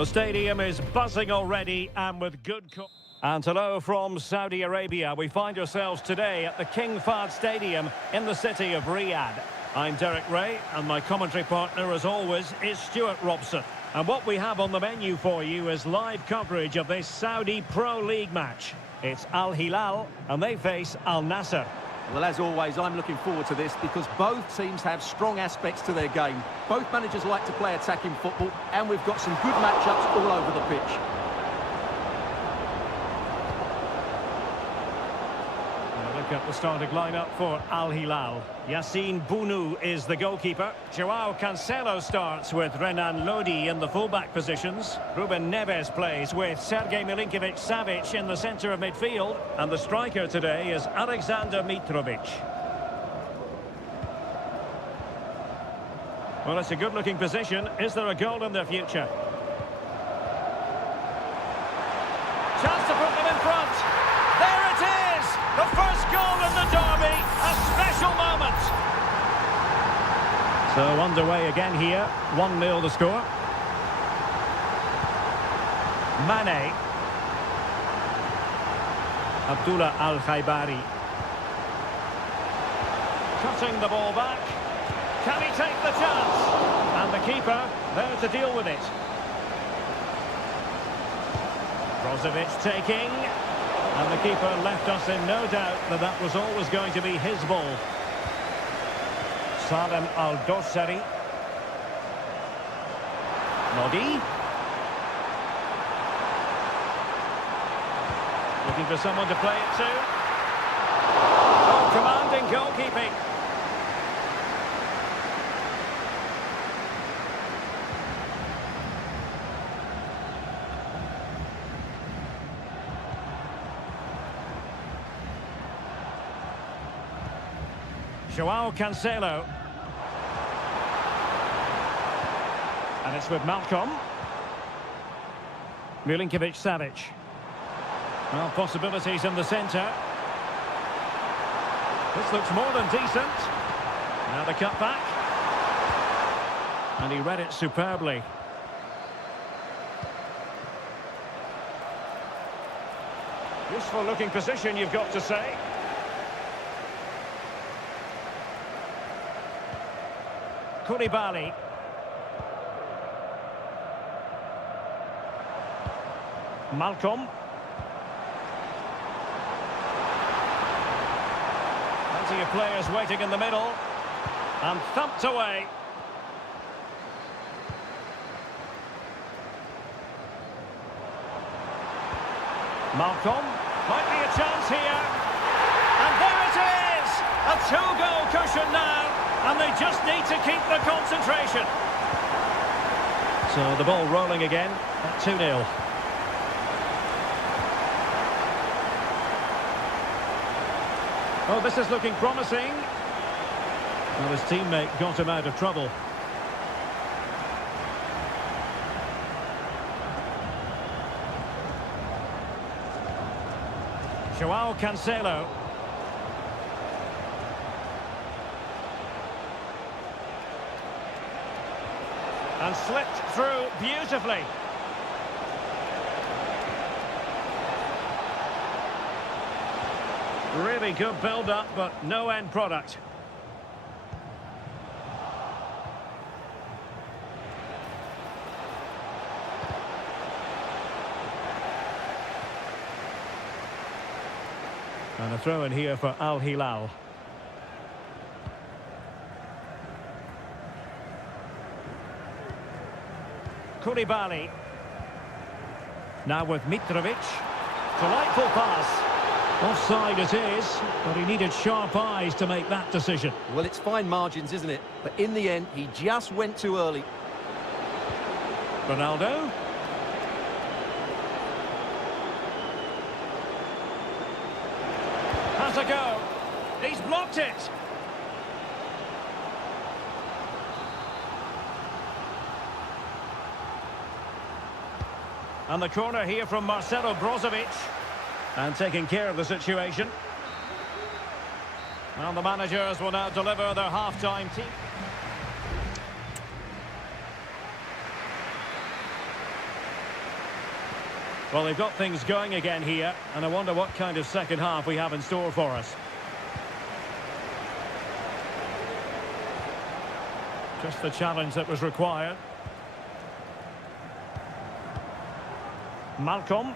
The stadium is buzzing already and with good... And hello from Saudi Arabia. We find ourselves today at the King Fahd Stadium in the city of Riyadh. I'm Derek Ray, and my commentary partner, as always, is Stuart Robson. And what we have on the menu for you is live coverage of this Saudi Pro League match. It's Al Hilal, and they face Al Nassr. Well, as always, I'm looking forward to this because both teams have strong aspects to their game. Both managers like to play attacking football, and we've got some good matchups all over the pitch. Look at the starting lineup for Al Hilal. Yassine Bounou is the goalkeeper. Joao Cancelo starts with Renan Lodi in the fullback positions. Ruben Neves plays with Sergej Milinkovic-Savic in the centre of midfield. And the striker today is Alexander Mitrovic. Well, it's a good-looking position. Is there a goal in their future? Chance to put them in front. There it is! The first goal in the derby. A special moment. So underway again here. 1-0 the score. Mane. Abdullah Al-Khaibari. Cutting the ball back. Can he take the chance? And the keeper there to deal with it. Brozovic taking. And the keeper left us in no doubt that that was always going to be his ball. Salem Al-Dossari. Lodi. Looking for someone to play it to. Oh, commanding goalkeeping. Joao Cancelo. And it's with Malcolm. Milinkovic-Savic. Well, possibilities in the centre. This looks more than decent. Now the cut back. And he read it superbly. Useful looking position, you've got to say. Koulibaly. Malcolm. Plenty of players waiting in the middle. And thumped away. Malcolm. Might be a chance here. And there it is! A two-goal cushion now. And they just need to keep the concentration. So the ball rolling again at 2-0. Oh, this is looking promising. Well, his teammate got him out of trouble. Joao Cancelo. And slipped through beautifully. Really good build-up, but no end product. And a throw in here for Al Hilal. Koulibaly. Now with Mitrovic. Delightful pass. Offside it is, but he needed sharp eyes to make that decision. Well, it's fine margins, isn't it? But in the end, he just went too early. Ronaldo. Has a go. He's blocked it. And the corner here from Marcelo Brozovic. And taking care of the situation. Well, the managers will now deliver their half-time team. Well, they've got things going again here, and I wonder what kind of second half we have in store for us. Just the challenge that was required. Malcolm.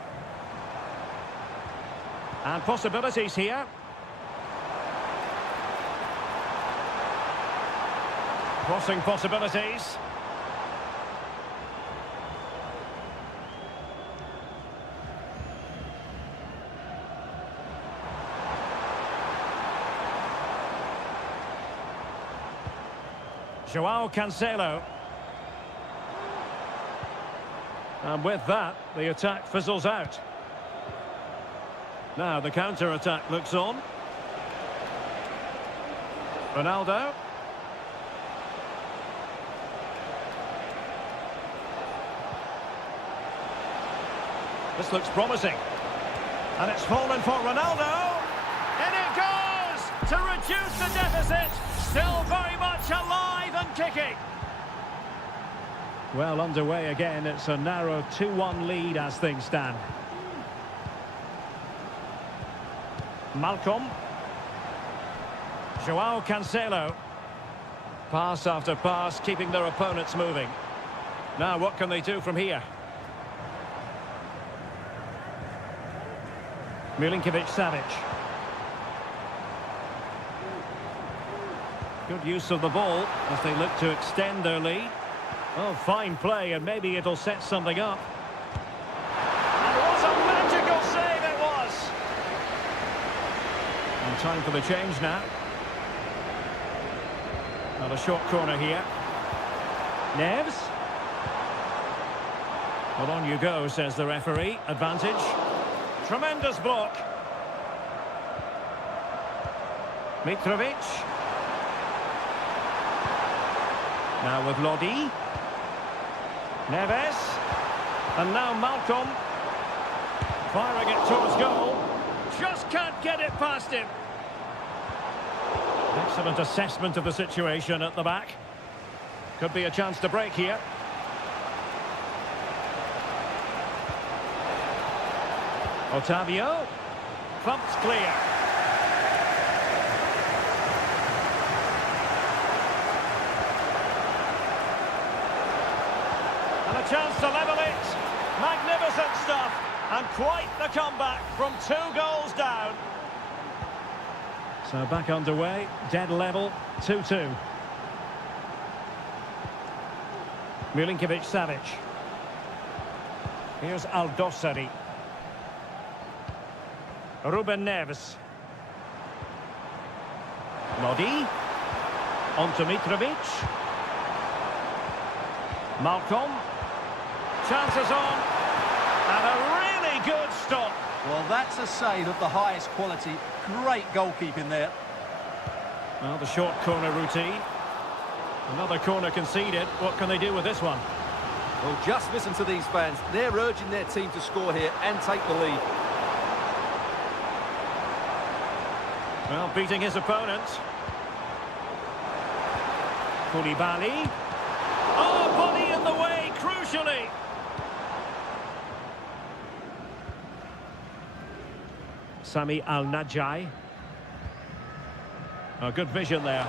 And possibilities here. Crossing possibilities. Joao Cancelo. And with that, the attack fizzles out. Now the counter-attack looks on. Ronaldo. This looks promising. And it's fallen for Ronaldo. In it goes to reduce the deficit. Still very much alive and kicking. Well, underway again. It's a narrow 2-1 lead as things stand. Malcolm. Joao Cancelo. Pass after pass, keeping their opponents moving. Now, what can they do from here? Milinkovic-Savic. Good use of the ball as they look to extend their lead. Oh, fine play, and maybe it'll set something up. And what a magical save it was! And time for the change now. Not a short corner here. Neves. Well, on you go, says the referee. Advantage. Tremendous block. Mitrovic. Now with Lodi. Neves. And now Malcolm. Firing it towards goal. Just can't get it past him. Excellent assessment of the situation at the back. Could be a chance to break here. Otavio. Thumped clear. And a chance to level it. Magnificent stuff. And quite the comeback from 2 goals down. So back underway, dead level, 2-2. Milinkovic-Savic. Here's Aldosari. Ruben Neves. Lodi. On to Mitrovic. Malcolm. Chances on. And a really good stop. Well, that's a save of the highest quality. Great goalkeeping there. Well, the short corner routine. Another corner conceded. What can they do with this one? Well, just listen to these fans. They're urging their team to score here and take the lead. Well, beating his opponent. Koulibaly. Oh, body in the way, crucially. Sami Al-Najai. Oh, good vision there.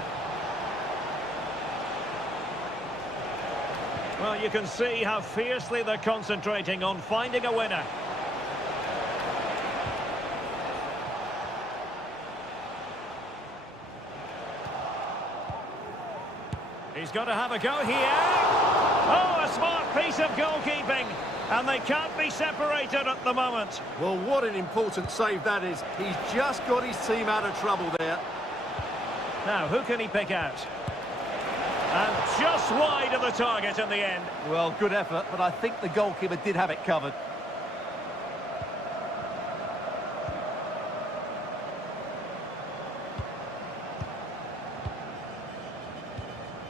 Well, you can see how fiercely they're concentrating on finding a winner. He's got to have a go here. Oh, a smart piece of goalkeeping. And they can't be separated at the moment. Well, what an important save that is. He's just got his team out of trouble there. Now, who can he pick out? And just wide of the target in the end. Well, good effort, but I think the goalkeeper did have it covered.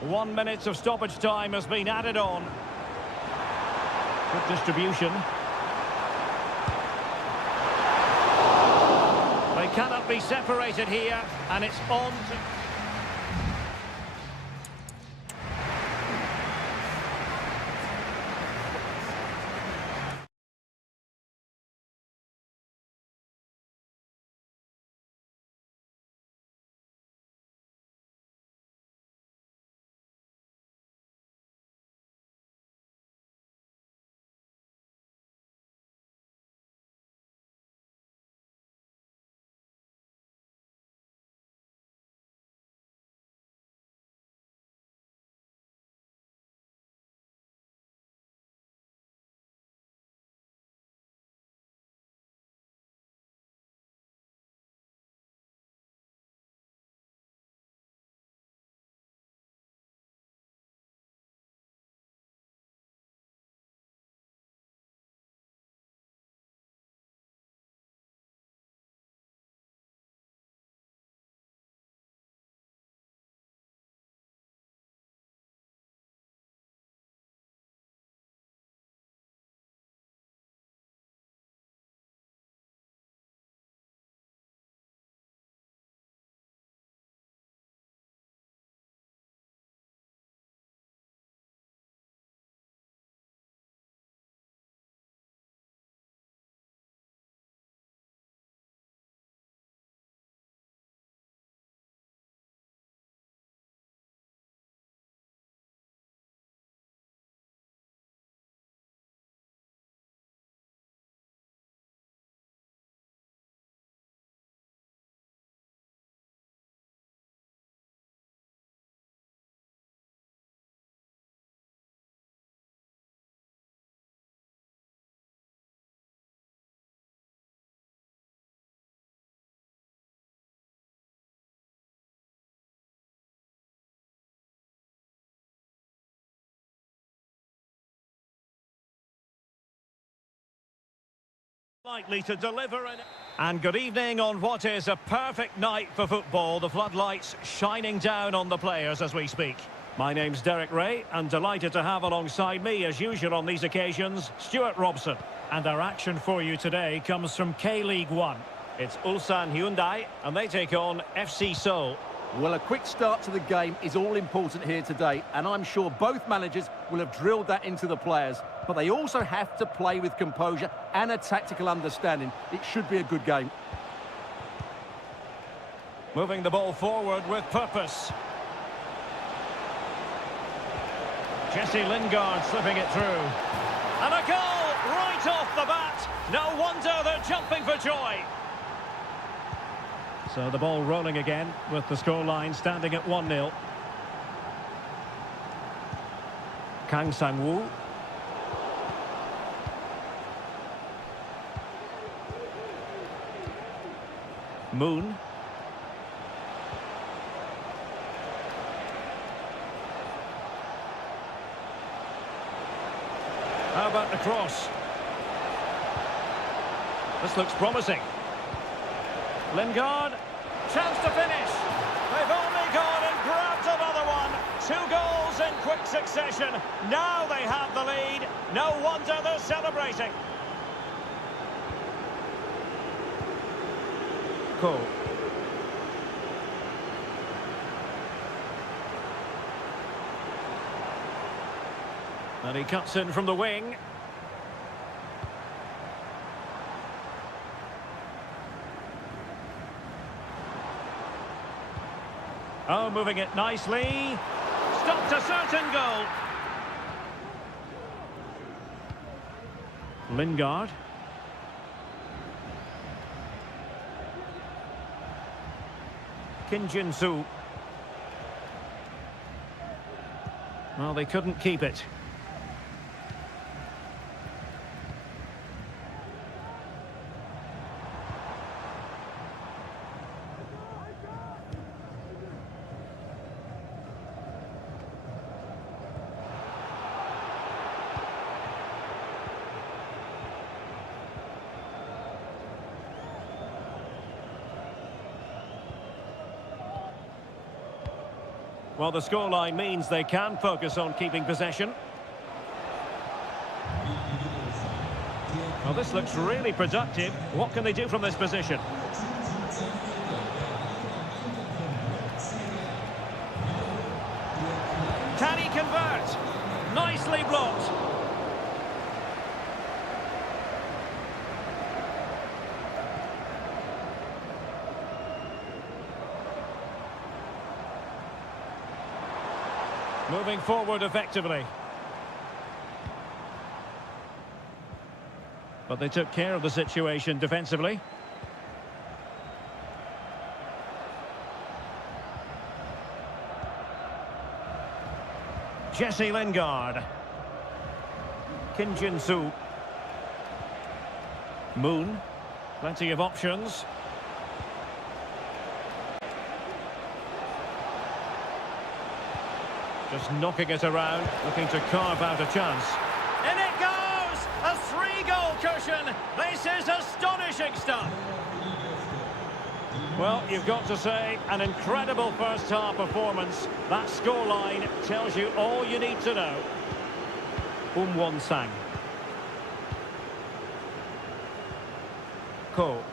One minute of stoppage time has been added on. Good distribution. They cannot be separated here, and it's on to... Likely to deliver an... And good evening on what is a perfect night for football. The floodlights shining down on the players as we speak. My name's Derek Ray, and delighted to have alongside me, as usual on these occasions, Stuart Robson. And our action for you today comes from K-League 1. It's Ulsan Hyundai, and they take on FC Seoul. Well, a quick start to the game is all important here today, and I'm sure both managers will have drilled that into the players. But they also have to play with composure and a tactical understanding. It should be a good game. Moving the ball forward with purpose. Jesse Lingard slipping it through. And a goal right off the bat. No wonder they're jumping for joy. So the ball rolling again with the scoreline standing at 1-0. Kang Sang-woo. Moon. How about the cross? This looks promising. Lingard, chance to finish. They've only gone and grabbed another one. 2 goals in quick succession. Now they have the lead. No wonder they're celebrating. Cole. And he cuts in from the wing. Oh, moving it nicely. Stopped a certain goal. Lingard. Kim Jin-soo. Well, they couldn't keep it. Well, the scoreline means they can focus on keeping possession. Well, this looks really productive. What can they do from this position? Can he convert? Nicely blocked. Moving forward effectively. But they took care of the situation defensively. Jesse Lingard. Kim Jin-soo. Moon. Plenty of options. Just knocking it around, looking to carve out a chance. In it goes! A 3-goal cushion! This is astonishing stuff! Well, you've got to say, an incredible first-half performance. That scoreline tells you all you need to know. Won-sang. Ko.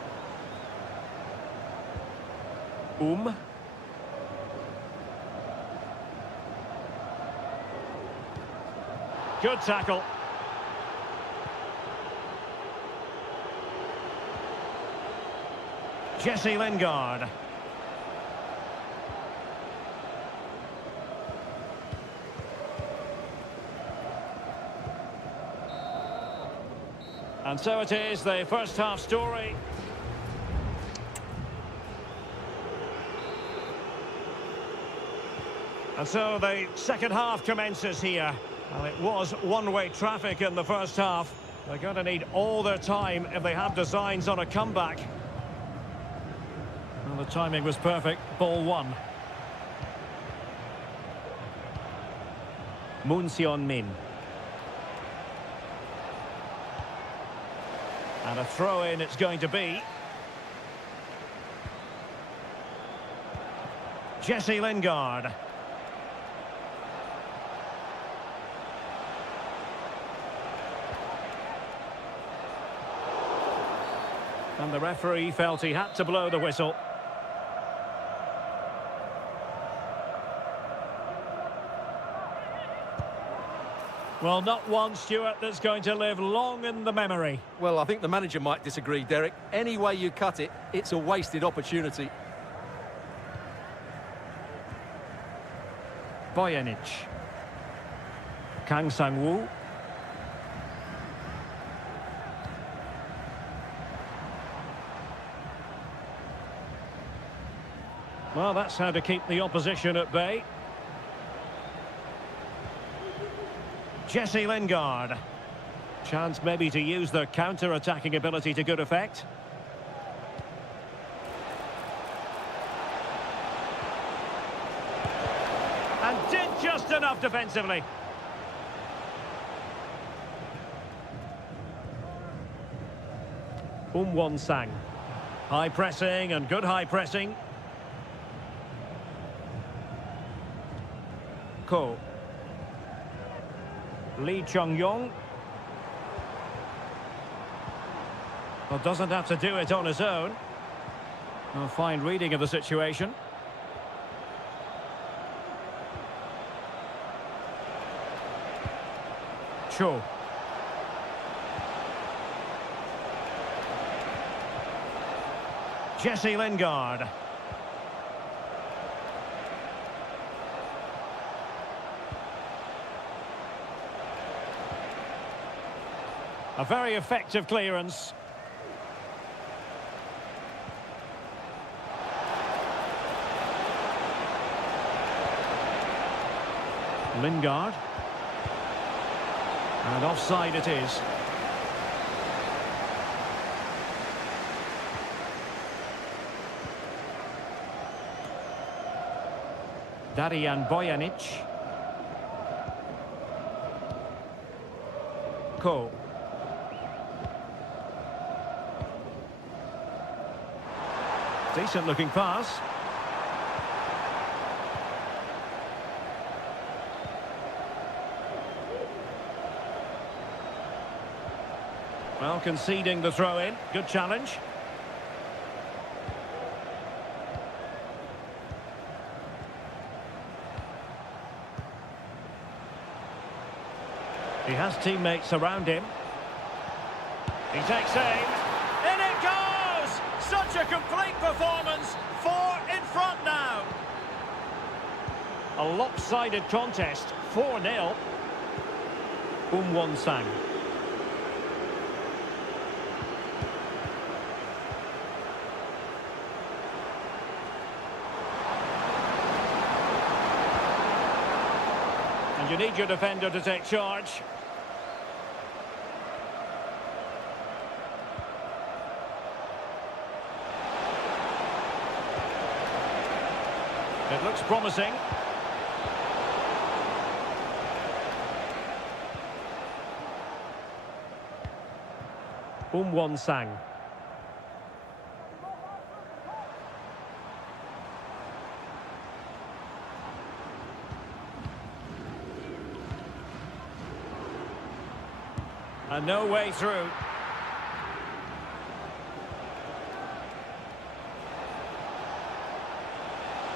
Good tackle. Jesse Lingard. And so it is, the first half story. And so the second half commences here. Well, it was one-way traffic in the first half. They're going to need all their time if they have designs on a comeback. Well, the timing was perfect. Ball one. Moon Seon-min. And a throw-in it's going to be. Jesse Lingard. And the referee felt he had to blow the whistle. Well, not one, Stuart, that's going to live long in the memory. Well, I think the manager might disagree, Derek. Any way you cut it, it's a wasted opportunity. Bojanic. Kang Sang-woo. Well, that's how to keep the opposition at bay. Jesse Lingard. Chance maybe to use their counter-attacking ability to good effect. And did just enough defensively. Won-sang. High pressing and good high pressing. Ko. Lee Chung-yong. Well, doesn't have to do it on his own. A fine reading of the situation. Cho. Jesse Lingard. A very effective clearance. Lingard. And offside it is. Darian Bojanic. Ko. Decent looking pass. Well, conceding the throw-in. Good challenge. He has teammates around him. He takes aim. In it goes! Such a complete performance. 4 in front now. A lopsided contest. 4-0. Won-sang. And you need your defender to take charge. It looks promising. Won-sang. And no way through.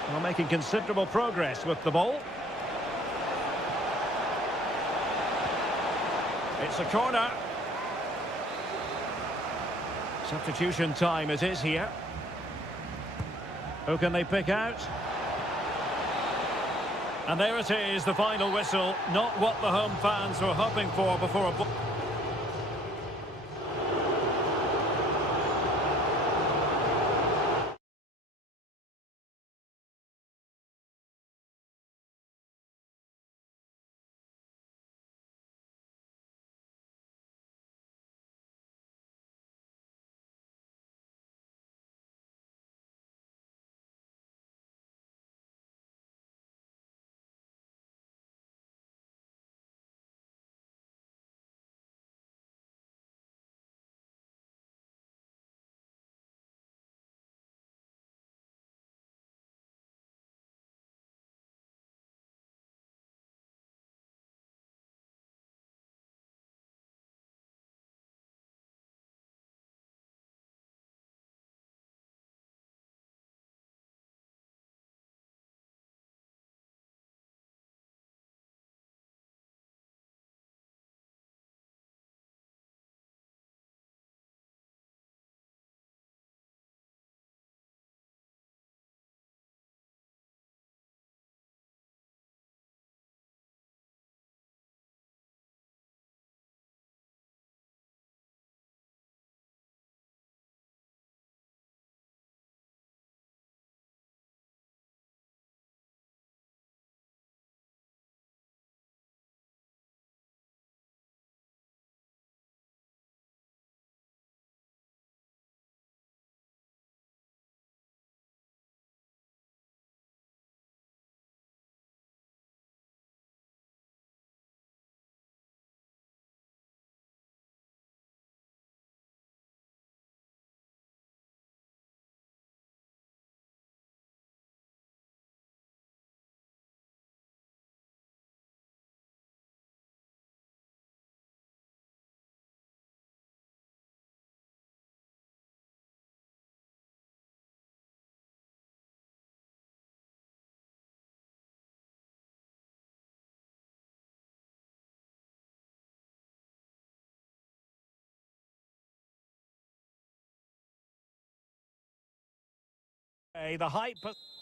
Well, making considerable progress with the ball. It's a corner. Substitution time it is here. Who can they pick out? And there it is, the final whistle. Not what the home fans were hoping for before a... The hype.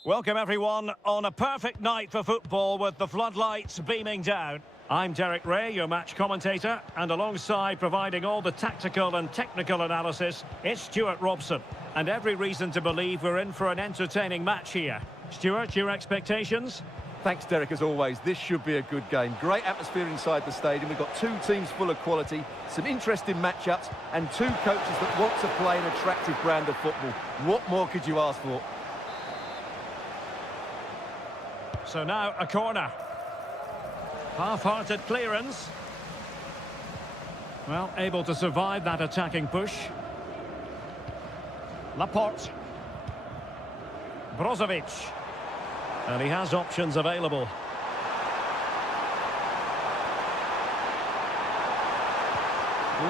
Welcome everyone on a perfect night for football with the floodlights beaming down. I'm Derek Ray, your match commentator, and alongside providing all the tactical and technical analysis, it's Stuart Robson. And every reason to believe we're in for an entertaining match here. Stuart, your expectations? Thanks, Derek, as always. This should be a good game. Great atmosphere inside the stadium. We've got two teams full of quality, some interesting matchups, and two coaches that want to play an attractive brand of football. What more could you ask for? So now a corner. Half-hearted clearance. Well, able to survive that attacking push. Laporte. Brozovic. And he has options available.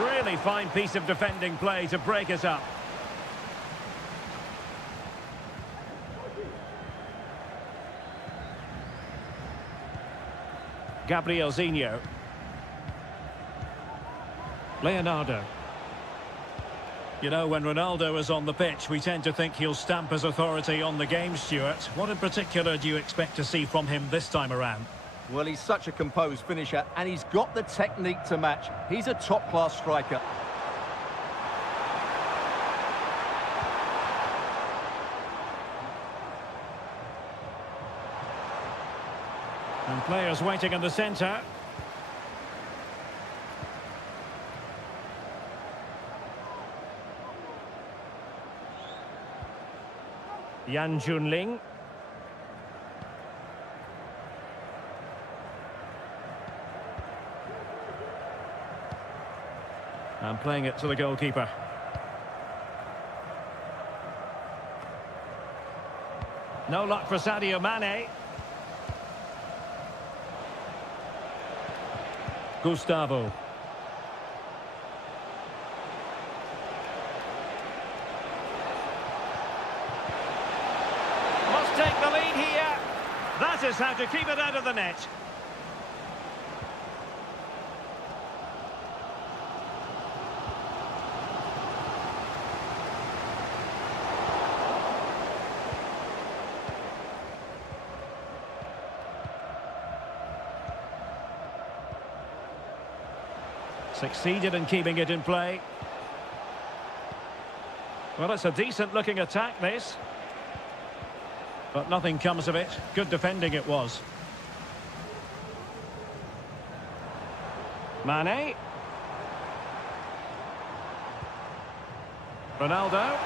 Really fine piece of defending play to break it up. Gabrielzinho. Leonardo. You know, when Ronaldo is on the pitch, we tend to think he'll stamp his authority on the game, Stuart. What in particular do you expect to see from him this time around? Well, he's such a composed finisher, and he's got the technique to match. He's a top-class striker. And players waiting in the centre. Yan Junling. And playing it to the goalkeeper. No luck for Sadio Mane. Gustavo. Must take the lead here. That is how to keep it out of the net. Succeeded in keeping it in play. Well, it's a decent-looking attack, this. But nothing comes of it. Good defending it was. Mane. Ronaldo.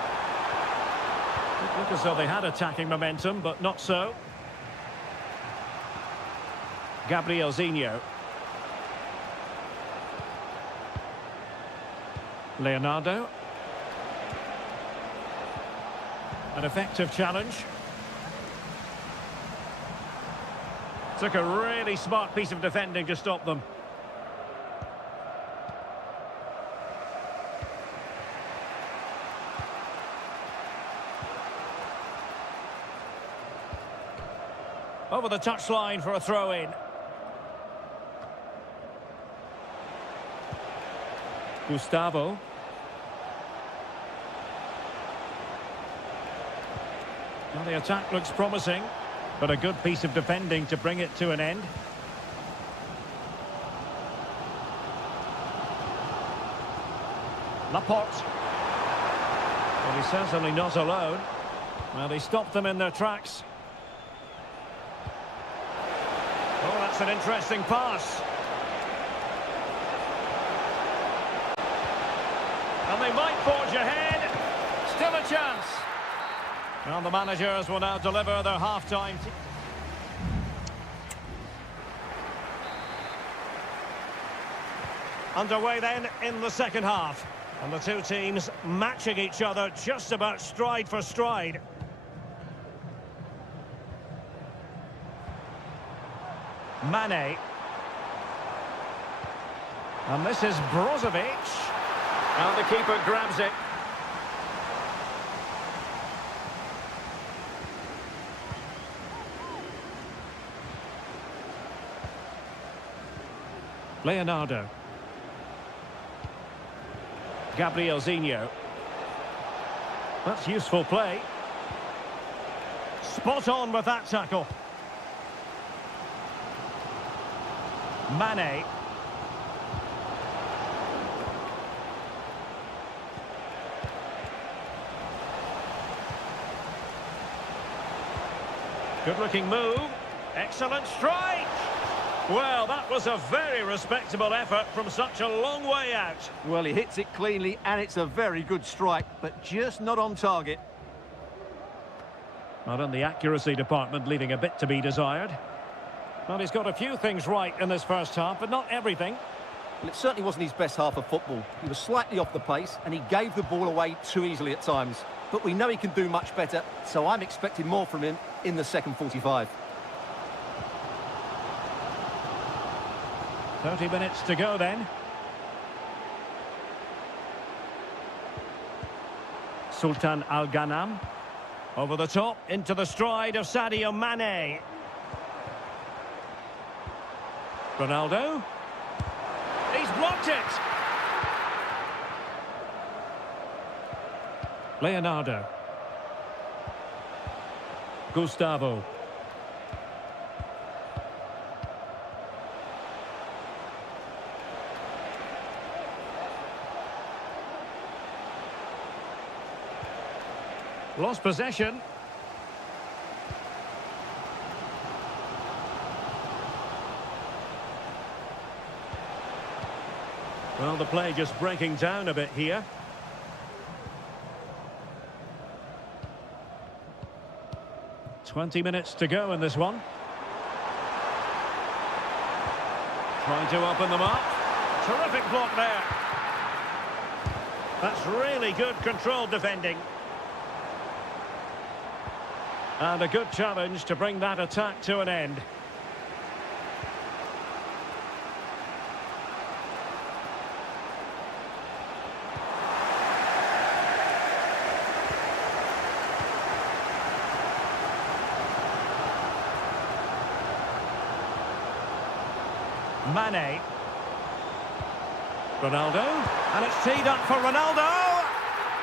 It looked as though they had attacking momentum, but not so. Gabrielzinho. Leonardo. An effective challenge. Took a really smart piece of defending to stop them. Over the touchline for a throw-in. Gustavo. Well, the attack looks promising, but a good piece of defending to bring it to an end. Laporte. Well, he's certainly not alone. Well, he stopped them in their tracks. Oh, that's an interesting pass. And they might forge ahead. Still a chance. Well, the managers will now deliver their half-time. Underway then in the second half. And the two teams matching each other just about stride for stride. Mane. And this is Brozovic. And the keeper grabs it. Leonardo. Gabrielzinho. That's useful play. Spot on with that tackle. Mane. Good-looking move. Excellent strike. Well, that was a very respectable effort from such a long way out. Well, he hits it cleanly, and it's a very good strike, but just not on target. Not in the accuracy department, leaving a bit to be desired. Well, he's got a few things right in this first half, but not everything. Well, it certainly wasn't his best half of football. He was slightly off the pace, and he gave the ball away too easily at times. But we know he can do much better, so I'm expecting more from him in the second 45. 30 minutes to go then. Sultan Al-Ghanam. Over the top, into the stride of Sadio Mane. Ronaldo. He's blocked it. Leonardo. Gustavo. Lost possession. Well, the play just breaking down a bit here. "20 minutes to go in this one. Trying to open them up. Terrific block there. That's really good controlled defending. And a good challenge to bring that attack to an end. Mane. Ronaldo. And it's teed up for Ronaldo.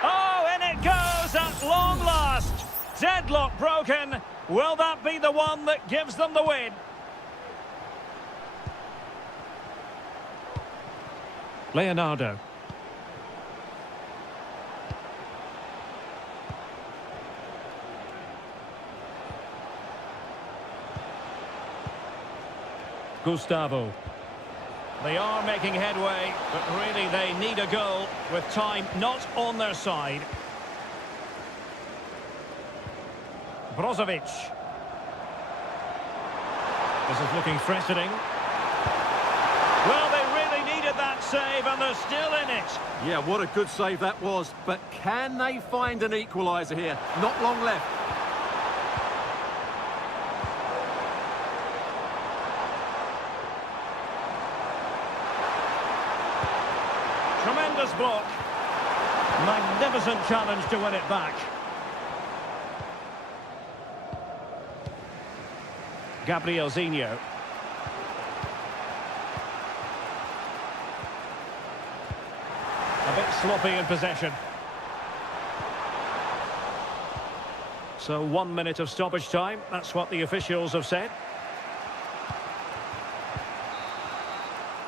Oh, in it goes at long last. Deadlock broken. Will that be the one that gives them the win? Leonardo. Gustavo. They are making headway, but really they need a goal with time not on their side. Brozovic. This is looking threatening. Well, they really needed that save, and they're still in it. Yeah, what a good save that was. But can they find an equaliser here? Not long left. Tremendous block. Magnificent challenge to win it back. Gabriel Zinho. A bit sloppy in possession. So 1 minute of stoppage time. That's what the officials have said.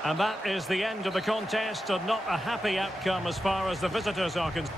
And that is the end of the contest, and not a happy outcome as far as the visitors are concerned.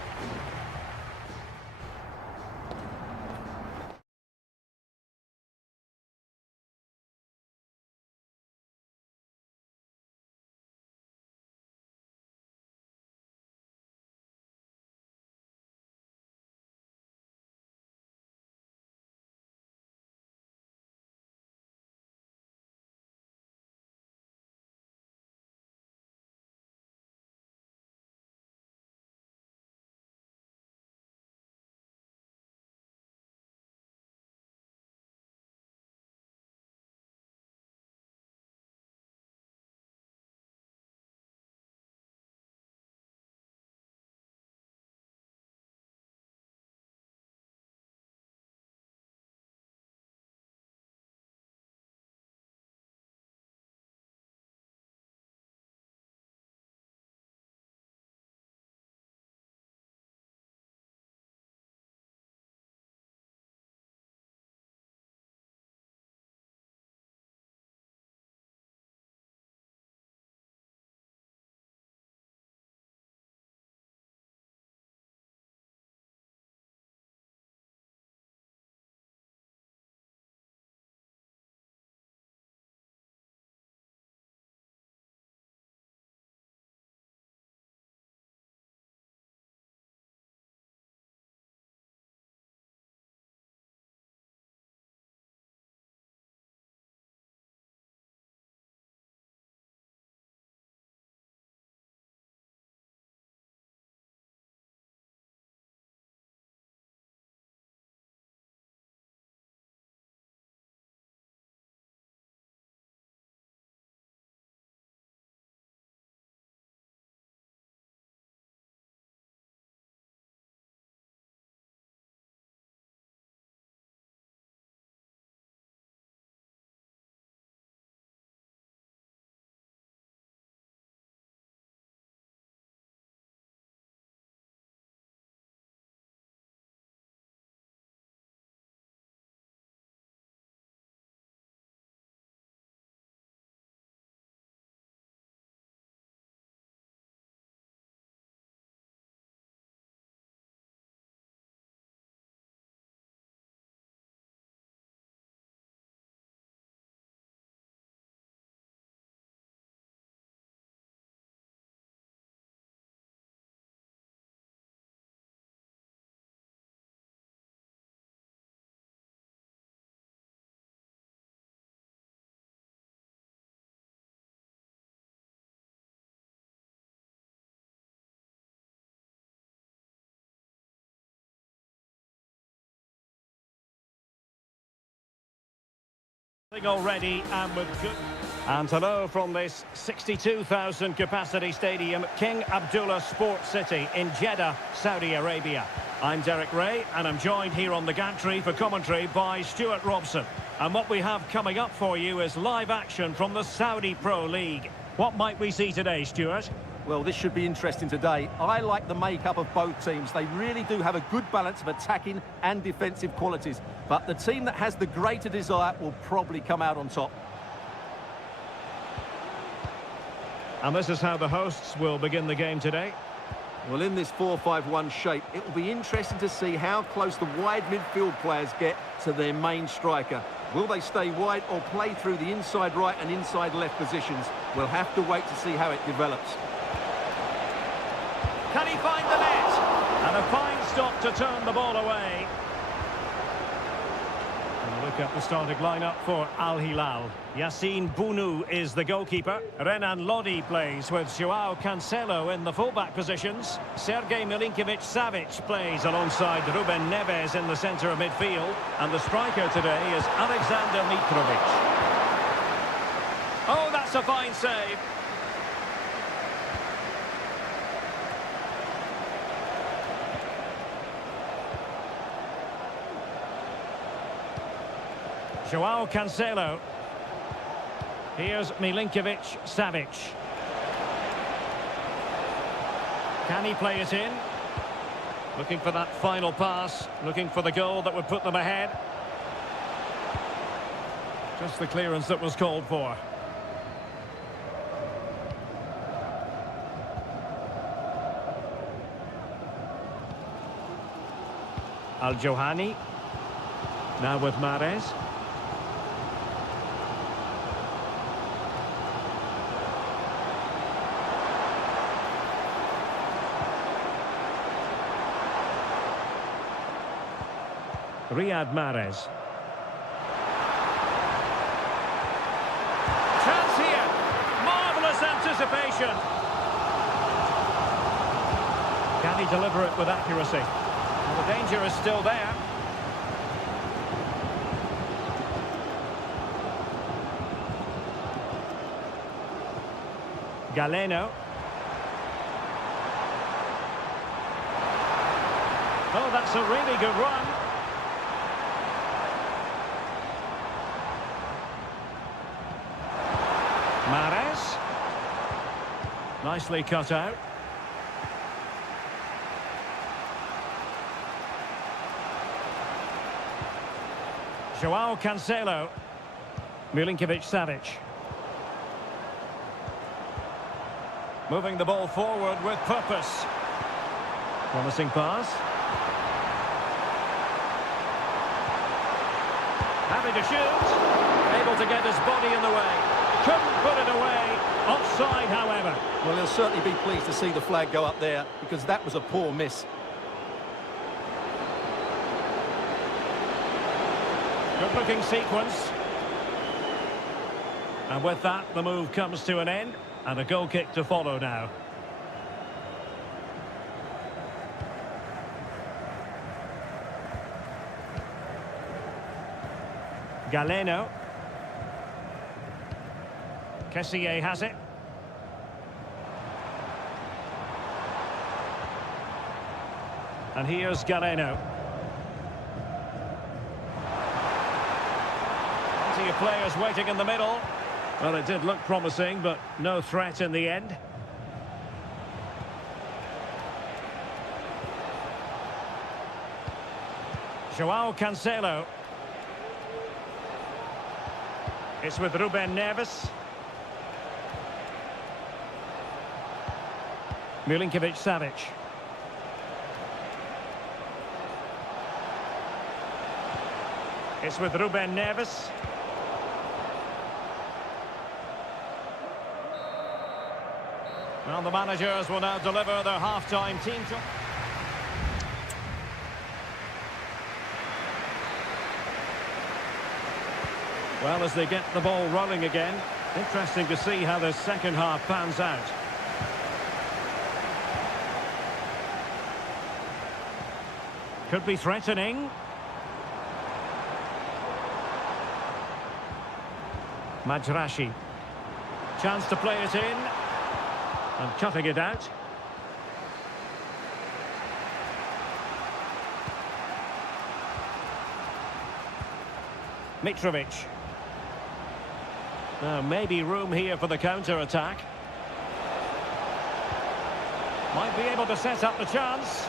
Already and with good... And hello from this 62,000 capacity stadium, King Abdullah Sports City in Jeddah, Saudi Arabia. I'm Derek Ray and I'm joined here on the gantry for commentary by Stuart Robson. And what we have coming up for you is live action from the Saudi Pro League. What might we see today, Stuart? Well, this should be interesting today. I like the makeup of both teams. They really do have a good balance of attacking and defensive qualities. But the team that has the greater desire will probably come out on top. And this is how the hosts will begin the game today. Well, in this 4-5-1 shape, it will be interesting to see how close the wide midfield players get to their main striker. Will they stay wide or play through the inside right and inside left positions? We'll have to wait to see how it develops. Can he find the net? And a fine stop to turn the ball away. And look at the starting lineup for Al Hilal. Yassine Bounou is the goalkeeper. Renan Lodi plays with Joao Cancelo in the fullback positions. Sergej Milinkovic-Savic plays alongside Ruben Neves in the centre of midfield. And the striker today is Alexander Mitrovic. Oh, that's a fine save. Joao Cancelo. Here's Milinkovic-Savic. Can he play it in? Looking for that final pass, looking for the goal that would put them ahead. Just the clearance that was called for. Al-Johani. Now with Mahrez. Riyad Mahrez. Chance here. Marvellous anticipation. Can he deliver it with accuracy? Well, the danger is still there. Galeno. Oh, that's a really good run. Mahrez. Nicely cut out. Joao Cancelo. Milinkovic-Savic. Moving the ball forward with purpose. Promising pass. Happy to shoot. Able to get his body in the way. Couldn't put it away. Offside, however. Well, he'll certainly be pleased to see the flag go up there because that was a poor miss. Good-looking sequence. And with that, the move comes to an end. And a goal kick to follow now. Galeno. Kessié has it. And here's Galeno. Plenty of players waiting in the middle. Well, it did look promising, but no threat in the end. Joao Cancelo. It's with Ruben Neves. Milinkovic-Savic. It's with Ruben Neves. Well, the managers will now deliver their half-time team talk. Well, as they get the ball rolling again, interesting to see how the second half pans out. Could be threatening. Majrashi. Chance to play it in. And cutting it out. Mitrovic. Now, maybe room here for the counter-attack. Might be able to set up the chance.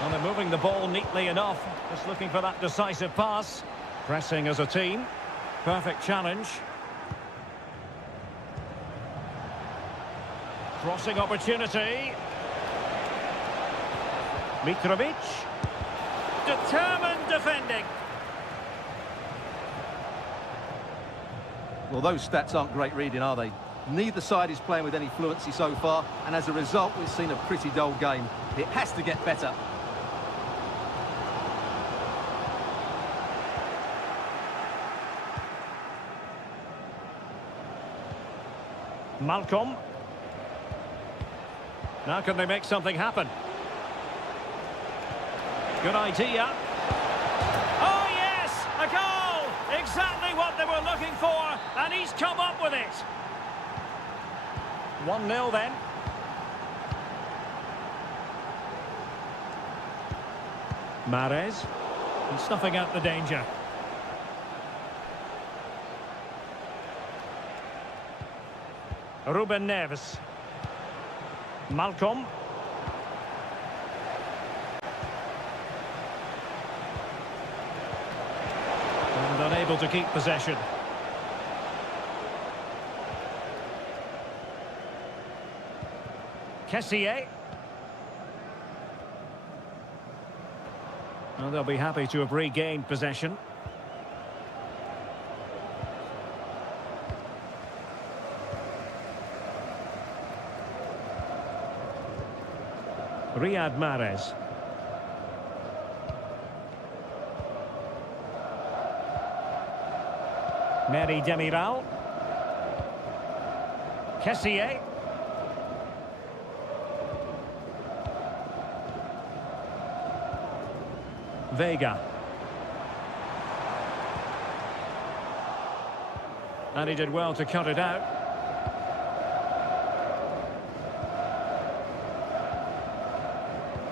Well, they're moving the ball neatly enough. Just looking for that decisive pass. Pressing as a team. Perfect challenge. Crossing opportunity. Mitrovic. Determined defending. Well, those stats aren't great reading, are they? Neither side is playing with any fluency so far, and as a result, we've seen a pretty dull game. It has to get better. Malcolm. Now can they make something happen? Good idea. Oh, yes! A goal! Exactly what they were looking for, and he's come up with it. 1-0 then. Mahrez. He's snuffing out the danger. Ruben Neves. Malcolm. And unable to keep possession. Kessié. Well, they'll be happy to have regained possession. Riyad Mahrez. Mary Demiral. Kessié. Vega. And he did well to cut it out.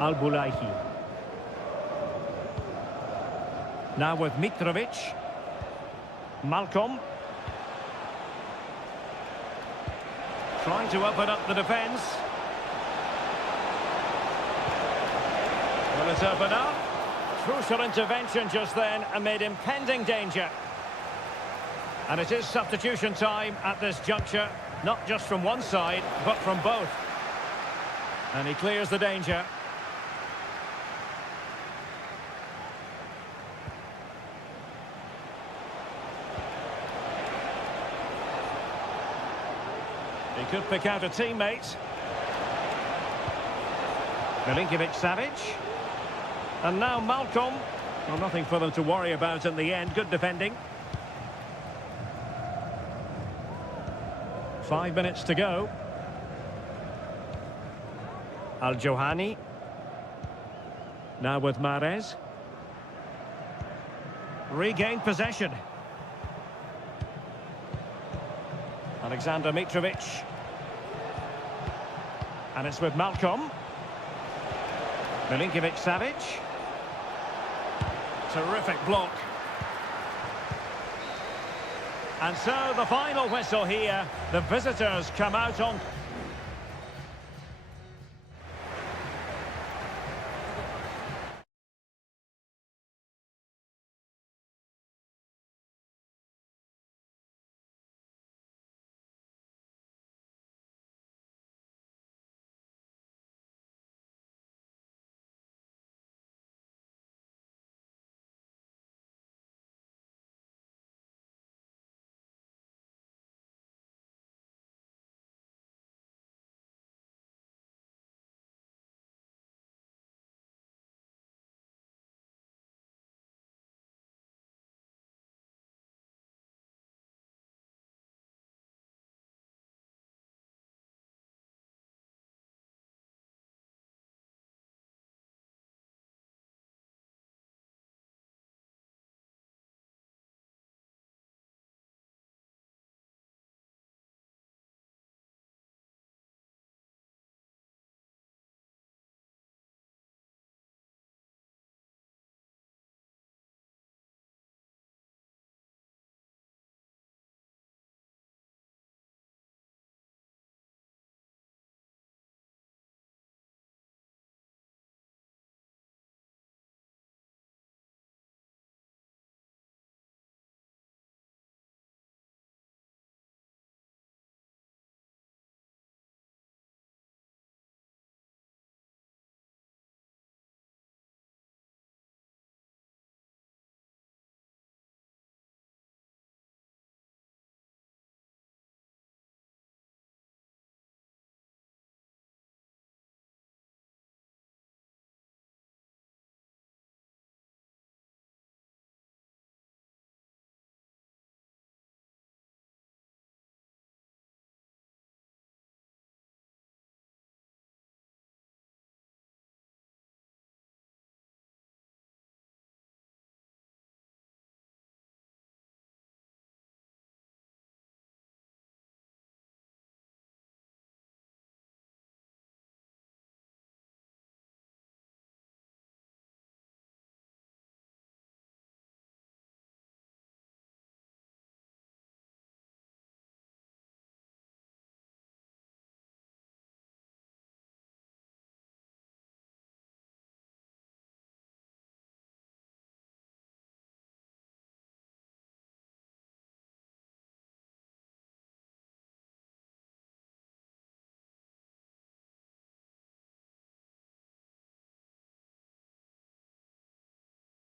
Al-Bulaihi. Now with Mitrovic. Malcolm. Trying to open up the defence. Will it open up? Crucial intervention just then amid impending danger. And it is substitution time at this juncture, not just from one side, but from both. And he clears the danger. He could pick out a teammate. Milinkovic-Savic. And now Malcolm. Well, nothing for them to worry about in the end. Good defending. 5 minutes to go. Al-Johani. Now with Mahrez. Regained possession. Alexander Mitrovic. And it's with Malcolm. Milinkovic-Savic. Terrific block. And so the final whistle here. The visitors come out on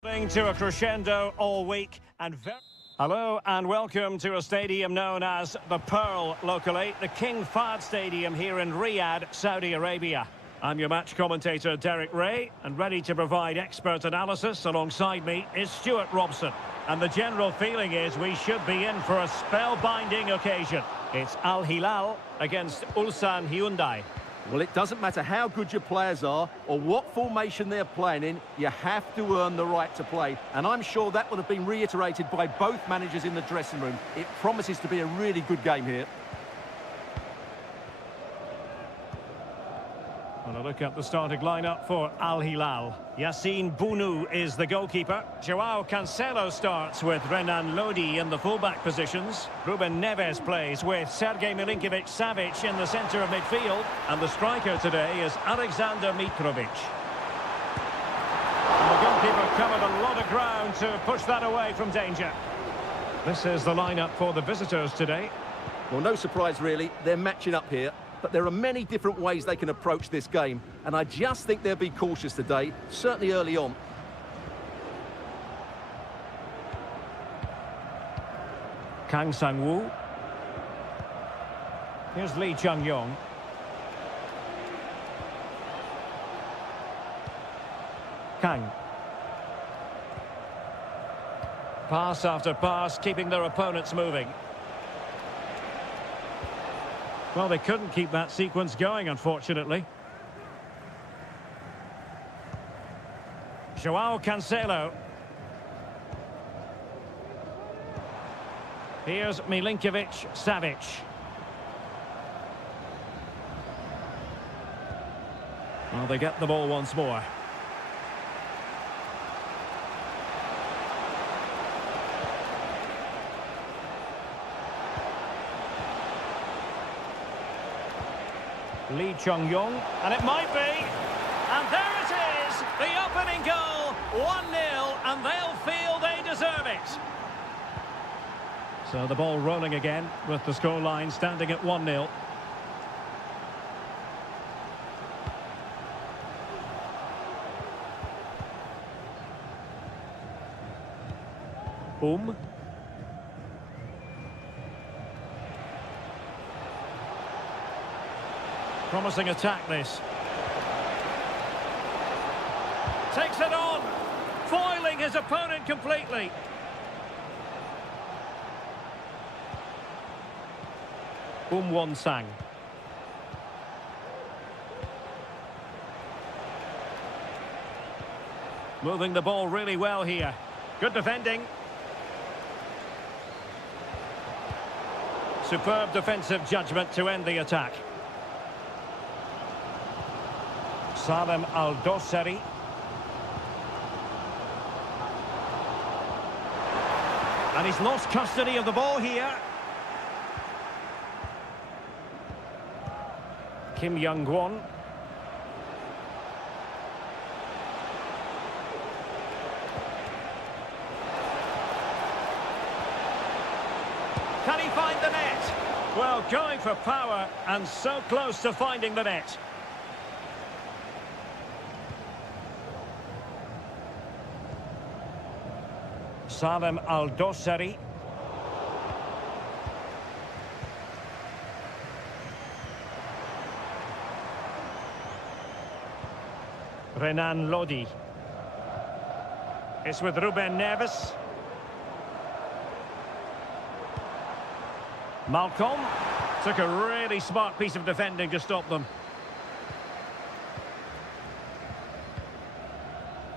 To a crescendo all week and hello and welcome to a stadium known as the Pearl locally, the King Fahd Stadium here in Riyadh, Saudi Arabia. I'm your match commentator Derek Ray, and ready to provide expert analysis alongside me is Stuart Robson. And the general feeling is we should be in for a spellbinding occasion. It's Al Hilal against Ulsan Hyundai. Well, it doesn't matter how good your players are or what formation they're playing in, you have to earn the right to play. And I'm sure that will have been reiterated by both managers in the dressing room. It promises to be a really good game here. Well, a look at the starting lineup for Al Hilal. Yassine Bounou is the goalkeeper. Joao Cancelo starts with Renan Lodi in the fullback positions. Ruben Neves plays with Sergej Milinkovic-Savic in the centre of midfield. And the striker today is Alexander Mitrovic. And the goalkeeper covered a lot of ground to push that away from danger. This is the lineup for the visitors today. Well, no surprise really, they're matching up here. But there are many different ways they can approach this game, and I just think they'll be cautious today, certainly early on. Kang Sang-woo. Here's Lee Chung-yong. Kang. Pass after pass, keeping their opponents moving. Well, they couldn't keep that sequence going, unfortunately. Joao Cancelo. Here's Milinkovic-Savic. Well, they get the ball once more. Lee Chung-yong, and it might be, and there it is, the opening goal, 1-0, and they'll feel they deserve it. So the ball rolling again, with the scoreline standing at 1-0. Promising attack, this. Takes it on, foiling his opponent completely. Won-sang. Moving the ball really well here. Good defending. Superb defensive judgment to end the attack. Salem Al-Dossari. And he's lost custody of the ball here. Kim Young-won. Can he find the net? Well, going for power and so close to finding the net. Salem Al-Dossari. Renan Lodi. It's with Ruben Neves. Malcolm took a really smart piece of defending to stop them.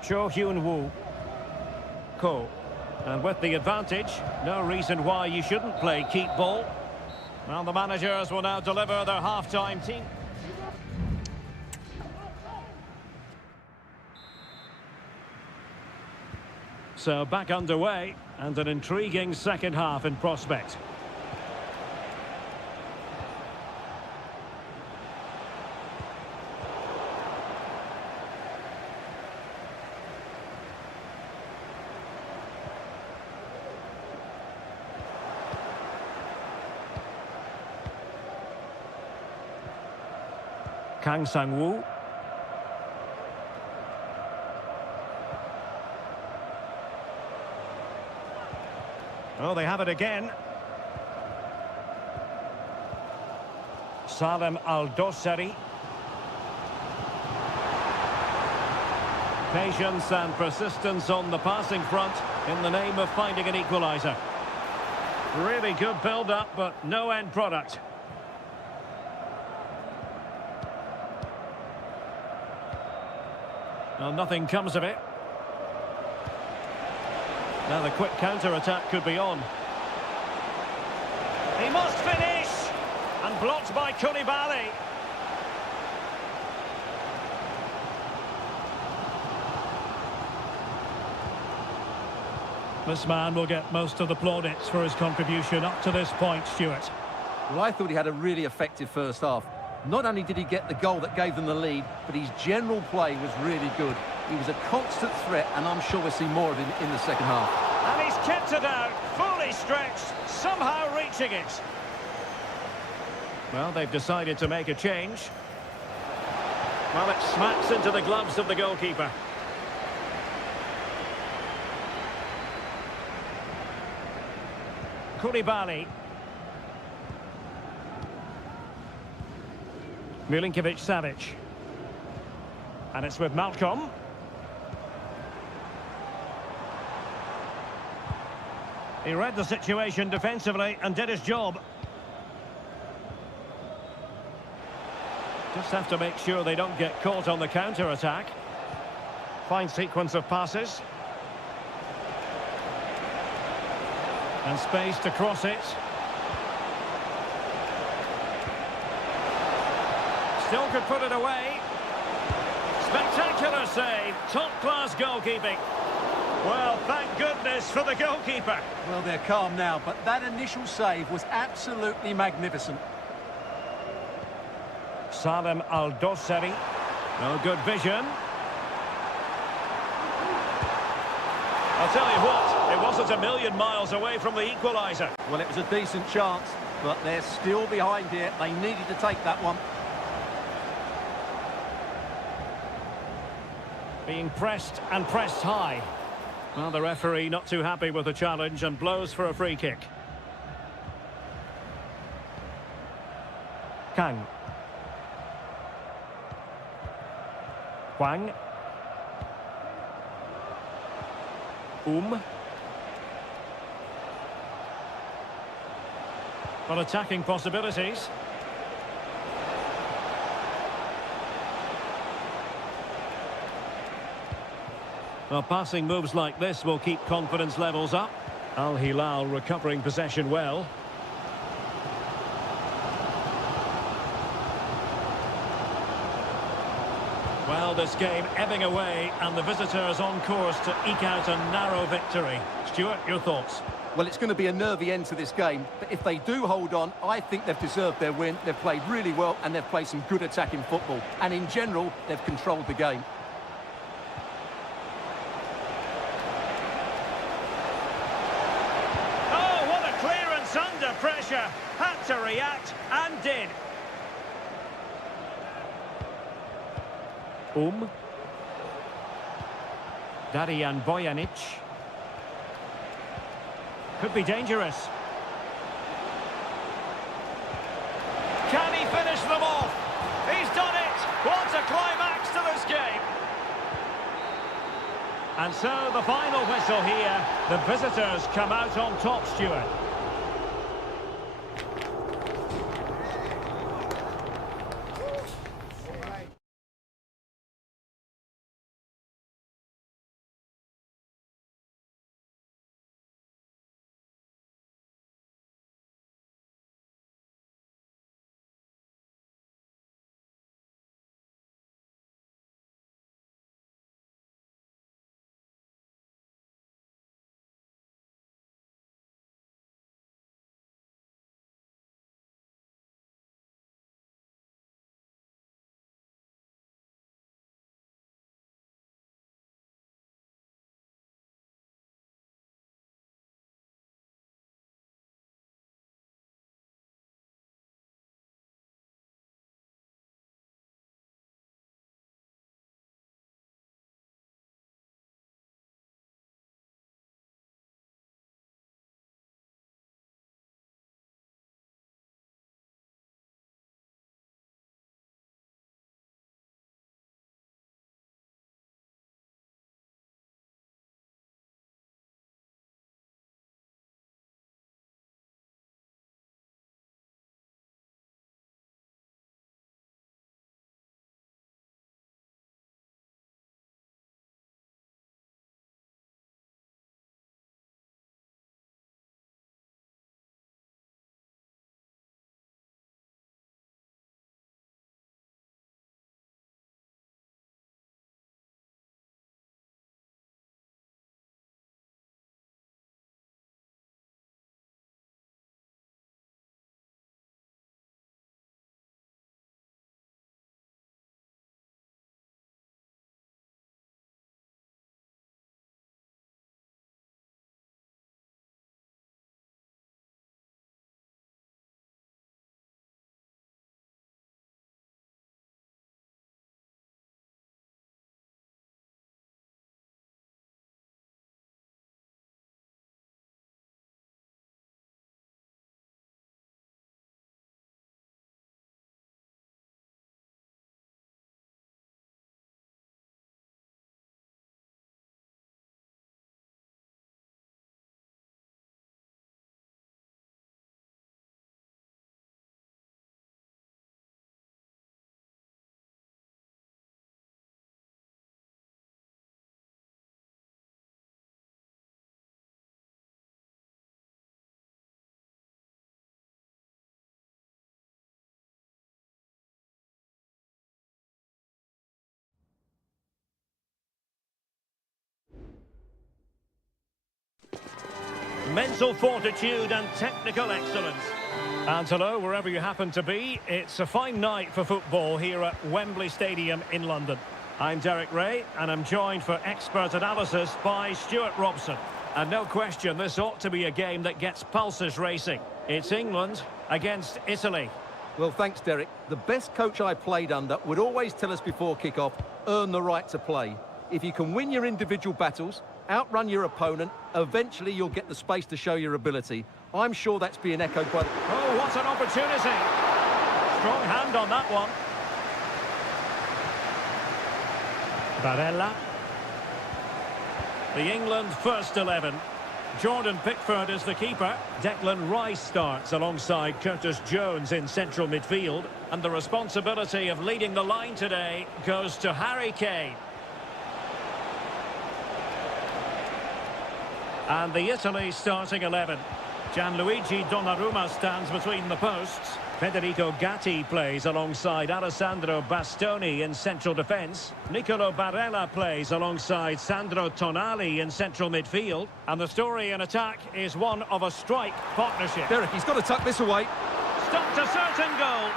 Cho Hyun-woo. Ko. And with the advantage, no reason why you shouldn't play keep ball. Well, the managers will now deliver their half-time team. So back underway, and an intriguing second half in prospect. Kang Sang-woo. Oh, they have it again. Salem Al-Dossari. Patience and persistence on the passing front in the name of finding an equaliser. Really good build-up, but no end product. Well, nothing comes of it. Now the quick counter-attack could be on. He must finish! And blocked by CONMEBOL. This man will get most of the plaudits for his contribution up to this point, Stuart. Well, I thought he had a really effective first half. Not only did he get the goal that gave them the lead, but his general play was really good. He was a constant threat, and I'm sure we'll see more of him in the second half. And he's kept it out, fully stretched, somehow reaching it. Well, they've decided to make a change. Well, it smacks into the gloves of the goalkeeper. CONMEBOL. Milinkovic-Savic. And it's with Malcolm. He read the situation defensively and did his job. Just have to make sure they don't get caught on the counter-attack. Fine sequence of passes. And space to cross it. Still could put it away. Spectacular save. Top-class goalkeeping. Well, thank goodness for the goalkeeper. Well, they're calm now, but that initial save was absolutely magnificent. Salem Al-Dossari. No good vision. I'll tell you what, it wasn't a million miles away from the equaliser. Well, it was a decent chance, but they're still behind here. They needed to take that one. Being pressed and pressed high. Well, the referee not too happy with the challenge and blows for a free kick. Kang. Hwang. Well, attacking possibilities. Well, passing moves like this will keep confidence levels up. Al Hilal recovering possession well. Well, this game ebbing away and the visitors on course to eke out a narrow victory. Stuart, your thoughts? Well, it's going to be a nervy end to this game, but if they do hold on, I think they've deserved their win. They've played really well and they've played some good attacking football. And in general, they've controlled the game. Oh, what a clearance under pressure. Had to react and did. Darijan Bojanic. Could be dangerous. Can he finish them off? He's done it! What a climax to this game! And so the final whistle here. The visitors come out on top, Stuart. mental fortitude and technical excellence. And hello, wherever you happen to be, it's a fine night for football here at Wembley Stadium in London. I'm Derek Ray, and I'm joined for expert analysis by Stuart Robson. And no question, this ought to be a game that gets pulses racing. It's England against Italy. Well, thanks, Derek. The best coach I played under would always tell us before kick-off, earn the right to play. If you can win your individual battles, outrun your opponent, eventually you'll get the space to show your ability. I'm sure that's being echoed by... Oh, what an opportunity! Strong hand on that one. Barella. The England first 11. Jordan Pickford is the keeper. Declan Rice starts alongside Curtis Jones in central midfield. And the responsibility of leading the line today goes to Harry Kane. And the Italy starting 11. Gianluigi Donnarumma stands between the posts. Federico Gatti plays alongside Alessandro Bastoni in central defence. Nicolo Barella plays alongside Sandro Tonali in central midfield. And the story in attack is one of a strike partnership. Derek, he's got to tuck this away. Stopped a certain goal.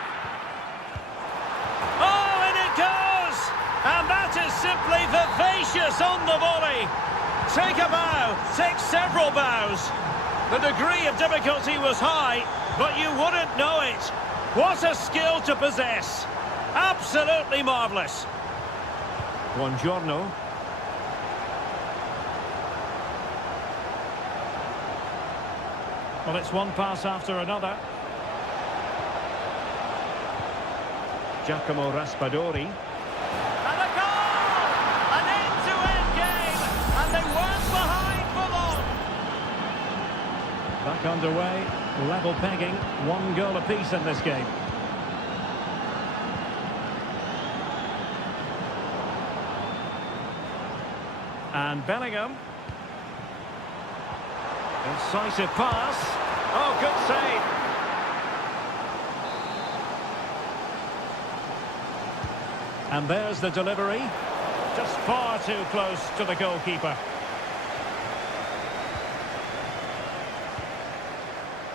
Oh, and it goes! And that is simply vivacious on the volley. Take a bow, take several bows. The degree of difficulty was high, but you wouldn't know it. What a skill to possess. Absolutely marvellous. Buongiorno. Well, it's one pass after another. Giacomo Raspadori. And a goal! An end-to-end game, and they weren't behind for long. Back underway, level pegging, 1 goal apiece in this game. And Bellingham. Incisive pass. Oh, good save. And there's the delivery. Just far too close to the goalkeeper.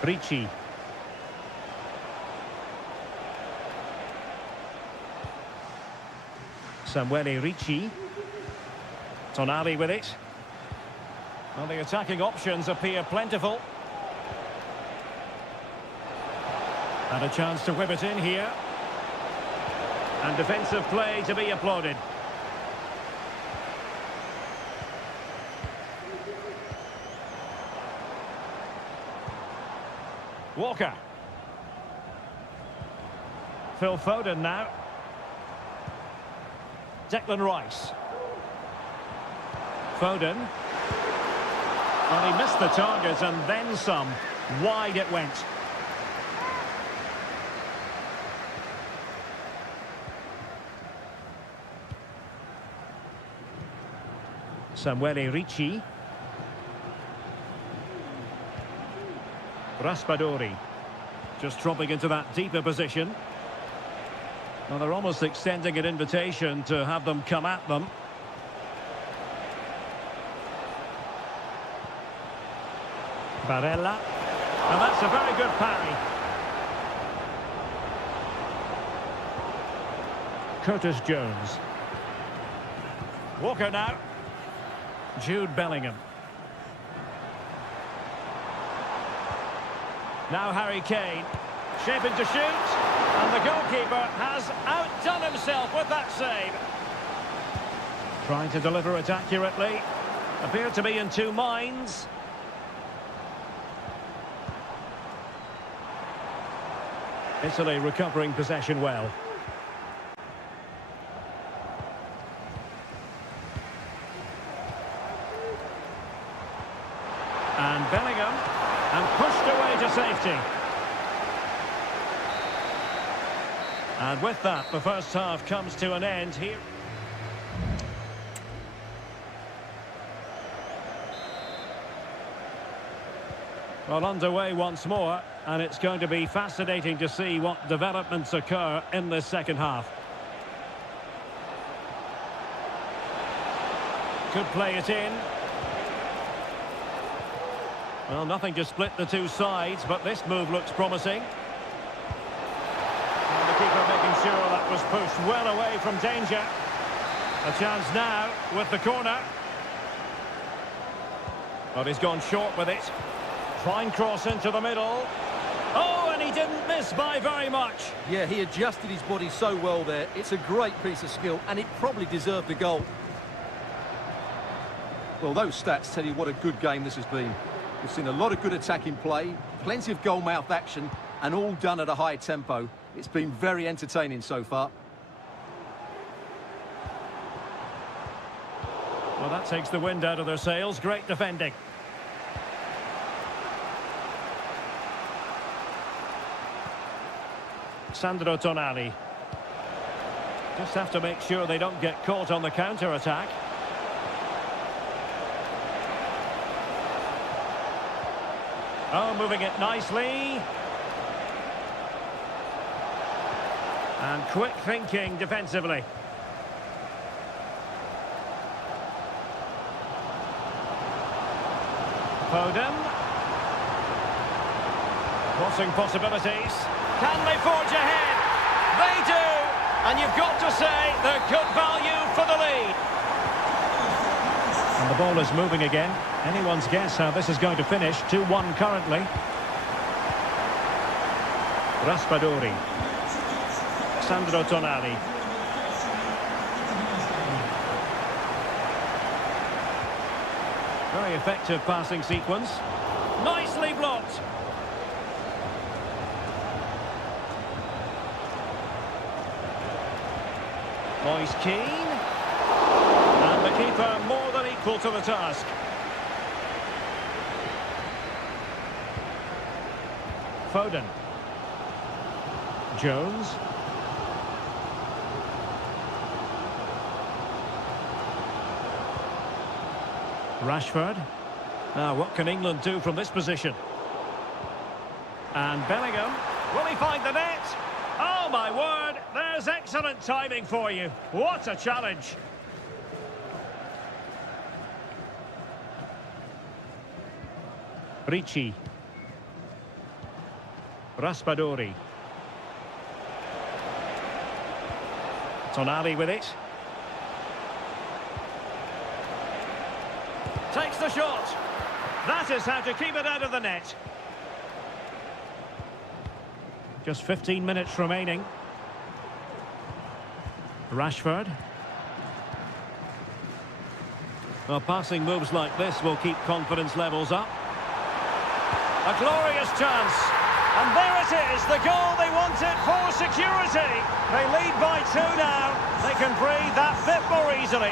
Ricci. Samuele Ricci. Tonali with it. Well, the attacking options appear plentiful. And a chance to whip it in here. And defensive play to be applauded. Walker. Phil Foden now. Declan Rice. Foden. Well, he missed the target and then some. Wide it went. Samuele Ricci. Raspadori. Just dropping into that deeper position. Well, they're almost extending an invitation to have them come at them. Barella. And that's a very good parry. Curtis Jones. Walker now. Jude Bellingham. Now Harry Kane. Shaping to shoot. And the goalkeeper has outdone himself with that save. Trying to deliver it accurately. Appeared to be in two minds. Italy recovering possession well. And Bellingham, and pushed away to safety. And with that, the first half comes to an end here. Well, underway once more, and it's going to be fascinating to see what developments occur in this second half. Could play it in. Well, nothing to split the two sides, but this move looks promising. And the keeper making sure that was pushed well away from danger. A chance now with the corner. But he's gone short with it. Fine cross into the middle. Oh, and he didn't miss by very much. Yeah, he adjusted his body so well there. It's a great piece of skill, and it probably deserved the goal. Well, those stats tell you what a good game this has been. We've seen a lot of good attacking play, plenty of goal-mouth action, and all done at a high tempo. It's been very entertaining so far. Well, that takes the wind out of their sails. Great defending. Sandro Tonali. Just have to make sure they don't get caught on the counter-attack. Oh, moving it nicely. And quick thinking defensively. Foden. Crossing possibilities. Can they forge ahead? They do! And you've got to say they're good value for the lead. And the ball is moving again. Anyone's guess how this is going to finish. 2-1 currently. Raspadori. Sandro Tonali. Very effective passing sequence. Nicely blocked. Moise Keane. And the keeper more than equal to the task. Foden. Jones. Rashford. Now, what can England do from this position? And Bellingham. Will he find the net? Oh, my word. There's excellent timing for you. What a challenge. Ricci. Raspadori. Tonali with it. Takes the shot. That is how to keep it out of the net. Just 15 minutes remaining. Rashford. Well, passing moves like this will keep confidence levels up. A glorious chance. And there it is, the goal they wanted for security. They lead by 2 now. They can breathe that bit more easily.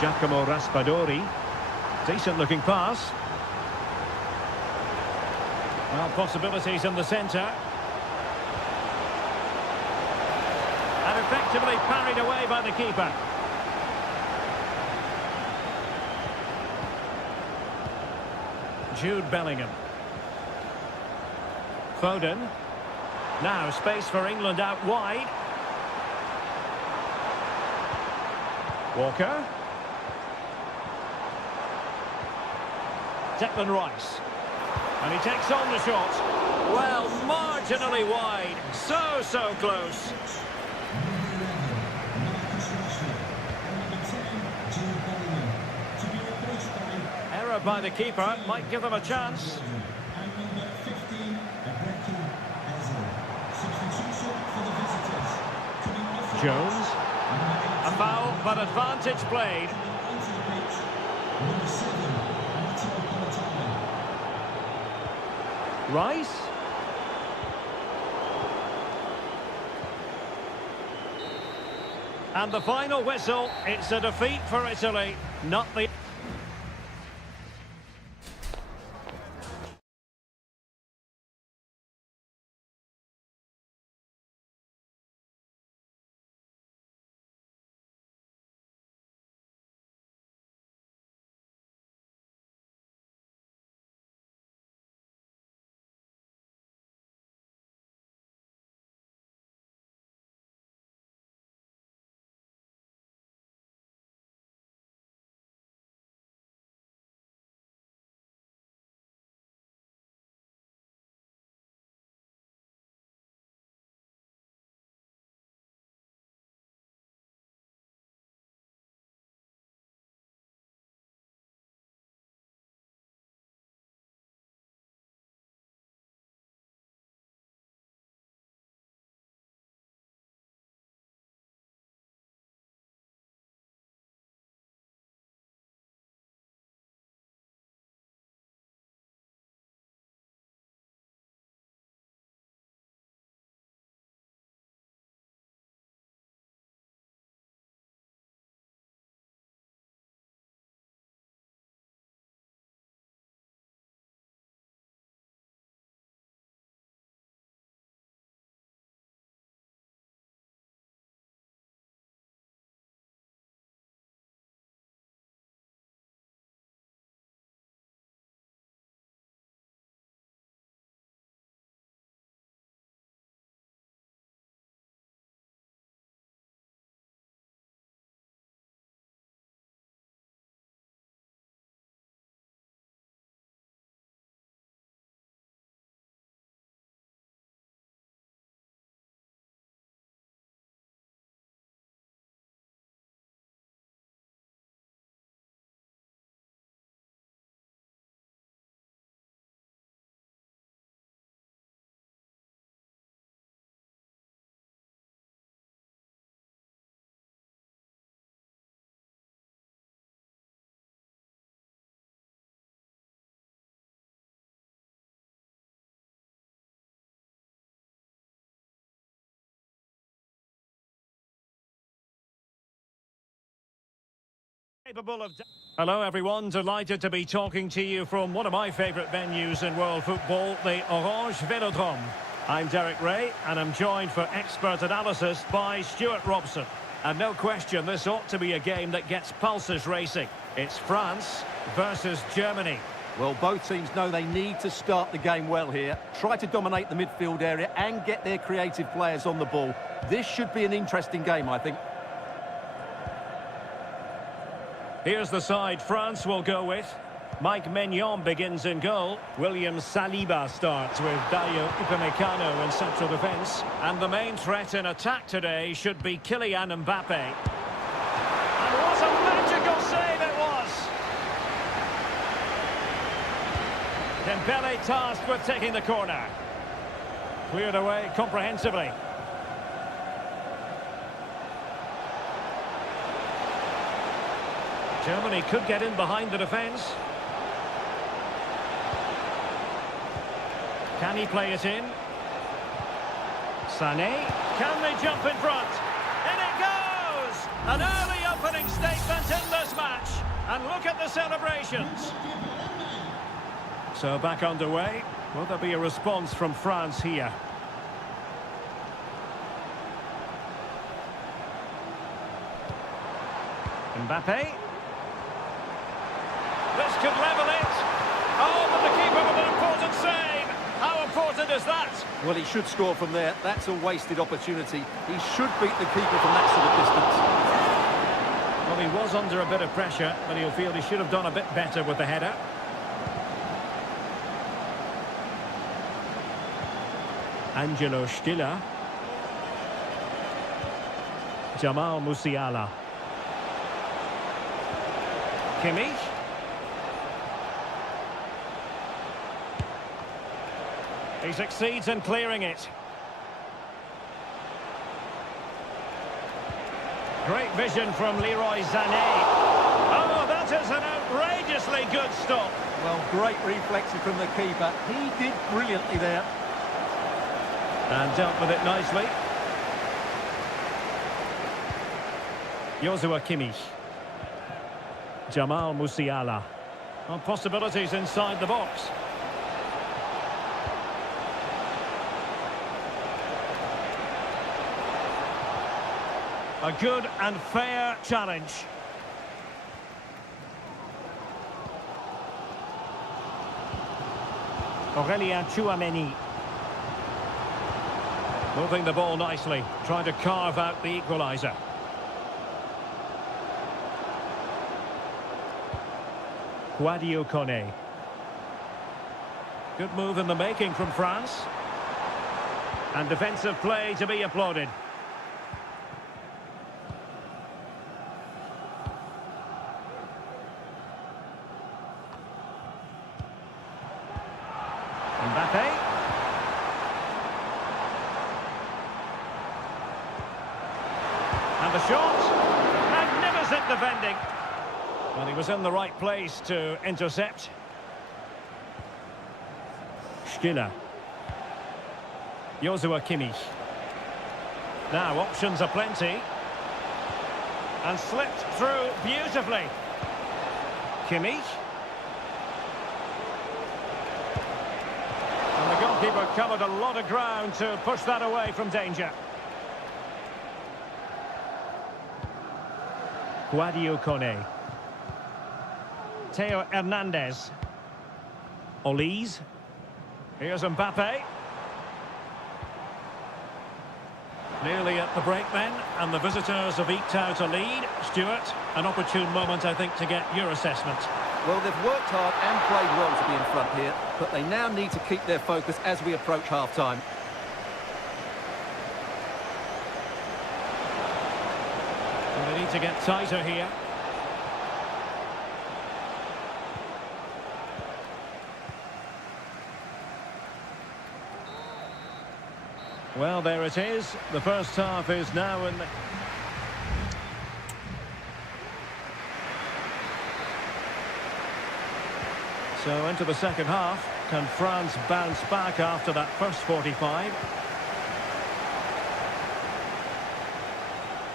Giacomo Raspadori. Decent looking pass. Well, possibilities in the centre. And effectively parried away by the keeper. Jude Bellingham. Foden. Now space for England out wide. Walker. Declan Rice. And he takes on the shot. Well, marginally wide. So close. Error by the keeper might give them a chance. Jones. A foul, but advantage played. Rice. And the final whistle, it's a defeat for Italy, not the... Capable of... Hello everyone, delighted to be talking to you from one of my favourite venues in world football, the Orange Velodrome. I'm Derek Ray and I'm joined for expert analysis by Stuart Robson. And no question, this ought to be a game that gets pulses racing. It's France versus Germany. Well, both teams know they need to start the game well here. Try to dominate the midfield area and get their creative players on the ball. This should be an interesting game, I think. Here's the side France will go with. Mike Maignan begins in goal. William Saliba starts with Dayo Upamecano in central defence. And the main threat in attack today should be Kylian Mbappe. And what a magical save it was! Dembele tasked with taking the corner. Cleared away comprehensively. Germany could get in behind the defence. Can he play it in? Sané. Can they jump in front? In it goes! An early opening statement in this match. And look at the celebrations. So back underway. Will there be a response from France here? Mbappe. This could level it. Oh, but the keeper with an important save. How important is that? Well, he should score from there. That's a wasted opportunity. He should beat the keeper from that sort of distance. Well, he was under a bit of pressure, but he'll feel he should have done a bit better with the header. Angelo Stiller. Jamal Musiala. Kimmich. He succeeds in clearing it. Great vision from Leroy Sané. Oh, that is an outrageously good stop. Well, great reflexes from the keeper. He did brilliantly there. And dealt with it nicely. Joshua Kimmich. Jamal Musiala. Well, possibilities inside the box. A good and fair challenge. Aurélien Tchouameni. Moving the ball nicely, trying to carve out the equaliser. Sadio Kone. Good move in the making from France. And defensive play to be applauded. Mbappe. And the shot. Magnificent defending. Well, he was in the right place to intercept. Stiller. Joshua Kimmich. Now, options are plenty. And slipped through beautifully. Kimmich. And the goalkeeper covered a lot of ground to push that away from danger. Sadio Kone. Theo Hernandez. Olise. Here's Mbappe. Nearly at the break then, and the visitors have eked out a lead. Stuart, an opportune moment, I think, to get your assessment. Well, they've worked hard and played well to be in front here, but they now need to keep their focus as we approach half-time. Well, they need to get tighter here. Well, there it is. The first half is now in the... So into the second half. Can France bounce back after that first 45?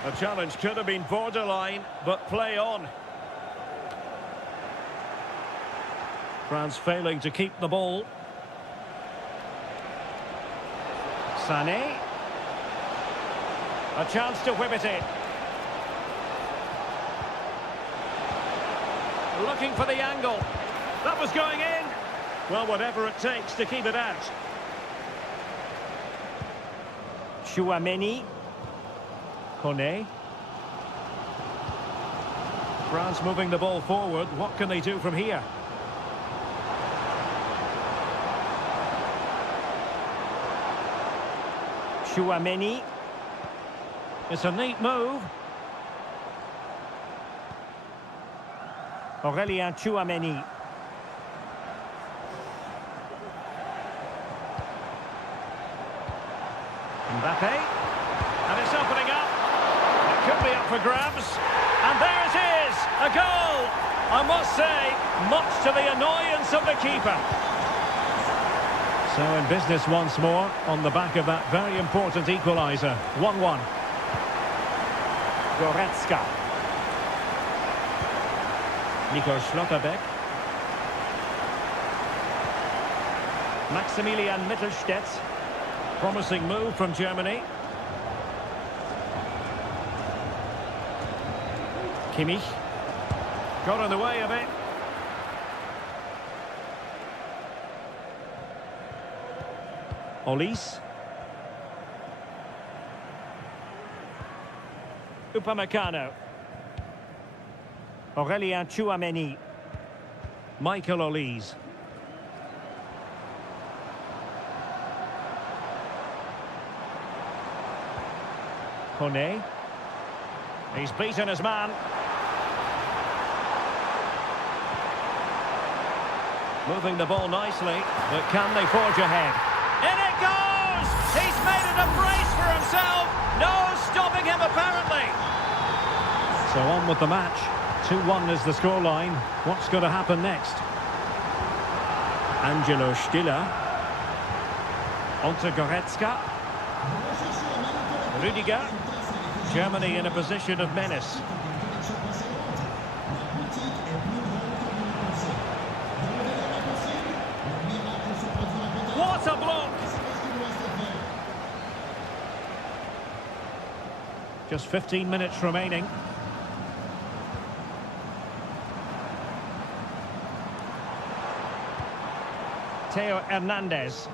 The challenge could have been borderline, but play on. France failing to keep the ball. Sané. A chance to whip it in. Looking for the angle. That was going in. Well, whatever it takes to keep it out. Chouameni. Kone. France moving the ball forward. What can they do from here? Chouameni. It's a neat move. Aurélien Chouameni. Mbappe. And it's opening up. It could be up for grabs. And there it is. A goal. I must say, much to the annoyance of the keeper. So in business once more on the back of that very important equaliser. 1-1. Goretzka. Nico Schlotterbeck. Maximilian Mittelstädt. Promising move from Germany. Kimmich. Got in the way of it. Olise. Upamecano. Aurélien Chouameni. Michael Olise. Kone. He's beaten his man. Moving the ball nicely, but can they forge ahead? In it goes! He's made it a brace for himself. No stopping him, apparently. So on with the match. 2-1 is the scoreline. What's going to happen next? Angelo Stiller. Onto Goretzka. Rüdiger. Germany in a position of menace. What a block! Just 15 minutes remaining. Theo Hernandez.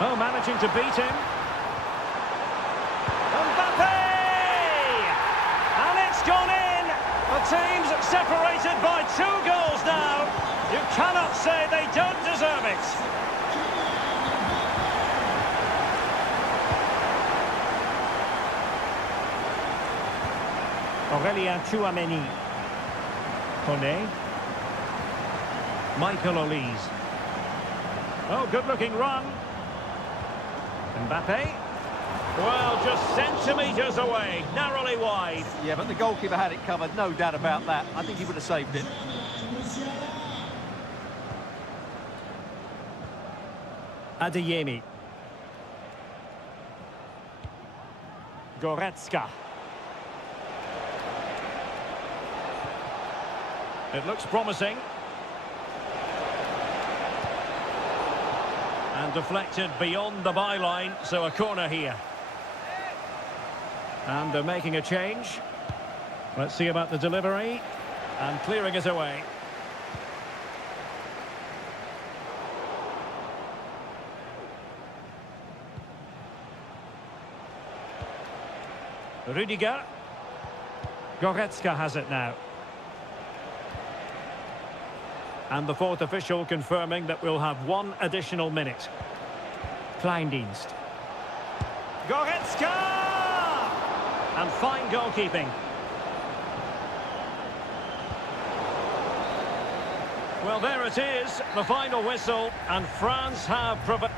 Oh, managing to beat him. Mbappe! And it's gone in! The team's separated by 2 goals now. You cannot say they don't deserve it. Aurélien Chouameni. Kone. Michael Olise. Oh, good-looking run. Mbappe. Well, just centimetres away, narrowly wide. Yeah, but the goalkeeper had it covered, no doubt about that. I think he would have saved it. Adeyemi. Goretzka. It looks promising. And deflected beyond the byline, so a corner here. And they're making a change. Let's see about the delivery. And clearing it away. Rüdiger. Goretzka has it now. And the 4th official confirming that we'll have 1 additional minute. Kleindienst. Goretzka! And fine goalkeeping. Well, there it is, the final whistle, and France have provided...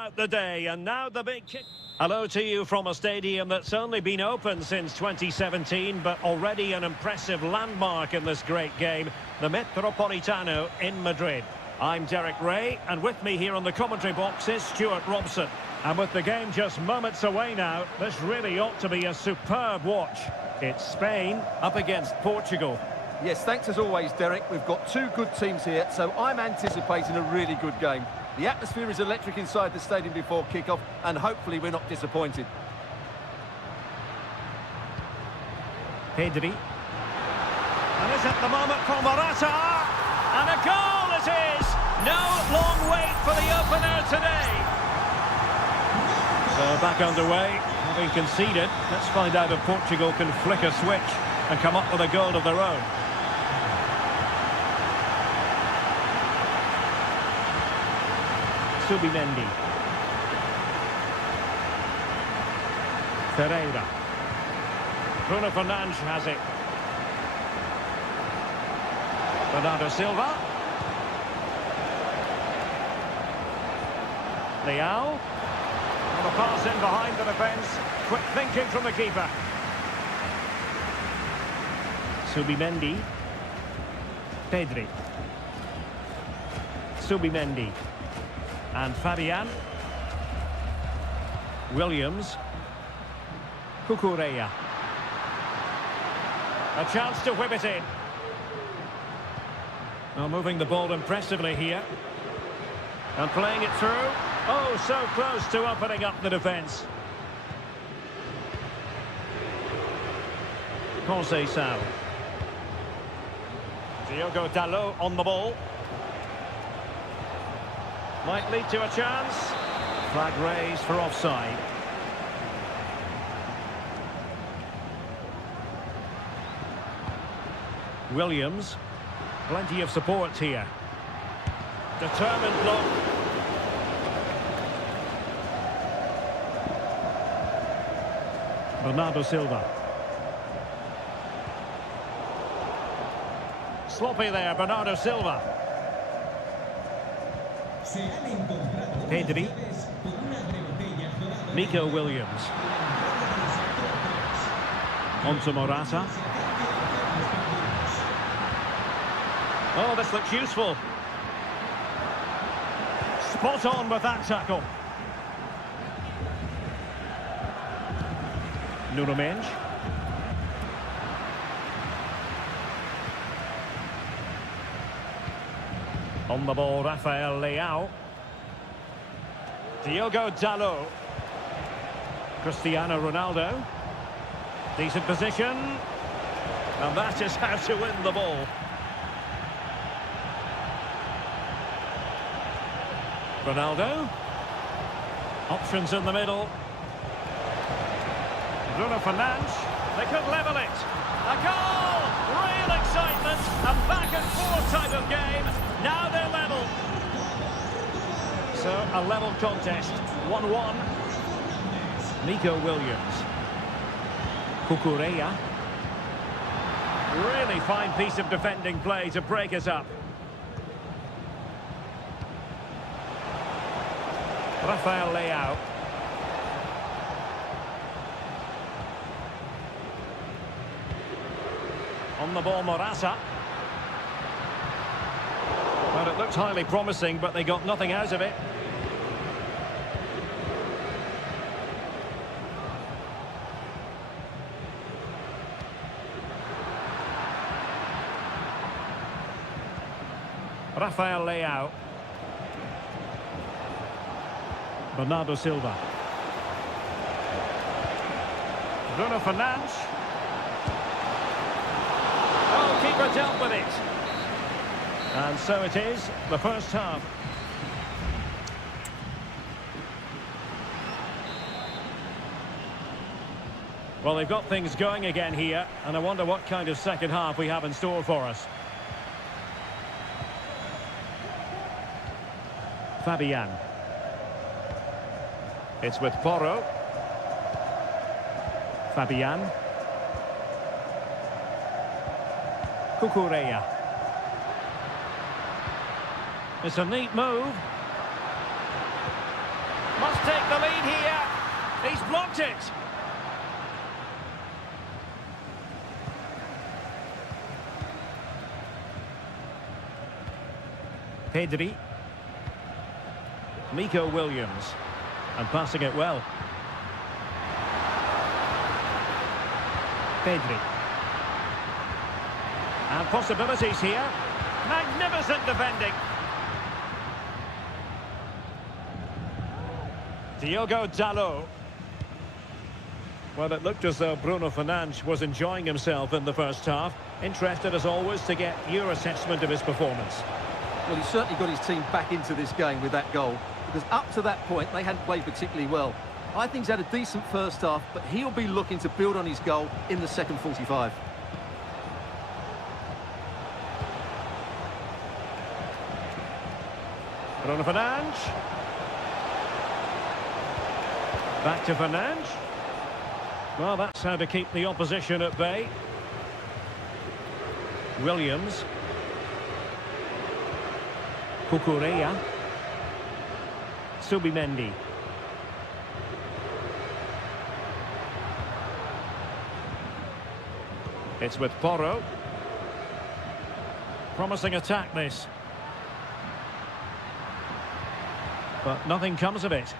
Out the day, and now the big kick. Hello to you from a stadium that's only been open since 2017, but already an impressive landmark in this great game, the Metropolitano in Madrid. I'm Derek Ray, and with me here on the commentary box is Stuart Robson. And with the game just moments away now, this really ought to be a superb watch. It's Spain up against Portugal. Yes, thanks as always, Derek. We've got two good teams here, so I'm anticipating a really good game. The atmosphere is electric inside the stadium before kick-off, and hopefully we're not disappointed. Pedri. And is at the moment for Morata. And a goal it is! No long wait for the opener today. So back underway, having conceded. Let's find out if Portugal can flick a switch and come up with a goal of their own. Subimendi. Ferreira. Bruno Fernandes has it. Bernardo Silva. Leao. And a pass in behind the defence. Quick thinking from the keeper. Subimendi. Pedri. Subimendi. And Fabian. Williams. Cucurella. A chance to whip it in. Now moving the ball impressively here. And playing it through. Oh, so close to opening up the defence. Conceição. Diogo Dalot on the ball. Might lead to a chance. Flag raised for offside. Williams. Plenty of support here. Determined block. Bernardo Silva. Sloppy there, Bernardo Silva. Pedri. Nico Williams. Onto Morata. Oh, this looks useful. Spot on with that tackle. Nuno Mendes. On the ball, Rafael Leao. Diogo Dalot. Cristiano Ronaldo. Decent position. And that is how to win the ball. Ronaldo. Options in the middle. Bruno Fernandes. They could level it. A goal! Real excitement. A back and forth type of game. Now they're level. So a level contest. 1-1. Nico Williams. Cucurella. Really fine piece of defending play to break us up. Rafael Leao. On the ball, Morata. Well, it looked highly promising, but they got nothing out of it. Rafael Leao. Bernardo Silva. Bruno Fernandes. Oh, keeper dealt with it. And so it is, the first half. Well, they've got things going again here, and I wonder what kind of second half we have in store for us. Fabian. It's with Porro. Fabian. Cucurella. It's a neat move. Must take the lead here. He's blocked it. Pedri. Nico Williams. And passing it well. Pedri. And possibilities here. Magnificent defending. Diogo Dalot. Well, it looked as though Bruno Fernandes was enjoying himself in the first half. Interested, as always, to get your assessment of his performance. Well, he certainly got his team back into this game with that goal, because up to that point, they hadn't played particularly well. I think he's had a decent first half, but he'll be looking to build on his goal in the second 45. Bruno Fernandes. Back to Fernandes. Well, that's how to keep the opposition at bay. Williams. Cucurella. Subimendi. It's with Porro. Promising attack, this. But nothing comes of it.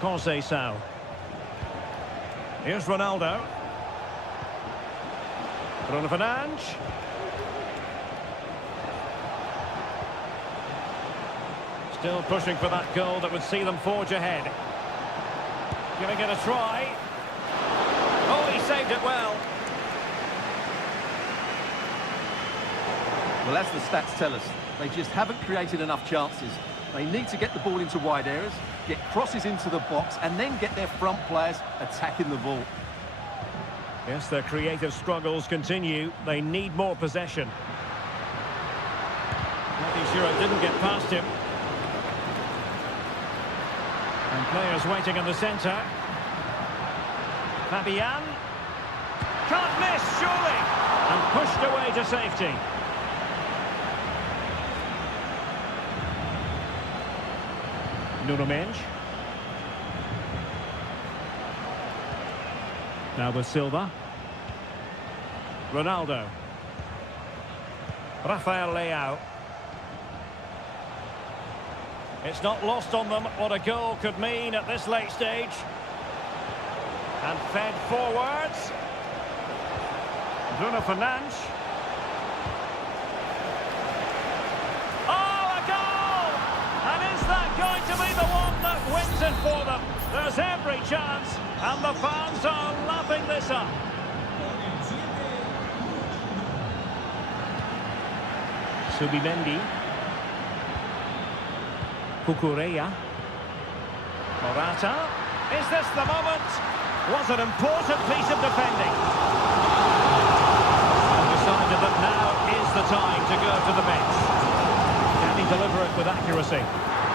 Conceição. Here's Ronaldo. Bruno Fernandes. Still pushing for that goal that would see them forge ahead. Giving it a try. Oh, he saved it well. Well, as the stats tell us, they just haven't created enough chances. They need to get the ball into wide areas, get crosses into the box, and then get their front players attacking the ball. Yes, their creative struggles continue. They need more possession. Making sure it didn't get past him. And players waiting in the centre. Fabian. Can't miss, surely. And pushed away to safety. Nuno Mendes. Now with Silva. Ronaldo. Rafael Leao. It's not lost on them what a goal could mean at this late stage. And fed forwards. Bruno Fernandes. Oh, a goal! And is that going to be the one that wins it for them? There's every chance, and the fans are lapping this up. Subimendi. Cucurella. Morata. Is this the moment? Was an important piece of defending. And decided that now is the time to go to the bench. Can he deliver it with accuracy?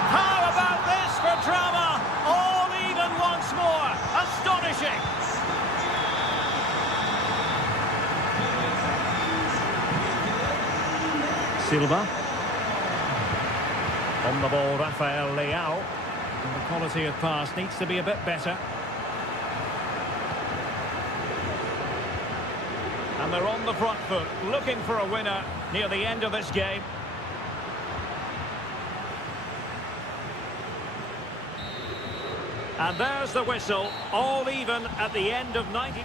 How about this for drama? All even once more. Astonishing. Silva. On the ball, Rafael Leao. And the quality of pass needs to be a bit better. And they're on the front foot, looking for a winner near the end of this game. And there's the whistle, all even at the end of 90...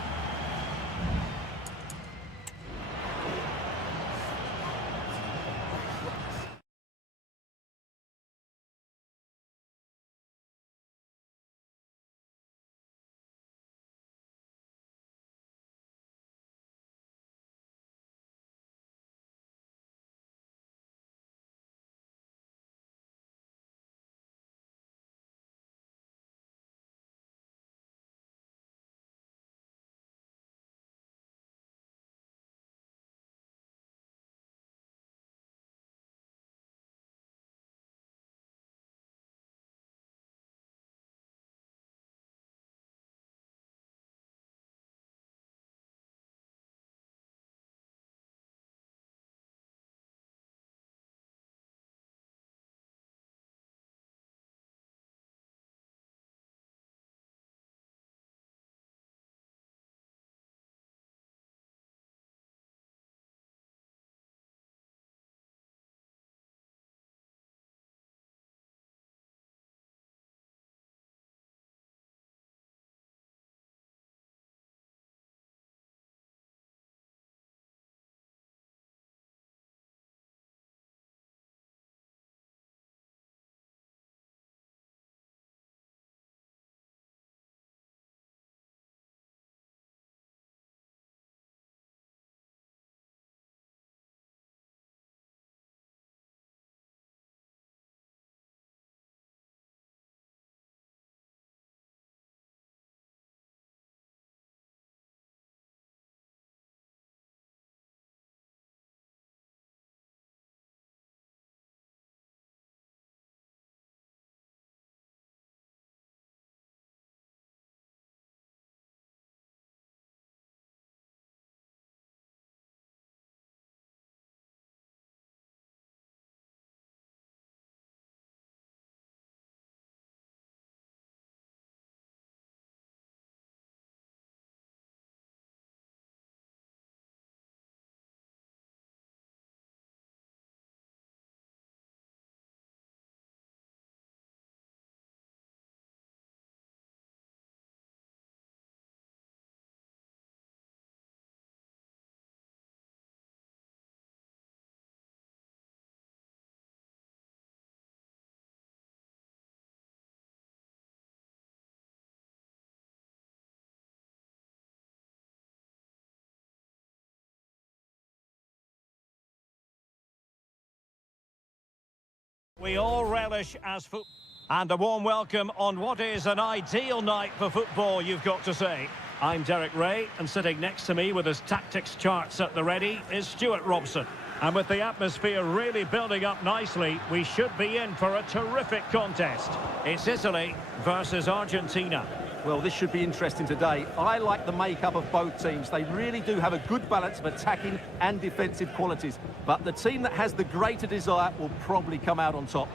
we all relish as football. And a warm welcome on what is an ideal night for football, you've got to say. I'm Derek Ray, and sitting next to me with his tactics charts at the ready is Stuart Robson. And with the atmosphere really building up nicely, we should be in for a terrific contest. It's Italy versus Argentina. Well, this should be interesting today. I like the makeup of both teams. They really do have a good balance of attacking and defensive qualities. But the team that has the greater desire will probably come out on top.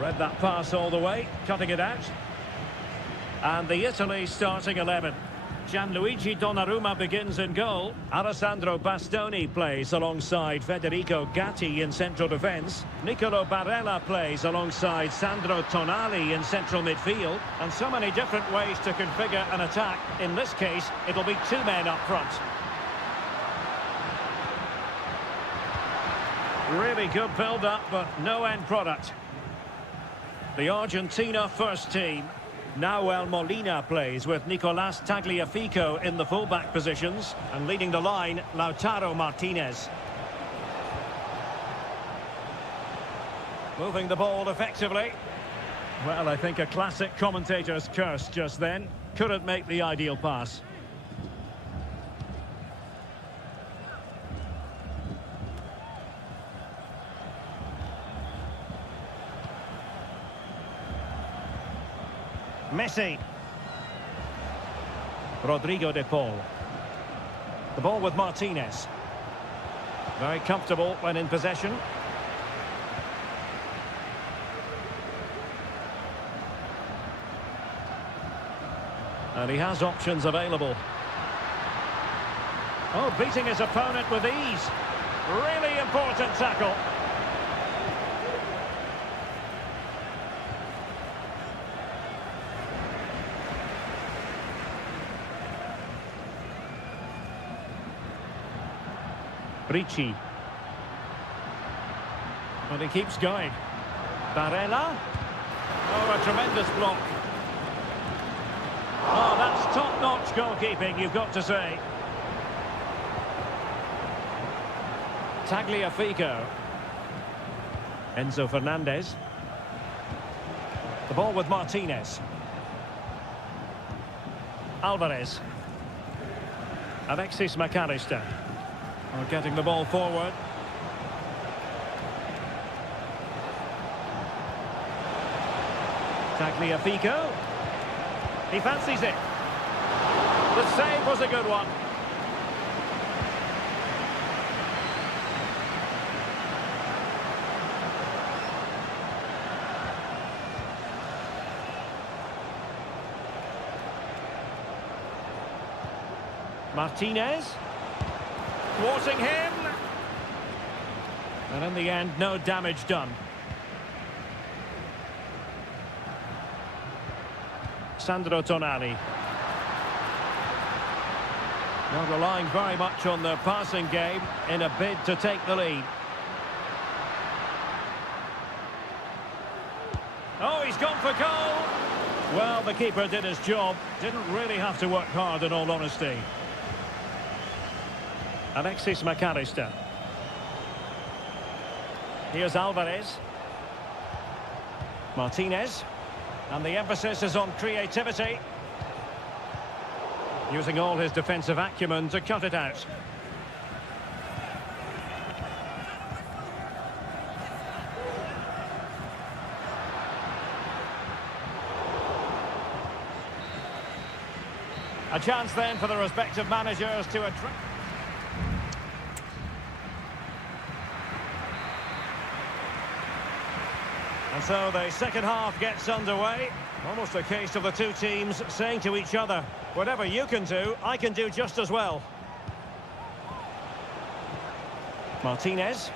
Read that pass all the way, cutting it out. And the Italy starting 11. Gianluigi Donnarumma begins in goal. Alessandro Bastoni plays alongside Federico Gatti in central defence. Nicolo Barella plays alongside Sandro Tonali in central midfield. And so many different ways to configure an attack. In this case, it'll be two men up front. Really good build-up, but no end product. The Argentina first team. Nahuel Molina plays with Nicolas Tagliafico in the full-back positions, and leading the line, Lautaro Martinez. Moving the ball effectively. Well, I think a classic commentator's curse just then. Couldn't make the ideal pass. Messi. Rodrigo de Paul. The ball with Martinez. Very comfortable when in possession. And he has options available. Oh, beating his opponent with ease. Really important tackle. Ricci. And he keeps going. Barella. Oh, a tremendous block. Oh, that's top-notch goalkeeping, you've got to say. Tagliafico. Enzo Fernandez. The ball with Martinez. Alvarez. Alexis McAllister. Getting the ball forward. Tagliafico. He fancies it. The save was a good one. Martinez. Thwarting him. And in the end, no damage done. Sandro Tonali. Now relying very much on the passing game in a bid to take the lead. Oh, he's gone for goal. Well, the keeper did his job. Didn't really have to work hard, in all honesty. Alexis McAllister. Here's Alvarez. Martinez. And the emphasis is on creativity. Using all his defensive acumen to cut it out. A chance then for the respective managers to attract. And so the second half gets underway. Almost a case of the two teams saying to each other, whatever you can do, I can do just as well. Martinez.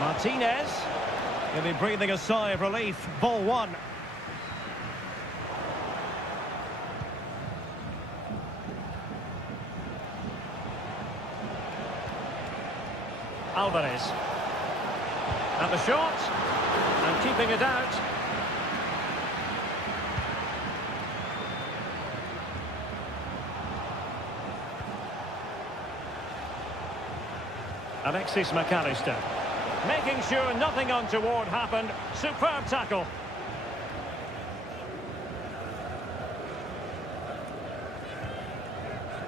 Martinez. He'll be breathing a sigh of relief. Ball one. Alvarez. And the shot. And keeping it out. Alexis McAllister. Making sure nothing untoward happened. Superb tackle.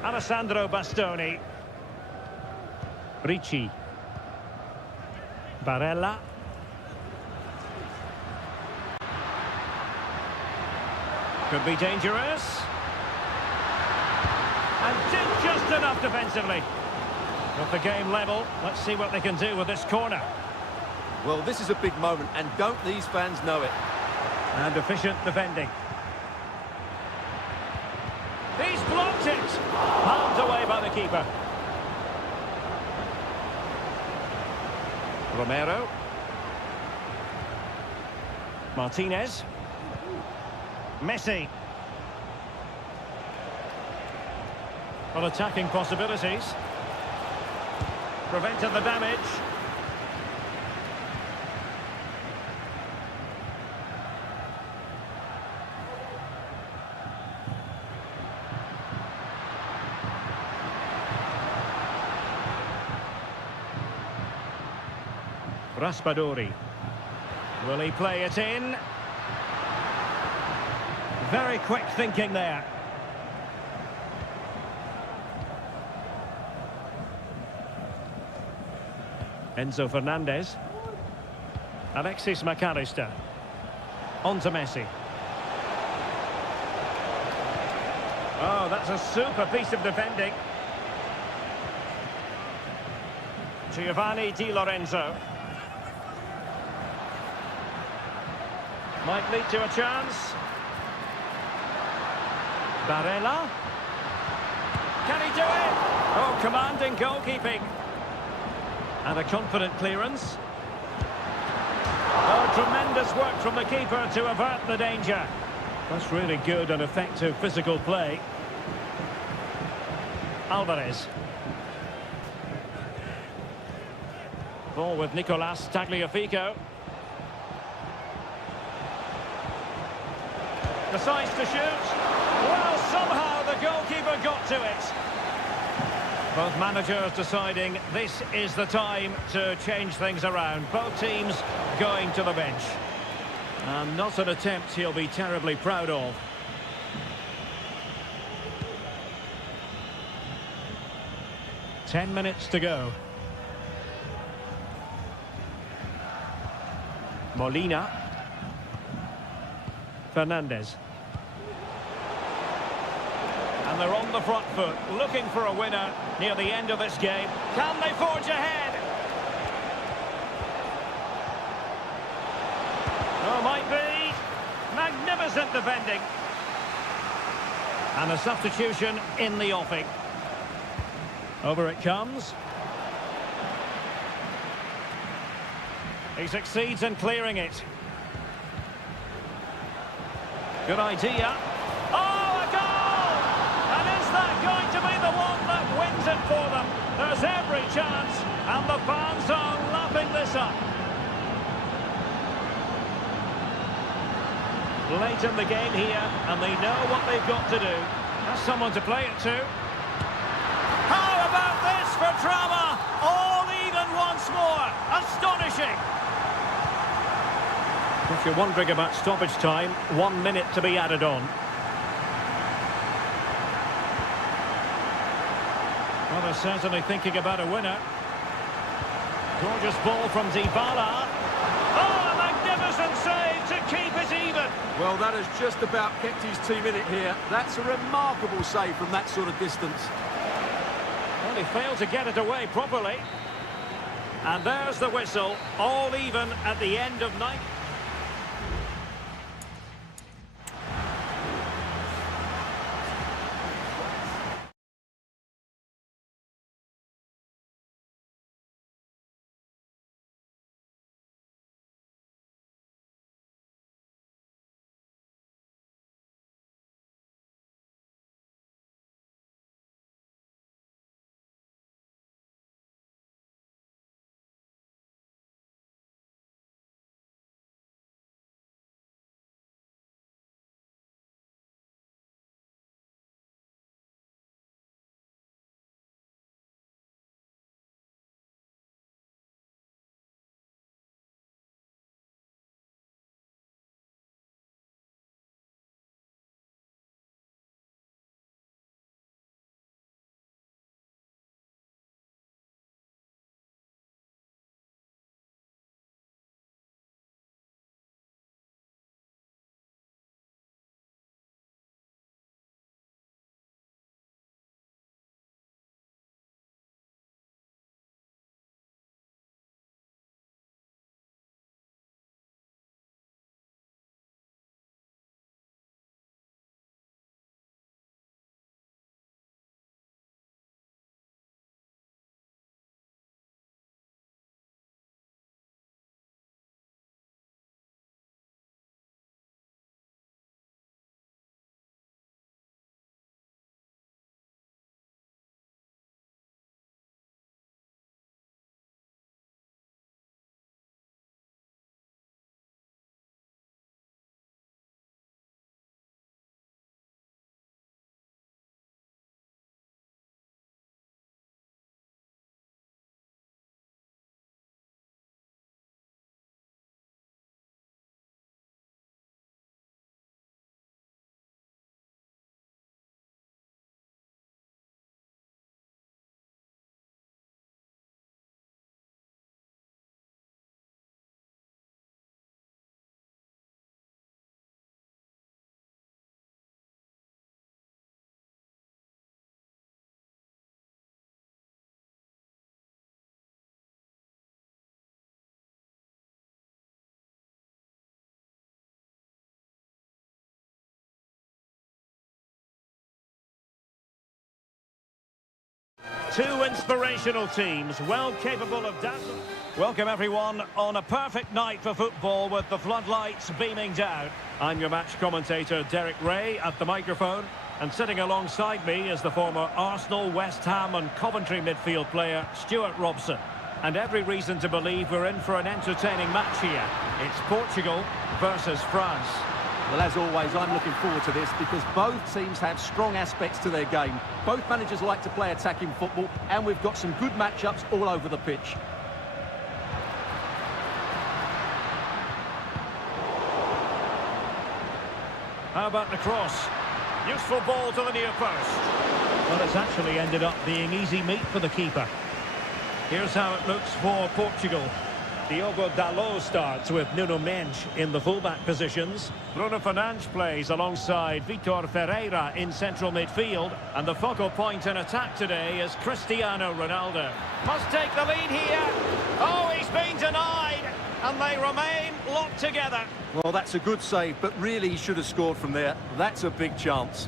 Alessandro Bastoni. Ricci. Barella. Could be dangerous. And did just enough defensively. With the game level, let's see what they can do with this corner. Well, this is a big moment, and don't these fans know it? And efficient defending. He's blocked it. Palmed away by the keeper. Romero. Martinez. Messi. Well, attacking possibilities. Prevented the damage. Raspadori. Will he play it in? Very quick thinking there. Enzo Fernandez. Alexis McAllister. On to Messi. Oh, that's a super piece of defending. Giovanni Di Lorenzo. Might lead to a chance. Barella. Can he do it? Oh, commanding goalkeeping. And a confident clearance. Oh, tremendous work from the keeper to avert the danger. That's really good and effective physical play. Alvarez. Ball with Nicolas Tagliafico. Decides to shoot. Well, somehow the goalkeeper got to it. Both managers deciding this is the time to change things around. Both teams going to the bench. And not an attempt he'll be terribly proud of. Ten minutes to go. Molina. Fernandez. And they're on the front foot, looking for a winner near the end of this game. Can they forge ahead? Oh, might be. Magnificent defending. And a substitution in the offing. Over it comes. He succeeds in clearing it. Good idea. Oh, a goal! And is that going to be the one that wins it for them? There's every chance, and the fans are lapping this up. Late in the game here, and they know what they've got to do. That's someone to play it to. How about this for drama? All even once more. Astonishing. If you're wondering about stoppage time, 1 minute to be added on. Well, they're certainly thinking about a winner. Gorgeous ball from Dybala. Oh, a magnificent save to keep it even. Well, that has just about kept his team in it here. That's a remarkable save from that sort of distance. Well, he failed to get it away properly. And there's the whistle, all even at the end of 90. Two inspirational teams, well capable of dazzling. Welcome everyone on a perfect night for football with the floodlights beaming down. I'm your match commentator Derek Ray at the microphone, and sitting alongside me is the former Arsenal, West Ham and Coventry midfield player Stuart Robson. And every reason to believe we're in for an entertaining match here. It's Portugal versus France. Well, as always, I'm looking forward to this because both teams have strong aspects to their game. Both managers like to play attacking football, and we've got some good matchups all over the pitch. How about the cross? Useful ball to the near post. Well, it's actually ended up being easy meat for the keeper. Here's how it looks for Portugal. Diogo Dalot starts with Nuno Mendes in the fullback positions. Bruno Fernandes plays alongside Vitor Ferreira in central midfield. And the focal point in attack today is Cristiano Ronaldo. Must take the lead here. Oh, he's been denied. And they remain locked together. Well, that's a good save, but really he should have scored from there. That's a big chance.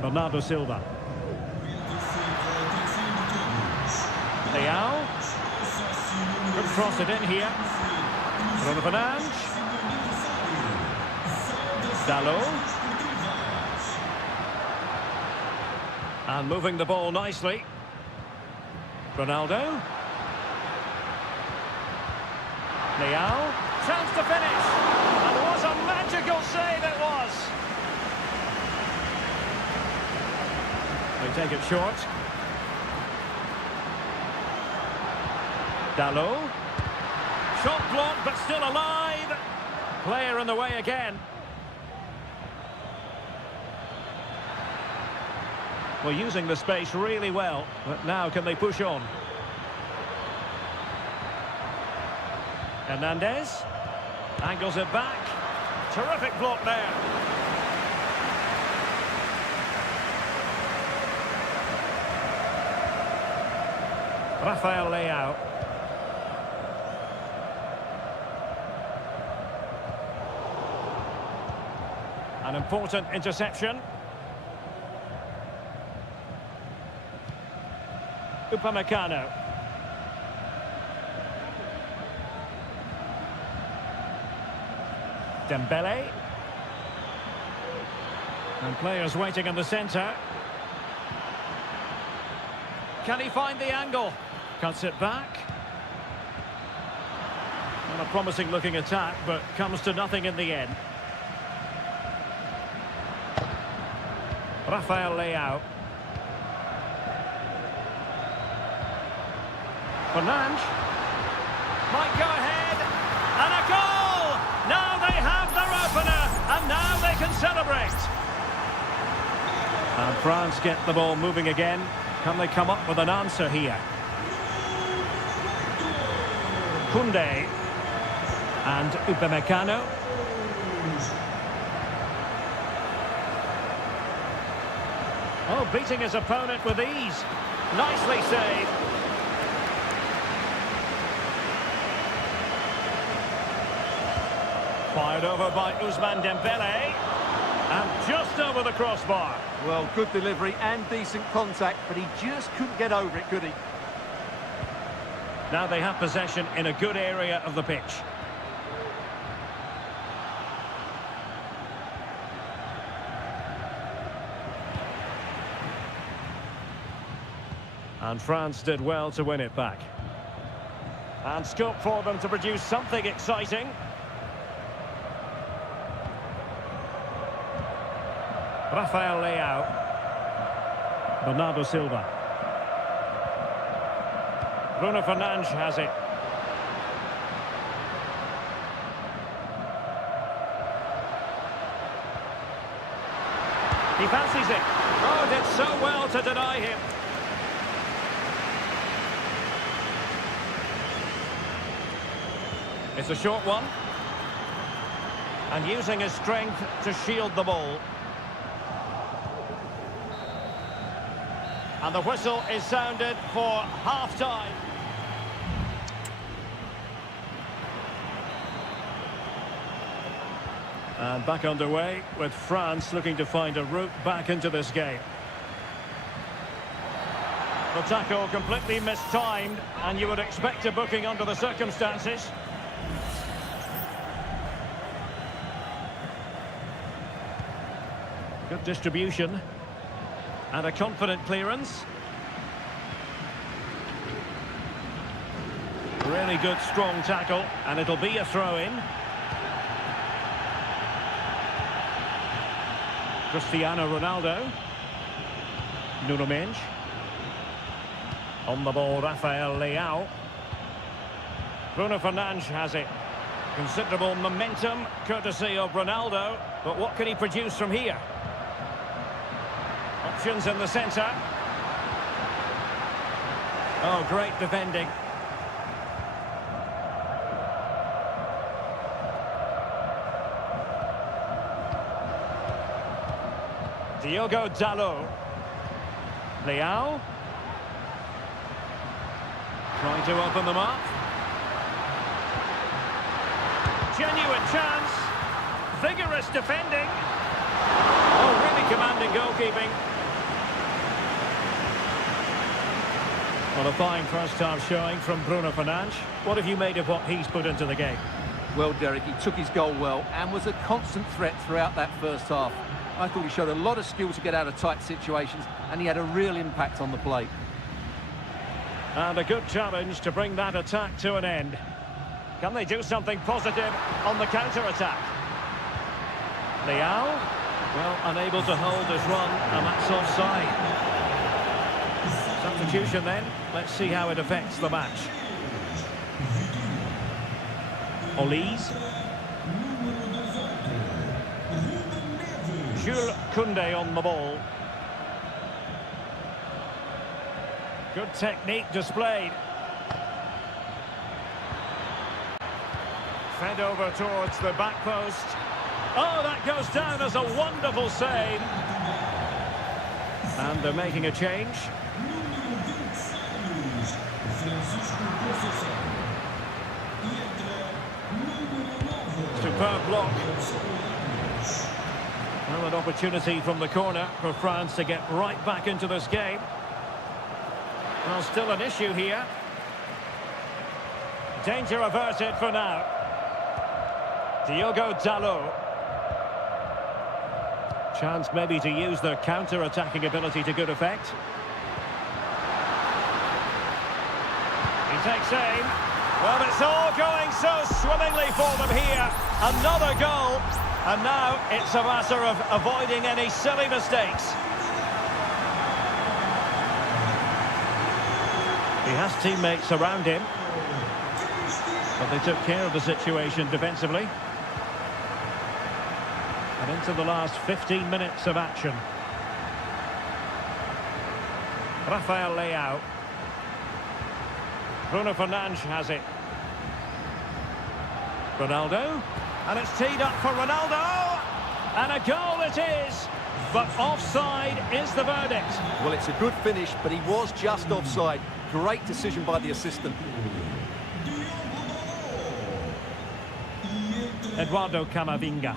Bernardo Silva. Leao. Could cross it in here. Bruno Fernandes. Dalot. And moving the ball nicely. Ronaldo. Leao. Chance to finish. And it was a magical save it was. They take it short. Dalot. Shot blocked, but still alive. Player in the way again. Well, using the space really well, but now can they push on? Hernandez. Angles it back. Terrific block there. Rafael Leao. An important interception. Upamecano. Dembele. And players waiting in the centre. Can he find the angle? Cuts it back. Not a promising looking attack, but comes to nothing in the end. Rafael Leao. Fernandes. Might go ahead. And a goal! Now they have their opener. And now they can celebrate. And France get the ball moving again. Can they come up with an answer here? Koundé. And Upamecano. Oh, beating his opponent with ease. Nicely saved. Fired over by Ousmane Dembele. And just over the crossbar. Well, good delivery and decent contact, but he just couldn't get over it, could he? Now they have possession in a good area of the pitch. And France did well to win it back. And scope for them to produce something exciting. Rafael Leao. Bernardo Silva. Bruno Fernandes has it. He fancies it. Oh, did so well to deny him. It's a short one. And using his strength to shield the ball. And the whistle is sounded for half-time. And back underway with France looking to find a route back into this game. The tackle completely mistimed, and you would expect a booking under the circumstances. Good distribution. And a confident clearance. Really good, strong tackle, and it'll be a throw-in. Cristiano Ronaldo. Nuno Mendes. On the ball, Rafael Leao. Bruno Fernandes has it. Considerable momentum, courtesy of Ronaldo. But what can he produce from here? Options in the centre. Oh, great defending. Diogo Dalot. Leao. Trying to open them up. Genuine chance. Vigorous defending. Oh, really commanding goalkeeping. Well, a fine first-half showing from Bruno Fernandes. What have you made of what he's put into the game? Well, Derek, he took his goal well and was a constant threat throughout that first half. I thought he showed a lot of skill to get out of tight situations, and he had a real impact on the plate. And a good challenge to bring that attack to an end. Can they do something positive on the counter-attack? Leao, well, unable to hold his run, and that's offside. Substitution then. Let's see how it affects the match. Olise. Jules Koundé on the ball. Good technique displayed. Fed over towards the back post. Oh, that goes down as a wonderful save. And they're making a change. Superb block. Well, an opportunity from the corner for France to get right back into this game. Well, still an issue here. Danger averted for now. Diogo Dalot. Chance maybe to use their counter-attacking ability to good effect. He takes aim. Well, it's all going so swimmingly for them here. Another goal. And now it's a matter of avoiding any silly mistakes. He has teammates around him, but they took care of the situation defensively. And into the last 15 minutes of action. Rafael Leao. Bruno Fernandes has it. Ronaldo. And it's teed up for Ronaldo. And a goal it is. But offside is the verdict. Well, it's a good finish, but he was just offside. Great decision by the assistant. Eduardo Camavinga.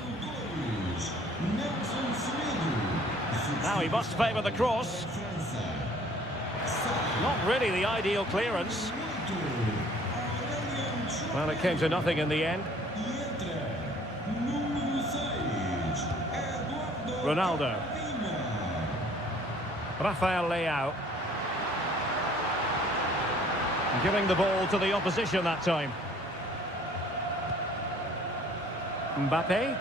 Now he must favour the cross. Not really the ideal clearance. Well, it came to nothing in the end. Ronaldo. Rafael Leao. Giving the ball to the opposition that time. Mbappe.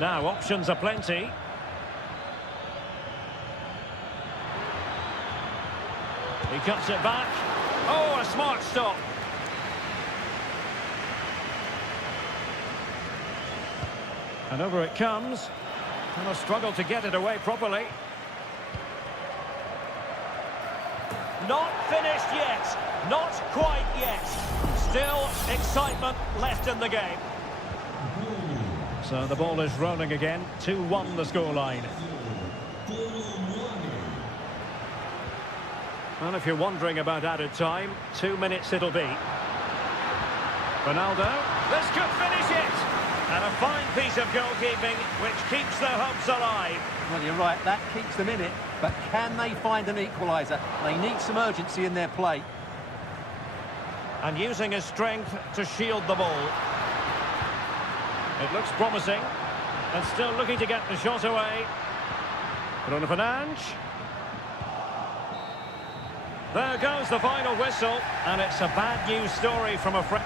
Now, options are plenty. He cuts it back. Oh, a smart stop. And over it comes. And a struggle to get it away properly. Not finished yet. Not quite yet. Still excitement left in the game. So the ball is rolling again. 2-1 the scoreline. Well, if you're wondering about added time, 2 minutes it'll be. Ronaldo. This could finish it. And a fine piece of goalkeeping, which keeps their hopes alive. Well, you're right, that keeps them in it, but can they find an equaliser? They need some urgency in their play. And using his strength to shield the ball. It looks promising. And still looking to get the shot away. Bruno Fernandes. There goes the final whistle. And it's a bad news story from a friend.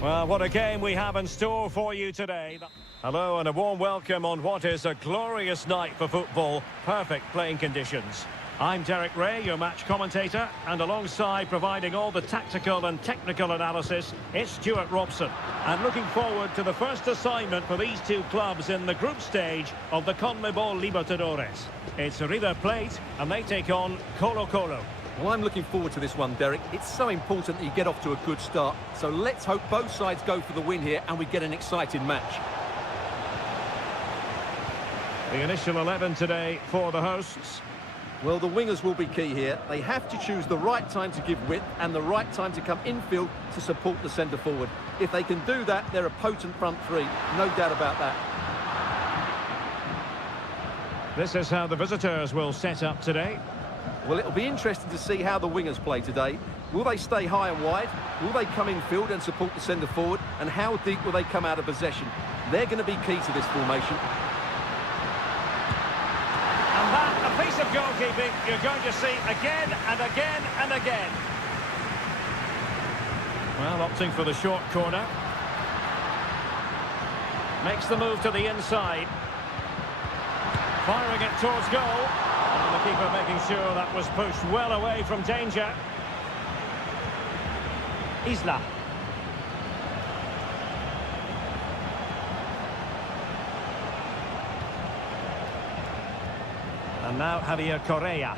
Well, what a game we have in store for you today. Hello and a warm welcome on what is a glorious night for football. Perfect playing conditions. I'm Derek Ray, your match commentator, and alongside providing all the tactical and technical analysis, it's Stuart Robson. And looking forward to the first assignment for these two clubs in the group stage of the CONMEBOL Libertadores. It's River Plate, and they take on Colo-Colo. Well, I'm looking forward to this one, Derek. It's so important that you get off to a good start. So let's hope both sides go for the win here and we get an exciting match. The initial 11 today for the hosts. Well, the wingers will be key here. They have to choose the right time to give width and the right time to come infield to support the centre forward. If they can do that, they're a potent front three. No doubt about that. This is how the visitors will set up today. Well, it'll be interesting to see how the wingers play today. Will they stay high and wide? Will they come infield and support the centre forward? And how deep will they come out of possession? They're going to be key to this formation. And that, a piece of goalkeeping you're going to see again and again and again. Well, opting for the short corner. Makes the move to the inside. Firing it towards goal. And the keeper making sure that was pushed well away from danger. Isla. And now Javier Correa.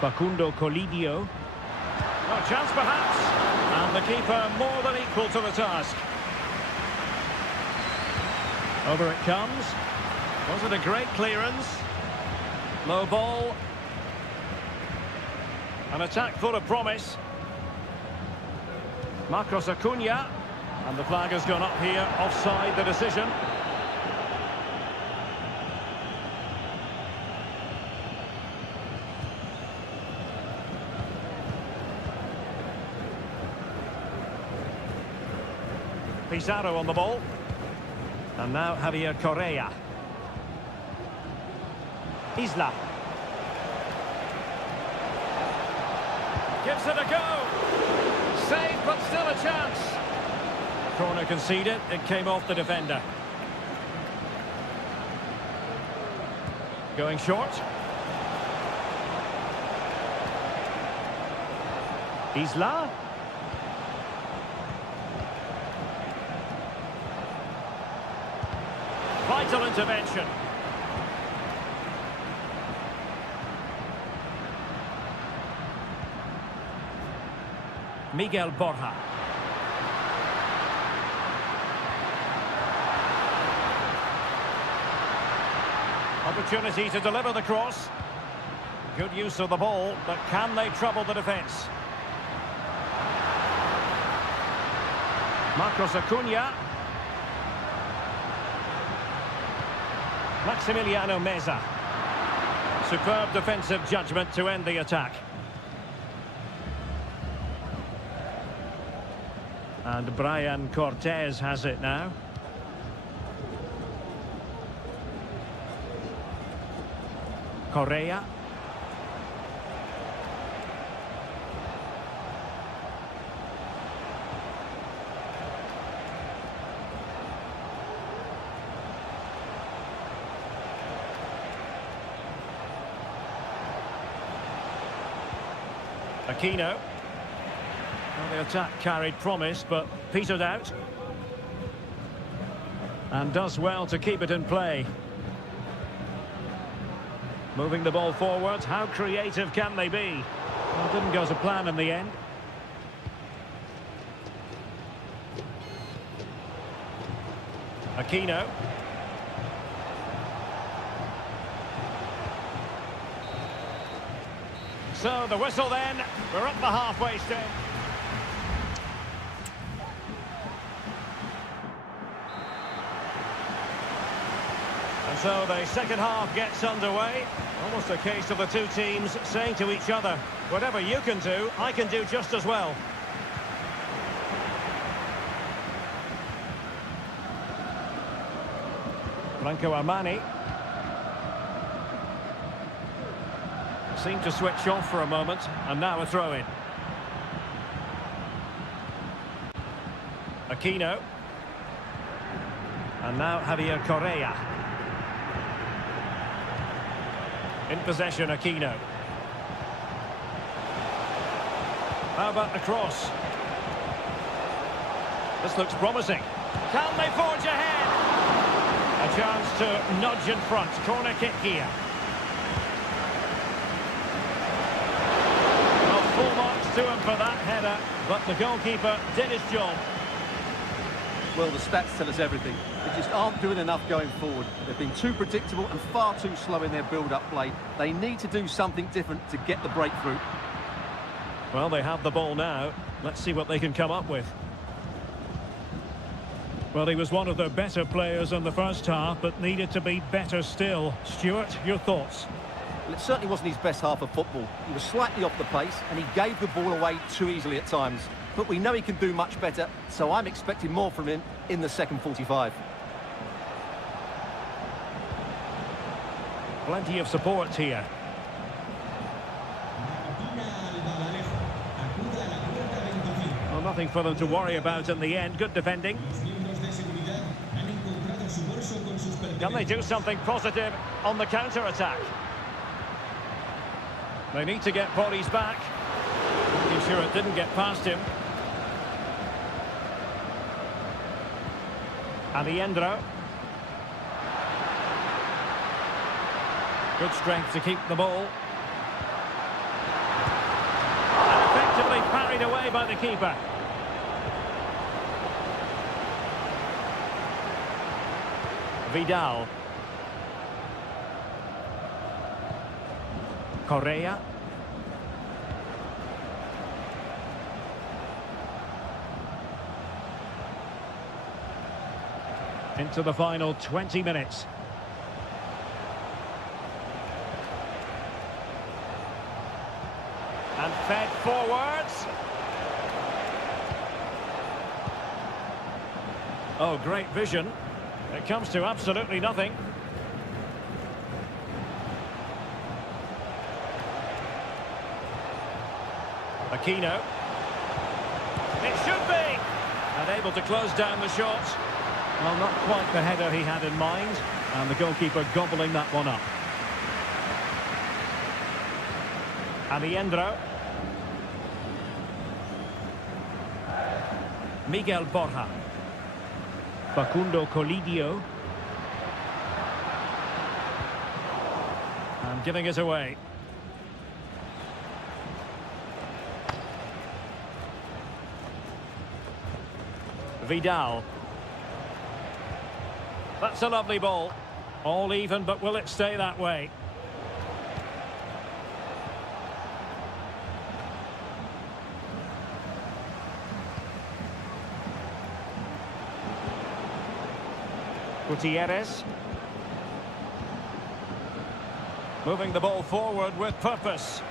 Facundo Colidio. No chance perhaps. And the keeper more than equal to the task. Over it comes. Was it a great clearance? Low ball. An attack full of promise. Marcos Acuna. And the flag has gone up here, offside the decision. Pizarro on the ball. And now Javier Correa. Isla. Gives it a go. Saved, but still a chance. Corner conceded. It came off the defender. Going short. Isla. Vital intervention. Miguel Borja. Opportunity to deliver the cross. Good use of the ball, but can they trouble the defence? Marcos Acuna. Maximiliano Meza. Superb defensive judgment to end the attack. And Brian Cortez has it now. Correa. Aquino. Well, the attack carried promise, but petered out. And does well to keep it in play. Moving the ball forward, how creative can they be? Well, didn't go to plan in the end. Aquino. So the whistle then, we're up the halfway stage. And so the second half gets underway. Almost a case of the two teams saying to each other, whatever you can do, I can do just as well. Franco Armani. Seemed to switch off for a moment, and now a throw-in. Aquino. And now Javier Correa. In possession, Aquino. How about the cross? This looks promising. Can they forge ahead? A chance to nudge in front. Corner kick here. Well, full marks to him for that header, but the goalkeeper did his job. Well, the stats tell us everything. They just aren't doing enough going forward. They've been too predictable and far too slow in their build-up play. They need to do something different to get the breakthrough. Well, they have the ball now. Let's see what they can come up with. Well, he was one of their better players in the first half, but needed to be better still. Stuart, your thoughts? Well, it certainly wasn't his best half of football. He was slightly off the pace, and he gave the ball away too easily at times. But we know he can do much better, so I'm expecting more from him in the second 45. Plenty of support here. Well, nothing for them to worry about in the end. Good defending. Can they do something positive on the counter-attack? They need to get bodies back. Making sure it didn't get past him. Aliendro. Good strength to keep the ball. And effectively parried away by the keeper. Vidal. Correa. Into the final 20 minutes. And fed forwards. Oh, great vision. It comes to absolutely nothing. Aquino. It should be! And able to close down the shot. Well, not quite the header he had in mind, and the goalkeeper gobbling that one up. Aliendro. Miguel Borja. Facundo Colidio. And giving it away. Vidal. That's a lovely ball. All even, but will it stay that way? Gutierrez. Moving the ball forward with purpose.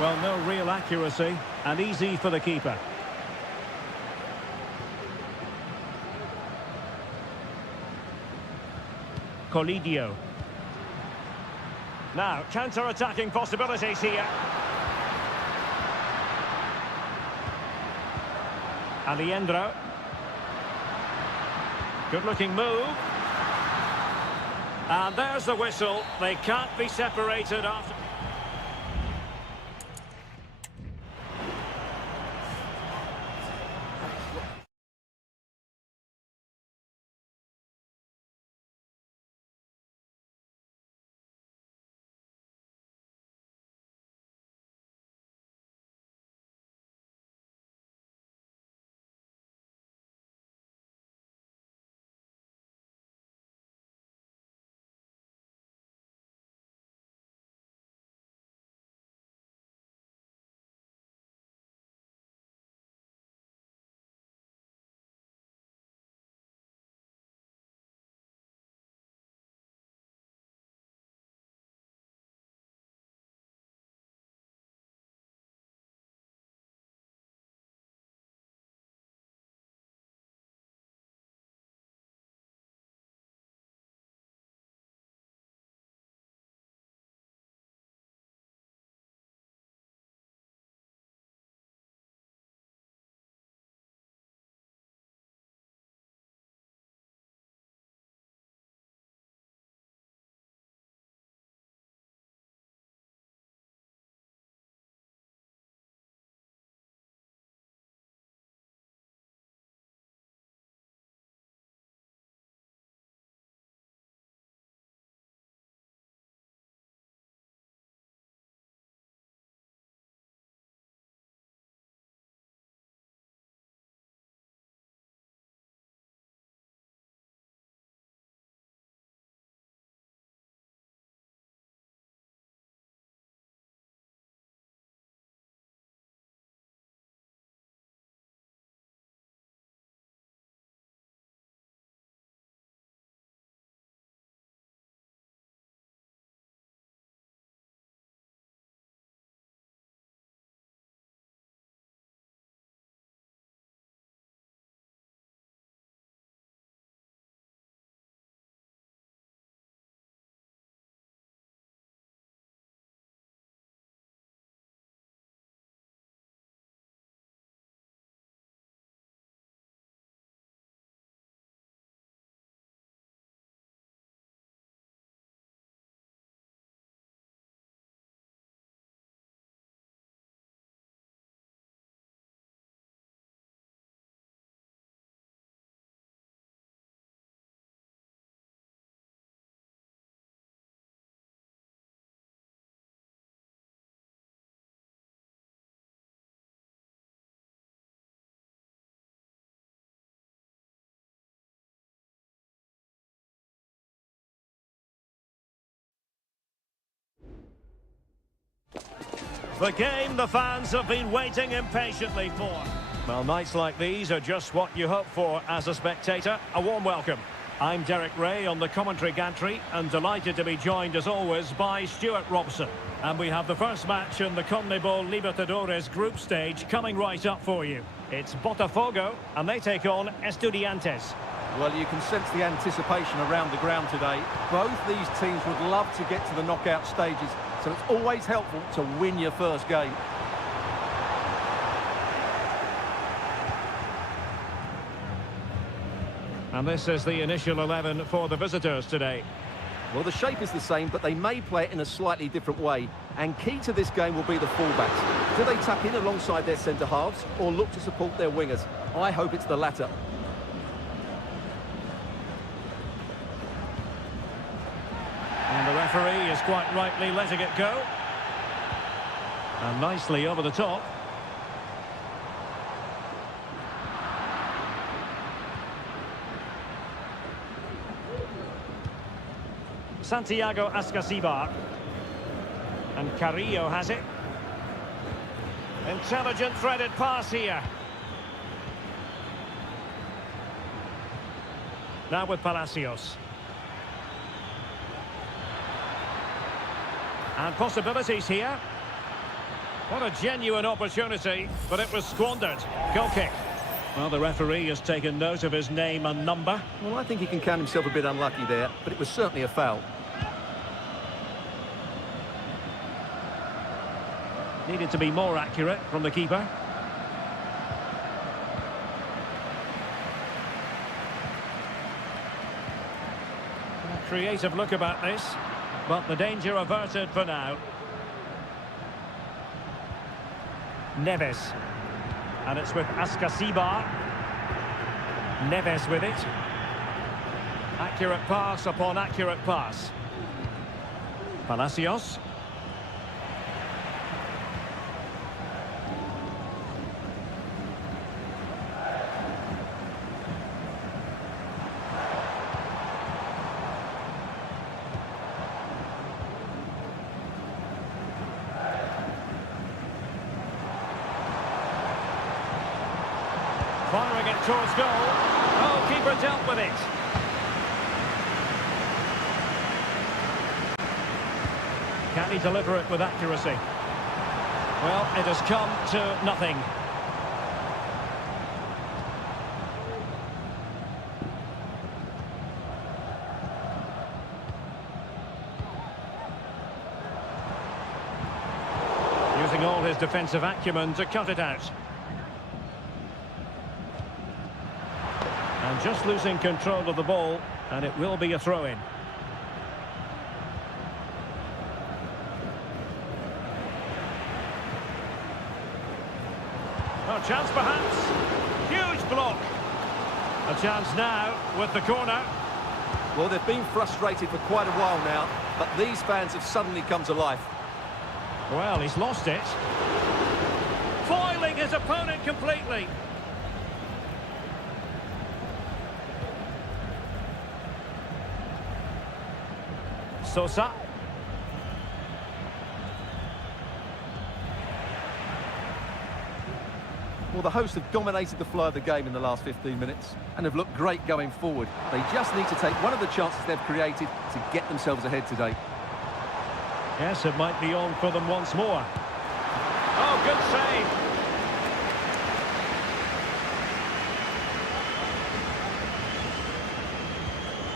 Well, no real accuracy, and easy for the keeper. Colidio. Now, counter-attacking possibilities here. Aliendro. Good-looking move. And there's the whistle. They can't be separated after... The game the fans have been waiting impatiently for. Well, nights like these are just what you hope for as a spectator. A warm welcome. I'm Derek Ray on the commentary gantry and delighted to be joined as always by Stuart Robson. And we have the first match in the CONMEBOL Libertadores group stage coming right up for you. It's Botafogo and they take on Estudiantes. Well, you can sense the anticipation around the ground today. Both these teams would love to get to the knockout stages, so it's always helpful to win your first game. And this is the initial 11 for the visitors today. Well, the shape is the same, but they may play it in a slightly different way. And key to this game will be the fullbacks. Do they tuck in alongside their centre-halves or look to support their wingers? I hope it's the latter. And the referee is quite rightly letting it go. And nicely over the top. Santiago Ascasibar. And Carrillo has it. Intelligent threaded pass here. Now with Palacios. And possibilities here. What a genuine opportunity, but it was squandered. Goal kick. Well, the referee has taken note of his name and number. Well, I think he can count himself a bit unlucky there, but it was certainly a foul. Needed to be more accurate from the keeper. A creative look about this, but the danger averted for now. Neves. And it's with Ascasibar. Neves with it. Accurate pass upon accurate pass. Palacios. Firing it towards goal. Oh, keeper dealt with it. Can he deliver it with accuracy? Well, it has come to nothing. Using all his defensive acumen to cut it out. And just losing control of the ball, and it will be a throw-in. Oh, chance perhaps. Huge block. A chance now with the corner. Well, they've been frustrated for quite a while now, but these fans have suddenly come to life. Well, he's lost it. Foiling his opponent completely. Sosa. Well, the hosts have dominated the flow of the game in the last 15 minutes and have looked great going forward. They just need to take one of the chances they've created to get themselves ahead today. Yes, it might be on for them once more. Oh, good save.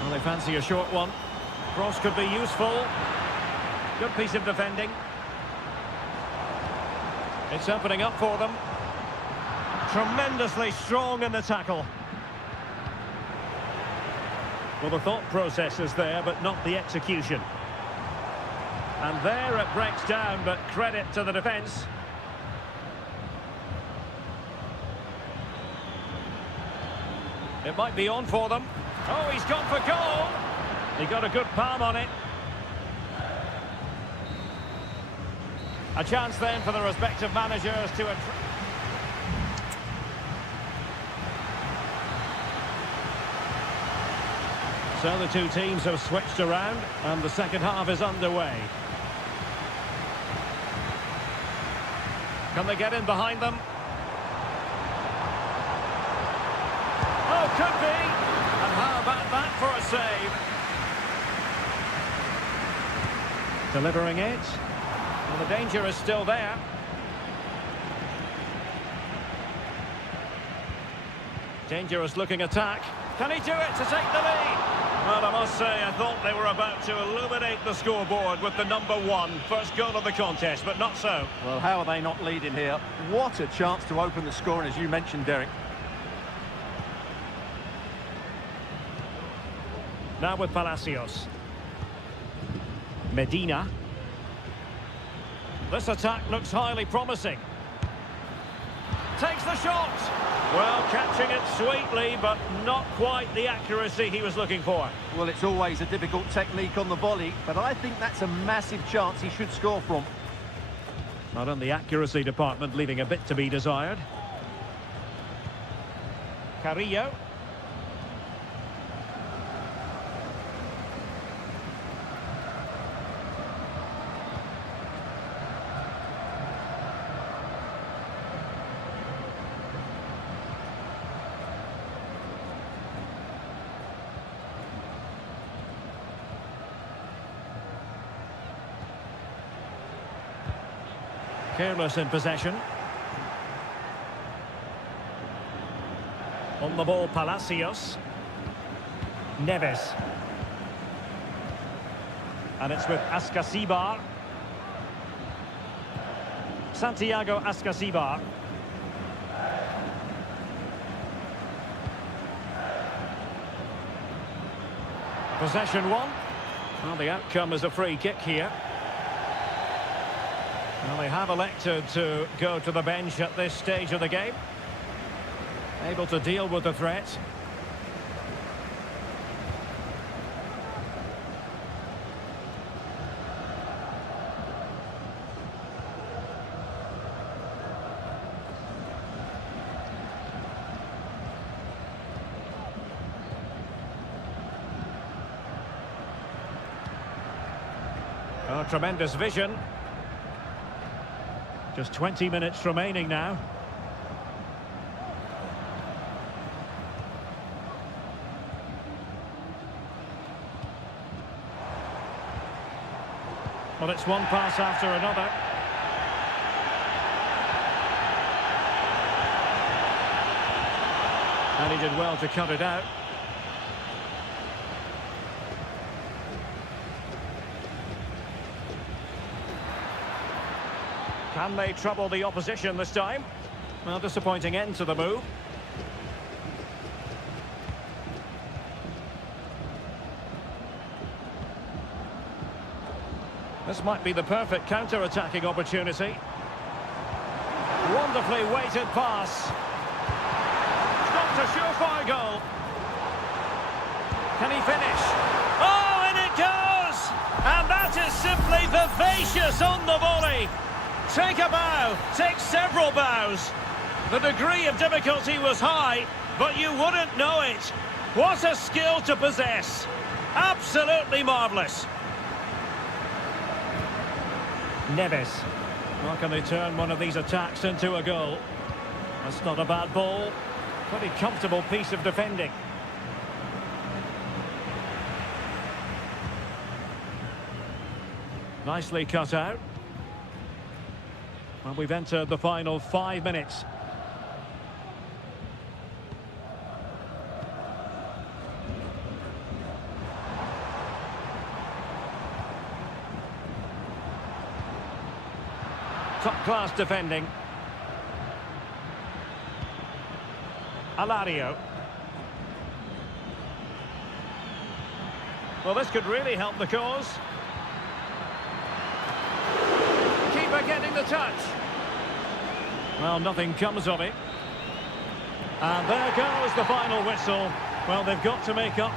Well, they fancy a short one. Cross could be useful. Good piece of defending. It's opening up for them. Tremendously strong in the tackle. Well, the thought process is there, but not the execution. And there it breaks down, but credit to the defence. It might be on for them. Oh, he's gone for goal. He got a good palm on it. A chance then for the respective managers to... So the two teams have switched around and the second half is underway. Can they get in behind them? Oh, could be. And how about that for a save? Delivering it. Well, the danger is still there. Dangerous looking attack. Can he do it to take the lead? Well, I must say, I thought they were about to illuminate the scoreboard with the #1. First goal of the contest, but not so. Well, how are they not leading here? What a chance to open the scoring, as you mentioned, Derek. Now with Palacios. Medina. This attack looks highly promising. Takes the shot. Well, catching it sweetly, but not quite the accuracy he was looking for. Well, it's always a difficult technique on the volley, but I think that's a massive chance he should score from. Not in the accuracy department, leaving a bit to be desired. Carrillo. Careless in possession. On the ball, Palacios. Neves. And it's with Ascasibar. Santiago Ascasibar. Possession one. Well, the outcome is a free kick here. Well, they have elected to go to the bench at this stage of the game. Able to deal with the threat. Oh, tremendous vision. Just 20 minutes remaining now. Well, it's one pass after another. And he did well to cut it out. Can they trouble the opposition this time? Well, disappointing end to the move. This might be the perfect counter-attacking opportunity. Wonderfully weighted pass. Not a surefire goal. Can he finish? Oh, and it goes! And that is simply vivacious on the volley. Take a bow, take several bows. The degree of difficulty was high, but you wouldn't know it. What a skill to possess. Absolutely marvellous. Neves. How can they turn one of these attacks into a goal? That's not a bad ball. Pretty comfortable piece of defending. Nicely cut out. Well, we've entered the final 5 minutes. Top-class defending. Alario. Well, this could really help the cause. Keeper getting the touch. Well, nothing comes of it. And there goes the final whistle. Well, they've got to make up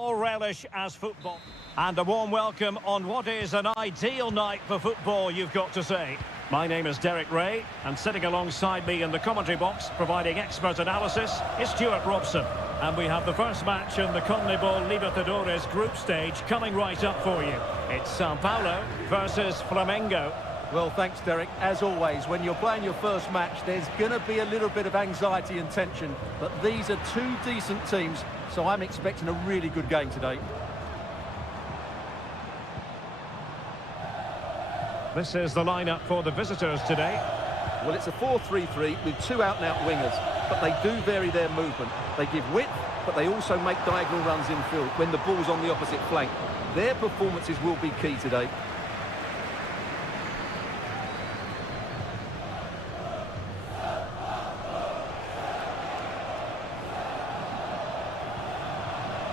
All relish as football. And a warm welcome on what is an ideal night for football, you've got to say. My name is Derek Ray, and sitting alongside me in the commentary box, providing expert analysis, is Stuart Robson. And we have the first match in the CONMEBOL Libertadores group stage coming right up for you. It's Sao Paulo versus Flamengo. Well, thanks, Derek. As always, when you're playing your first match, there's going to be a little bit of anxiety and tension. But these are two decent teams, so I'm expecting a really good game today. This is the lineup for the visitors today. Well, it's a 4-3-3 with two out-and-out wingers, but they do vary their movement. They give width, but they also make diagonal runs infield when the ball's on the opposite flank. Their performances will be key today.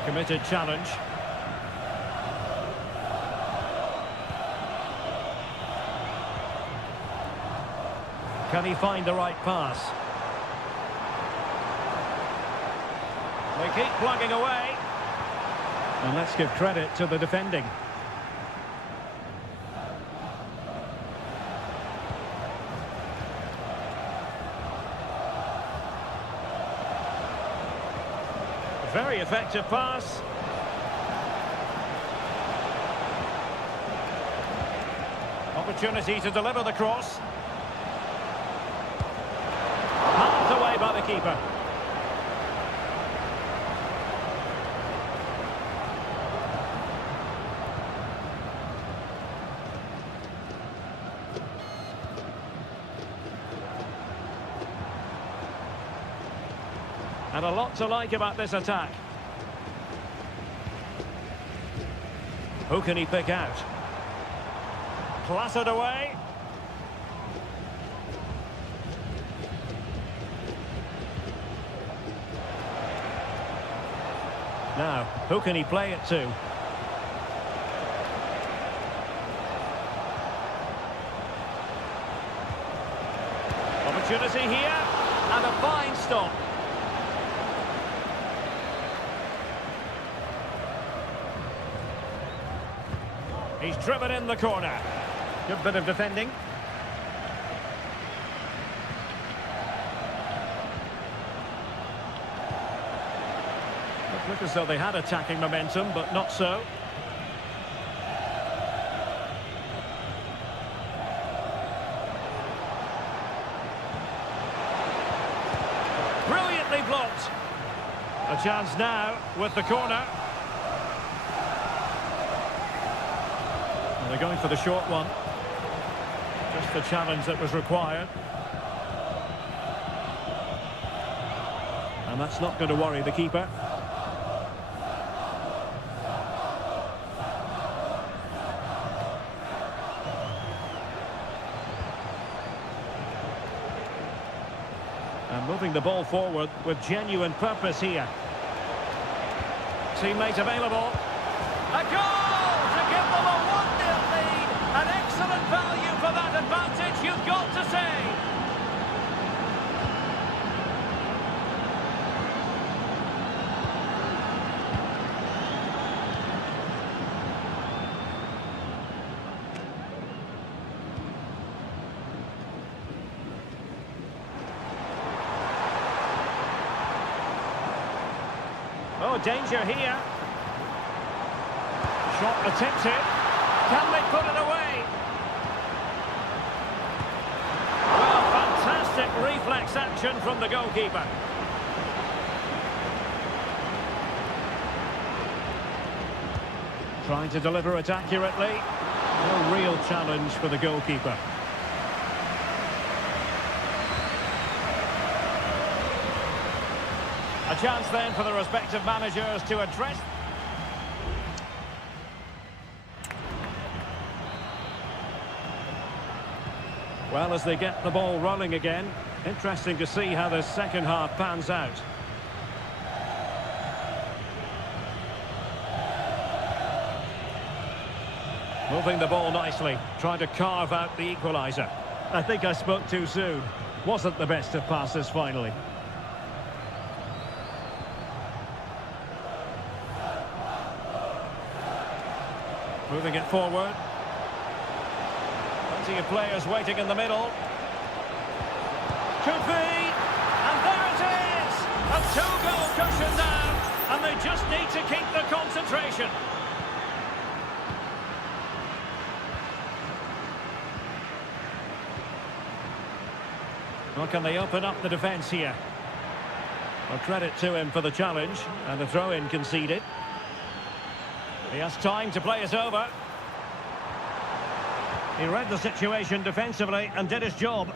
Committed challenge. Can he find the right pass? They keep plugging away. And let's give credit to the defending. Very effective pass. Opportunity to deliver the cross. Halved away by the keeper. And a lot to like about this attack. Who can he pick out? Clattered away. Now, who can he play it to? Opportunity here, and a fine stop. He's driven in the corner. Good bit of defending. Look as though they had attacking momentum, but not so. Brilliantly blocked. A chance now with the corner. And they're going for the short one. Just the challenge that was required. And that's not going to worry the keeper. And moving the ball forward with genuine purpose here. Teammate available. A goal to give them a 1-0 lead. An excellent value for that advantage, you've got to say. Oh, danger here. Shot attempted. Can they put it away? Well, fantastic reflex action from the goalkeeper. Trying to deliver it accurately. No real challenge for the goalkeeper. A chance then for the respective managers to address. Well, as they get the ball rolling again, interesting to see how the second half pans out. Moving the ball nicely, trying to carve out the equaliser. I think I spoke too soon. Wasn't the best of passes finally. Moving it forward. Plenty of players waiting in the middle. Could be. And there it is! A two-goal cushion now. And they just need to keep the concentration. Well, can they open up the defence here? Well, credit to him for the challenge. And the throw-in conceded. He has time to play it over. He read the situation defensively and did his job.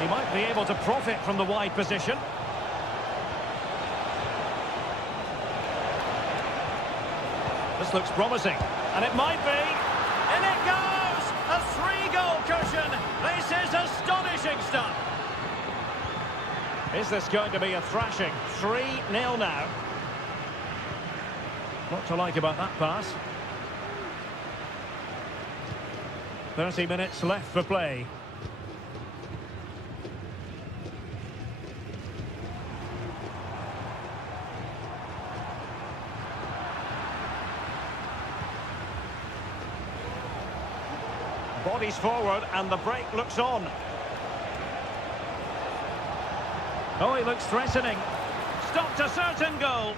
He might be able to profit from the wide position. This looks promising, and it might be. In it goes! A three-goal cushion! This is astonishing stuff! Is this going to be a thrashing? 3-0 now. What to like about that pass? 30 minutes left for play. Bodies forward and the break looks on. Oh, he looks threatening. Stopped a certain goal.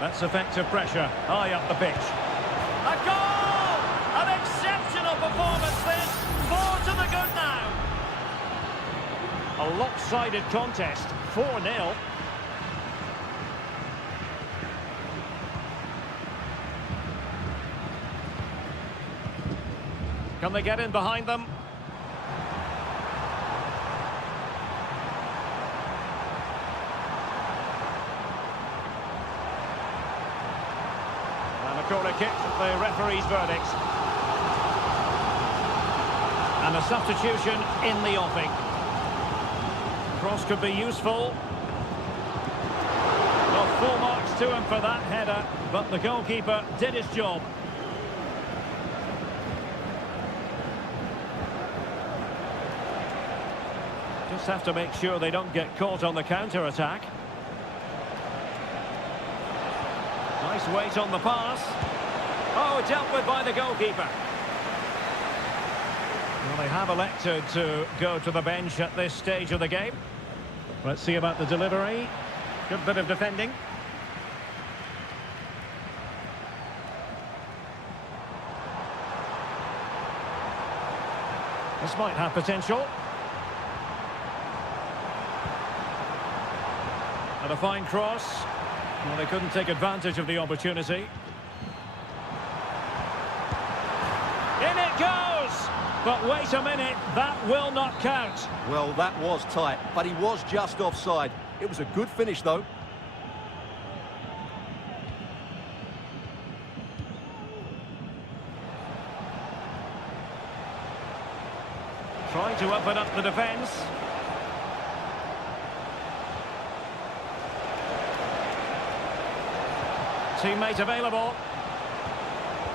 That's effective pressure high up the pitch. A goal! An exceptional performance this. 4 to the good now. A lopsided contest. 4-0. Can they get in behind them? And a corner kick, the referee's verdict. And a substitution in the offing. Cross could be useful. Well, full marks to him for that header, but the goalkeeper did his job. Just have to make sure they don't get caught on the counter-attack. Nice weight on the pass. Oh, dealt with by the goalkeeper. Well, they have elected to go to the bench at this stage of the game. Let's see about the delivery. Good bit of defending. This might have potential. And a fine cross. Well, they couldn't take advantage of the opportunity. In it goes! But wait a minute, that will not count. Well, that was tight, but he was just offside. It was a good finish, though. Trying to open up the defence. Teammate available.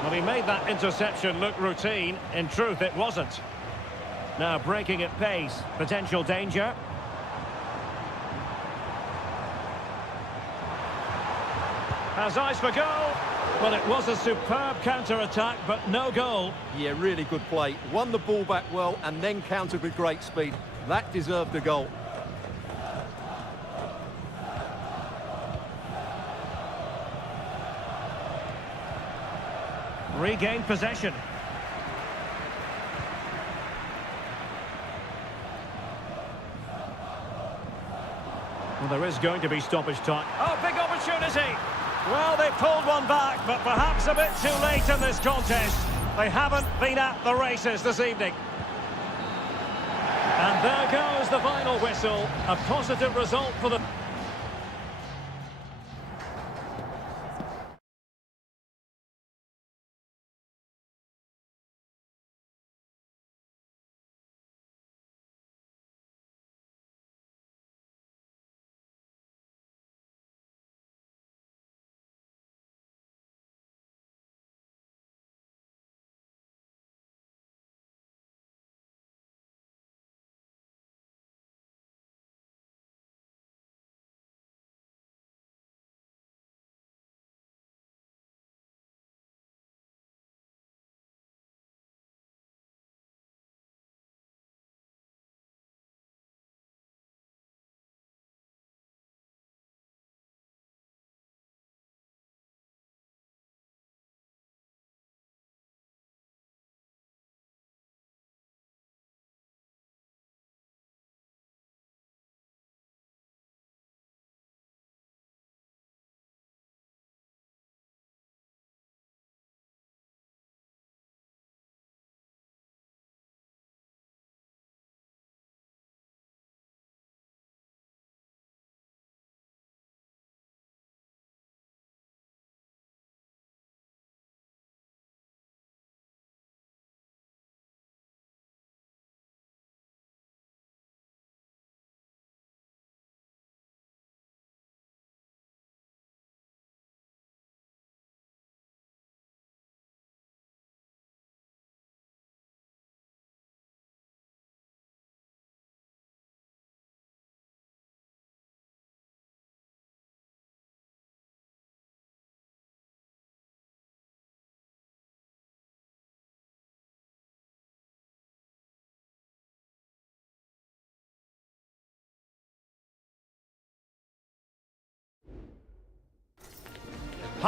Well, he made that interception look routine. In truth, it wasn't. Now breaking at pace. Potential danger. Has eyes for goal. Well, it was a superb counter-attack, but no goal. Yeah, really good play. Won the ball back well and then countered with great speed. That deserved a goal. Regained possession. Well, there is going to be stoppage time. Oh, big opportunity! Well, they pulled one back, but perhaps a bit too late in this contest. They haven't been at the races this evening. And there goes the final whistle. A positive result for the...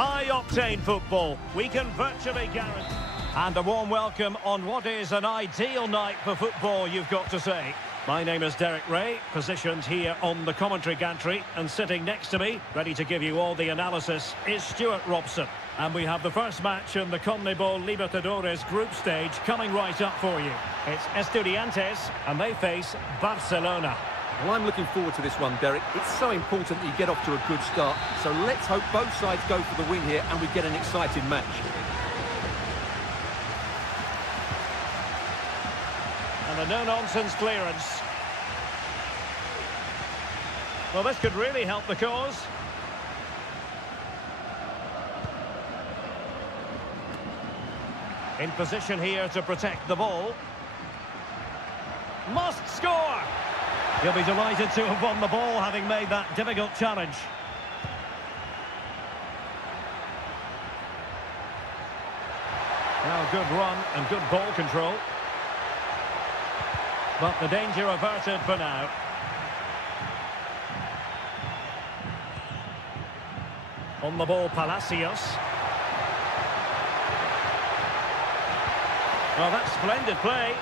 High-octane football, we can virtually guarantee. And a warm welcome on what is an ideal night for football, you've got to say. My name is Derek Ray, positioned here on the commentary gantry, and sitting next to me, ready to give you all the analysis, is Stuart Robson. And we have the first match in the CONMEBOL Libertadores group stage coming right up for you. It's Estudiantes, and they face Barcelona. Well, I'm looking forward to this one, Derek. It's so important that you get off to a good start. So let's hope both sides go for the win here and we get an exciting match. And a no-nonsense clearance. Well, this could really help the cause. In position here to protect the ball. Must score! He'll be delighted to have won the ball, having made that difficult challenge. Well, good run and good ball control. But the danger averted for now. On the ball, Palacios. Well, that's splendid play.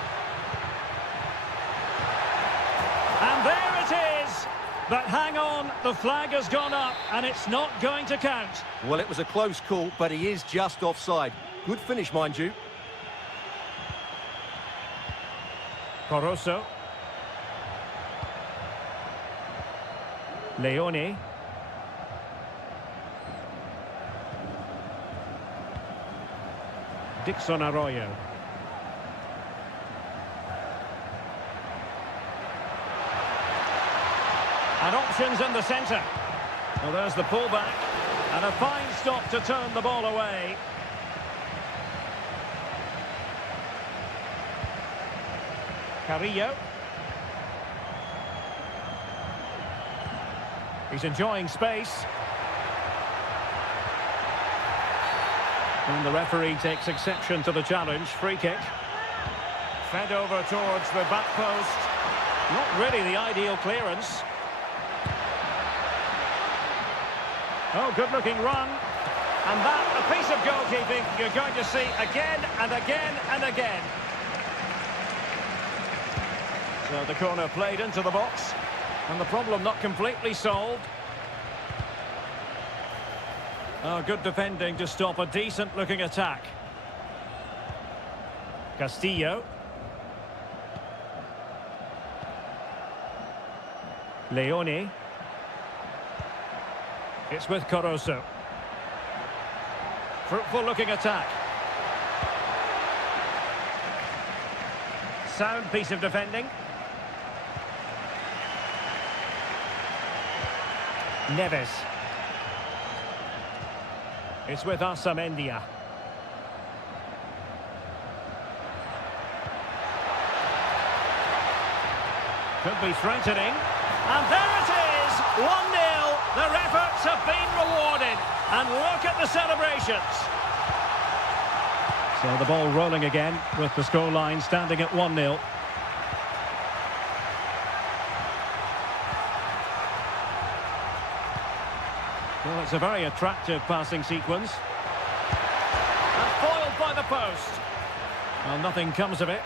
And there it is! But hang on, the flag has gone up and it's not going to count. Well, it was a close call, but he is just offside. Good finish, mind you. Corozo. Leone. Dixon Arroyo. And options in the centre. Well, there's the pullback. And a fine stop to turn the ball away. Carrillo. He's enjoying space. And the referee takes exception to the challenge. Free kick. Fed over towards the back post. Not really the ideal clearance. Oh, good-looking run. And that, a piece of goalkeeping you're going to see again and again and again. So the corner played into the box. And the problem not completely solved. Oh, good defending to stop a decent-looking attack. Castillo. Leone. It's with Corozo. Fruitful-looking attack. Sound piece of defending. Neves. It's with Asamendia. Could be threatening. And there it is! 1-0. Their efforts have been rewarded. And look at the celebrations. So the ball rolling again with the scoreline standing at 1-0. Well, it's a very attractive passing sequence. And foiled by the post. Well, nothing comes of it.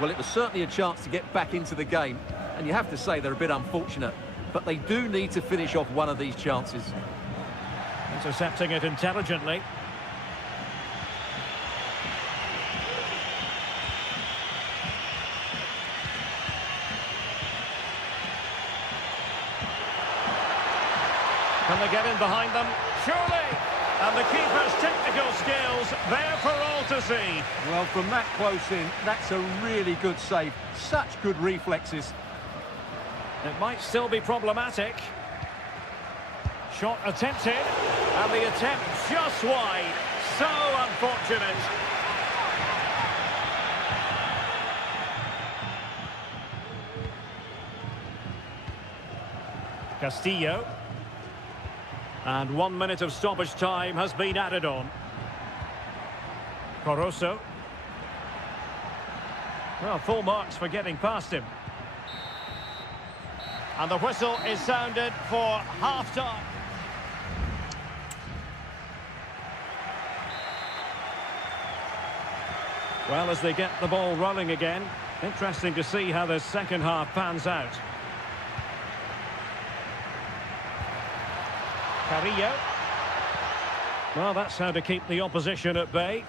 Well, it was certainly a chance to get back into the game. And you have to say they're a bit unfortunate. But they do need to finish off one of these chances. Intercepting it intelligently. Can they get in behind them? Surely! And the keeper's technical skills there for all to see. Well, from that close in, that's a really good save. Such good reflexes. It might still be problematic. Shot attempted, and the attempt just wide. So unfortunate. Castillo. And 1 minute of stoppage time has been added on. Corozo. Well, full marks for getting past him. And the whistle is sounded for half-time. Well, as they get the ball rolling again, interesting to see how the second half pans out. Carrillo. Well, that's how to keep the opposition at bay.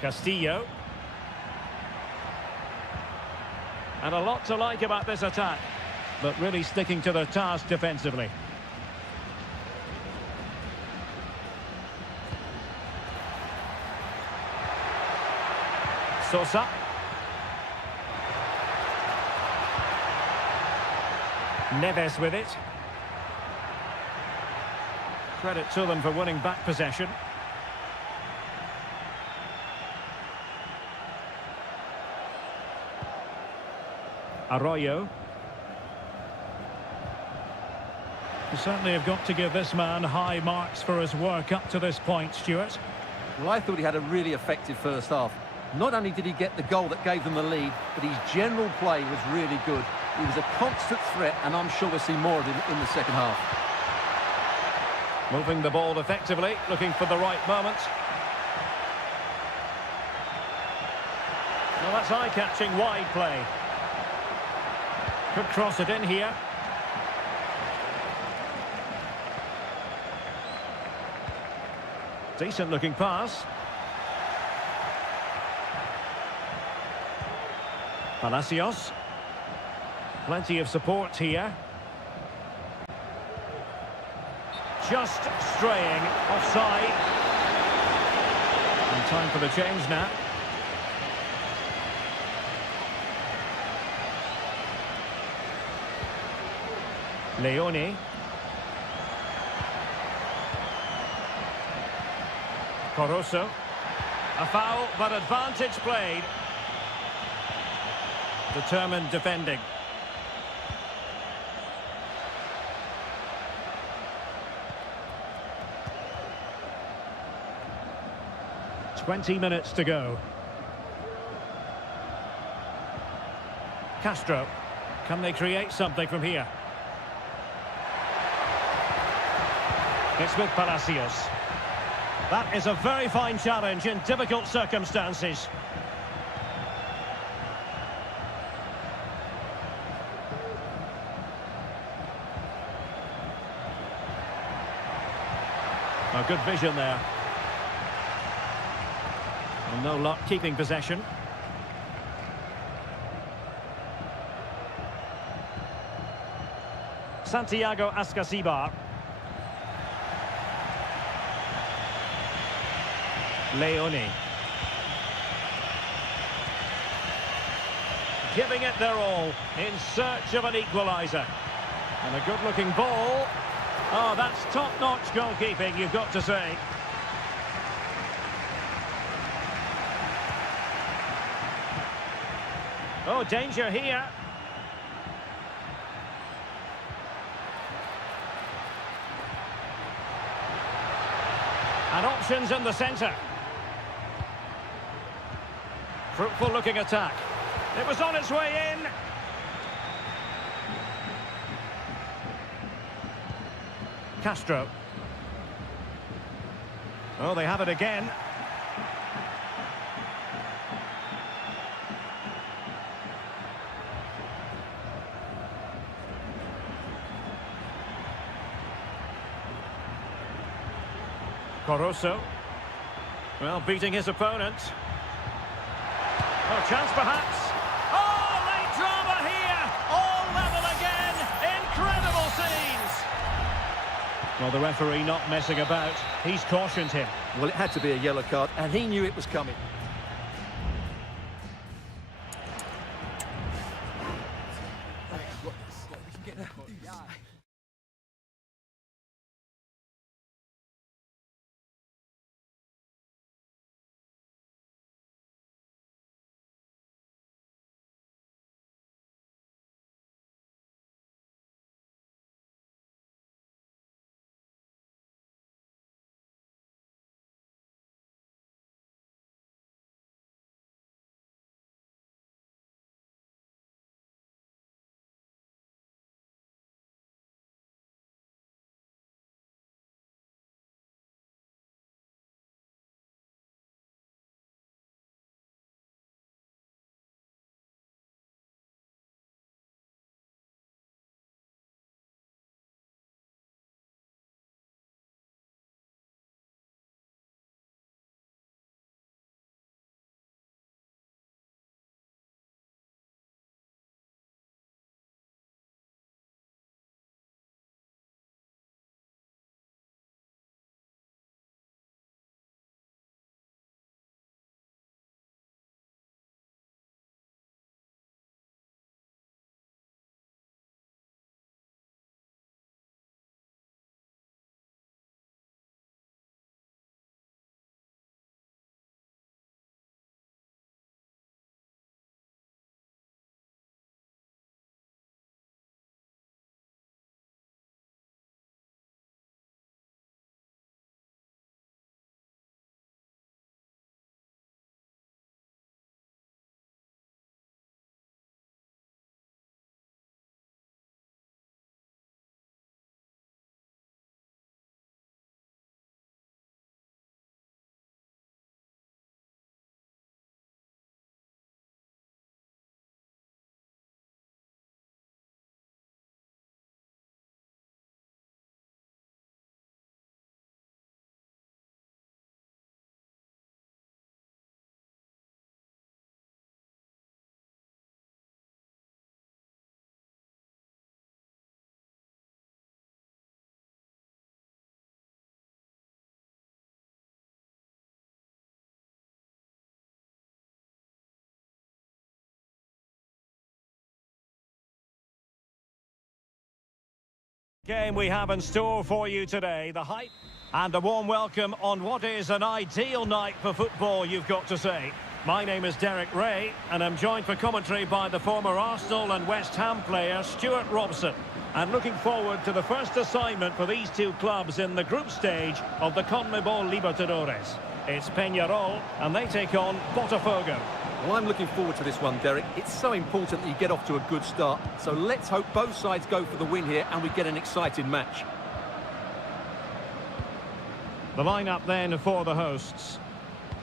Castillo. And a lot to like about this attack, but really sticking to the task defensively. Sosa. Neves with it. Credit to them for winning back possession. Arroyo. You certainly have got to give this man high marks for his work up to this point, Stuart. Well, I thought he had a really effective first half. Not only did he get the goal that gave them the lead, but his general play was really good. He was a constant threat, and I'm sure we'll see more of him in the second half. Moving the ball effectively, looking for the right moment. Well, that's eye-catching wide play. Could cross it in here. Decent looking pass. Palacios. Plenty of support here. Just straying offside. And time for the change now. Leone. Coroso. A foul, but advantage played. Determined defending. "20 minutes to go. Castro. Can they create something from here? It's with Palacios. That is a very fine challenge in difficult circumstances. A good vision there. And no luck keeping possession. Santiago Ascasibar. Leone. Giving it their all in search of an equaliser. And a good-looking ball. Oh, that's top-notch goalkeeping, you've got to say. Oh, danger here. And options in the centre. Fruitful looking attack. It was on its way in. Castro. Oh, they have it again. Coroso. Well, beating his opponent. Oh, chance perhaps. Oh, late drama here. All level again. Incredible scenes. Well, the referee not messing about. He's cautioned him. Well, it had to be a yellow card, and he knew it was coming. Game we have in store for you today, the hype and a warm welcome on what is an ideal night for football, you've got to say. My name is Derek Ray and I'm joined for commentary by the former Arsenal and West Ham player Stuart Robson. And looking forward to the first assignment for these two clubs in the group stage of the CONMEBOL Libertadores. It's Peñarol and they take on Botafogo. Well, I'm looking forward to this one, Derek. It's so important that you get off to a good start. So let's hope both sides go for the win here and we get an exciting match. The lineup then for the hosts.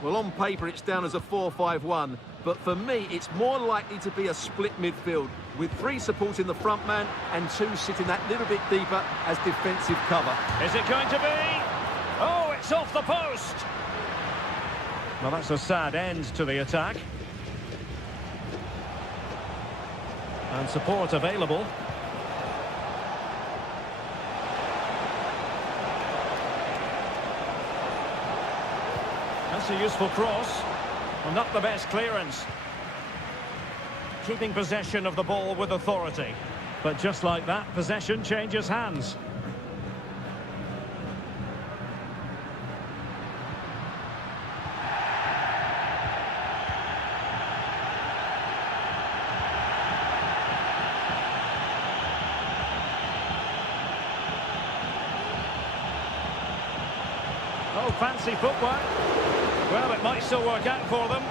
Well, on paper it's down as a 4-5-1, but for me it's more likely to be a split midfield, with 3 supporting the front man and 2 sitting that little bit deeper as defensive cover. Is it going to be? Oh, it's off the post! Well, that's a sad end to the attack. And support available. That's a useful cross. Well, not the best clearance. Keeping possession of the ball with authority. But just like that, possession changes hands. Oh, fancy footwork. Well, it might still work out for them.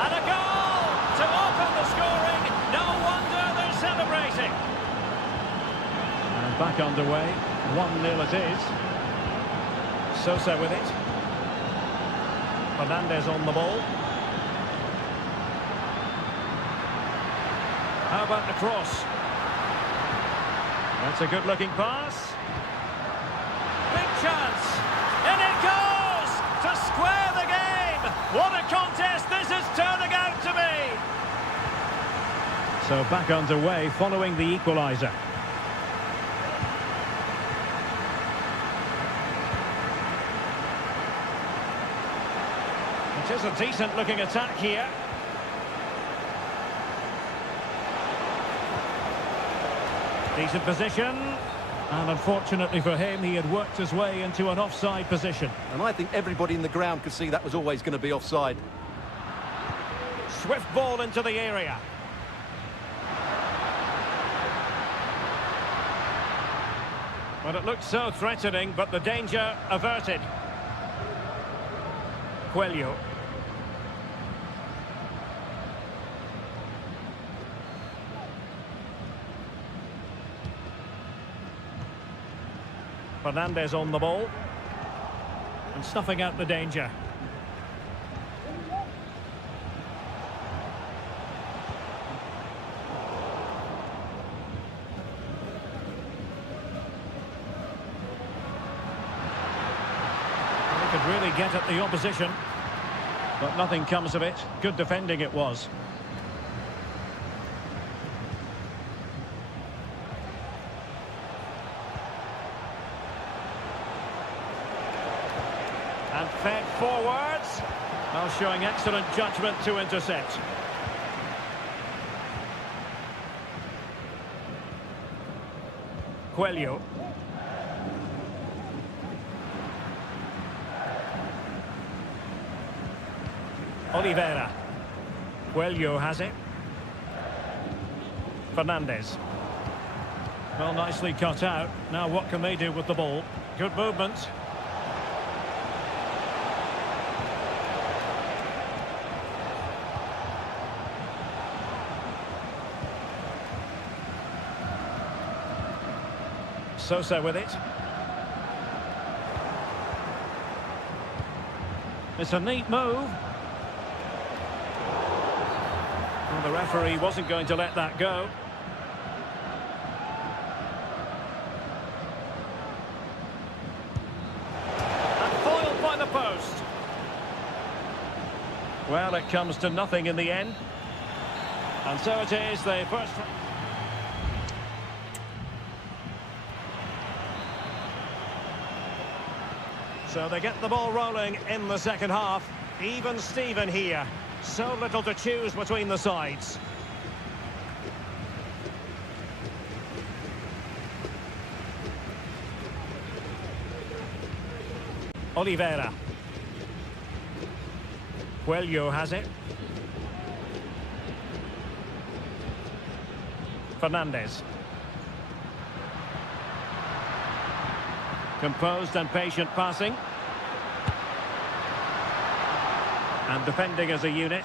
And a goal to open the scoring. No wonder they're celebrating. And back underway. 1-0 it is. Sosa with it. Fernandez on the ball. How about the cross? That's a good-looking pass. Big chance. And it goes to square the game. What a contest this is turning out to be. So back underway following the equaliser. It is a decent looking attack here. Decent position. And unfortunately for him, he had worked his way into an offside position. And I think everybody in the ground could see that was always going to be offside. Swift ball into the area. Well, it looked so threatening, but the danger averted. Coelho. Fernandez on the ball. And snuffing out the danger. They could really get at the opposition. But nothing comes of it. Good defending it was. And fed forwards. Well, showing excellent judgment to intercept. Coelho. Oliveira. Coelho has it. Fernandez. Well, nicely cut out. Now what can they do with the ball? Good movement. Sosa with it. It's a neat move. Well, the referee wasn't going to let that go. And foiled by the post. Well, it comes to nothing in the end. And so it is, the first... So they get the ball rolling in the second half. Even Steven here. So little to choose between the sides. Oliveira. Coelho has it. Fernandez. Composed and patient passing. And defending as a unit.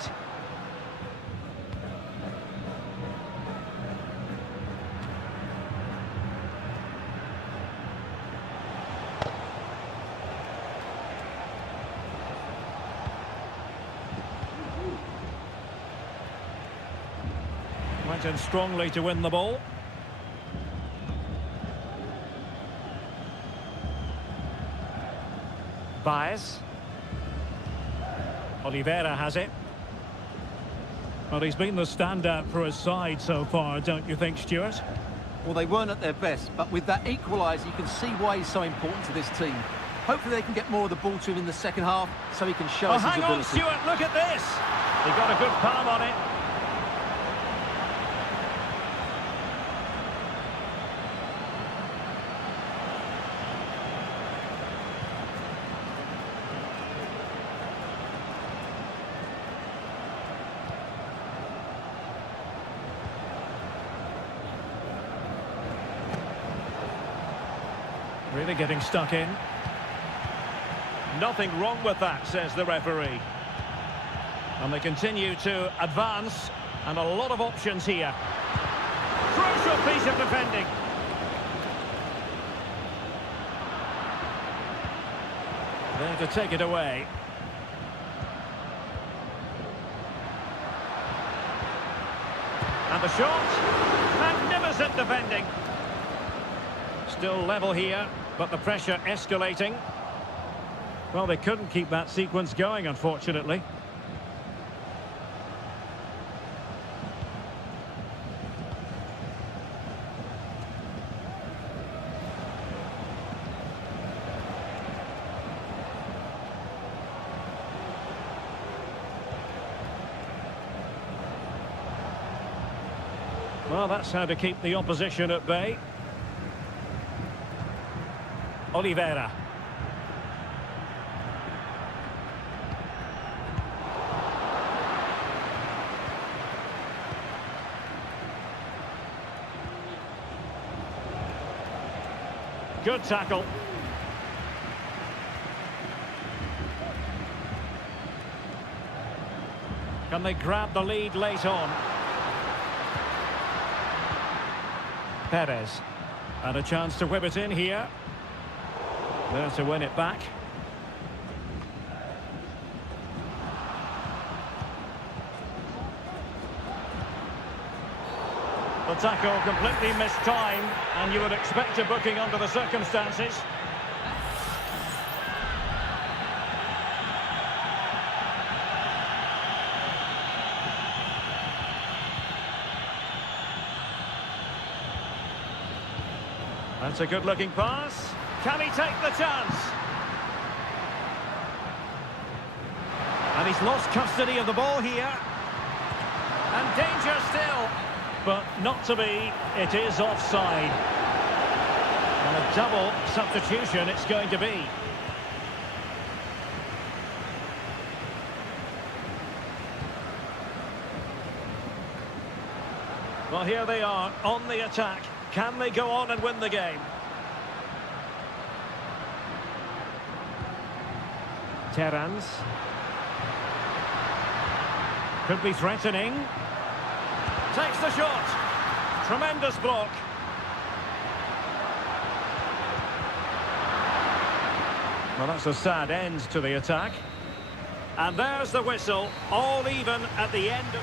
Went in strongly to win the ball. Baez. Oliveira has it. Well, he's been the standout for his side so far, don't you think, Stuart? Well, they weren't at their best, but with that equaliser, you can see why he's so important to this team. Hopefully they can get more of the ball to him in the second half so he can show us his hang ability. on, Stuart, look at this! He got a good palm on it. Really getting stuck in. Nothing wrong with that, says the referee. And they continue to advance, and a lot of options here. Crucial piece of defending. There to take it away. And the shot. Magnificent defending. Still level here, but the pressure escalating. Well, they couldn't keep that sequence going, unfortunately. Well, that's how to keep the opposition at bay. Oliveira. Good tackle. Can they grab the lead late on? Perez. And a chance to whip it in here. There to win it back. The tackle completely mistimed, and you would expect a booking under the circumstances. That's a good-looking pass. Can he take the chance? And he's lost custody of the ball here. And danger still. But not to be. It is offside. And a double substitution it's going to be. Well, here they are on the attack. Can they go on and win the game? Terans. Could be threatening. Takes the shot. Tremendous block. Well, that's a sad end to the attack. And there's the whistle. All even at the end of...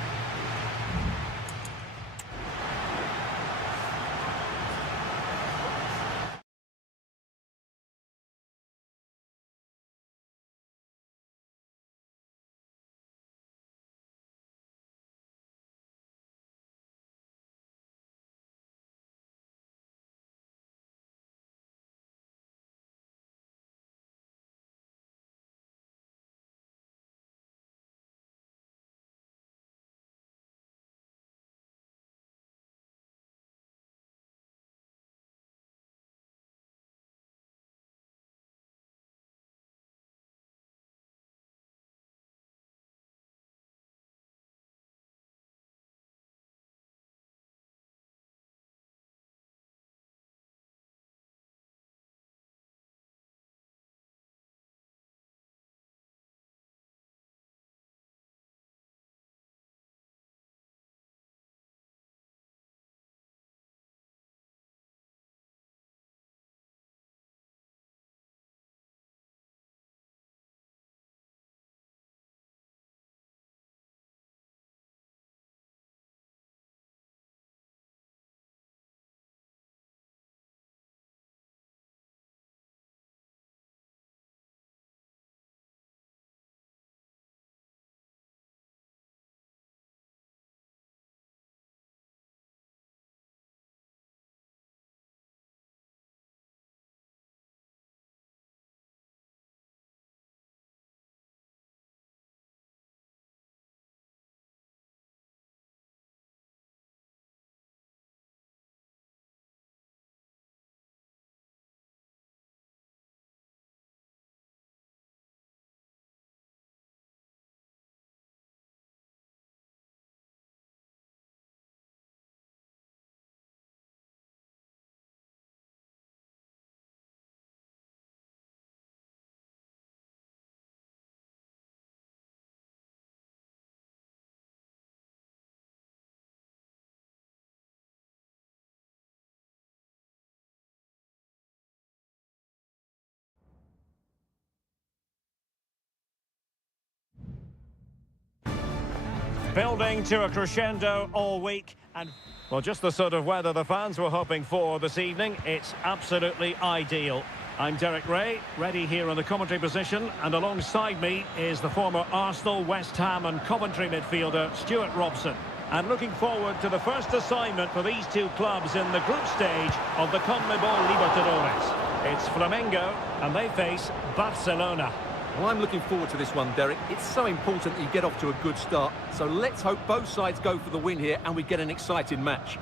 Building to a crescendo all week, and well, just the sort of weather the fans were hoping for this evening. It's absolutely ideal. I'm Derek Ray, ready here in the commentary position, and alongside me is the former Arsenal, West Ham and Coventry midfielder Stuart Robson. And looking forward to the first assignment for these two clubs in the group stage of the CONMEBOL Libertadores. It's Flamengo, and they face Barcelona. Well, I'm looking forward to this one, Derek. It's so important that you get off to a good start. So let's hope both sides go for the win here and we get an exciting match.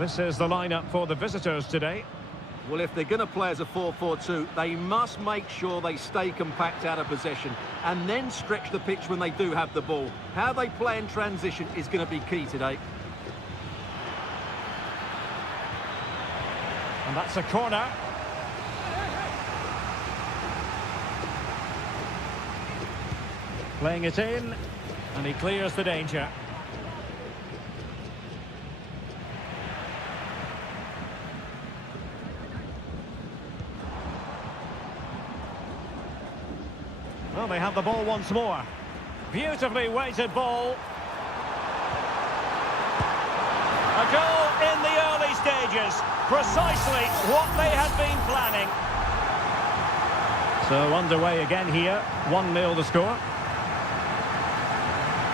This is the lineup for the visitors today. Well, if they're going to play as a 4-4-2, they must make sure they stay compact out of possession and then stretch the pitch when they do have the ball. How they play in transition is going to be key today. And that's a corner. Playing it in, and he clears the danger. Well, they have the ball once more. Beautifully weighted ball. A goal in the early stages. Precisely what they had been planning. So underway again here. 1-0 the score.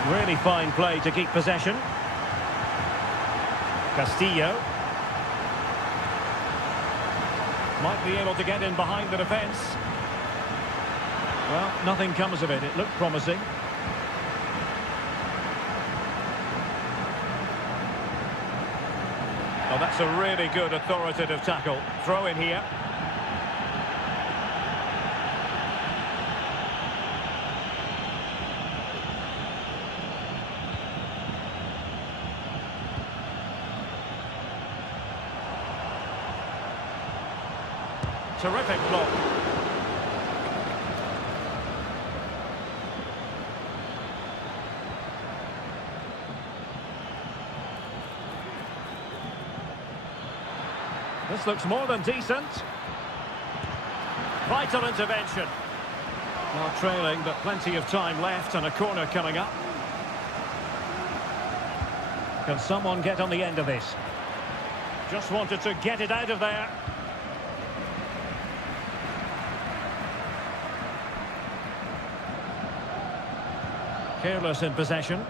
Really fine play to keep possession. Castillo. Might be able to get in behind the defence. Well, nothing comes of it. It looked promising. Oh, that's a really good authoritative tackle. Throw in here. Terrific block. This looks more than decent. Vital intervention. Well, trailing, but plenty of time left and a corner coming up. Can someone get on the end of this? Just wanted to get it out of there. Careless in possession.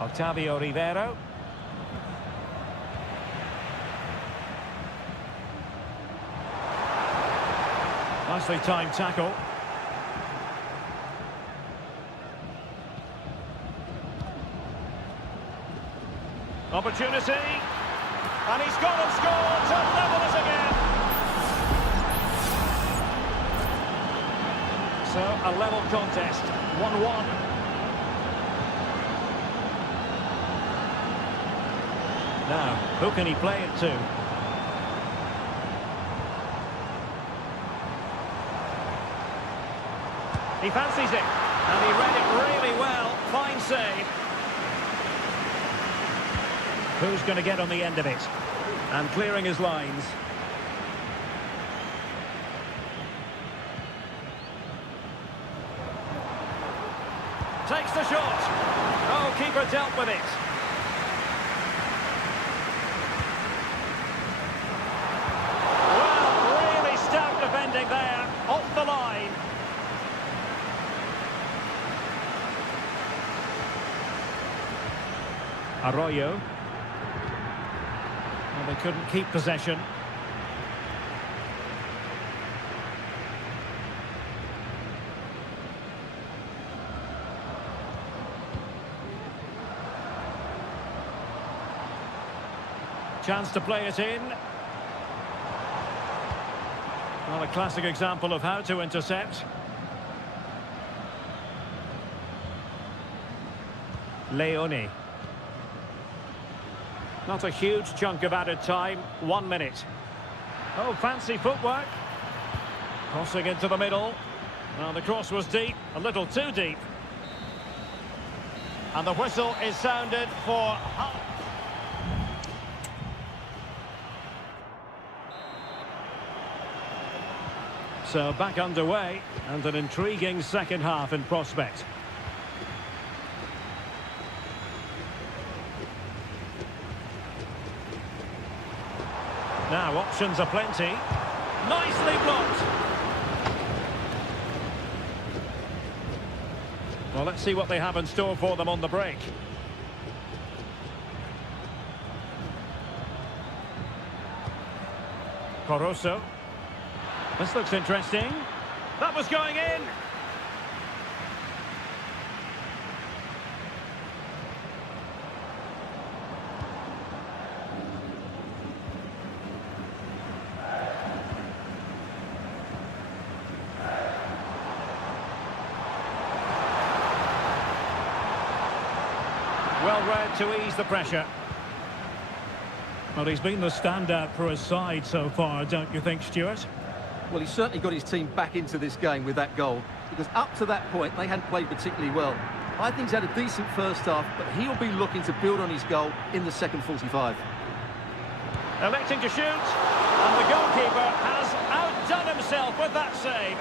Octavio Rivero. Nicely timed tackle. Opportunity. And he's gone and scored to level it again. So, a level contest, 1-1. Now, who can he play it to? He fancies it, and he read it really well. Fine save. Who's going to get on the end of it? And clearing his lines. Takes the shot. Oh, keeper dealt with it. Well, really stout defending there. Off the line. Arroyo. Well, they couldn't keep possession. Chance to play it in. Well, a classic example of how to intercept. Leone. Not a huge chunk of added time. 1 minute. Oh, fancy footwork. Crossing into the middle. Well, the cross was deep. A little too deep. And the whistle is sounded for... So back underway, and an intriguing second half in prospect. Now options are plenty. Nicely blocked. Well, let's see what they have in store for them on the break. Coroso. This looks interesting. That was going in. Well read to ease the pressure. Well, he's been the standout for his side so far, don't you think, Stuart? Well, he's certainly got his team back into this game with that goal, because up to that point, they hadn't played particularly well. I think he's had a decent first half, but he'll be looking to build on his goal in the second 45. Electing to shoot, and the goalkeeper has outdone himself with that save.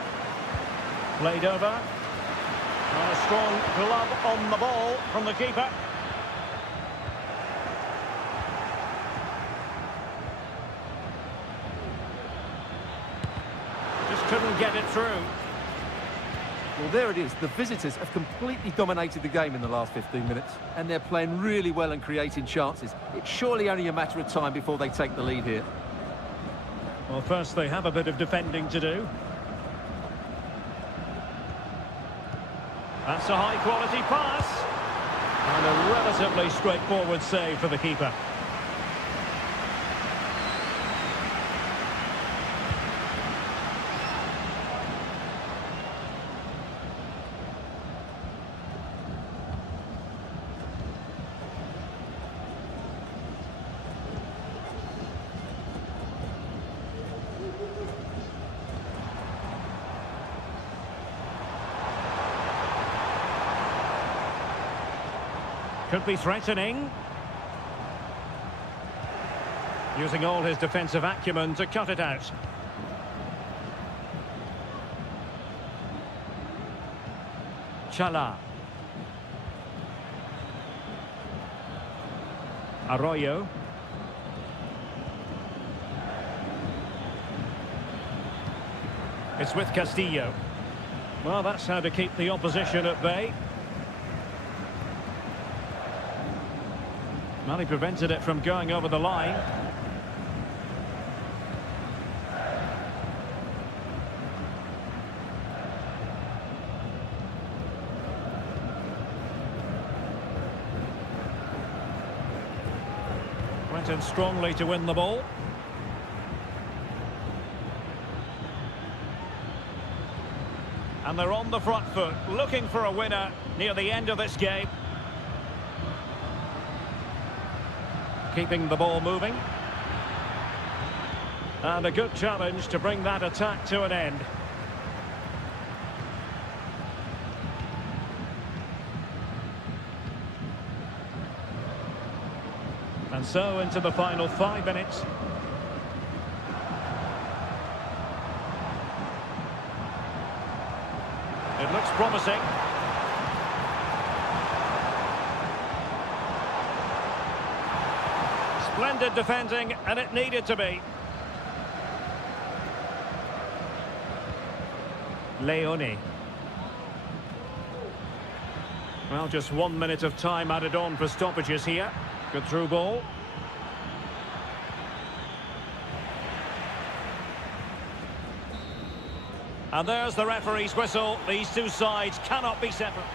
Played over. A strong glove on the ball from the keeper. Couldn't get it through. Well, there it is. The visitors have completely dominated the game in the last 15 minutes, and they're playing really well and creating chances. It's surely only a matter of time before they take the lead here. Well, first they have a bit of defending to do. That's a high-quality pass. And a relatively straightforward save for the keeper. Could be threatening. Using all his defensive acumen to cut it out. Chala. Arroyo. It's with Castillo. Well, that's how to keep the opposition at bay. Well, he prevented it from going over the line. Went in strongly to win the ball. And they're on the front foot, looking for a winner near the end of this game. Keeping the ball moving. And a good challenge to bring that attack to an end. And so into the final 5 minutes. It looks promising. Splendid defending, and it needed to be. Leone. Well, just 1 minute of time added on for stoppages here. Good through ball. And there's the referee's whistle. These two sides cannot be separate.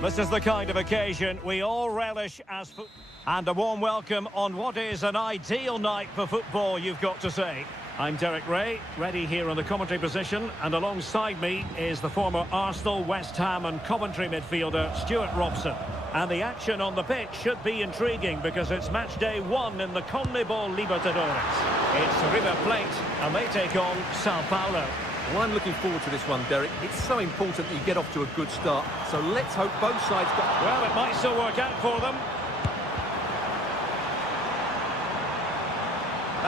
This is the kind of occasion we all relish as football. And a warm welcome on what is an ideal night for football, you've got to say. I'm Derek Ray, ready here in the commentary position, and alongside me is the former Arsenal, West Ham and Coventry midfielder, Stuart Robson. And the action on the pitch should be intriguing because it's match day 1 in the CONMEBOL Libertadores. It's River Plate, and they take on Sao Paulo. Well, I'm looking forward to this one, Derek. It's so important that you get off to a good start. So let's hope both sides got... Well, it might still work out for them.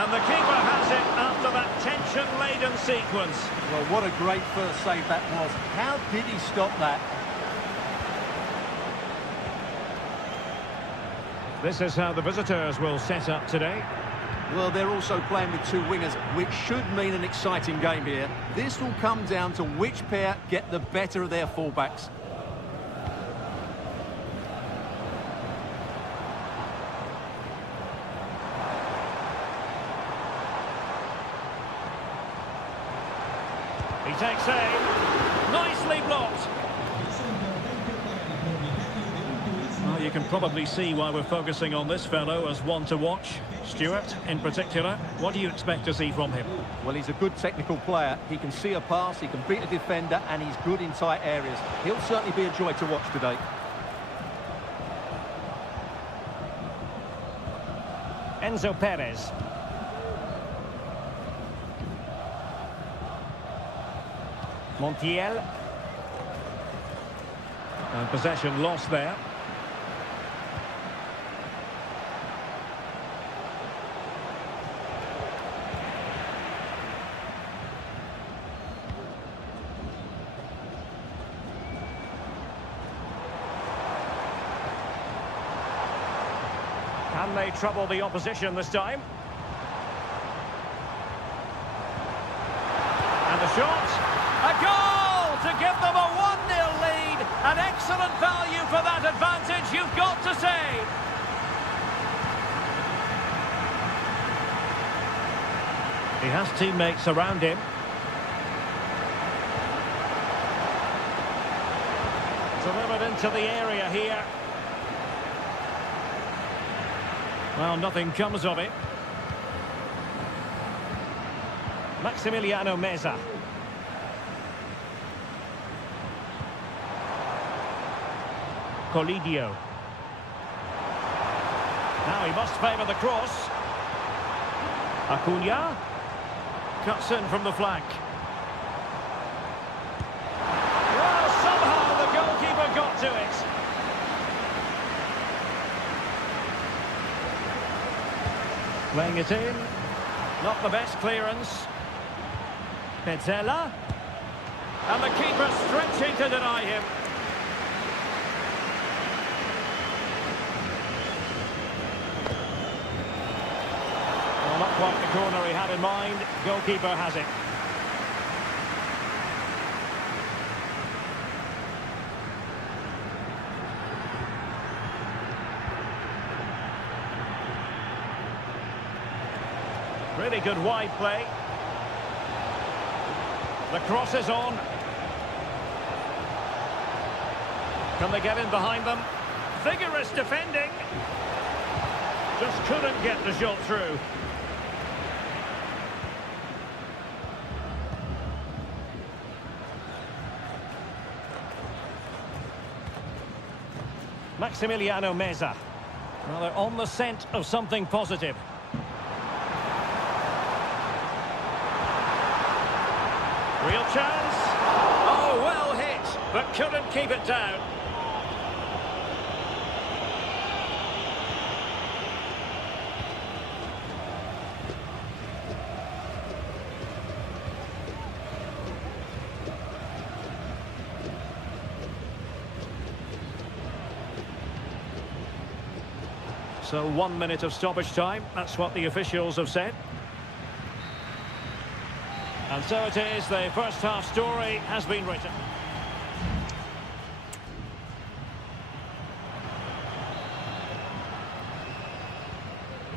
And the keeper has it after that tension-laden sequence. Well, what a great first save that was. How did he stop that? This is how the visitors will set up today. Well, they're also playing with two wingers, which should mean an exciting game here. This will come down to which pair get the better of their fullbacks. He takes aim. Nicely blocked. Well, you can probably see why we're focusing on this fellow as one to watch. Stuart, in particular, what do you expect to see from him? Well, he's a good technical player. He can see a pass, he can beat a defender, and he's good in tight areas. He'll certainly be a joy to watch today. Enzo Perez. Montiel. And possession lost there. Can they trouble the opposition this time? And a shot. A goal to give them a 1-0 lead. An excellent value for that advantage, you've got to say. He has teammates around him. Delivered into the area here. Well, nothing comes of it. Maximiliano Meza. Colidio. Now he must favour the cross. Acuna. Cuts in from the flank. Well, somehow the goalkeeper got to it. Playing it in. Not the best clearance. Petzela. And the keeper stretching to deny him. Well, not quite the corner he had in mind. Goalkeeper has it. Really good wide play. The cross is on. Can they get in behind them? Vigorous defending. Just couldn't get the shot through. Maximiliano Meza. Well, they're on the scent of something positive. Real chance. Oh, well hit, but couldn't keep it down. So 1 minute of stoppage time, that's what the officials have said. And so it is, the first half story has been written.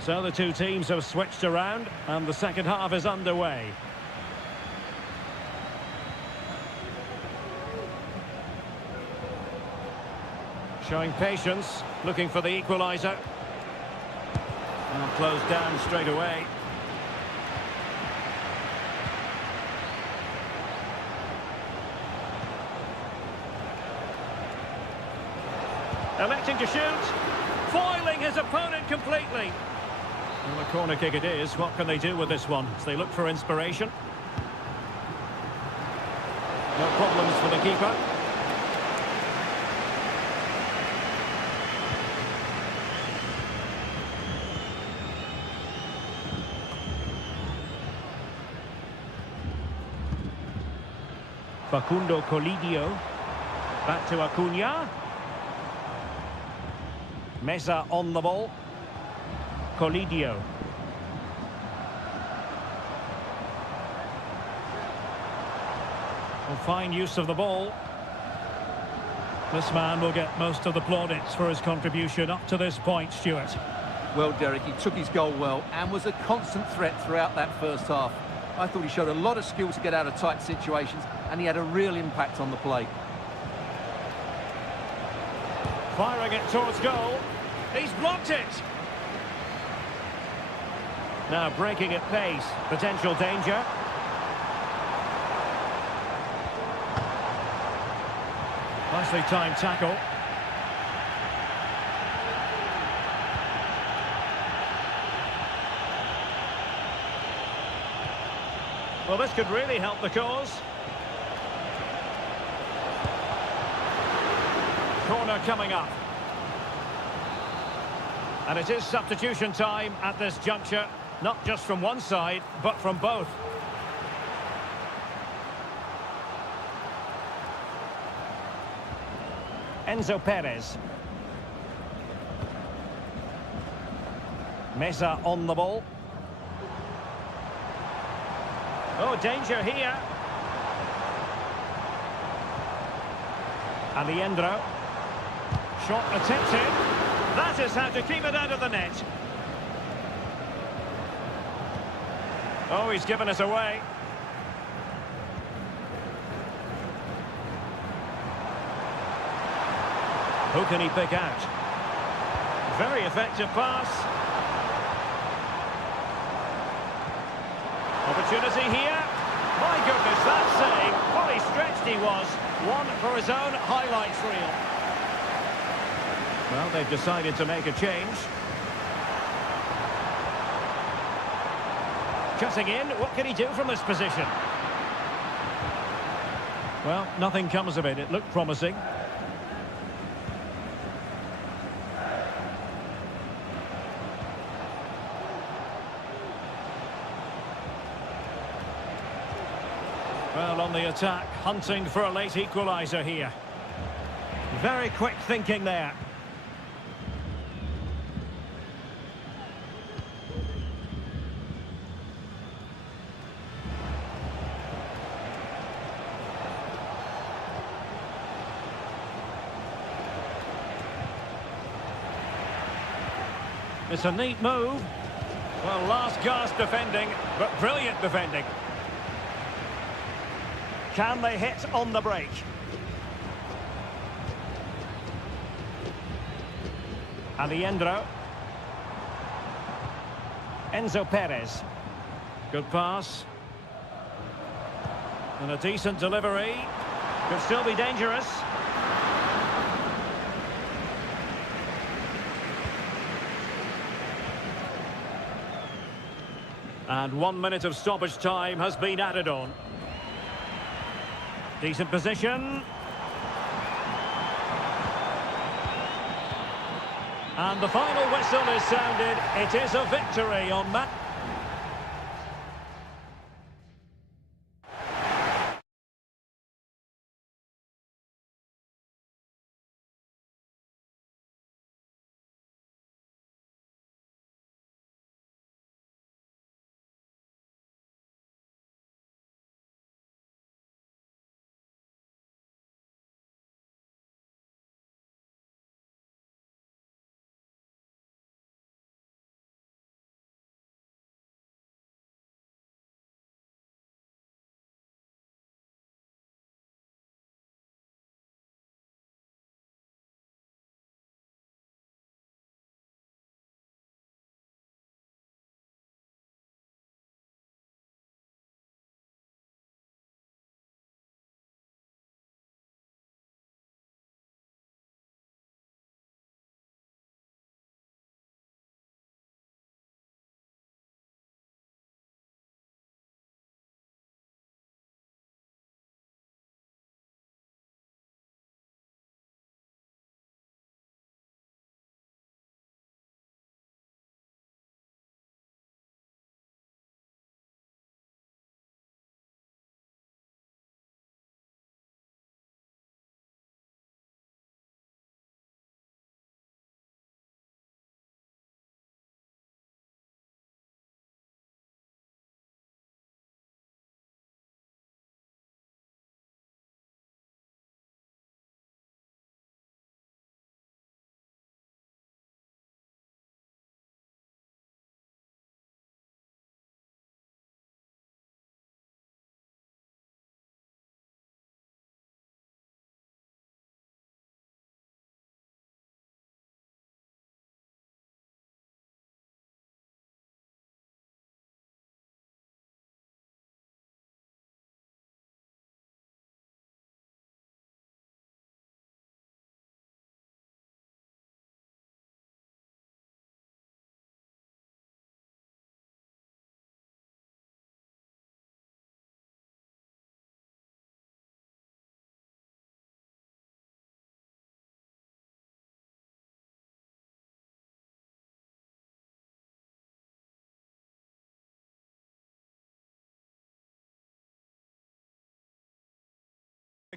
So the two teams have switched around and the second half is underway. Showing patience, looking for the equaliser. And closed down straight away. Electing to shoot, foiling his opponent completely. Well, a corner kick it is. What can they do with this one? As they look for inspiration. No problems for the keeper. Facundo Colidio. Back to Acuna. Mesa on the ball. Colidio. Well, fine use of the ball. This man will get most of the plaudits for his contribution up to this point, Stuart. Well, Derek, he took his goal well and was a constant threat throughout that first half. I thought he showed a lot of skill to get out of tight situations, and he had a real impact on the play. Firing it towards goal. He's blocked it. Now breaking at pace. Potential danger. Nicely timed tackle. Well, this could really help the cause. Corner coming up. And it is substitution time at this juncture, not just from one side, but from both. Enzo Perez. Mesa on the ball. Oh, danger here. Alejandro. Shot attempted. That is how to keep it out of the net. Oh, he's given us away. Who can he pick out? Very effective pass. Opportunity here. My goodness, that save. Fully stretched he was. One for his own highlights reel. Well, they've decided to make a change. Cutting in, what can he do from this position? Well, nothing comes of it. It looked promising. Well, on the attack, hunting for a late equaliser here. Very quick thinking there. It's a neat move. Well, last gasp defending, but brilliant defending. Can they hit on the break? Alejandro. Enzo Perez. Good pass. And a decent delivery. Could still be dangerous. And 1 minute of stoppage time has been added on. Decent position. And the final whistle is sounded. It is a victory on match.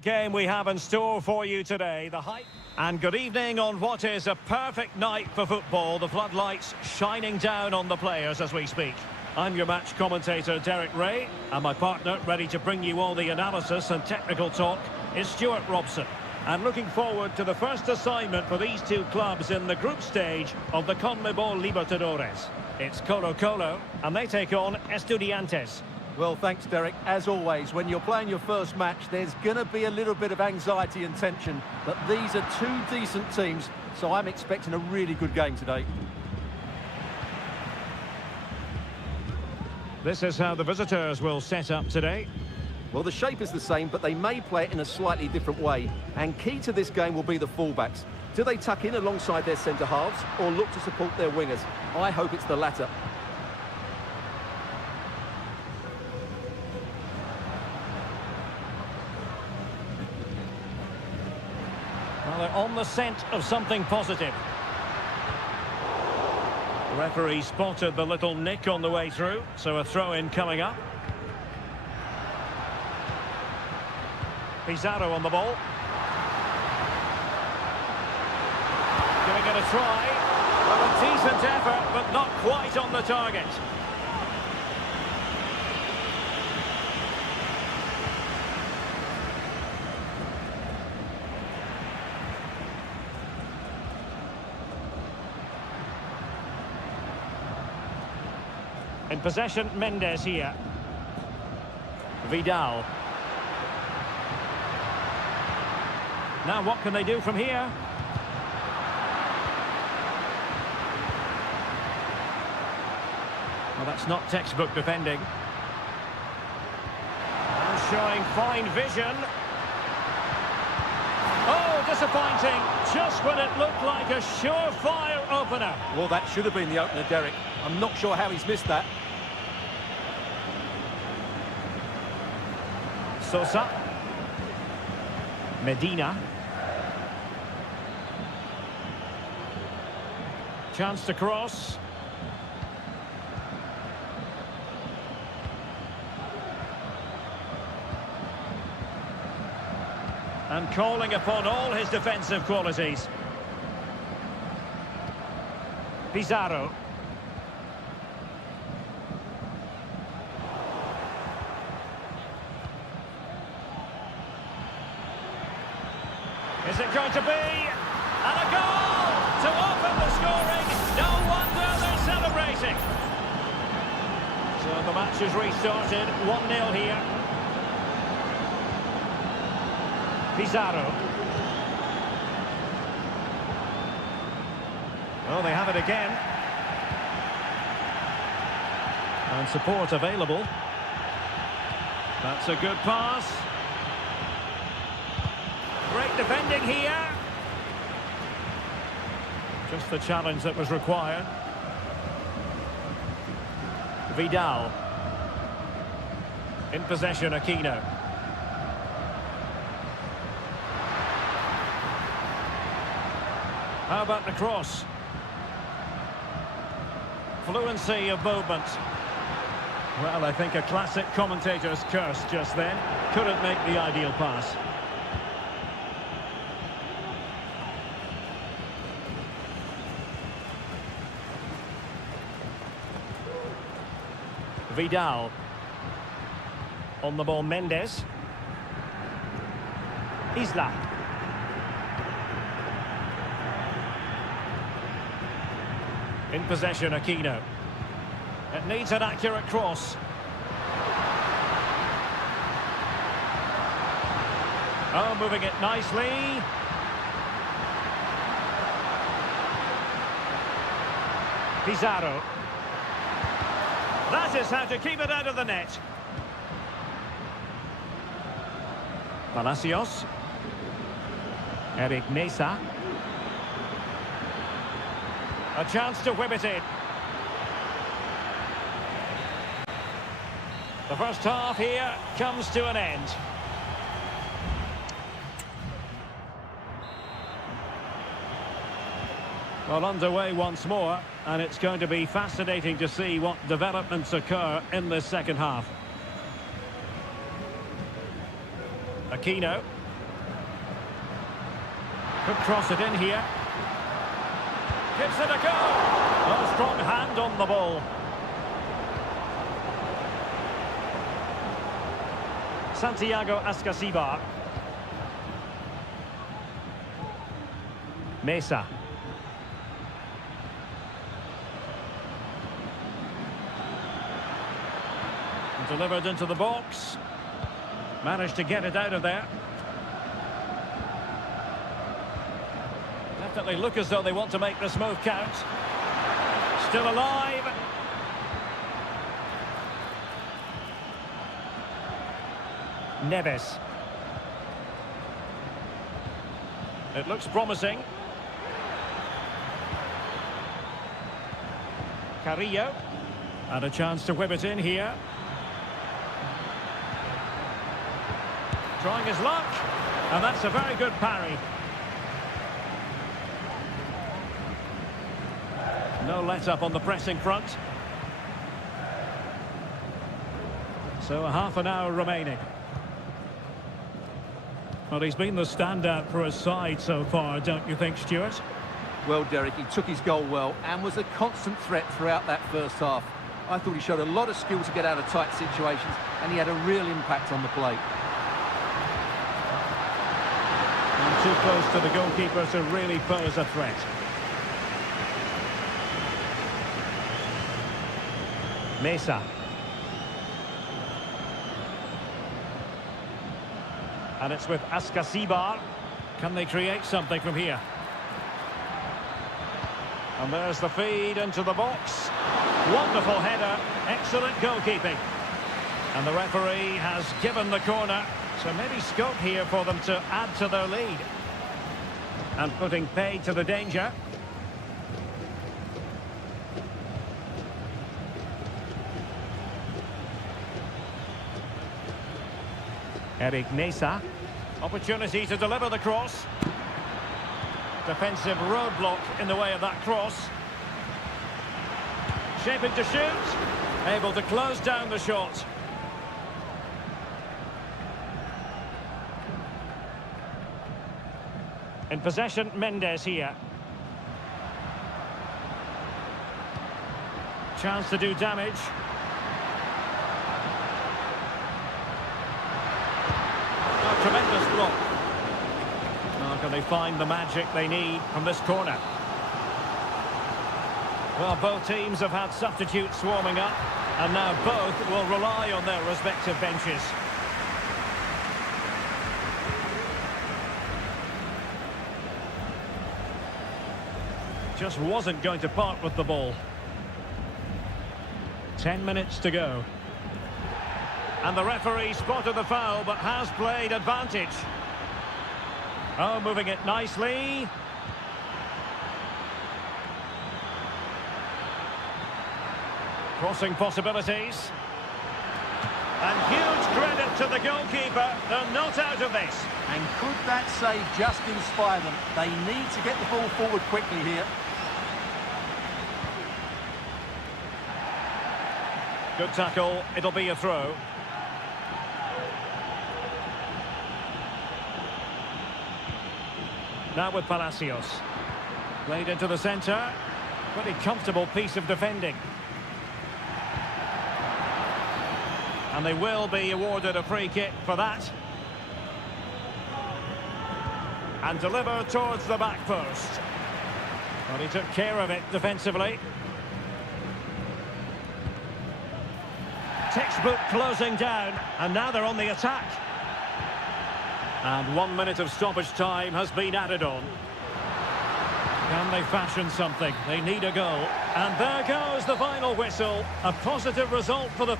Game we have in store for you today, the hype. And good evening on what is a perfect night for football. The floodlights shining down on the players as we speak. I'm your match commentator, Derek Ray, and my partner, ready to bring you all the analysis and technical talk, is Stuart Robson. And looking forward to the first assignment for these two clubs in the group stage of the CONMEBOL Libertadores. It's Colo-Colo, and they take on Estudiantes. Well, thanks, Derek. As always, when you're playing your first match, there's going to be a little bit of anxiety and tension. But these are two decent teams, so I'm expecting a really good game today. This is how the visitors will set up today. Well, the shape is the same, but they may play it in a slightly different way. And key to this game will be the fullbacks. Do they tuck in alongside their centre-halves or look to support their wingers? I hope it's the latter. Well, they're on the scent of something positive. The referee spotted the little nick on the way through, so a throw-in coming up. Pizarro on the ball. Giving it a try. Well, a decent effort, but not quite on the target. In possession, Mendes here. Vidal. Now what can they do from here? Well, that's not textbook defending. And showing fine vision. Oh, disappointing. Just when it looked like a surefire opener. Well, that should have been the opener, Derek. I'm not sure how he's missed that. Sosa. Medina. Chance to cross. And calling upon all his defensive qualities. Pizarro. Is it going to be? And a goal to open the scoring. No wonder they're celebrating. So the match is restarted. 1-0 here. Pizarro. Well, they have it again. And support available. That's a good pass. Great defending here. Just the challenge that was required. Vidal. In possession, Aquino. How about the cross? Fluency of movement. Well, I think a classic commentator's curse just then. Couldn't make the ideal pass. Vidal. On the ball, Mendes. Isla. In possession, Aquino. It needs an accurate cross. Oh, moving it nicely. Pizarro. That is how to keep it out of the net. Palacios. Eric Mesa. A chance to whip it in. The first half here comes to an end. Well, underway once more, and it's going to be fascinating to see what developments occur in this second half. Aquino. Could cross it in here. Gives it a go. Oh, strong hand on the ball. Santiago Ascasibar. Mesa. Delivered into the box. Managed to get it out of there. Definitely look as though they want to make this move count. Still alive. Neves. It looks promising. Carrillo. And a chance to whip it in here. Trying his luck. And that's a very good parry. No let-up on the pressing front. So a half an hour remaining. Well, he's been the standout for his side so far, don't you think, Stuart? Well, Derek, he took his goal well and was a constant threat throughout that first half. I thought he showed a lot of skill to get out of tight situations, and he had a real impact on the plate. And too close to the goalkeeper to really pose a threat. Mesa. And it's with Ascasibar. Can they create something from here? And there's the feed into the box. Wonderful header. Excellent goalkeeping. And the referee has given the corner. So maybe scope here for them to add to their lead. And putting pay to the danger. Eric Mesa. Opportunity to deliver the cross. Defensive roadblock in the way of that cross. Shaping to shoot. Able to close down the shot. In possession, Mendes here. Chance to do damage. Oh, tremendous block. Now can they find the magic they need from this corner? Well, both teams have had substitutes swarming up, and now both will rely on their respective benches. Just wasn't going to part with the ball. 10 minutes to go. And the referee spotted the foul, but has played advantage. Oh, moving it nicely. Crossing possibilities. And huge credit to the goalkeeper. They're not out of this. And could that save just inspire them? They need to get the ball forward quickly here. Good tackle. It'll be a throw. Now with Palacios. Played into the centre. Pretty comfortable piece of defending. And they will be awarded a free kick for that. And deliver towards the back post. Well, he took care of it defensively. Textbook closing down, and now they're on the attack. And 1 minute of stoppage time has been added on. Can they fashion something? They need a goal. And there goes the final whistle. A positive result for the...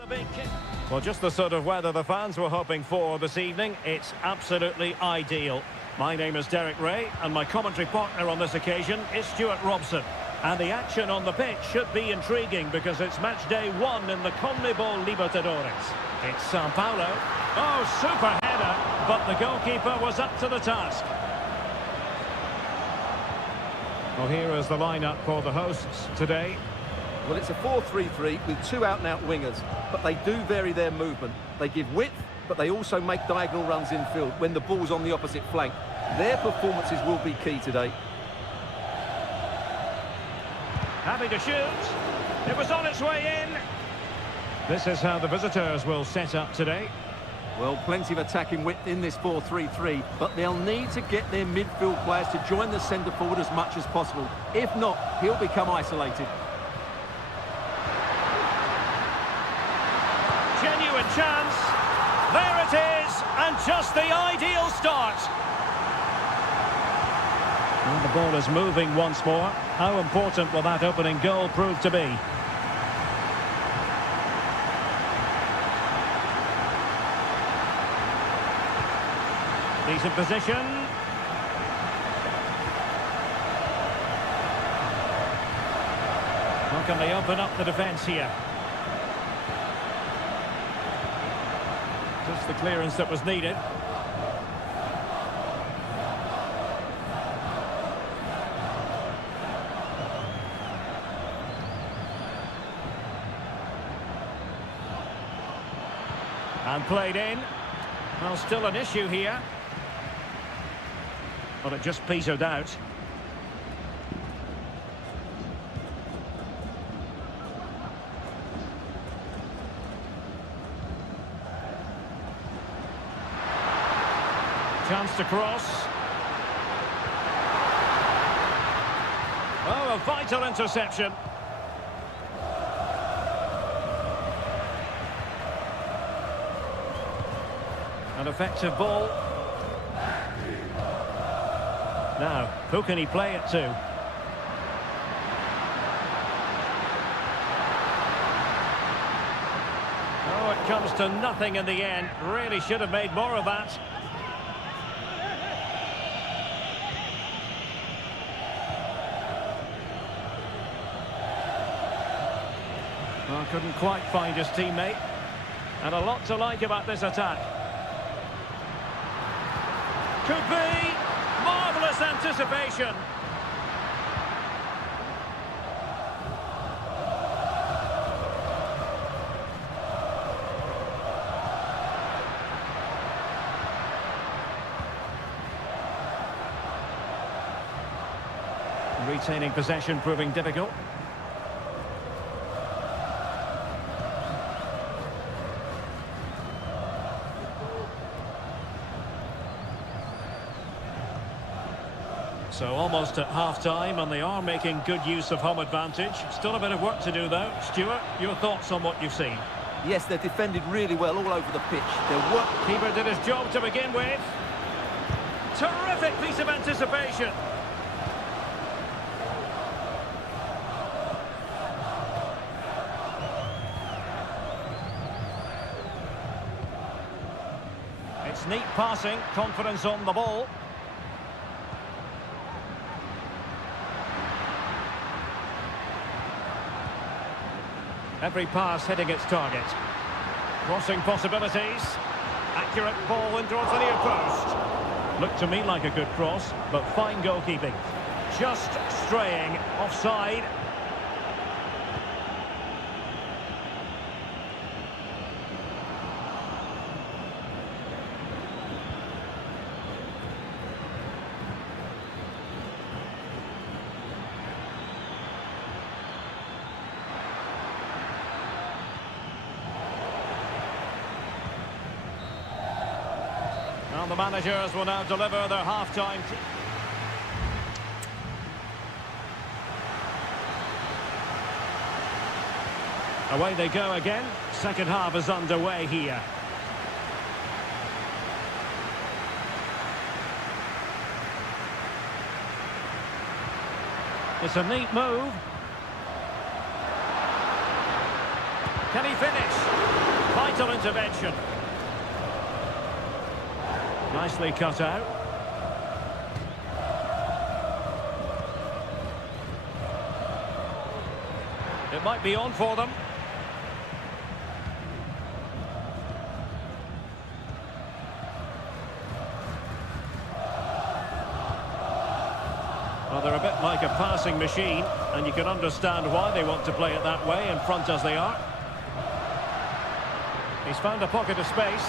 The big kick. Well, just the sort of weather the fans were hoping for this evening. It's absolutely ideal. My name is Derek Ray, and my commentary partner on this occasion is Stuart Robson. And the action on the pitch should be intriguing because it's match day 1 in the CONMEBOL Libertadores. It's Sao Paulo. Oh, super header, but the goalkeeper was up to the task. Well, here is the lineup for the hosts today. Well, it's a 4-3-3 with 2 out-and-out wingers, but they do vary their movement. They give width, but they also make diagonal runs infield when the ball's on the opposite flank. Their performances will be key today. Happy to shoot. It was on its way in. This is how the visitors will set up today. Well, plenty of attacking width in this 4-3-3, but they'll need to get their midfield players to join the centre forward as much as possible. If not, he'll become isolated. Genuine chance. There it is, and just the ideal start. And the ball is moving once more. How important will that opening goal prove to be? Decent position. How can they open up the defence here? Just the clearance that was needed. And played in. Well, still an issue here. But it just petered out. Chance to cross. Oh, a vital interception. An effective ball. Now, who can he play it to? Oh, it comes to nothing in the end. Really should have made more of that. Well, couldn't quite find his teammate. And a lot to like about this attack. Could be. Marvellous anticipation. Retaining possession proving difficult. So almost at half-time, and they are making good use of home advantage. Still a bit of work to do, though. Stuart, your thoughts on what you've seen? Yes, they're defended really well all over the pitch. Their work... Keeper did his job to begin with. Terrific piece of anticipation. It's neat passing, confidence on the ball. Every pass hitting its target. Crossing possibilities. Accurate ball in towards the near post. Looked to me like a good cross, but fine goalkeeping. Just straying offside. And the managers will now deliver their half-time. Away they go again. Second half is underway here. It's a neat move. Can he finish? Vital intervention. Nicely cut out. It might be on for them. Well, they're a bit like a passing machine, and you can understand why they want to play it that way, in front as they are. He's found a pocket of space.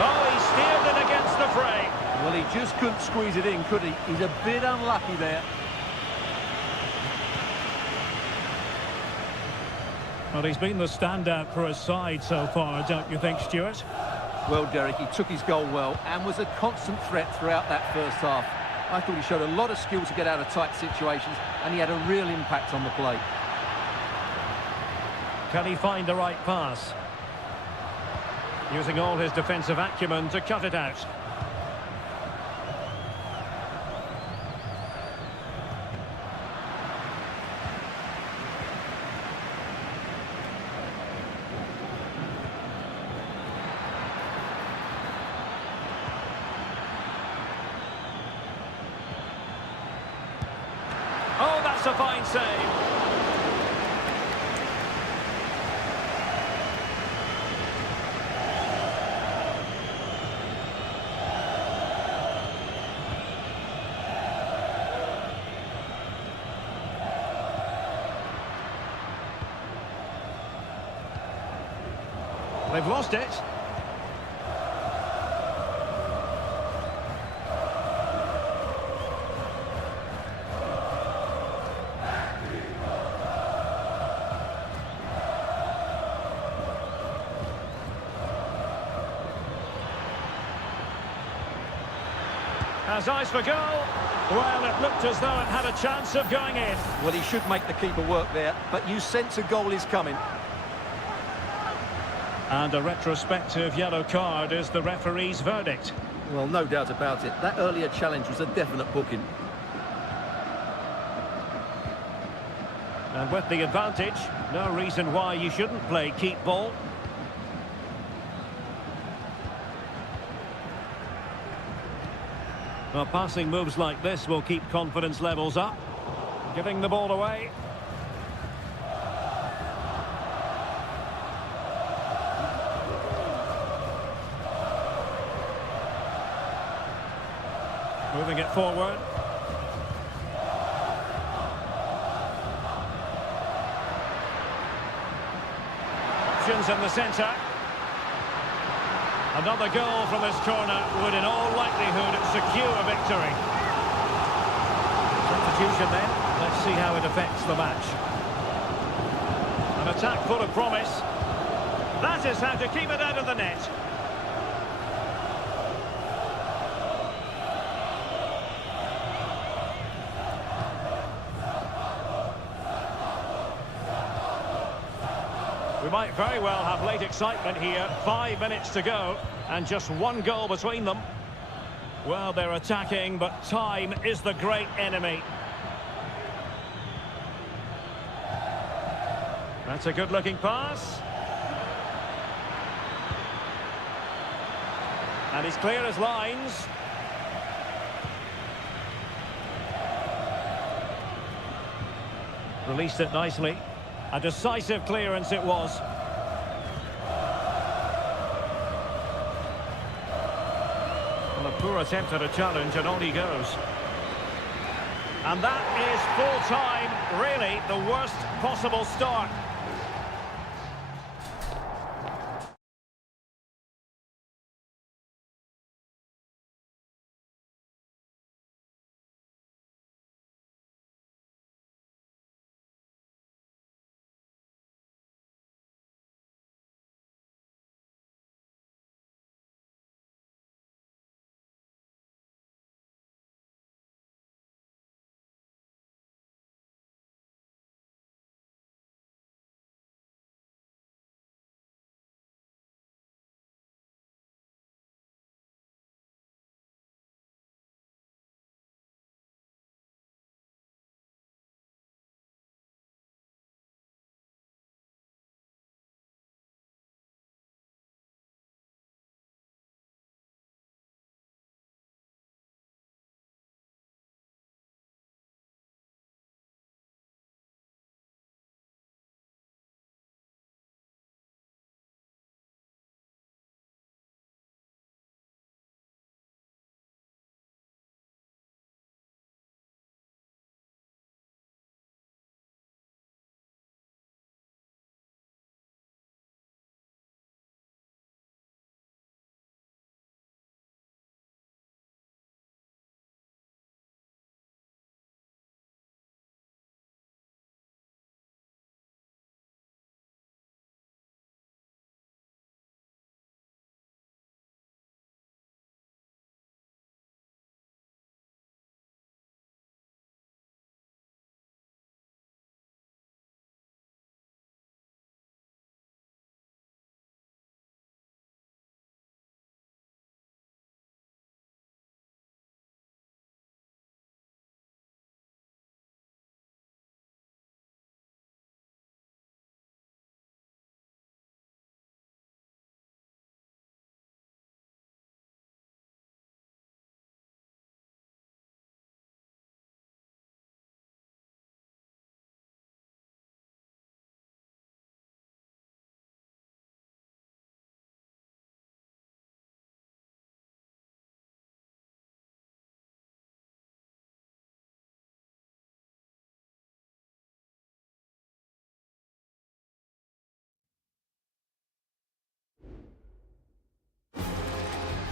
Oh, he steered it against the frame. Well, he just couldn't squeeze it in, could he? He's a bit unlucky there. Well, he's been the standout for his side so far, don't you think, Stuart? Well, Derek, he took his goal well and was a constant threat throughout that first half. I thought he showed a lot of skill to get out of tight situations, and he had a real impact on the play. Can he find the right pass? Using all his defensive acumen to cut it out. Oh, that's a fine save. They've lost it. Has eyes for goal. Well, it looked as though it had a chance of going in. Well, he should make the keeper work there, but you sense a goal is coming. And a retrospective yellow card is the referee's verdict. Well, no doubt about it. That earlier challenge was a definite booking. And with the advantage, no reason why you shouldn't play keep ball. Well, passing moves like this will keep confidence levels up. Giving the ball away. Moving it forward. Options in the centre. Another goal from this corner would in all likelihood secure a victory. Substitution then. Let's see how it affects the match. An attack full of promise. That is how to keep it out of the net. We might very well have late excitement here. 5 minutes to go, and just one goal between them. Well, they're attacking, but time is the great enemy. That's a good-looking pass. And he's clear as lines. Released it nicely. A decisive clearance it was. Well, a poor attempt at a challenge, and on he goes. And that is full-time, really the worst possible start.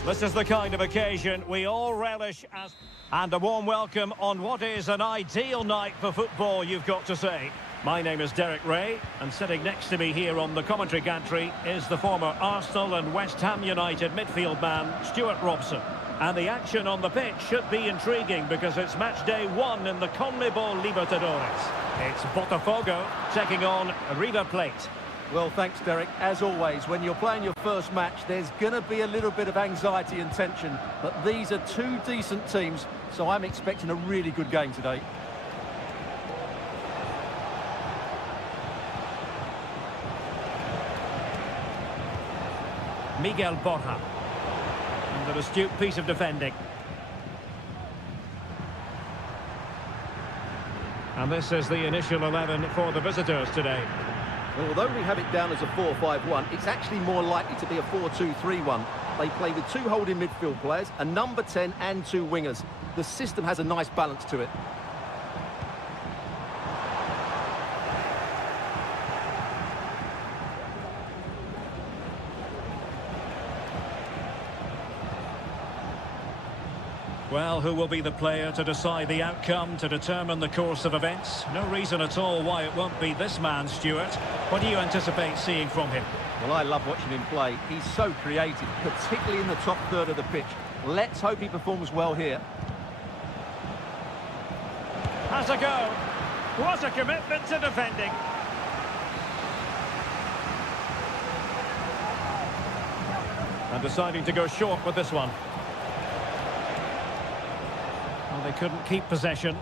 This is the kind of occasion we all relish as... And a warm welcome on what is an ideal night for football, you've got to say. My name is Derek Ray, and sitting next to me here on the commentary gantry is the former Arsenal and West Ham United midfield man, Stuart Robson. And the action on the pitch should be intriguing because it's match day 1 in the CONMEBOL Libertadores. It's Botafogo taking on River Plate. Well, thanks, Derek. As always, when you're playing your first match, there's going to be a little bit of anxiety and tension. But these are two decent teams, so I'm expecting a really good game today. Miguel Borja. And an astute piece of defending. And this is the initial 11 for the visitors today. Well, although we have it down as a 4-5-1, it's actually more likely to be a 4-2-3-1. They play with 2 holding midfield players, a number 10 and 2 wingers. The system has a nice balance to it. Well, who will be the player to decide the outcome, to determine the course of events? No reason at all why it won't be this man, Stuart. What do you anticipate seeing from him? Well, I love watching him play. He's so creative, particularly in the top third of the pitch. Let's hope he performs well here. Has a go. What a commitment to defending. And deciding to go short with this one. Well, they couldn't keep possession.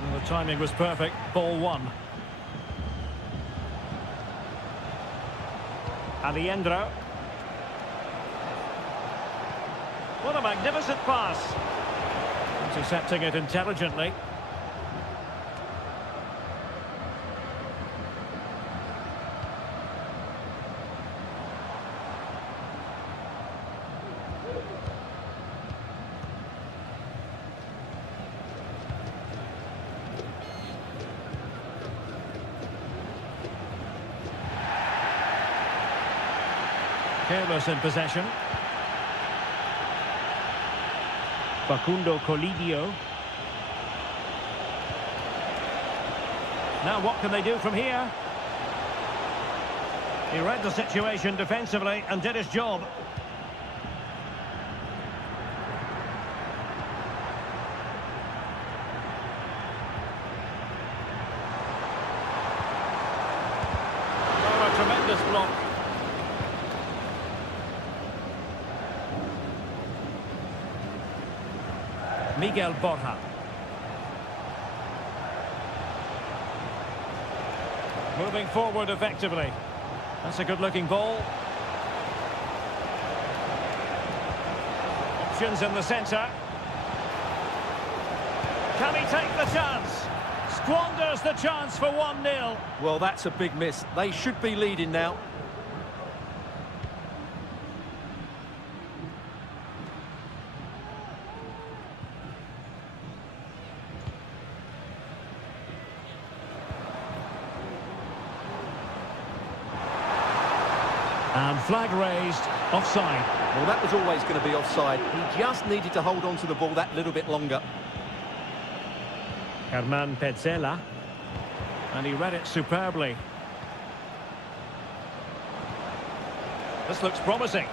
Well, the timing was perfect. Ball 1. Aliendro. What a magnificent pass. Intercepting it intelligently. Careless in possession. Facundo Colidio. Now what can they do from here? He read the situation defensively and did his job. Oh, a tremendous block. Miguel Borja. Moving forward effectively. That's a good-looking ball. Options in the centre. Can he take the chance? Squanders the chance for 1-0. Well, that's a big miss. They should be leading now. And flag raised, offside. Well, that was always going to be offside. He just needed to hold on to the ball that little bit longer. Herman Petzela. And he read it superbly. This looks promising.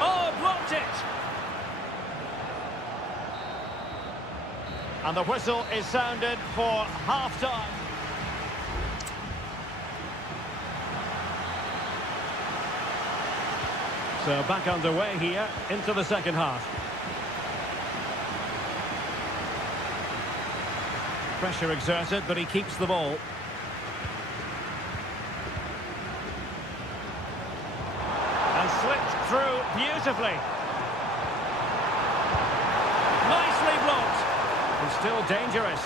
Oh, blocked it! And the whistle is sounded for half-time. So back underway here into the second half. Pressure exerted, but he keeps the ball. And slipped through beautifully. Nicely blocked. And still dangerous.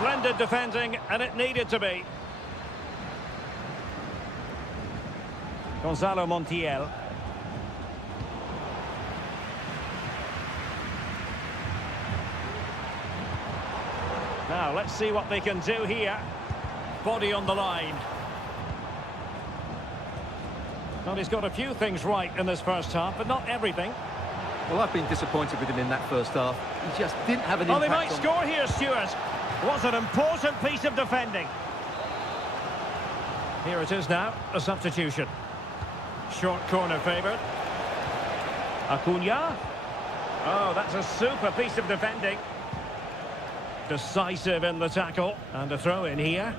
Splendid defending, and it needed to be. Gonzalo Montiel. Now, let's see what they can do here. Body on the line. Well, he's got a few things right in this first half, but not everything. Well, I've been disappointed with him in that first half. He just didn't have an Oh, impact. they might score here, Stuart. Was an important piece of defending. Here it is now, a substitution. Short corner favoured. Acuna. Oh, that's a super piece of defending. Decisive in the tackle. And a throw in here.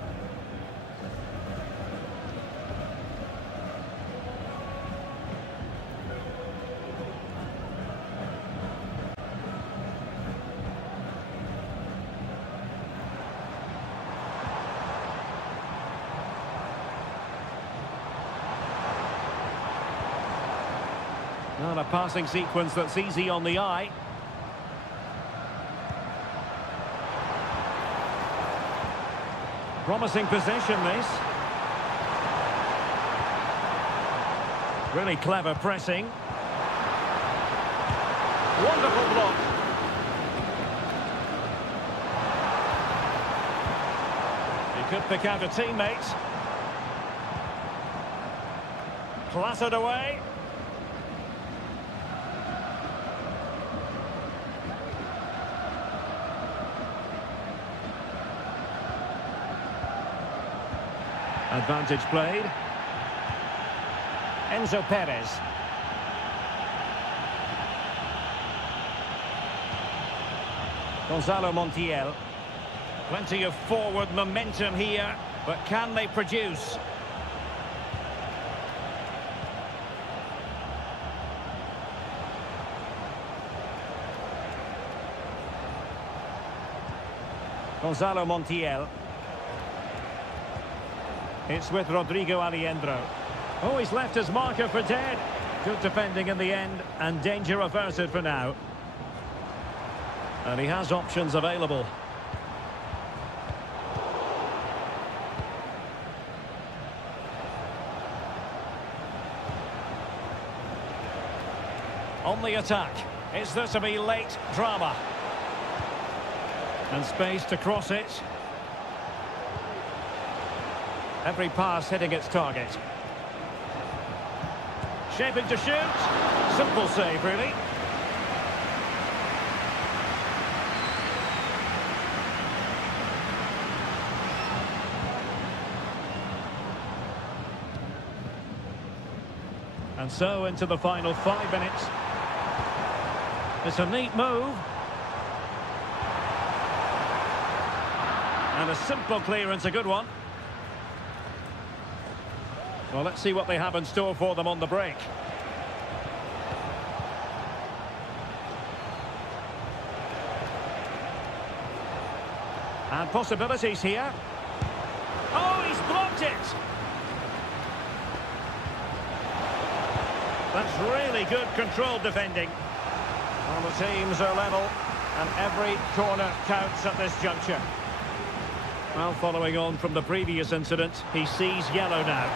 Well, a passing sequence that's easy on the eye. Promising possession, this. Really clever pressing. Wonderful block. He could pick out a teammate. Clattered away. Advantage played. Enzo Perez. Gonzalo Montiel. Plenty of forward momentum here, but can they produce? Gonzalo Montiel. It's with Rodrigo Aliendro. Oh, he's left his marker for dead. Good defending in the end, and danger averted for now. And he has options available. On the attack. Is there to be late drama? And space to cross it. Every pass hitting its target. Shaping to shoot. Simple save, really. And so into the final 5 minutes. It's a neat move. And a simple clearance, a good one. Well, let's see what they have in store for them on the break. And possibilities here. Oh, he's blocked it! That's really good controlled defending. Well, the teams are level, and every corner counts at this juncture. Well, following on from the previous incident, he sees yellow now.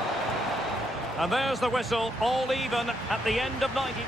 And there's the whistle, all even at the end of 90.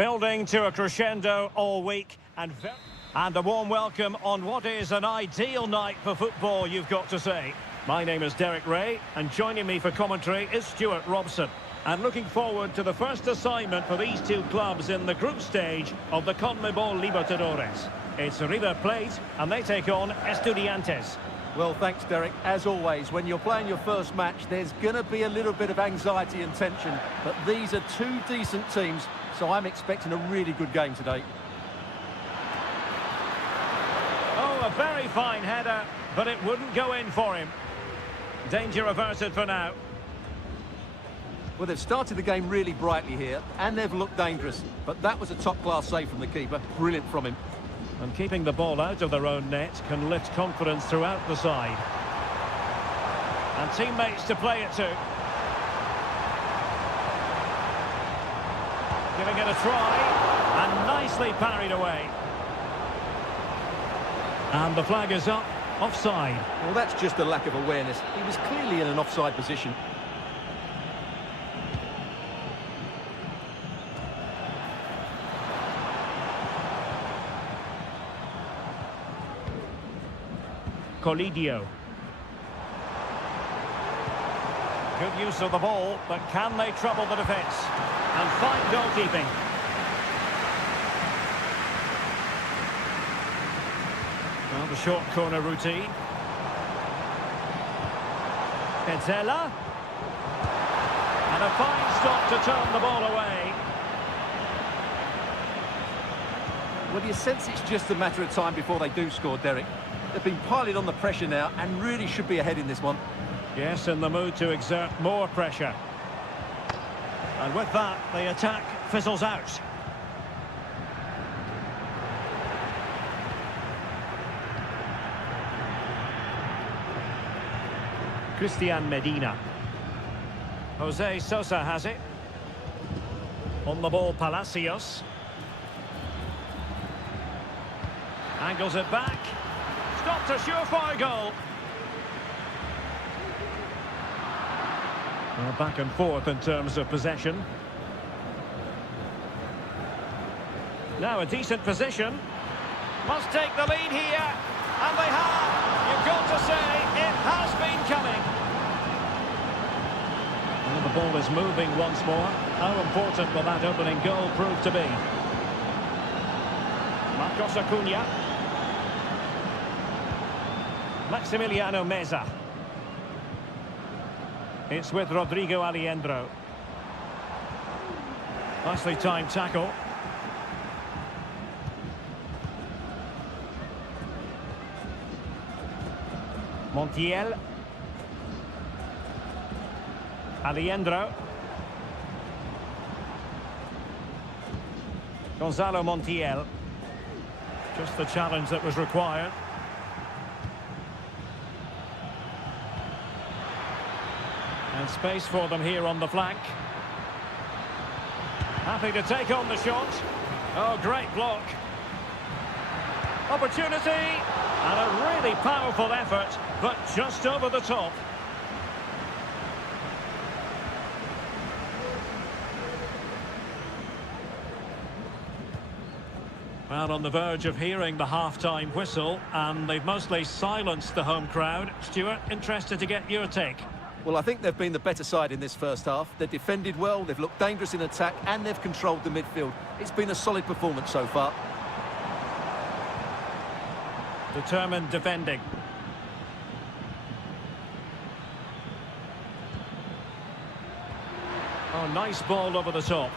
Building to a crescendo all week and a warm welcome on what is an ideal night for football, you've got to say. My name is Derek Ray, and joining me for commentary is Stuart Robson. And looking forward to the first assignment for these two clubs in the group stage of the CONMEBOL Libertadores. It's River Plate, and they take on Estudiantes. Well, thanks, Derek. As always, when you're playing your first match, there's going to be a little bit of anxiety and tension. But these are two decent teams, so I'm expecting a really good game today. Oh, a very fine header, but it wouldn't go in for him. Danger averted for now. Well, they've started the game really brightly here, and they've looked dangerous. But that was a top-class save from the keeper. Brilliant from him. And keeping the ball out of their own net can lift confidence throughout the side. And teammates to play it to. Giving it a try, and nicely parried away. And the flag is up, offside. Well, that's just a lack of awareness. He was clearly in an offside position. Colidio. Good use of the ball, but can they trouble the defence? And fine goalkeeping. Well, the short corner routine. Petzela. And a fine stop to turn the ball away. Well, you sense it's just a matter of time before they do score, Derek. They've been piling on the pressure now and really should be ahead in this one. Yes, in the mood to exert more pressure. And with that, the attack fizzles out. Christian Medina. Jose Sosa has it. On the ball, Palacios. Angles it back. Stopped a surefire goal. Well, back and forth in terms of possession. Now a decent position. Must take the lead here. And they have. You've got to say, it has been coming. And the ball is moving once more. How important will that opening goal prove to be? Marcos Acuna. Maximiliano Meza. It's with Rodrigo Aliendro. Nicely timed tackle. Montiel. Aliendro. Gonzalo Montiel. Just the challenge that was required. And space for them here on the flank. Happy to take on the shot. Oh, great block. Opportunity. And a really powerful effort, but just over the top. Well, on the verge of hearing the half-time whistle, and they've mostly silenced the home crowd. Stuart, interested to get your take. Well, I think they've been the better side in this first half. They've defended well, they've looked dangerous in attack, and they've controlled the midfield. It's been a solid performance so far. Determined defending. Oh, nice ball over the top.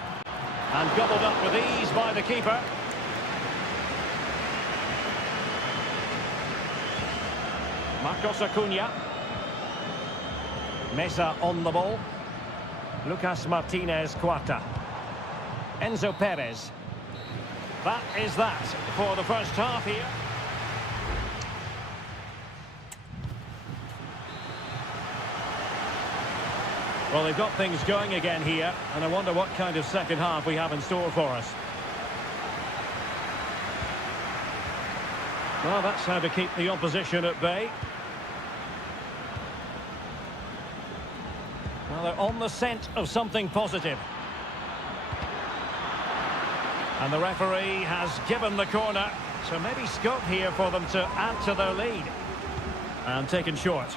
And gobbled up with ease by the keeper. Marcos Acuna. Mesa on the ball. Lucas Martinez Cuarta. Enzo Perez. That is that for the first half here. Well, they've got things going again here, and I wonder what kind of second half we have in store for us. Well, that's how to keep the opposition at bay. Well, they're on the scent of something positive. And the referee has given the corner, so maybe scope here for them to add to their lead. And taken short.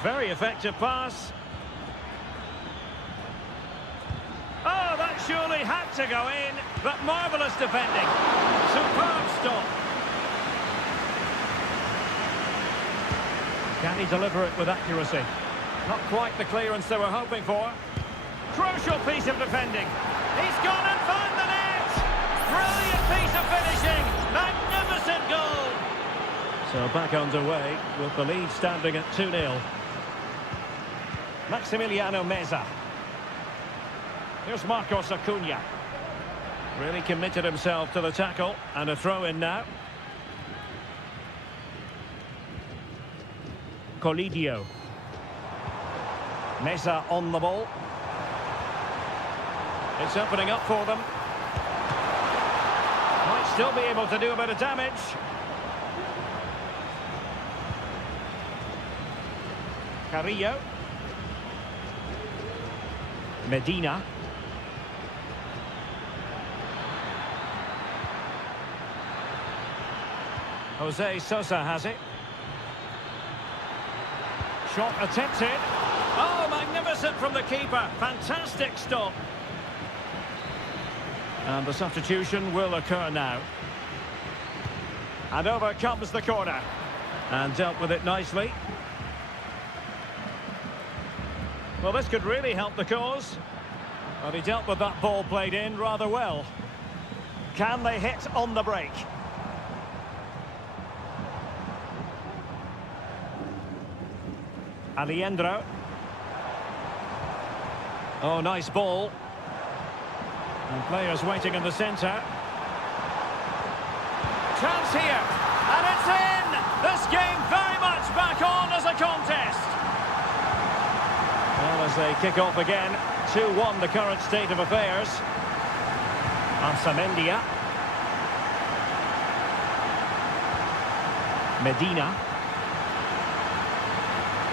Very effective pass. Oh, that surely had to go in, but marvellous defending. Superb stop. Can he deliver it with accuracy? Not quite the clearance they were hoping for. Crucial piece of defending. He's gone and found the net! Brilliant piece of finishing! Magnificent goal! So back underway with the lead standing at 2-0. Maximiliano Meza. Here's Marcos Acuna. Really committed himself to the tackle, and a throw-in now. Colidio. Meza on the ball. It's opening up for them. Might still be able to do a bit of damage. Carrillo. Medina. Jose Sosa has it. Shot attempted. Oh, magnificent from the keeper. Fantastic stop. And the substitution will occur now. And over comes the corner. And dealt with it nicely. Well, this could really help the cause. But he dealt with that ball played in rather well. Can they hit on the break? Alejandro. Oh, nice ball. And players waiting in the centre. Chance here. And it's in! This game very much back on as a contest. Well, as they kick off again, 2-1 the current state of affairs. Arsamendia. Medina.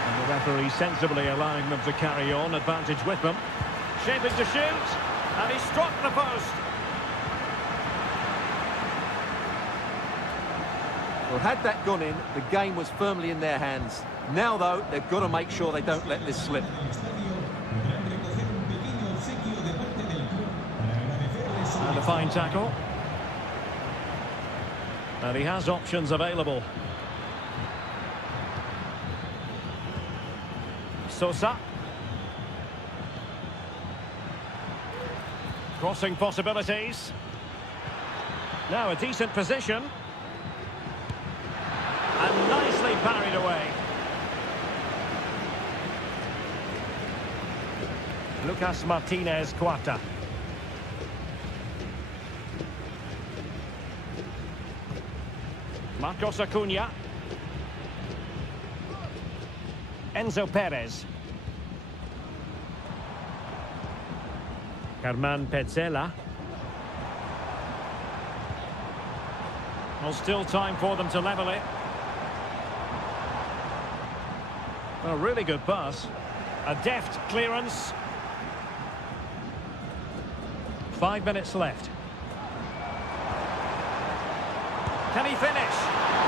And the referee sensibly allowing them to carry on, advantage with them. Shaping to shoot, and he struck the post. Well, had that gone in, the game was firmly in their hands. Now, though, they've got to make sure they don't let this slip. And a fine tackle. And he has options available. Sosa. Crossing possibilities. Now a decent position. And nicely parried away. Lucas Martinez Cuarta. Marcos Acuna. Enzo Perez. Carman Petzela. Well, still time for them to level it. A really good pass. A deft clearance. 5 minutes left. Can he finish?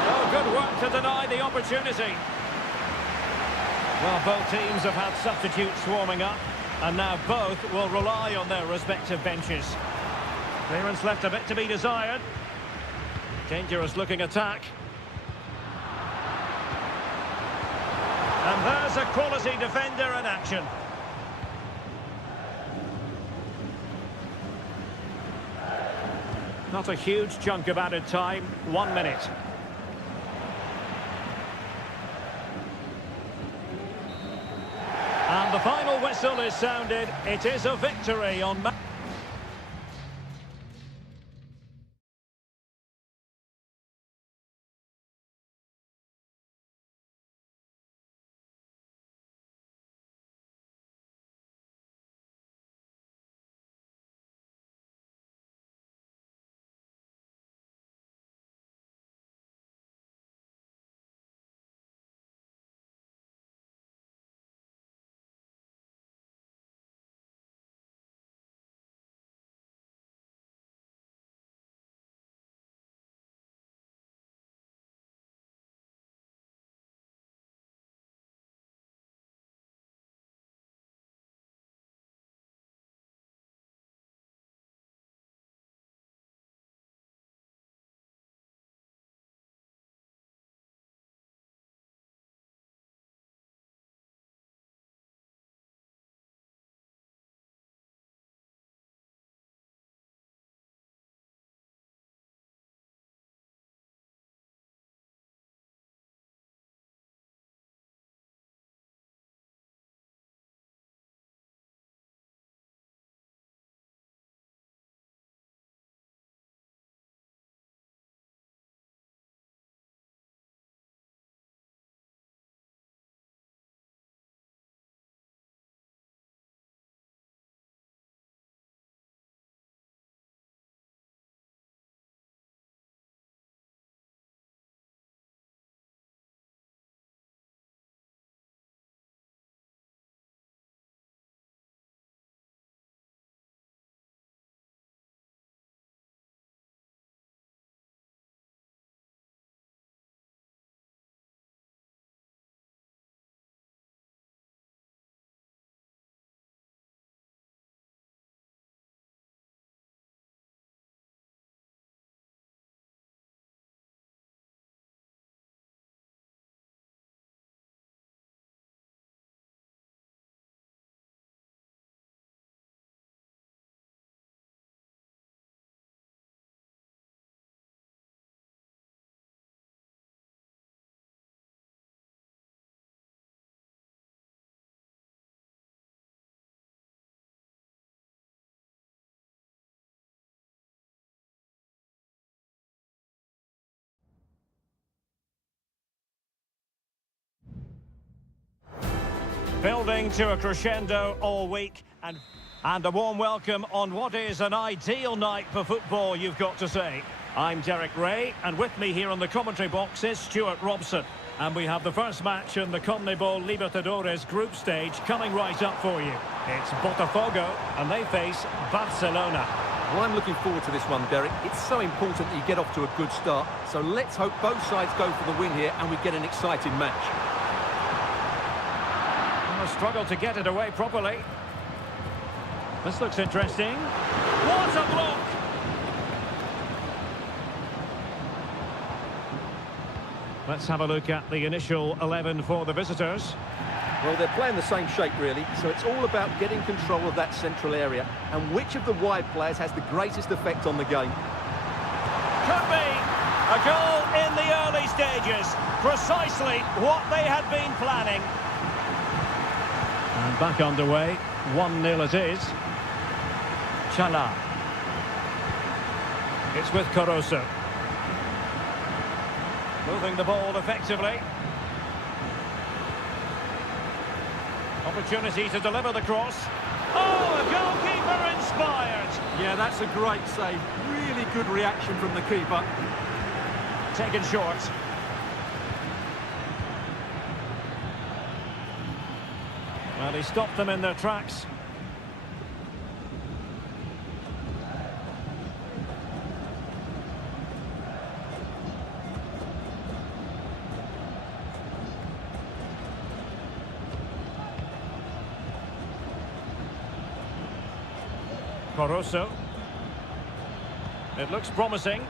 Oh, good work to deny the opportunity. Well, both teams have had substitutes swarming up, and now both will rely on their respective benches. Clearance left a bit to be desired. Dangerous looking attack. And there's a quality defender in action. Not a huge chunk of added time, 1 minute. And the final whistle is sounded. It is a victory on... Building to a crescendo all week, and a warm welcome on what is an ideal night for football, you've got to say. I'm Derek Ray, and with me here on the commentary box is Stuart Robson. And we have the first match in the CONMEBOL Libertadores group stage coming right up for you. It's Botafogo, and they face Barcelona. Well, I'm looking forward to this one, Derek. It's so important that you get off to a good start. So let's hope both sides go for the win here and we get an exciting match. A struggle to get it away properly. This looks interesting. What a block! Let's have a look at the initial 11 for the visitors. Well, they're playing the same shape, really, so it's all about getting control of that central area and which of the wide players has the greatest effect on the game. Could be a goal in the early stages. Precisely what they had been planning. And back underway, 1-0 it is. Chala. It's with Caruso. Moving the ball effectively. Opportunity to deliver the cross. Oh, a goalkeeper inspired. Yeah, that's a great save. Really good reaction from the keeper. Taken short. Well, he stopped them in their tracks. Caruso. It looks promising.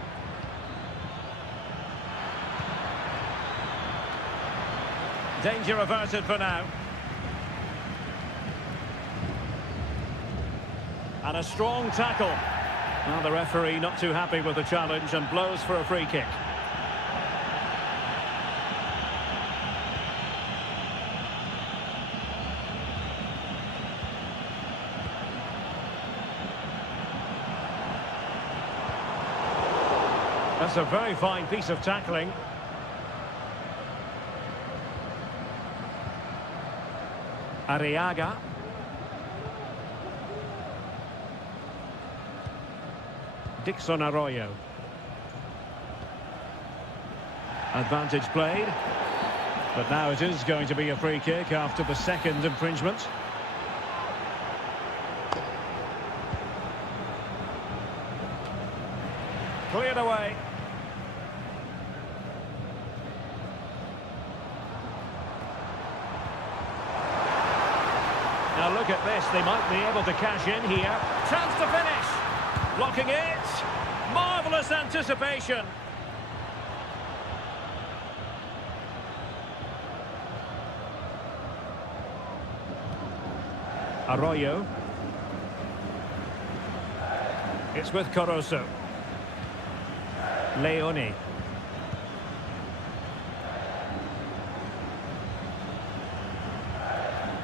Danger averted for now. And a strong tackle. Now the referee not too happy with the challenge and blows for a free kick. That's a very fine piece of tackling. Arriaga. Dixon Arroyo. Advantage played. But now it is going to be a free kick after the second infringement. Cleared away. Now look at this, they might be able to cash in here. Chance to finish. Blocking it. Marvellous anticipation. Arroyo. It's with Caruso. Leone.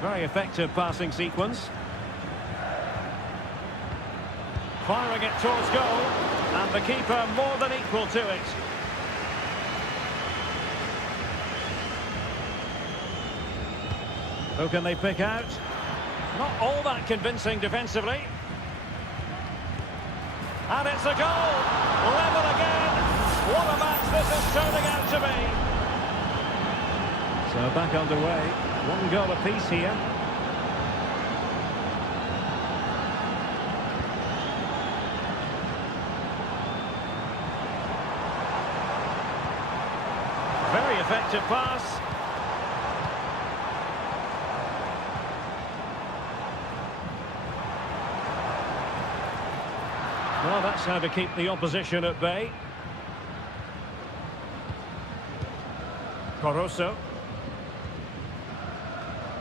Very effective passing sequence. Firing it towards goal, and the keeper more than equal to it. Who can they pick out? Not all that convincing defensively. And it's a goal! Level again! What a match this is turning out to be! So back underway. 1 goal apiece here. Very effective pass. Well, that's how to keep the opposition at bay. Caruso.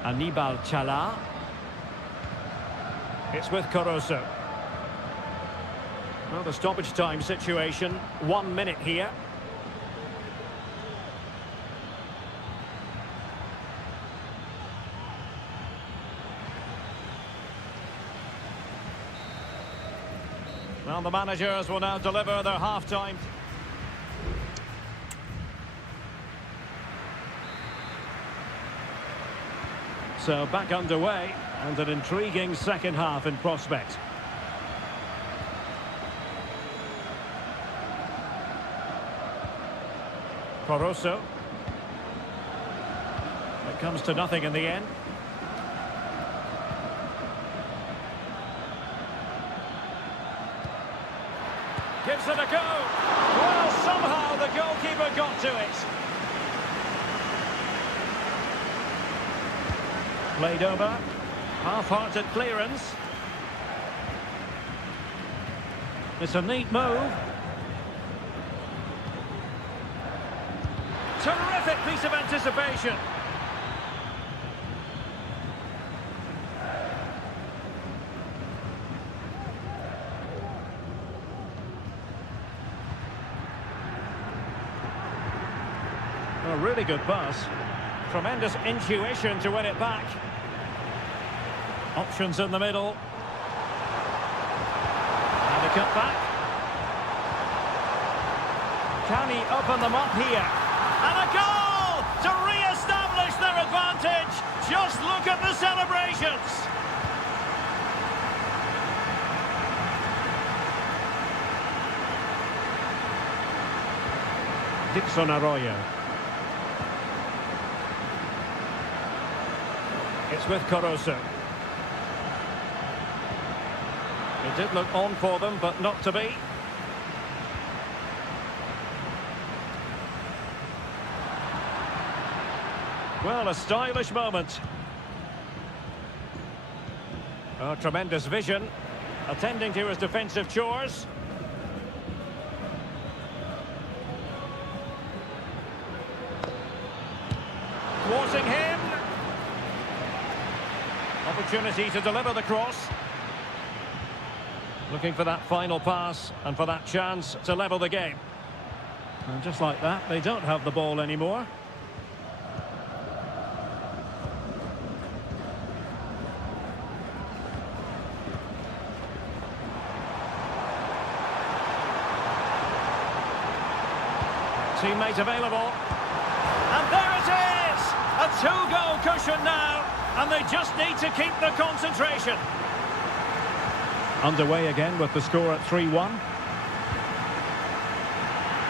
Anibal Chala. It's with Caruso. Well, the stoppage time situation, 1 minute here. Well, the managers will now deliver their half-time. So back underway, and an intriguing second half in prospect. Caruso. It comes to nothing in the end. Gives it a go. Well, somehow the goalkeeper got to it. Played over. Half-hearted clearance. It's a neat move. Terrific piece of anticipation. A really good pass. Tremendous intuition to win it back. Options in the middle. And a cut back. Can he open them up here? And a goal to re-establish their advantage. Just look at the celebrations. Dixon Arroyo. It's with Caruso. It did look on for them, but not to be. Well, a stylish moment. Oh, tremendous vision. Attending to his defensive chores. Thwarting him. Opportunity to deliver the cross. Looking for that final pass and for that chance to level the game. And just like that, they don't have the ball anymore. Teammate available. And there it is! A two-goal cushion now. And they just need to keep the concentration. Underway again with the score at 3-1.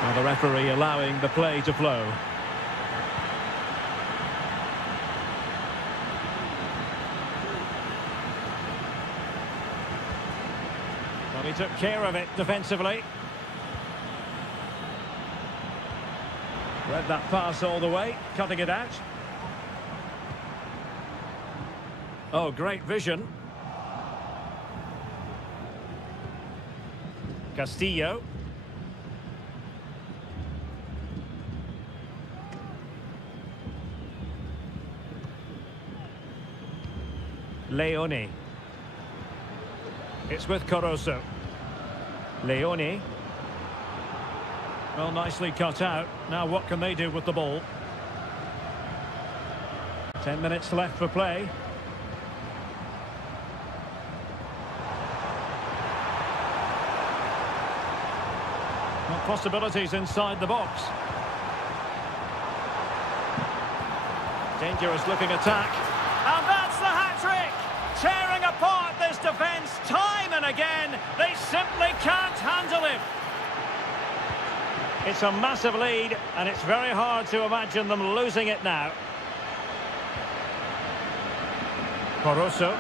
Now the referee allowing the play to flow. Well, he took care of it defensively. Read that pass all the way, cutting it out. Oh, great vision. Castillo. Leone. It's with Caruso. Leone. Well, nicely cut out. Now what can they do with the ball? 10 minutes left for play. Well, possibilities inside the box. Dangerous looking attack. And that's the hat-trick! Tearing apart this defence time and again. They simply can't handle him. It's a massive lead, and it's very hard to imagine them losing it now. Caruso.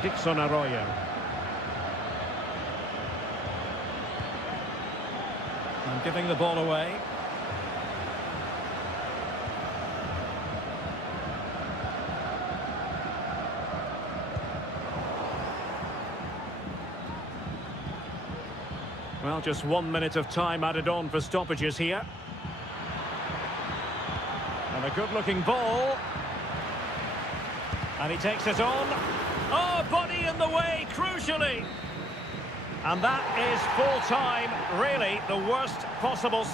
Dixon Arroyo. And giving the ball away. Well, just 1 minute of time added on for stoppages here. And a good-looking ball. And he takes it on. Oh, body in the way, crucially. And that is full time, really the worst possible.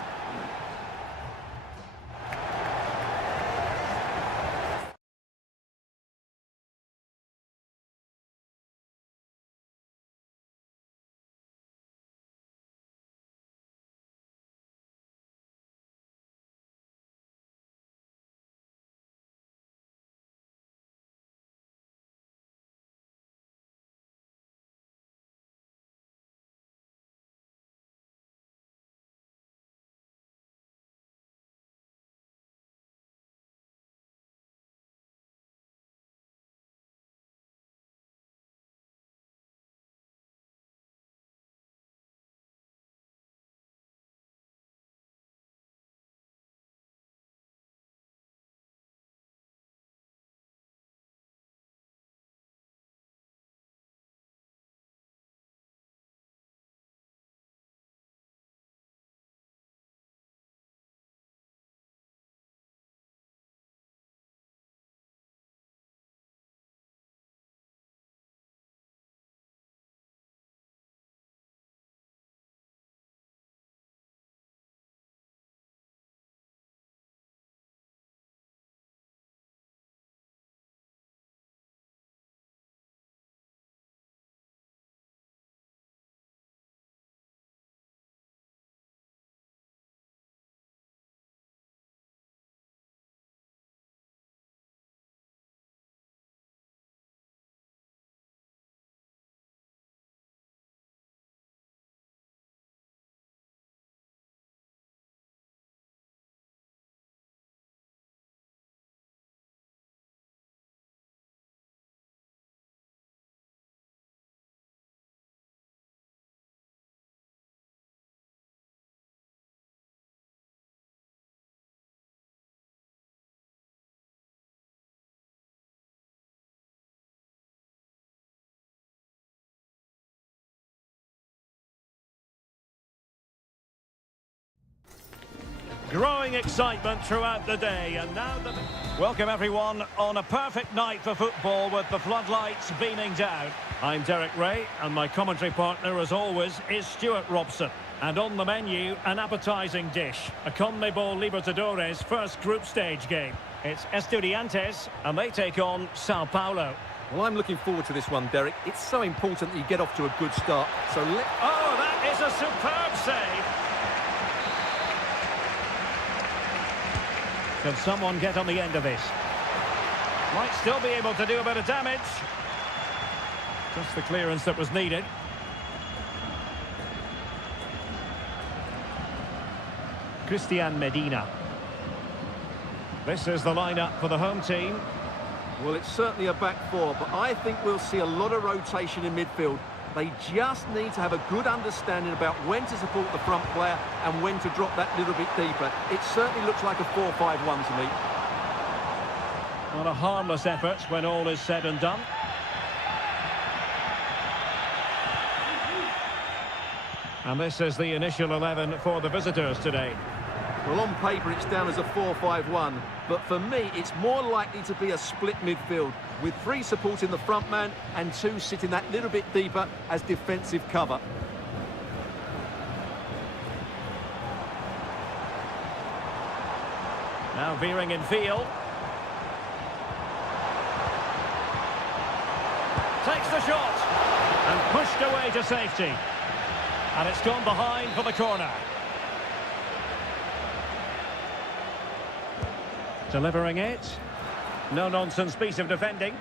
Growing excitement throughout the day, and now welcome everyone on a perfect night for football with the floodlights beaming down. I'm Derek Ray, and my commentary partner, as always, is Stuart Robson. And on the menu, an appetising dish, a CONMEBOL Libertadores first group stage game. It's Estudiantes, and they take on Sao Paulo. Well, I'm looking forward to this one, Derek. It's so important that you get off to a good start. So Oh, that is a superb save. Can someone get on the end of this? Might still be able to do a bit of damage. Just the clearance that was needed. Christian Medina. This is the lineup for the home team. Well, it's certainly a back four, but I think we'll see a lot of rotation in midfield. They just need to have a good understanding about when to support the front player and when to drop that little bit deeper. It certainly looks like a 4-5-1 to me. Not a harmless effort when all is said and done. And this is the initial 11 for the visitors today. Well, on paper, it's down as a 4-5-1, but for me, it's more likely to be a split midfield, with 3 supporting the front man and 2 sitting that little bit deeper as defensive cover. Now veering in field. Takes the shot and pushed away to safety. And it's gone behind for the corner. Delivering it. No-nonsense piece of defending.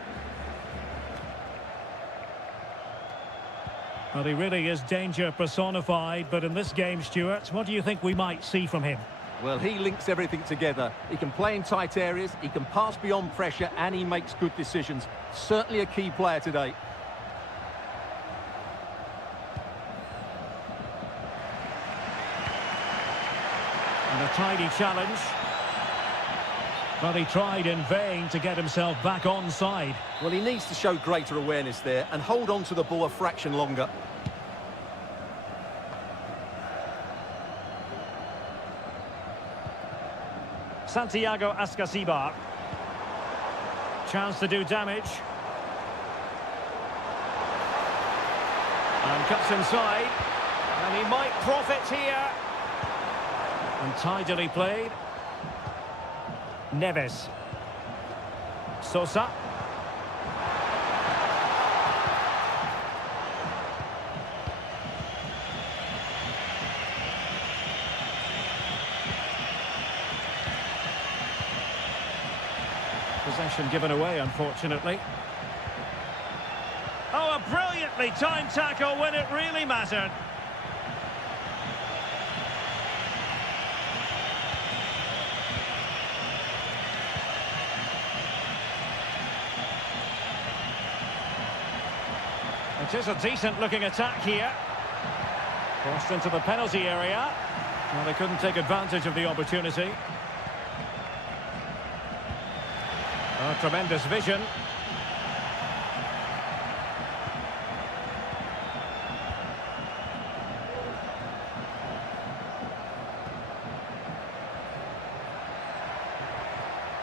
Well, he really is danger personified, but in this game, Stuart, what do you think we might see from him? Well, he links everything together. He can play in tight areas, he can pass beyond pressure, and he makes good decisions. Certainly a key player today. And a tidy challenge. But he tried in vain to get himself back onside. Well, he needs to show greater awareness there and hold on to the ball a fraction longer. Santiago Ascasibar. Chance to do damage. And cuts inside. And he might profit here. And tidily played. Neves. Sosa. Possession given away, unfortunately. Oh, a brilliantly timed tackle when it really mattered. It is a decent-looking attack here. Crossed into the penalty area. Well, they couldn't take advantage of the opportunity. Oh, tremendous vision.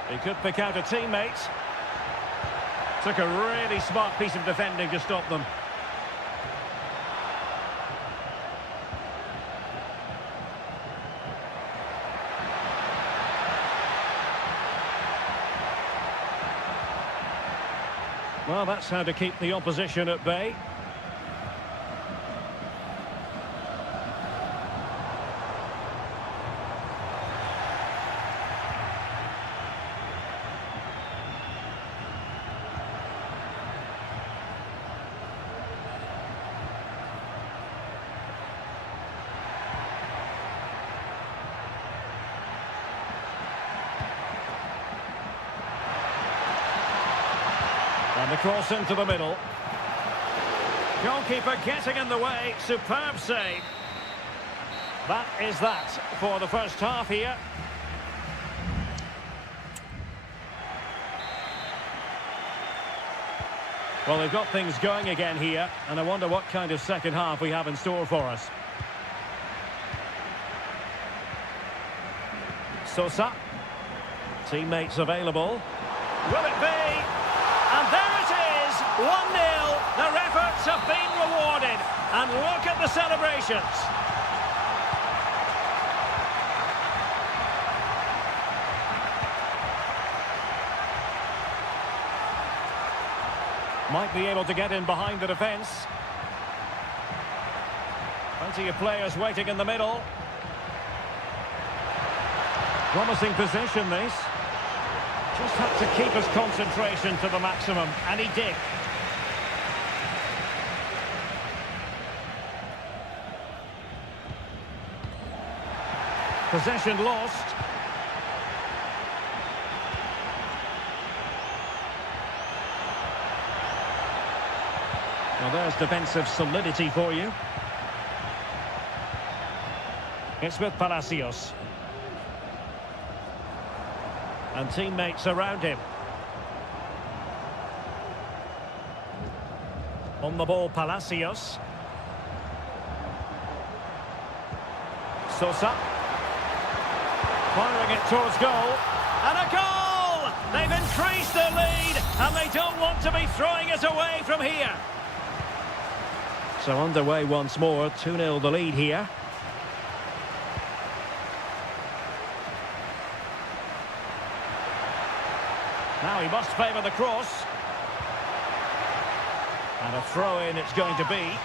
He could pick out a teammate. Took a really smart piece of defending to stop them. Well, that's how to keep the opposition at bay. And the cross into the middle. Goalkeeper getting in the way. Superb save. That is that for the first half here. Well, they've got things going again here, and I wonder what kind of second half we have in store for us. Sosa. Teammates available. Will it be? And there it is, 1-0. Their efforts have been rewarded. And look at the celebrations. Might be able to get in behind the defence. Plenty of players waiting in the middle. Promising position, this. Just had to keep his concentration to the maximum, and he did. Possession lost. Well, there's defensive solidity for you. It's with Palacios. And teammates around him. On the ball, Palacios. Sosa. Firing it towards goal. And a goal! They've increased their lead, and they don't want to be throwing it away from here. So underway once more, 2-0 the lead here. Now he must favour the cross. And a throw-in it's going to be.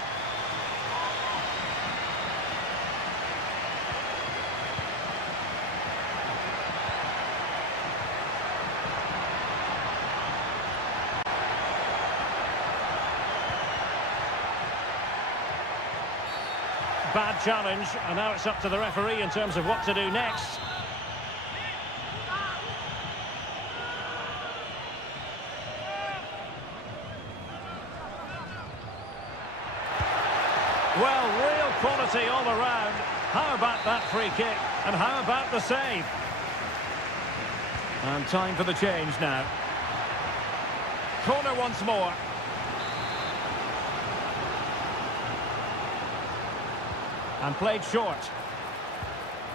Bad challenge, and now it's up to the referee in terms of what to do next. Well, real quality all around. How about that free kick? And how about the save? And time for the change now. Corner once more. And played short.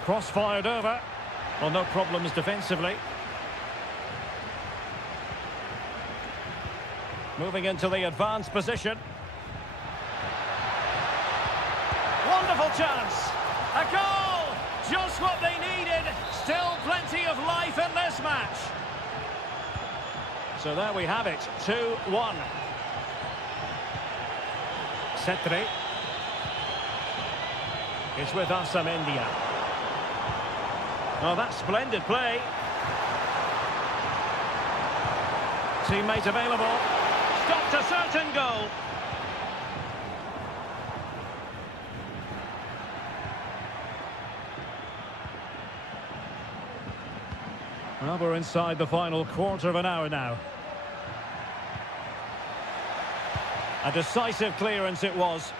Cross fired over. Well, no problems defensively. Moving into the advanced position. Wonderful chance. A goal! Just what they needed. Still plenty of life in this match. So there we have it. 2-1. Setri. It's with Asamendia. Oh, that's splendid play. Teammate available. Stopped a certain goal. Well, we're inside the final quarter of an hour now. A decisive clearance it was.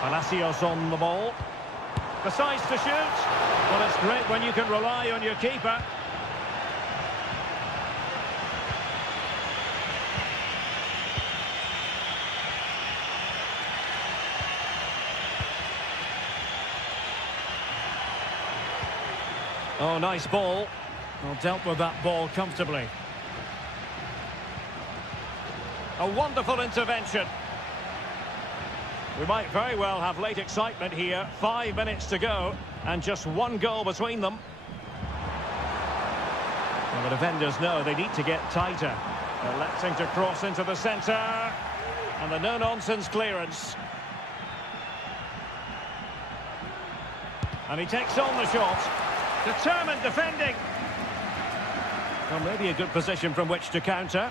Palacios on the ball. Decides to shoot. Well, it's great when you can rely on your keeper. Oh, nice ball. Well, dealt with that ball comfortably. A wonderful intervention. We might very well have late excitement here. 5 minutes to go, and just one goal between them. Well, the defenders know they need to get tighter. Electing to cross into the centre. And the no-nonsense clearance. And he takes on the shot. Determined defending. Well, maybe a good position from which to counter.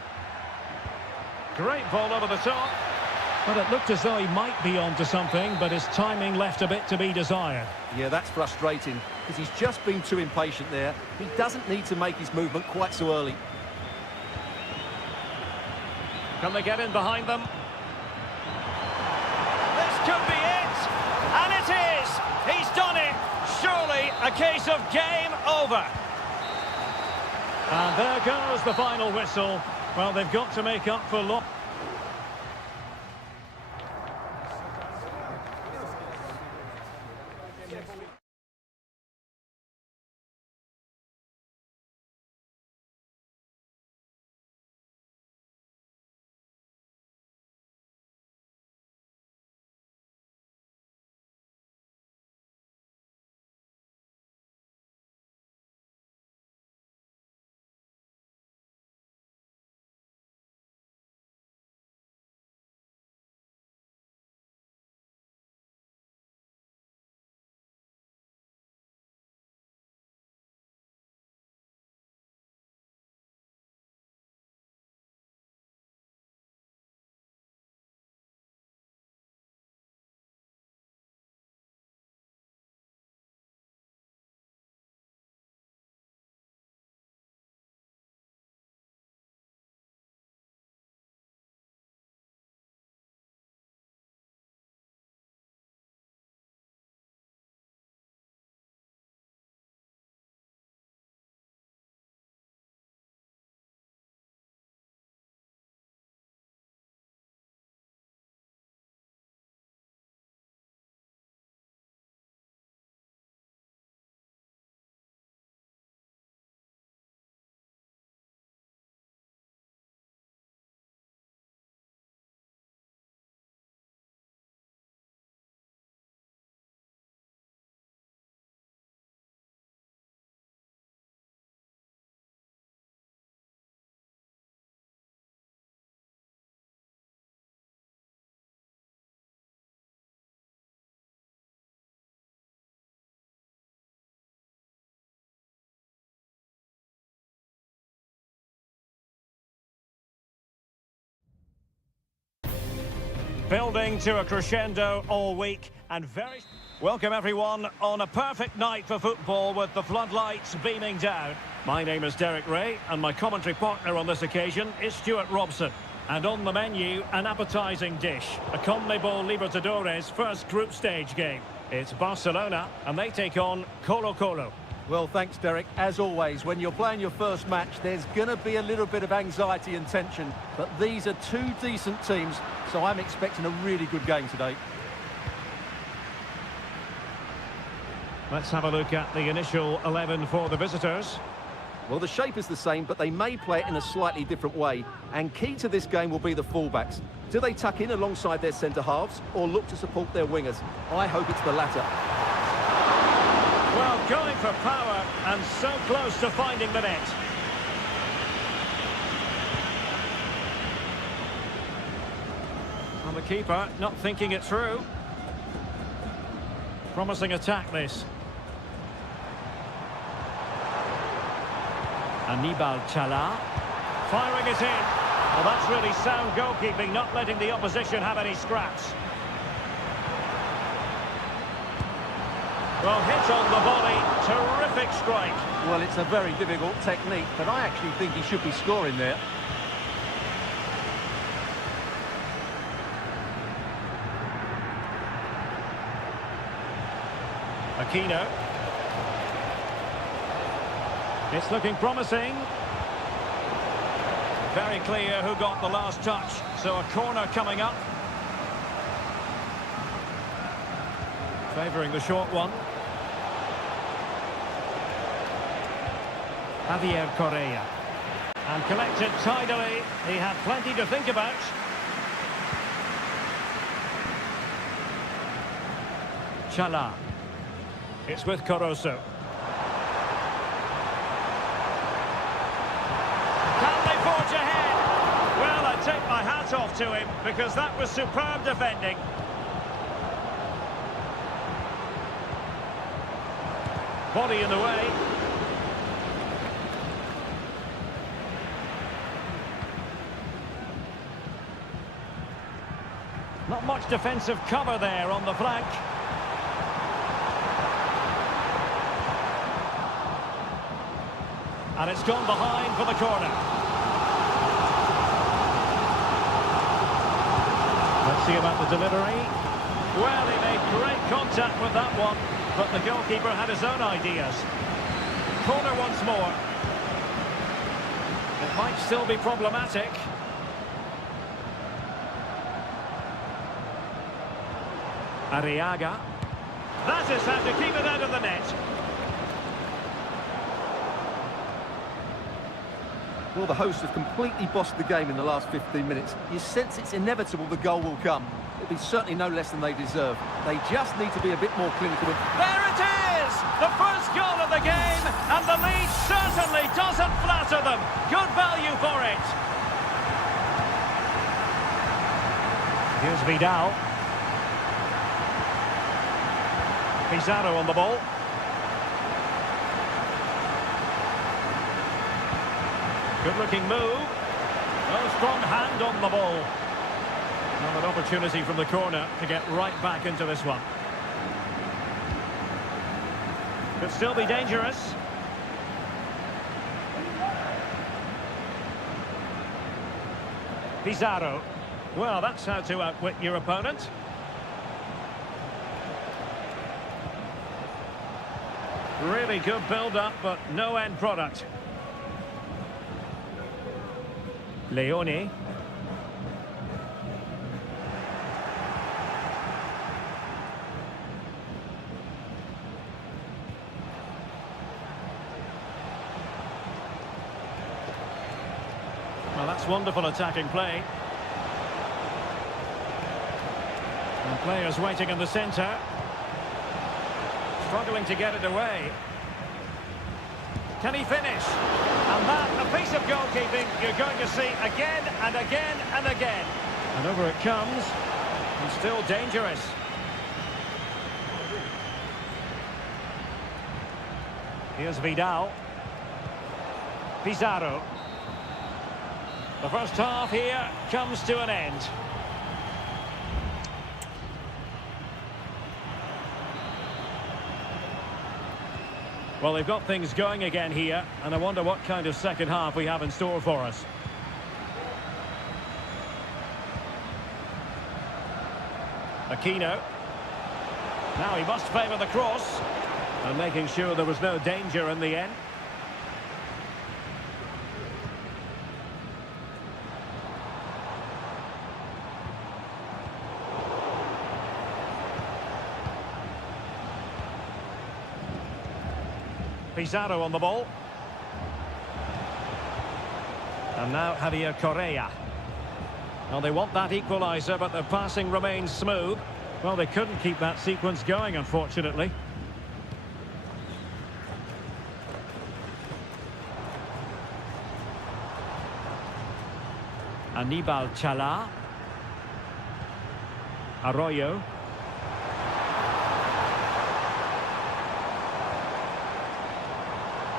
Great ball over the top. But it looked as though he might be onto something, but his timing left a bit to be desired. Yeah, that's frustrating, because he's just been too impatient there. He doesn't need to make his movement quite so early. Can they get in behind them? This could be it! And it is! He's done it! Surely a case of game over. And there goes the final whistle. Well, they've got to make up for loss. Building to a crescendo all week and very... Welcome everyone on a perfect night for football with the floodlights beaming down. My name is Derek Ray and my commentary partner on this occasion is Stuart Robson. And on the menu, an appetising dish, a CONMEBOL Libertadores first group stage game. It's Barcelona and they take on Colo-Colo. Well, thanks, Derek. As always, when you're playing your first match, there's going to be a little bit of anxiety and tension. But these are two decent teams, so I'm expecting a really good game today. Let's have a look at the initial 11 for the visitors. Well, the shape is the same, but they may play it in a slightly different way. And key to this game will be the fullbacks. Do they tuck in alongside their centre-halves or look to support their wingers? I hope it's the latter. Well, going for power and so close to finding the net. And the keeper not thinking it through. Promising attack this. Anibal Chala. Firing it in. Well, that's really sound goalkeeping, not letting the opposition have any scraps. Well, hit on the volley, terrific strike. Well, it's a very difficult technique, but I actually think he should be scoring there. Aquino. It's looking promising. Very clear who got the last touch, so a corner coming up. Favouring the short one. Javier Correa. And collected tidily. He had plenty to think about. Chala. It's with Corozo. Can they forge ahead? Well, I take my hat off to him because that was superb defending. Body in the way. Not much defensive cover there on the flank. And it's gone behind for the corner. Let's see about the delivery. Well, he made great contact with that one, but the goalkeeper had his own ideas. Corner once more. Might still be problematic. Arriaga. That is how to keep it out of the net. Well, the hosts have completely bossed the game in the last 15 minutes. You sense it's inevitable the goal will come. It'll be certainly no less than they deserve. They just need to be a bit more clinical. There it is! The first goal of the game, and the lead certainly doesn't flatter them. Good value for it. Here's Vidal. Pizarro on the ball. Good-looking move. No strong hand on the ball. Well, an opportunity from the corner to get right back into this one. Could still be dangerous. Pizarro. Well, that's how to outwit your opponent. Really good build-up, but no end product. Leone. Well, that's wonderful attacking play. And players waiting in the centre. Struggling to get it away. Can he finish? And that, a piece of goalkeeping you're going to see again and again and again. And over it comes. And still dangerous. Here's Vidal. Pizarro. The first half here comes to an end. Well, they've got things going again here, and I wonder what kind of second half we have in store for us. Aquino. Now he must favour the cross, and making sure there was no danger in the end. Pizarro on the ball. And now Javier Correa. Well, they want that equaliser, but their passing remains smooth. Well, they couldn't keep that sequence going, unfortunately. Aníbal Chala. Arroyo.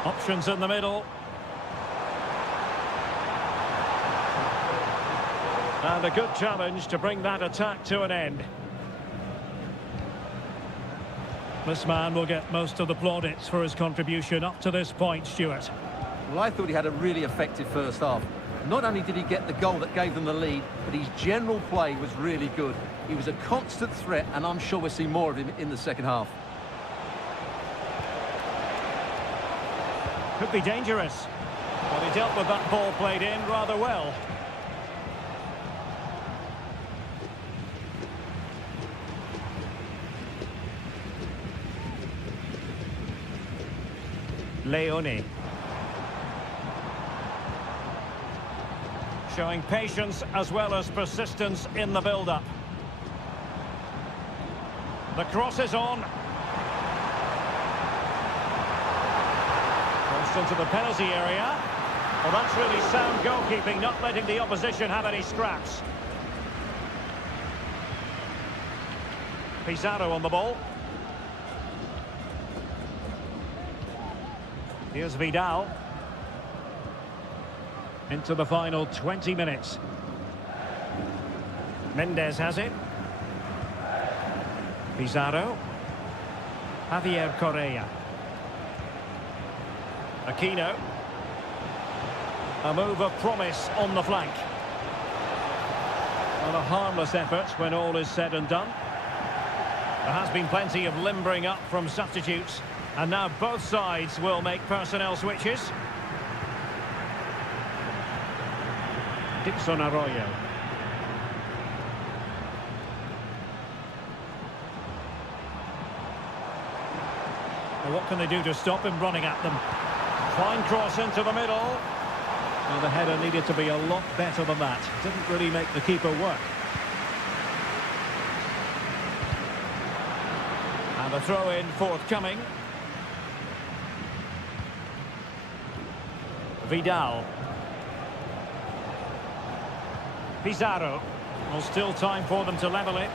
Options in the middle. And a good challenge to bring that attack to an end. This man will get most of the plaudits for his contribution up to this point, Stuart. Well, I thought he had a really effective first half. Not only did he get the goal that gave them the lead, but his general play was really good. He was a constant threat, and I'm sure we'll see more of him in the second half. Could be dangerous. But he dealt with that ball played in rather well. Leone. Showing patience as well as persistence in the build-up. The cross is on. Into the penalty area. Well, that's really sound goalkeeping, not letting the opposition have any scraps. Pizarro on the ball. Here's Vidal. Into the final 20 minutes. Mendes has it. Pizarro. Javier Correa. Aquino. A move of promise on the flank. Well, a harmless effort when all is said and done. There has been plenty of limbering up from substitutes, and now both sides will make personnel switches. Dixon Arroyo. Well, what can they do to stop him running at them? Fine cross into the middle. Well, the header needed to be a lot better than that. Didn't really make the keeper work. And a throw-in forthcoming. Vidal. Pizarro. Well, still time for them to level it.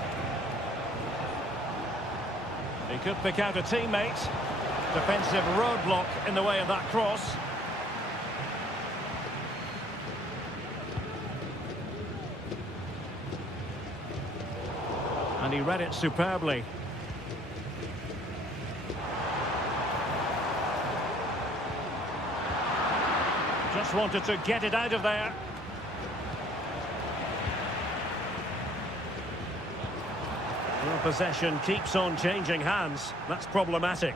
He could pick out a teammate. Defensive roadblock in the way of that cross. And he read it superbly. Just wanted to get it out of there. Well, possession keeps on changing hands. That's problematic.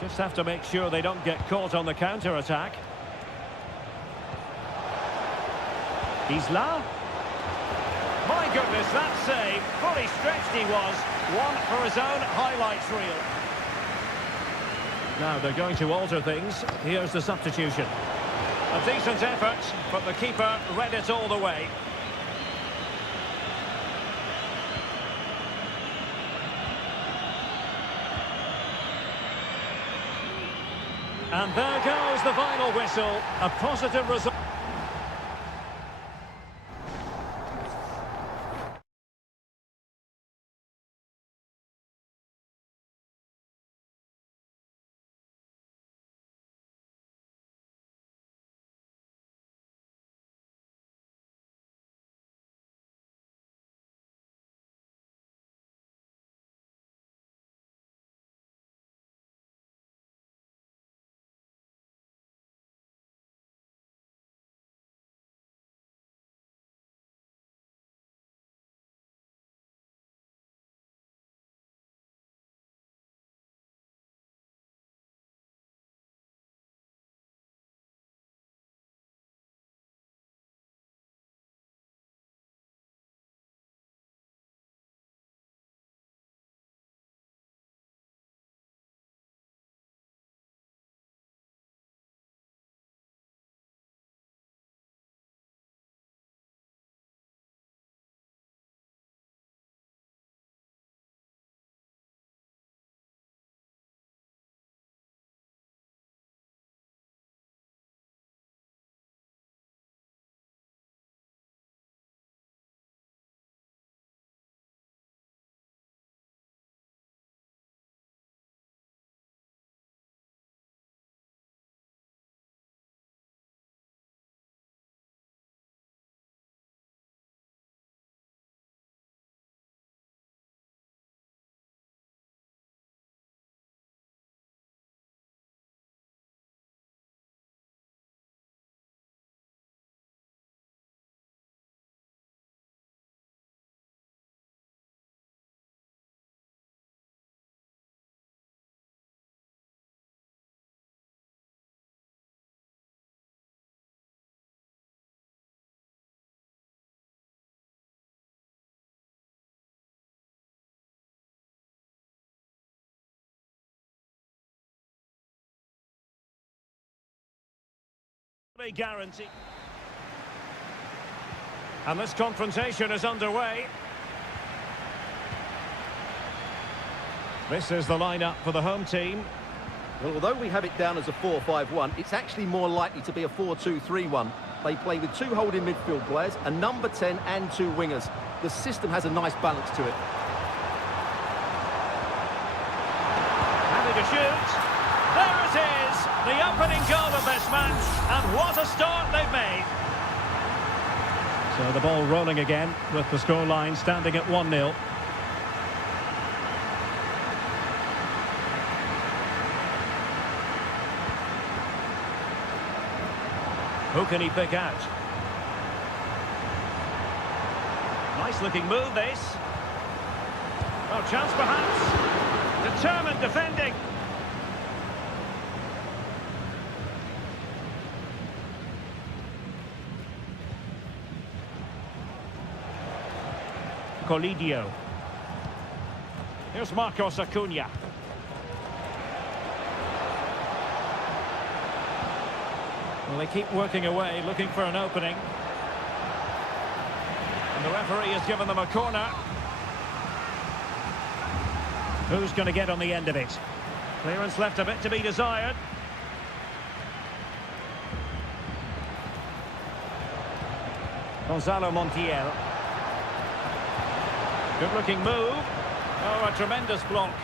Just have to make sure they don't get caught on the counter-attack. Isla. My goodness, that save. Fully stretched he was. One for his own highlights reel. Now they're going to alter things. Here's the substitution. A decent effort, but the keeper read it all the way. And there goes the final whistle. A positive result. Guarantee. And this confrontation is underway. This is the lineup for the home team. Well, although we have it down as a 4-5-1, it's actually more likely to be a 4-2-3-1. They play with two holding midfield players, a number 10 and two wingers. The system has a nice balance to it. Having to shoot. There it is, the opening goal of this match, and what a start they've made. So the ball rolling again, with the scoreline standing at 1-0. Who can he pick out? Nice looking move, this. Oh, chance perhaps. Determined defending. Colidio. Here's Marcos Acuna. Well, they keep working away, looking for an opening. And the referee has given them a corner. Who's going to get on the end of it? Clearance left a bit to be desired. Gonzalo Montiel. Good-looking move. Oh, a tremendous block.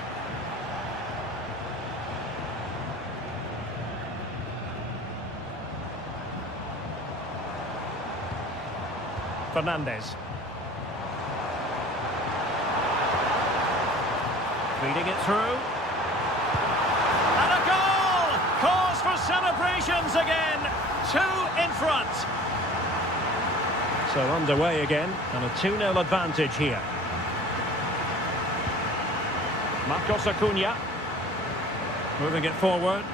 Fernandez. Feeding it through. And a goal! Cause for celebrations again. 2 in front. So underway again, and a 2-0 advantage here. Marcos Acuna. Moving it forward.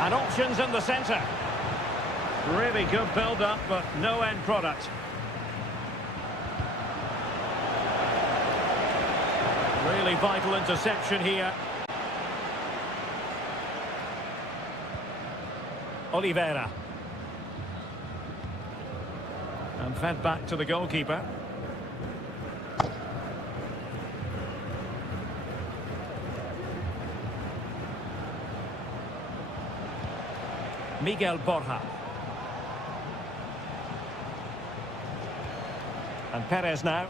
And options in the centre. Really good build-up, but no end product. Really vital interception here. Oliveira. And fed back to the goalkeeper. Miguel Borja. And Perez now.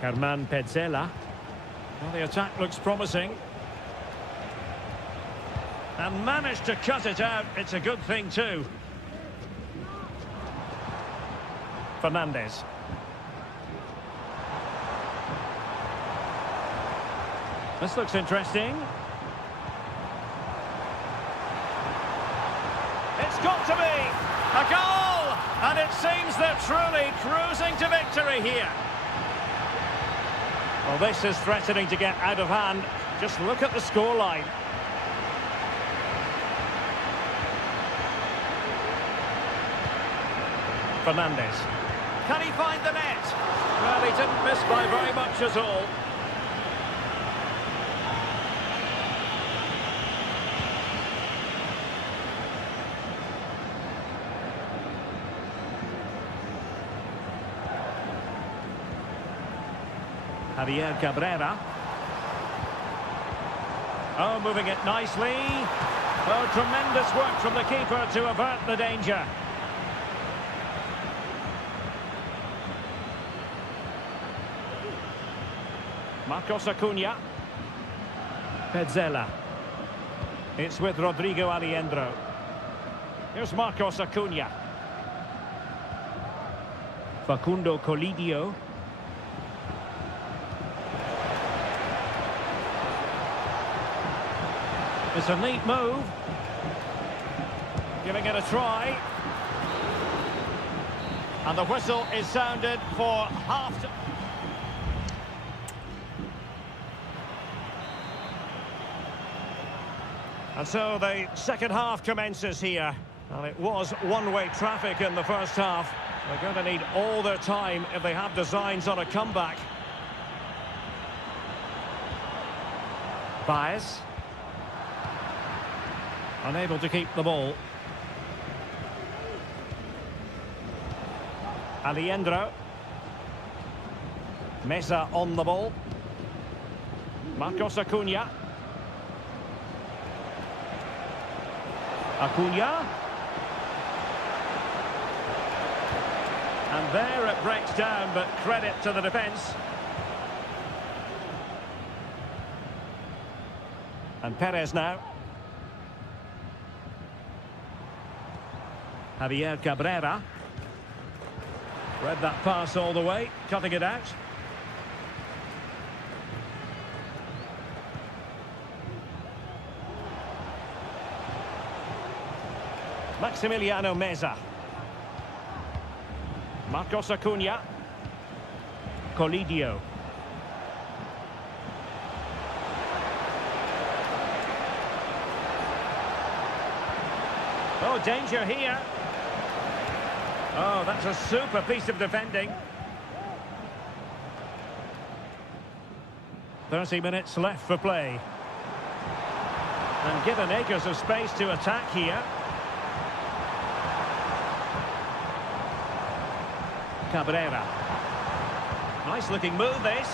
Herman Petzela. Well, the attack looks promising. And managed to cut it out. It's a good thing too. Fernandez. This looks interesting. It's got to be a goal! And it seems they're truly cruising to victory here. Well, this is threatening to get out of hand. Just look at the scoreline. Fernandez. Can he find the net? Well, he didn't miss by very much at all. Javier Cabrera. Oh, moving it nicely. Oh, tremendous work from the keeper to avert the danger. Marcos Acuna. Petzela. It's with Rodrigo Aliendro. Here's Marcos Acuna. Facundo Colidio. It's a neat move. Giving it a try. And the whistle is sounded for half-time. And so the second half commences here. Well, it was one-way traffic in the first half. They're going to need all their time if they have designs on a comeback. Baez. Unable to keep the ball. Aliendro. Mesa on the ball. Marcos Acuna. Acuna. And there it breaks down, but credit to the defence. And Perez now. Javier Cabrera. Read that pass all the way, cutting it out. Maximiliano Meza. Marcos Acuna. Colidio. Oh, danger here. Oh, that's a super piece of defending. 30 minutes left for play. And given acres of space to attack here. Cabrera. Nice looking move, this.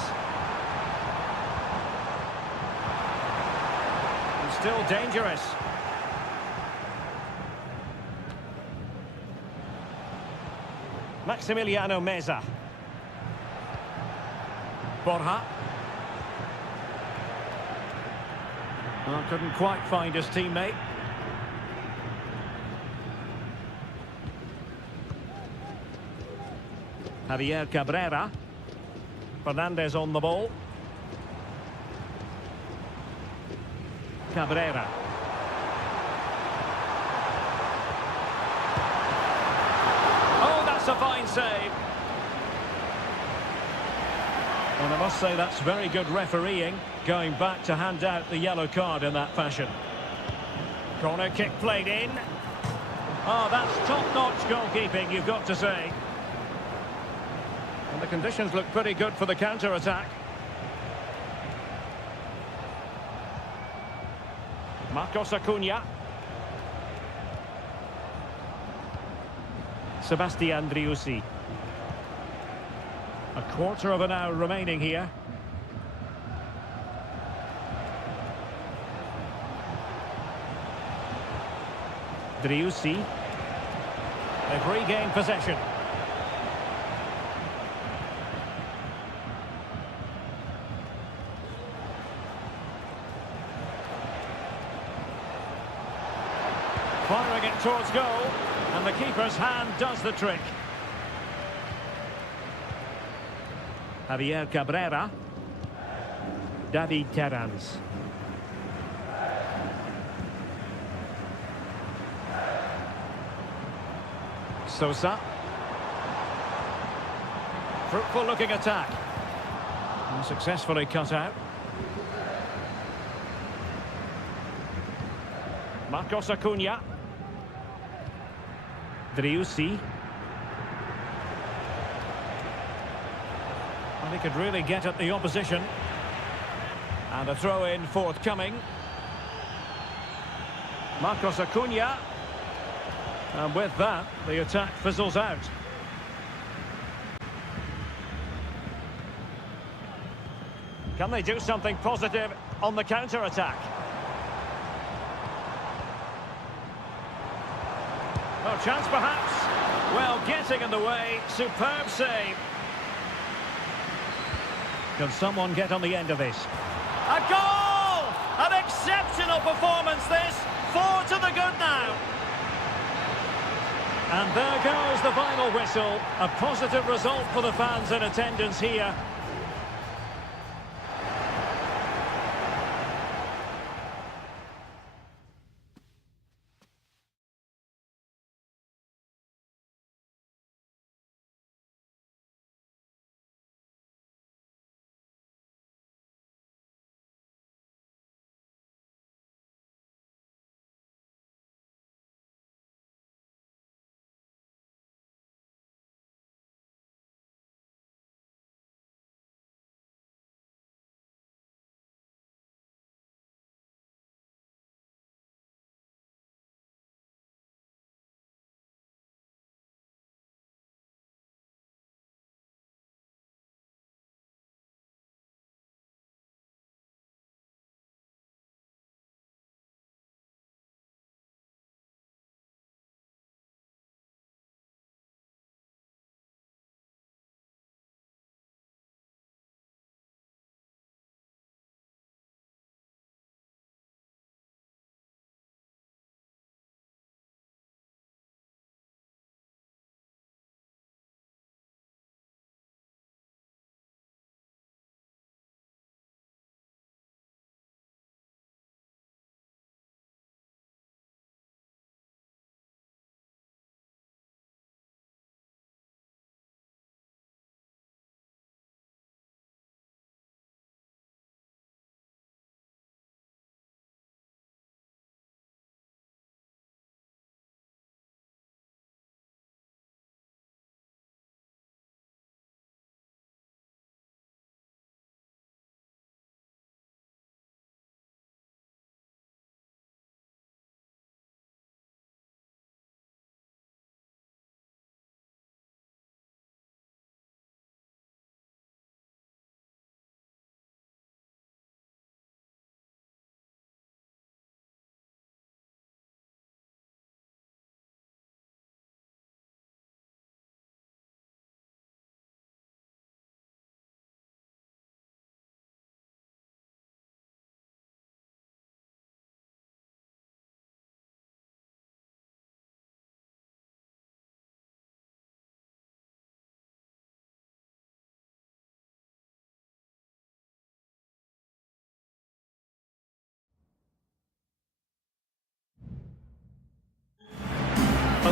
And still dangerous. Maximiliano Meza. Borja. Well, couldn't quite find his teammate. Javier Cabrera. Fernandez on the ball. Cabrera. Oh, that's a fine save. And I must say that's very good refereeing, going back to hand out the yellow card in that fashion. Corner kick played in. Oh, that's top-notch goalkeeping, you've got to say. And the conditions look pretty good for the counter-attack. Marcos Acuna. Sebastian Driussi. A quarter of an hour remaining here. Driussi. They've regained possession. Firing it towards goal, and the keeper's hand does the trick. Javier Cabrera. David Terrans. Sosa. Fruitful looking attack. And successfully cut out. Marcos Acuna. Driussi. And he could really get at the opposition. And a throw-in forthcoming. Marcos Acuna. And with that, the attack fizzles out. Can they do something positive on the counter-attack? Oh, chance perhaps. Well, getting in the way. Superb save. Can someone get on the end of this? A goal! An exceptional performance, this. 4 to the good now. And there goes the final whistle. A positive result for the fans in attendance here.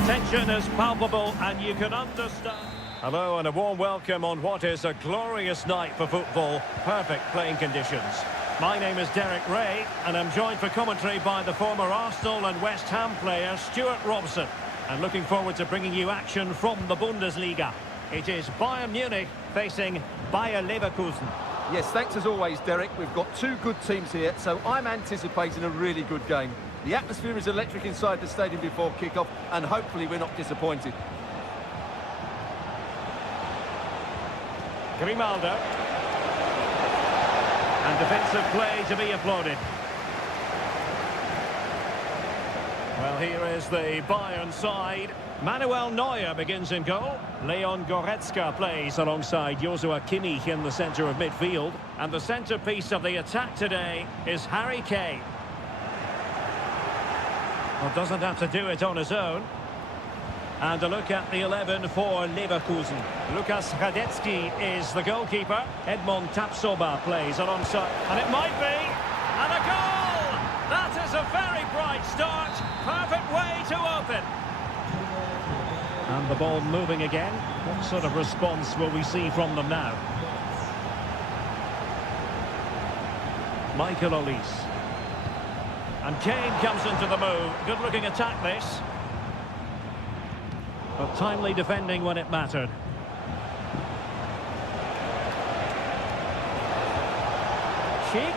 tension is palpable and you can understand. Hello and a warm welcome on what is a glorious night for football. Perfect playing conditions. My name is Derek Ray and I'm joined for commentary by the former Arsenal and West Ham player Stuart Robson. And looking forward to bringing you action from the Bundesliga. It is Bayern Munich facing Bayer Leverkusen. Yes, thanks as always, Derek. We've got two good teams here, so I'm anticipating a really good game. The atmosphere is electric inside the stadium before kick-off, and hopefully we're not disappointed. Grimaldo. And defensive play to be applauded. Well, here is the Bayern side. Manuel Neuer begins in goal. Leon Goretzka plays alongside Joshua Kimmich in the centre of midfield. And the centrepiece of the attack today is Harry Kane. Well, doesn't have to do it on his own. And a look at the 11 for Leverkusen. Lukas Hradecky is the goalkeeper. Edmond Tapsoba plays alongside. And it might be. And a goal! That is a very bright start. Perfect way to open. And the ball moving again. What sort of response will we see from them now? Michael Olise. And Kane comes into the move. Good looking attack this. But timely defending when it mattered. Cheek.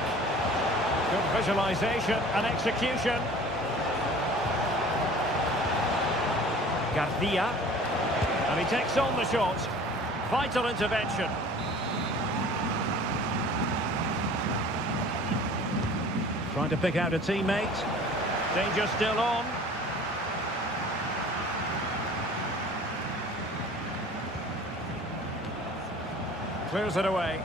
Good visualisation and execution. Garcia. And he takes on the shot. Vital intervention. Trying to pick out a teammate. Danger still on. Clears it away.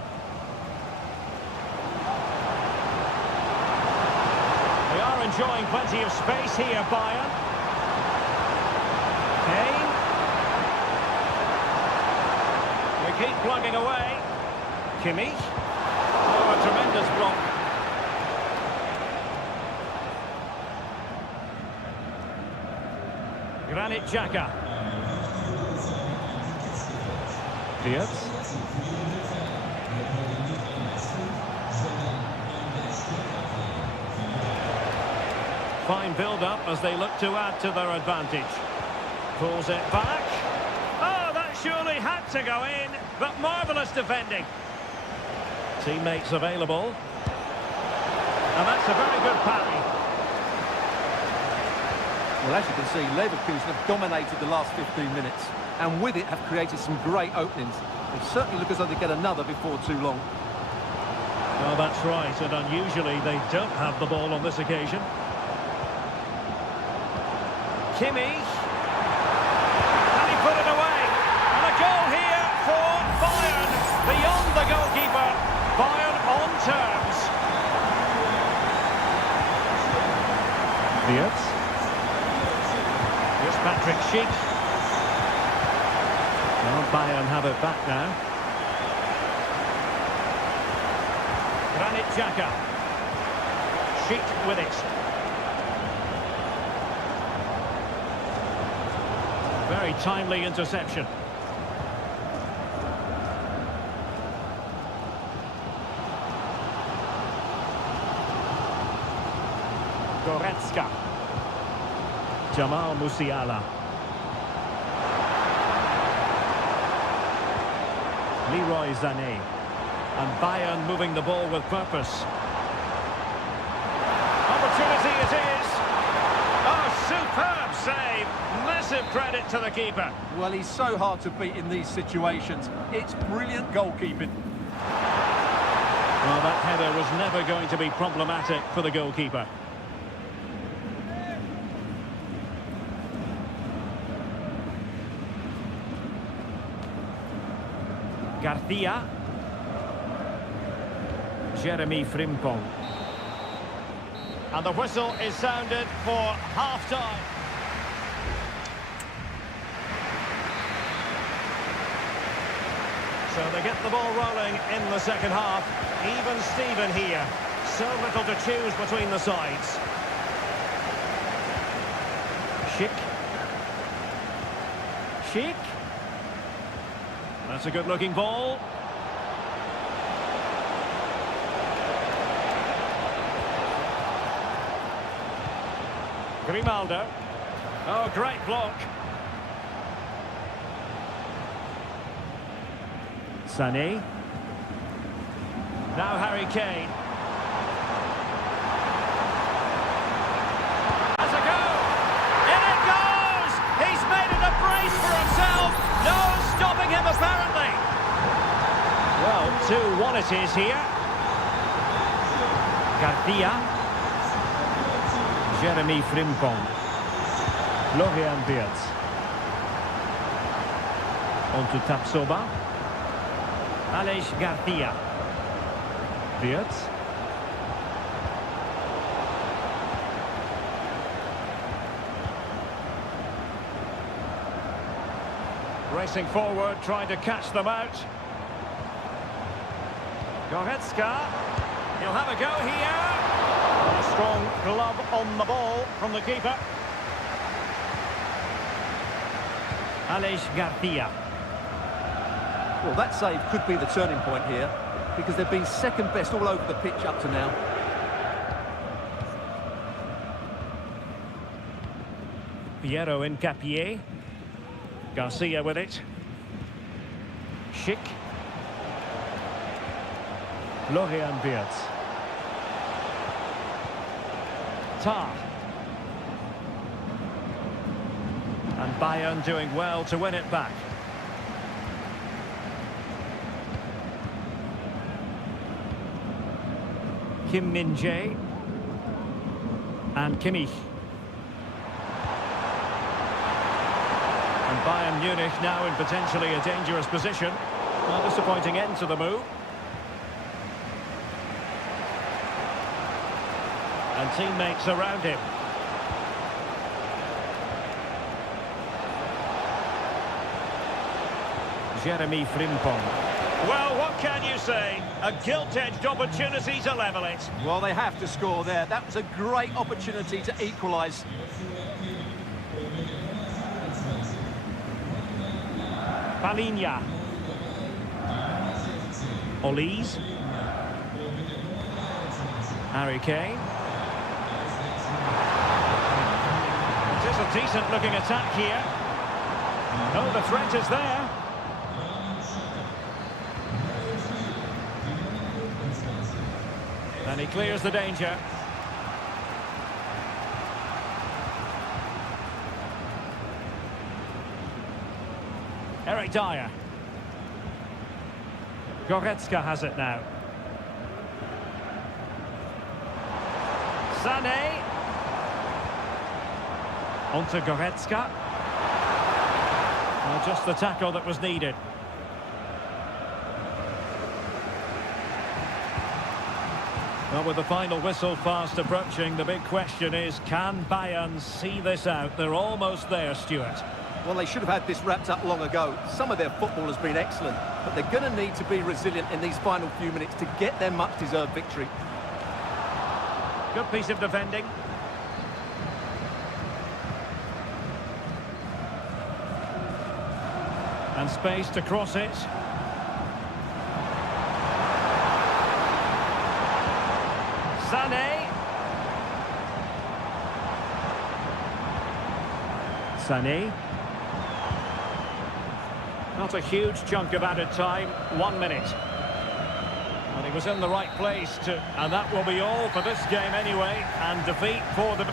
They are enjoying plenty of space here, Bayern. Kane. We keep plugging away. Kimmich. Oh, a tremendous block. Granit Xhaka. Diaz. Fine build-up as they look to add to their advantage. Pulls it back. Oh, that surely had to go in, but marvellous defending. Teammates available. And that's a very good parry. Well, as you can see, Leverkusen have dominated the last 15 minutes, and with it have created some great openings. They certainly look as though they get another before too long. Well, that's right, and unusually they don't have the ball on this occasion. Kimmich. And he put it away. And a goal here for Bayern. Beyond the goalkeeper. Bayern on terms. Diaz. Here's Patrick Schick. Well, Bayern have it back now. Granit Xhaka. Schick with it. Very timely interception. Goretzka. Jamal Musiala. Leroy Sané. And Bayern moving the ball with purpose. Opportunity it is. Oh, superb save. Massive credit to the keeper. Well, he's so hard to beat in these situations. It's brilliant goalkeeping. Well, that header was never going to be problematic for the goalkeeper. Garcia. Jeremy Frimpong. And the whistle is sounded for half-time. So they get the ball rolling in the second half. Even Steven here. So little to choose between the sides. Schick. Sheik. That's a good-looking ball. Grimaldo. Oh, great block. Sané. Now Harry Kane. Has a go. In it goes! He's made it a brace for himself. No stopping him, apparently. Well, 2-1 it is here. Garcia. Jeremy Frimpong. Florian Wirtz. On to Tapsoba. Aleix Garcia. Wirtz. Racing forward, trying to catch them out. Goretzka. He'll have a go here. A strong glove on the ball from the keeper. Aleix Garcia. Well, that save could be the turning point here, because they've been second best all over the pitch up to now. Piero Hincapié. Garcia with it. Schick. Florian Wirtz. Tar. And Bayern doing well to win it back. Kim Min-jae. And Kimmich. And Bayern Munich now in potentially a dangerous position. A disappointing end to the move. And teammates around him. Jeremy Frimpong. Well, what can you say? A gilt-edged opportunity to level it. Well, they have to score there. That was a great opportunity to equalise. Palinha. Olise. Harry Kane. It is a decent-looking attack here. Oh, the threat is there. And he clears the danger. Eric Dyer. Goretzka has it now. Sané. On to Goretzka. Well, just the tackle that was needed. Well, with the final whistle fast approaching, the big question is, can Bayern see this out? They're almost there, Stuart. Well, they should have had this wrapped up long ago. Some of their football has been excellent, but they're going to need to be resilient in these final few minutes to get their much-deserved victory. Good piece of defending. And space to cross it. Sané. Sané. Not a huge chunk of added time, 1 minute. And he was in the right place to... And that will be all for this game anyway. And defeat for the...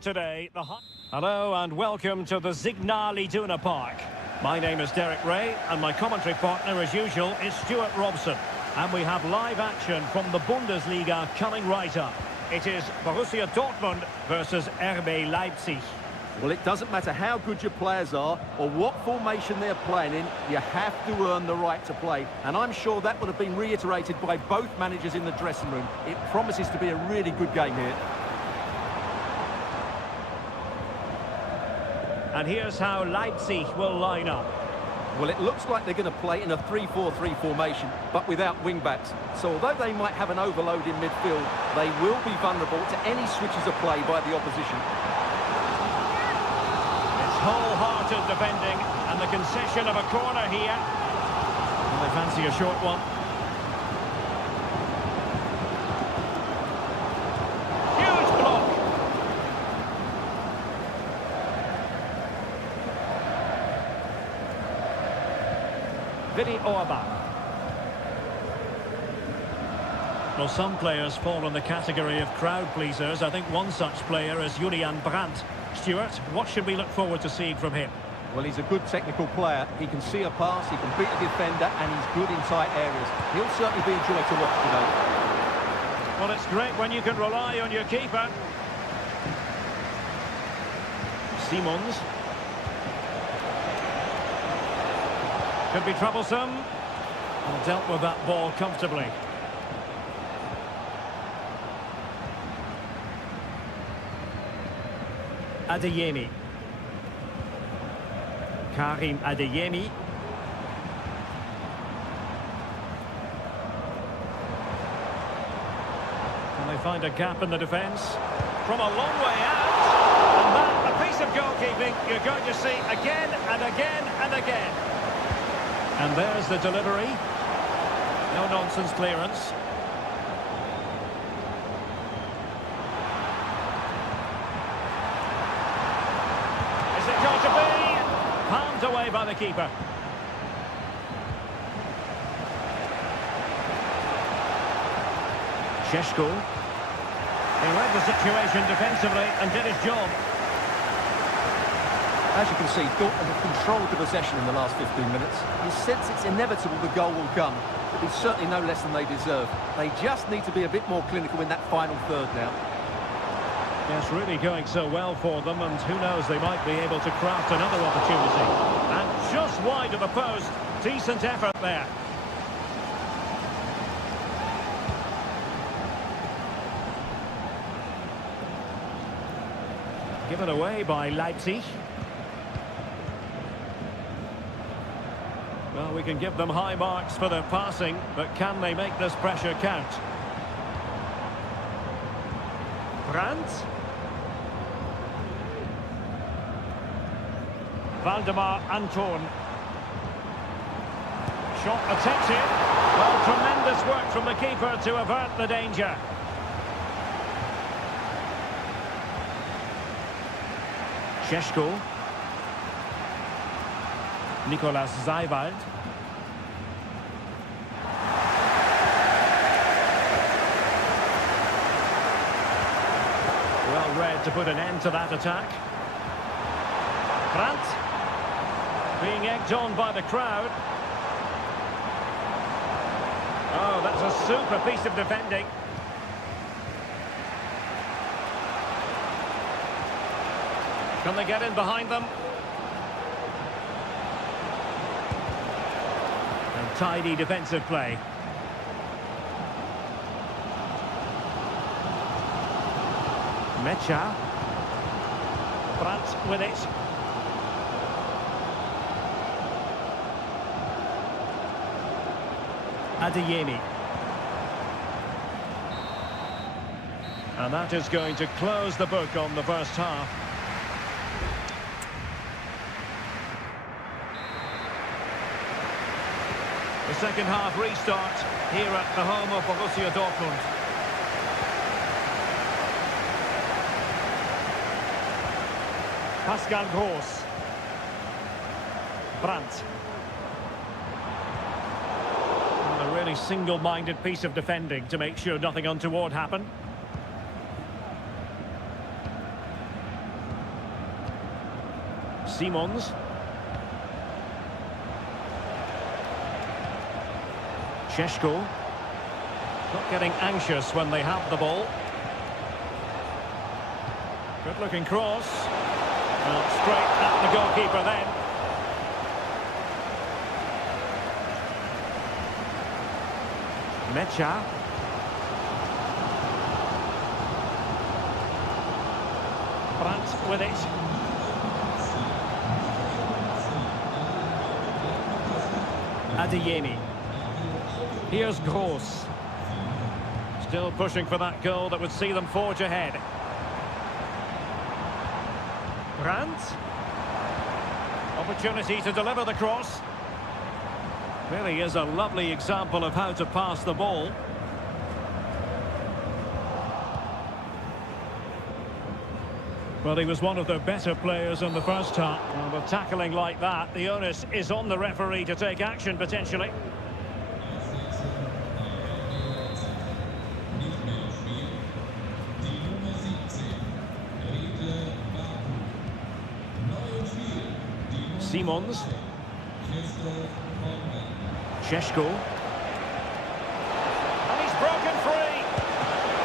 Today, Hello and welcome to the Signal Iduna Park. My name is Derek Ray and my commentary partner as usual is Stuart Robson. And we have live action from the Bundesliga coming right up. It is Borussia Dortmund versus RB Leipzig. Well, it doesn't matter how good your players are or what formation they're playing in, you have to earn the right to play. And I'm sure that would have been reiterated by both managers in the dressing room. It promises to be a really good game here. And here's how Leipzig will line up. Well, it looks like they're going to play in a 3-4-3 formation, but without wing-backs. So although they might have an overload in midfield, they will be vulnerable to any switches of play by the opposition. It's wholehearted defending, and the concession of a corner here. And they fancy a short one. Huge block. Vinny Orbach. Well, some players fall in the category of crowd pleasers. I think one such player is Julian Brandt. Stuart, what should we look forward to seeing from him? Well, he's a good technical player. He can see a pass, he can beat a defender, and he's good in tight areas. He'll certainly be a joy to watch today. Well, it's great when you can rely on your keeper. Simons. Could be troublesome. And dealt with that ball comfortably. Adeyemi. Karim Adeyemi. Can they find a gap in the defence? From a long way out. And that, a piece of goalkeeping you're going to see again and again and again. And there's the delivery. No nonsense clearance. Is it going to be? Palmed away by the keeper. Šeško. He read the situation defensively and did his job. As you can see, Dortmund have controlled the possession in the last 15 minutes. You sense it's inevitable the goal will come. It'll be certainly no less than they deserve. They just need to be a bit more clinical in that final third now. Yes, really going so well for them, and who knows, they might be able to craft another opportunity. And just wide of the post, decent effort there. Given away by Leipzig. Well, we can give them high marks for their passing, but can they make this pressure count? Brandt. Valdemar Anton. Shot attempted. Well, tremendous work from the keeper to avert the danger. Šeško. Nicolas Zaiwald. Well read to put an end to that attack. Brandt. Being egged on by the crowd. Oh, that's a super piece of defending. Can they get in behind them? And tidy defensive play. Mecha. Brandt with it. Adeyemi. And that is going to close the book on the first half. The second half restart here at the home of Borussia Dortmund. Pascal Gross. Brandt. And a really single-minded piece of defending to make sure nothing untoward happened. Simons. Sheshko. Not getting anxious when they have the ball. Good looking cross. Well, straight at the goalkeeper then. Mecha. Brandt with it. Adeyemi. Here's Gross. Still pushing for that goal that would see them forge ahead. Brandt. Opportunity to deliver the cross. Really is a lovely example of how to pass the ball. Well, he was one of the better players in the first half. And with tackling like that, the onus is on the referee to take action, potentially. Simons. Sheshko. And he's broken free.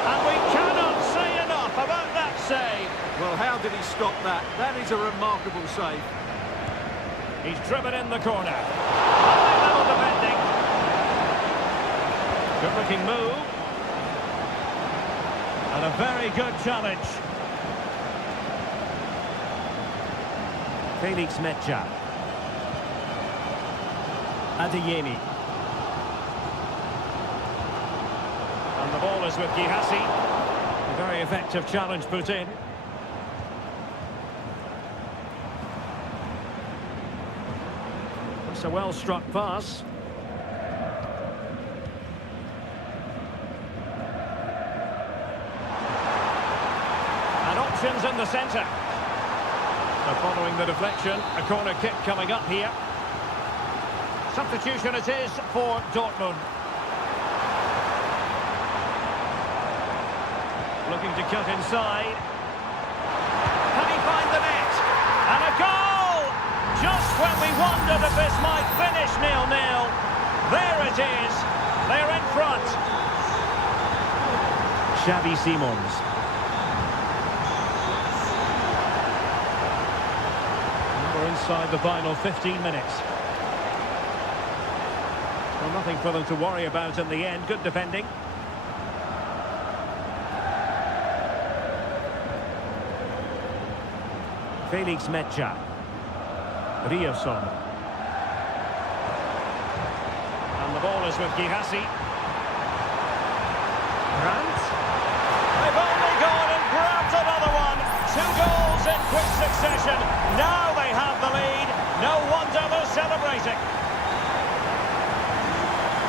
And we cannot say enough about that save. Well, how did he stop that? That is a remarkable save. He's driven in the corner. High level defending. Good looking move. And a very good challenge. Felix Mecha. Adeyemi. And the ball is with Gihasi. A very effective challenge put in. It's a well-struck pass. And options in the centre. So following the deflection, a corner kick coming up here. Substitution it is for Dortmund. Looking to cut inside. Can he find the net? And a goal! Just when we wondered if this might finish 0-0. There it is. They're in front. Xavi Simons. We're inside the final 15 minutes. Well, nothing for them to worry about in the end. Good defending. Felix Mecha. Rioson. And the ball is with Gihasi. Brandt. They've only gone and grabbed another one. 2 goals in quick succession. Now they have the lead. No wonder they're celebrating.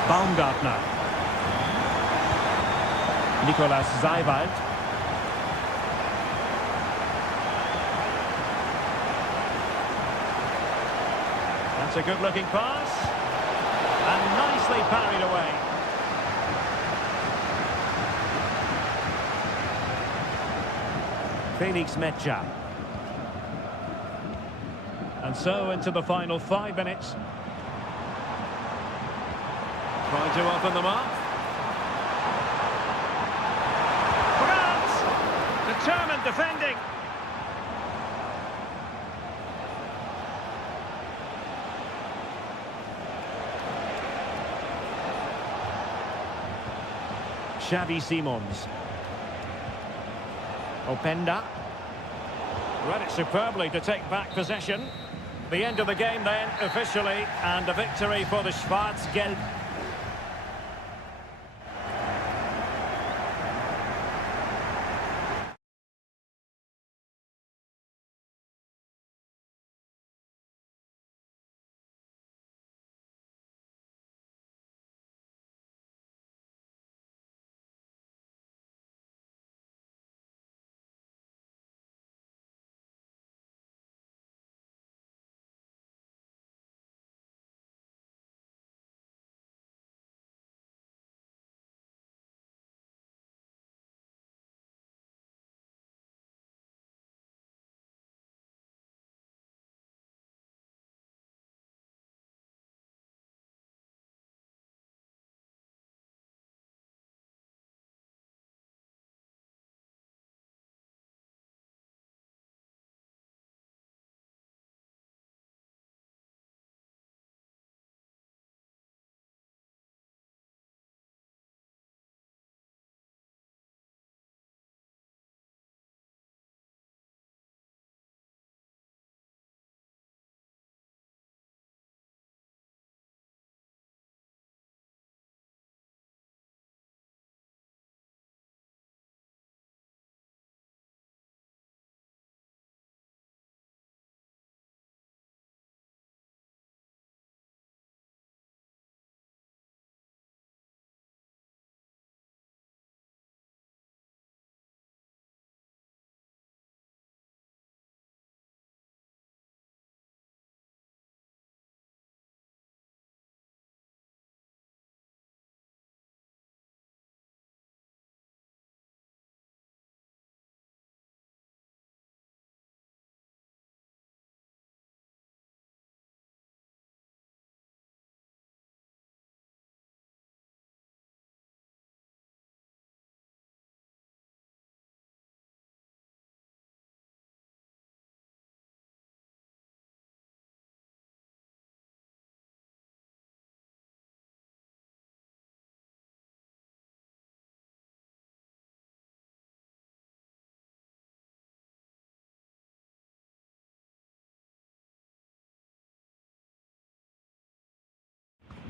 Baumgartner. Nicolas Seiwald. That's a good-looking pass. And nicely parried away. Felix Mecha. And so into the final 5 minutes. Trying to open them up. Brandt! Determined defending. Xavi Simons. Openda. Read it superbly to take back possession. The end of the game then, officially, and a victory for the Schwarz-Gelb.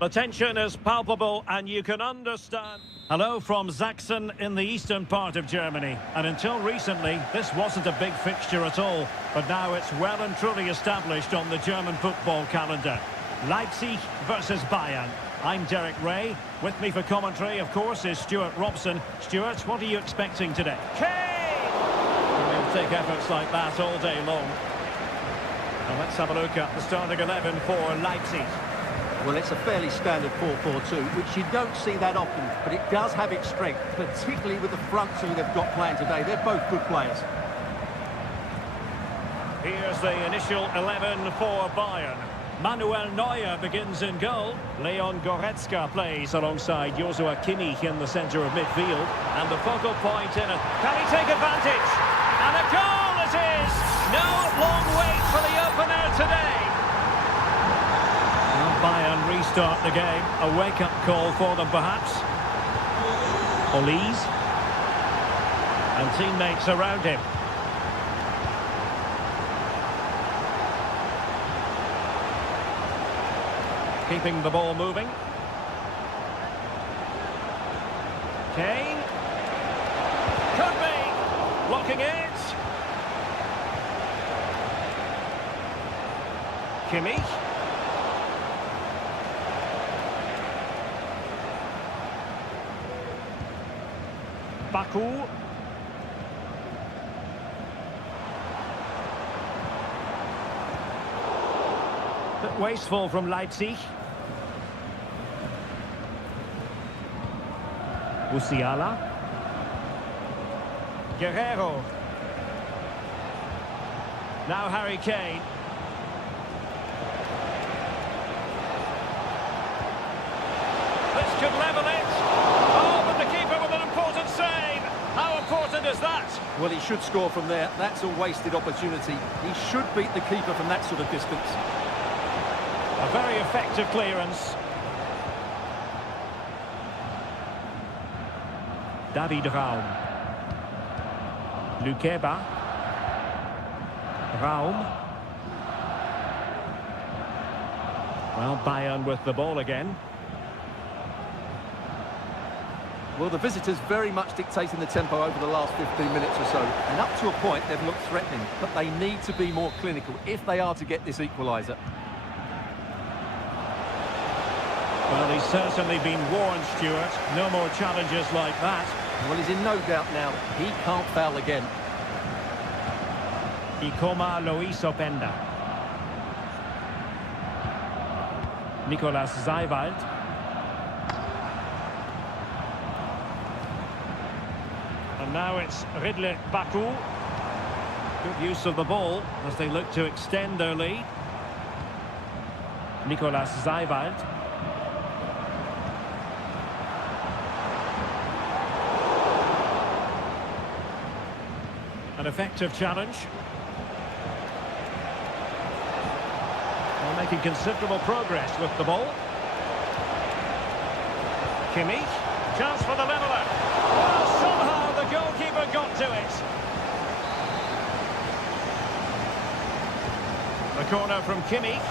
The tension is palpable and you can understand. Hello from Sachsen in the eastern part of Germany. And until recently, this wasn't a big fixture at all. But now it's well and truly established on the German football calendar. Leipzig versus Bayern. I'm Derek Ray. With me for commentary, of course, is Stuart Robson. Stuart, what are you expecting today? Kane! He'll take efforts like that all day long. And let's have a look at the starting 11 for Leipzig. Well, it's a fairly standard 4-4-2, which you don't see that often, but it does have its strength, particularly with the front two they've got playing today. They're both good players. Here's the initial 11 for Bayern. Manuel Neuer begins in goal. Leon Goretzka plays alongside Joshua Kimmich in the centre of midfield. And the focal point in it. Can he take advantage? And a goal it is! No long wait for the opener today. Bayern restart the game. A wake-up call for them, perhaps. Olise. And teammates around him. Keeping the ball moving. Kane. Could be. Blocking it. Kimmich. Baku. Bit wasteful from Leipzig. Musiala. Guerrero. Now Harry Kane. This could level it. Oh, but the keeper with an important save. How important is that? Well, he should score from there. That's a wasted opportunity. He should beat the keeper from that sort of distance. A very effective clearance. David Raum. Lukeba. Raum. Well, Bayern with the ball again. Well, the visitors very much dictating the tempo over the last 15 minutes or so. And up to a point, they've looked threatening. But they need to be more clinical if they are to get this equaliser. Well, he's certainly been warned, Stuart. No more challenges like that. Well, he's in no doubt now. He can't foul again. Ikoma Lois Openda. Nicolas Seiwald. And now it's Ridley Baku. Good use of the ball as they look to extend their lead. Nicolas Seiwald. An effective challenge. They're making considerable progress with the ball. Kimmich. Chance for the leveller. Well, somehow the goalkeeper got to it. The corner from Kimmich.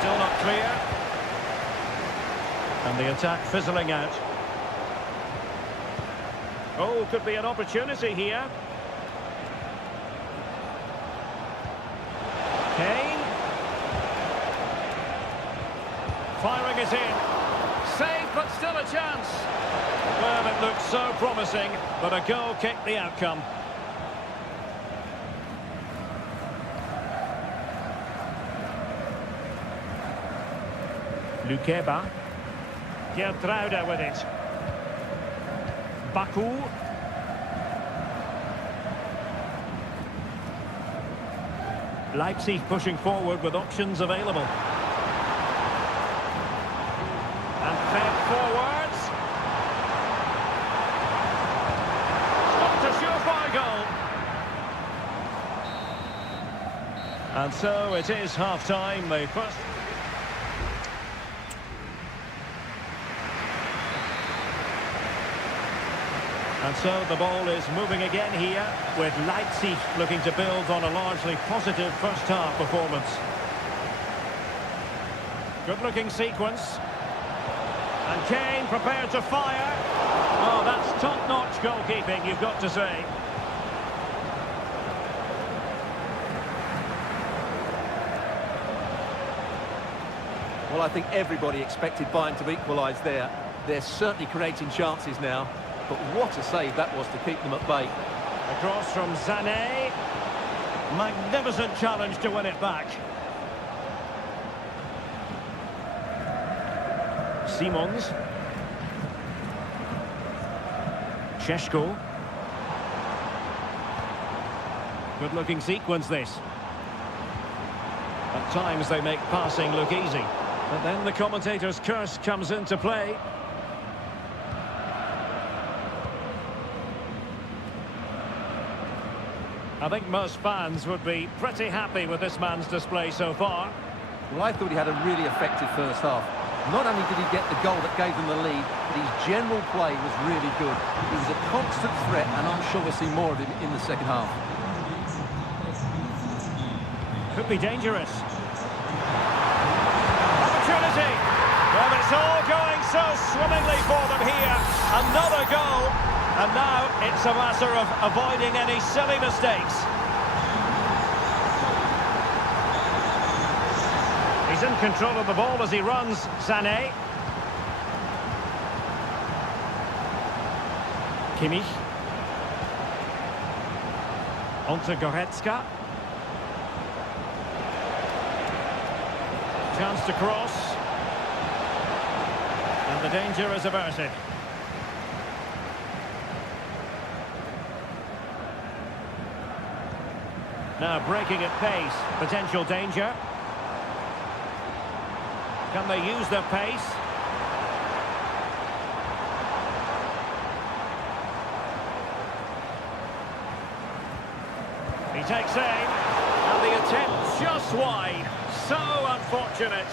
Still not clear. And the attack fizzling out. Oh, could be an opportunity here. Kane. Firing it in. Saved, but still a chance. Well, it looked so promising, but a goal kicked the outcome. Lukeba. Geertruida with it. Baku. Leipzig pushing forward with options available. And fed forwards. Stopped a surefire goal. And so it is half-time. The first... And so the ball is moving again here, with Leipzig looking to build on a largely positive first-half performance. Good-looking sequence. And Kane prepared to fire. Oh, that's top-notch goalkeeping, you've got to say. Well, I think everybody expected Bayern to equalise there. They're certainly creating chances now, but what a save that was to keep them at bay. Across from Sané. Magnificent challenge to win it back. Simons. Šeško. Good-looking sequence, this. At times they make passing look easy. But then the commentator's curse comes into play. I think most fans would be pretty happy with this man's display so far. Well, I thought he had a really effective first half. Not only did he get the goal that gave them the lead, but his general play was really good. He was a constant threat, and I'm sure we'll see more of him in the second half. Could be dangerous. Opportunity! Well, it's all going so swimmingly for them here. Another goal. And now it's a matter of avoiding any silly mistakes. He's in control of the ball as he runs, Sané. Kimmich. Onto Goretzka. Chance to cross. And the danger is averted. Now breaking at pace, potential danger. Can they use their pace? He takes aim, and the attempt just wide. So unfortunate.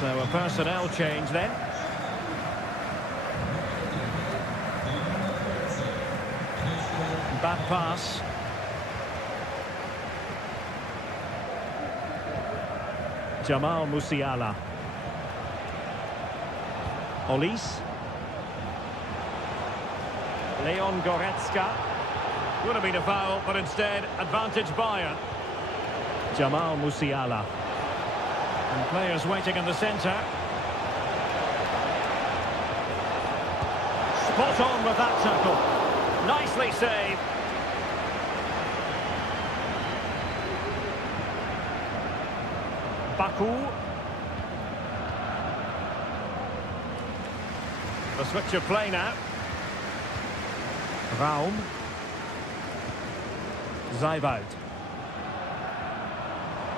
So a personnel change then. Bad pass. Jamal Musiala. Olise. Leon Goretzka. Would have been a foul, but instead, advantage Bayern. Jamal Musiala. And players waiting in the centre. Spot on with that tackle. Nicely saved. Baku. The switch of play now. Raum. Zijvoud.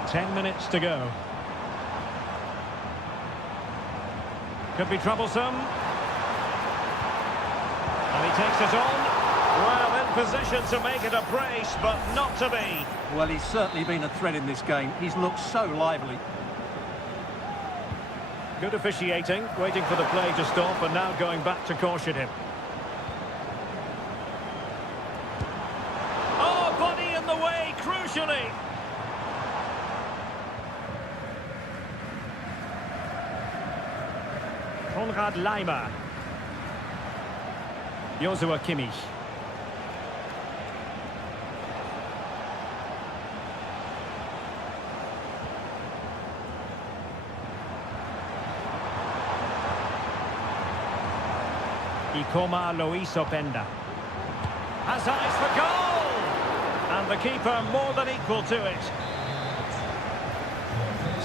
10 minutes to go. Could be troublesome. And he takes it on. Well, in position to make it a brace, but not to be. Well, he's certainly been a threat in this game. He's looked so lively. Good officiating, waiting for the play to stop and now going back to caution him. Oh, body in the way, crucially. Konrad Laimer. Joshua Kimmich. Ikoma Luis Openda. Has eyes for goal! And the keeper more than equal to it.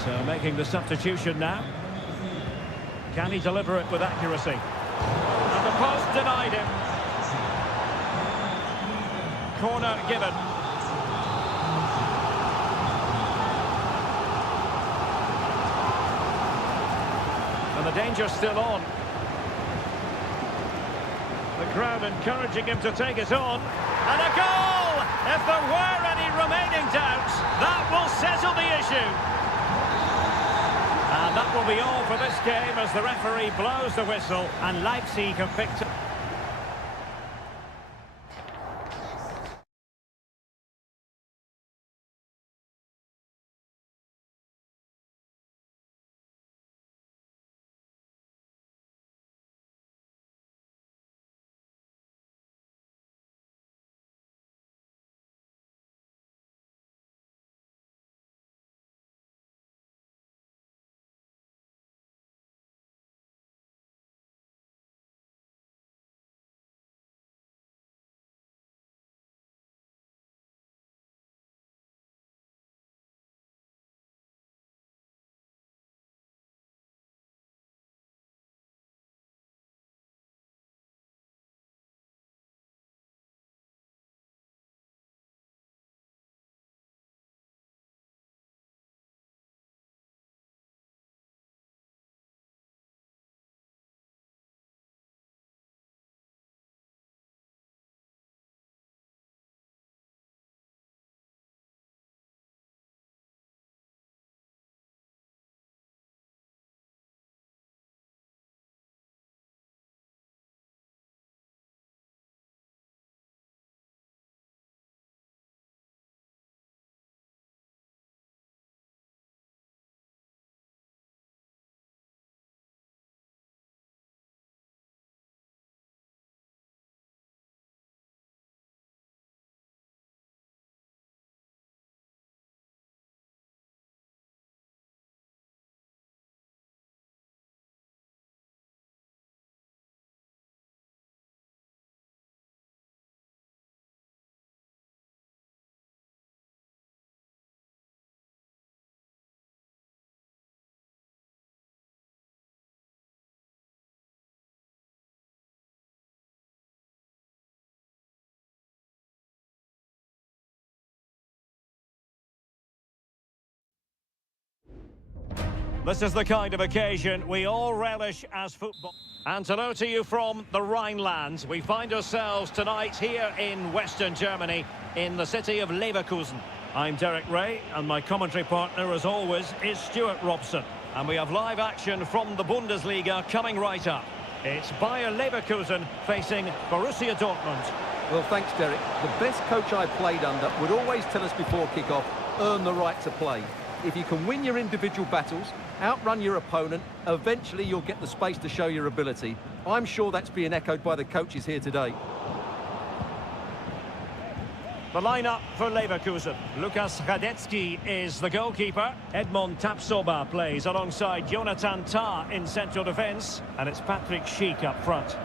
So making the substitution now. Can he deliver it with accuracy? And the post denied him. Corner given. And the danger's still on. The crowd encouraging him to take it on. And a goal! If there were any remaining doubts, that will settle the issue. And that will be all for this game as the referee blows the whistle and Leipzig have picked up. This is the kind of occasion we all relish as football. And hello to you from the Rhineland. We find ourselves tonight here in Western Germany, in the city of Leverkusen. I'm Derek Ray, and my commentary partner, as always, is Stuart Robson. And we have live action from the Bundesliga coming right up. It's Bayer Leverkusen facing Borussia Dortmund. Well, thanks, Derek. The best coach I played under would always tell us before kick-off, earn the right to play. If you can win your individual battles, outrun your opponent, eventually you'll get the space to show your ability. I'm sure that's being echoed by the coaches here today. The lineup for Leverkusen. Lukas Radetzky is the goalkeeper. Edmond Tapsoba plays alongside Jonathan Tah in central defence. And it's Patrick Schick up front.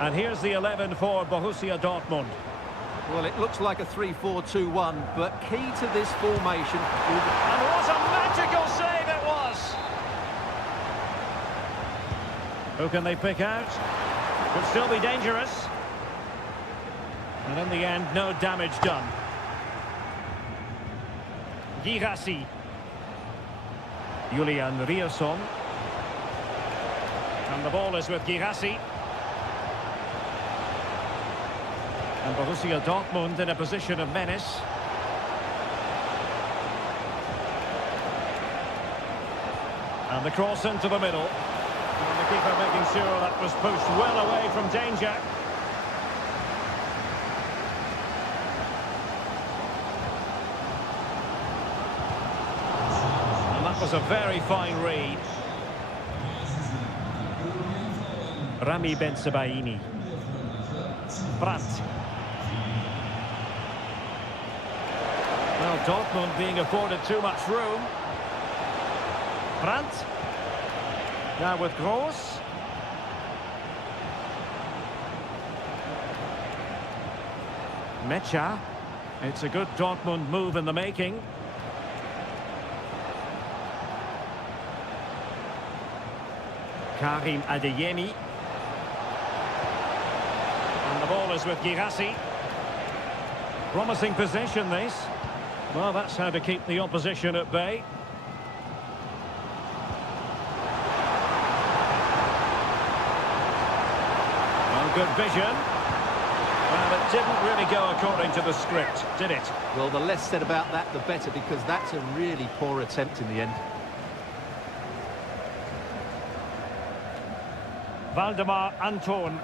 And here's the 11 for Borussia Dortmund. Well, it looks like a 3-4-2-1, but key to this formation... And what a magical save it was! Who can they pick out? Could still be dangerous. And in the end, no damage done. Girassi. Julian Rierson. And the ball is with Girassi. And Borussia Dortmund in a position of menace. And the cross into the middle. And the keeper making sure that was pushed well away from danger. And that was a very fine read. Rami Bensebaini. Brandt. Well, Dortmund being afforded too much room. Brandt. Now with Gross. Mecha. It's a good Dortmund move in the making. Karim Adeyemi. And the ball is with Girassi. Promising possession, this. Well, that's how to keep the opposition at bay. Well, good vision. Well, it didn't really go according to the script, did it? Well, the less said about that, the better, because that's a really poor attempt in the end. Valdemar Anton.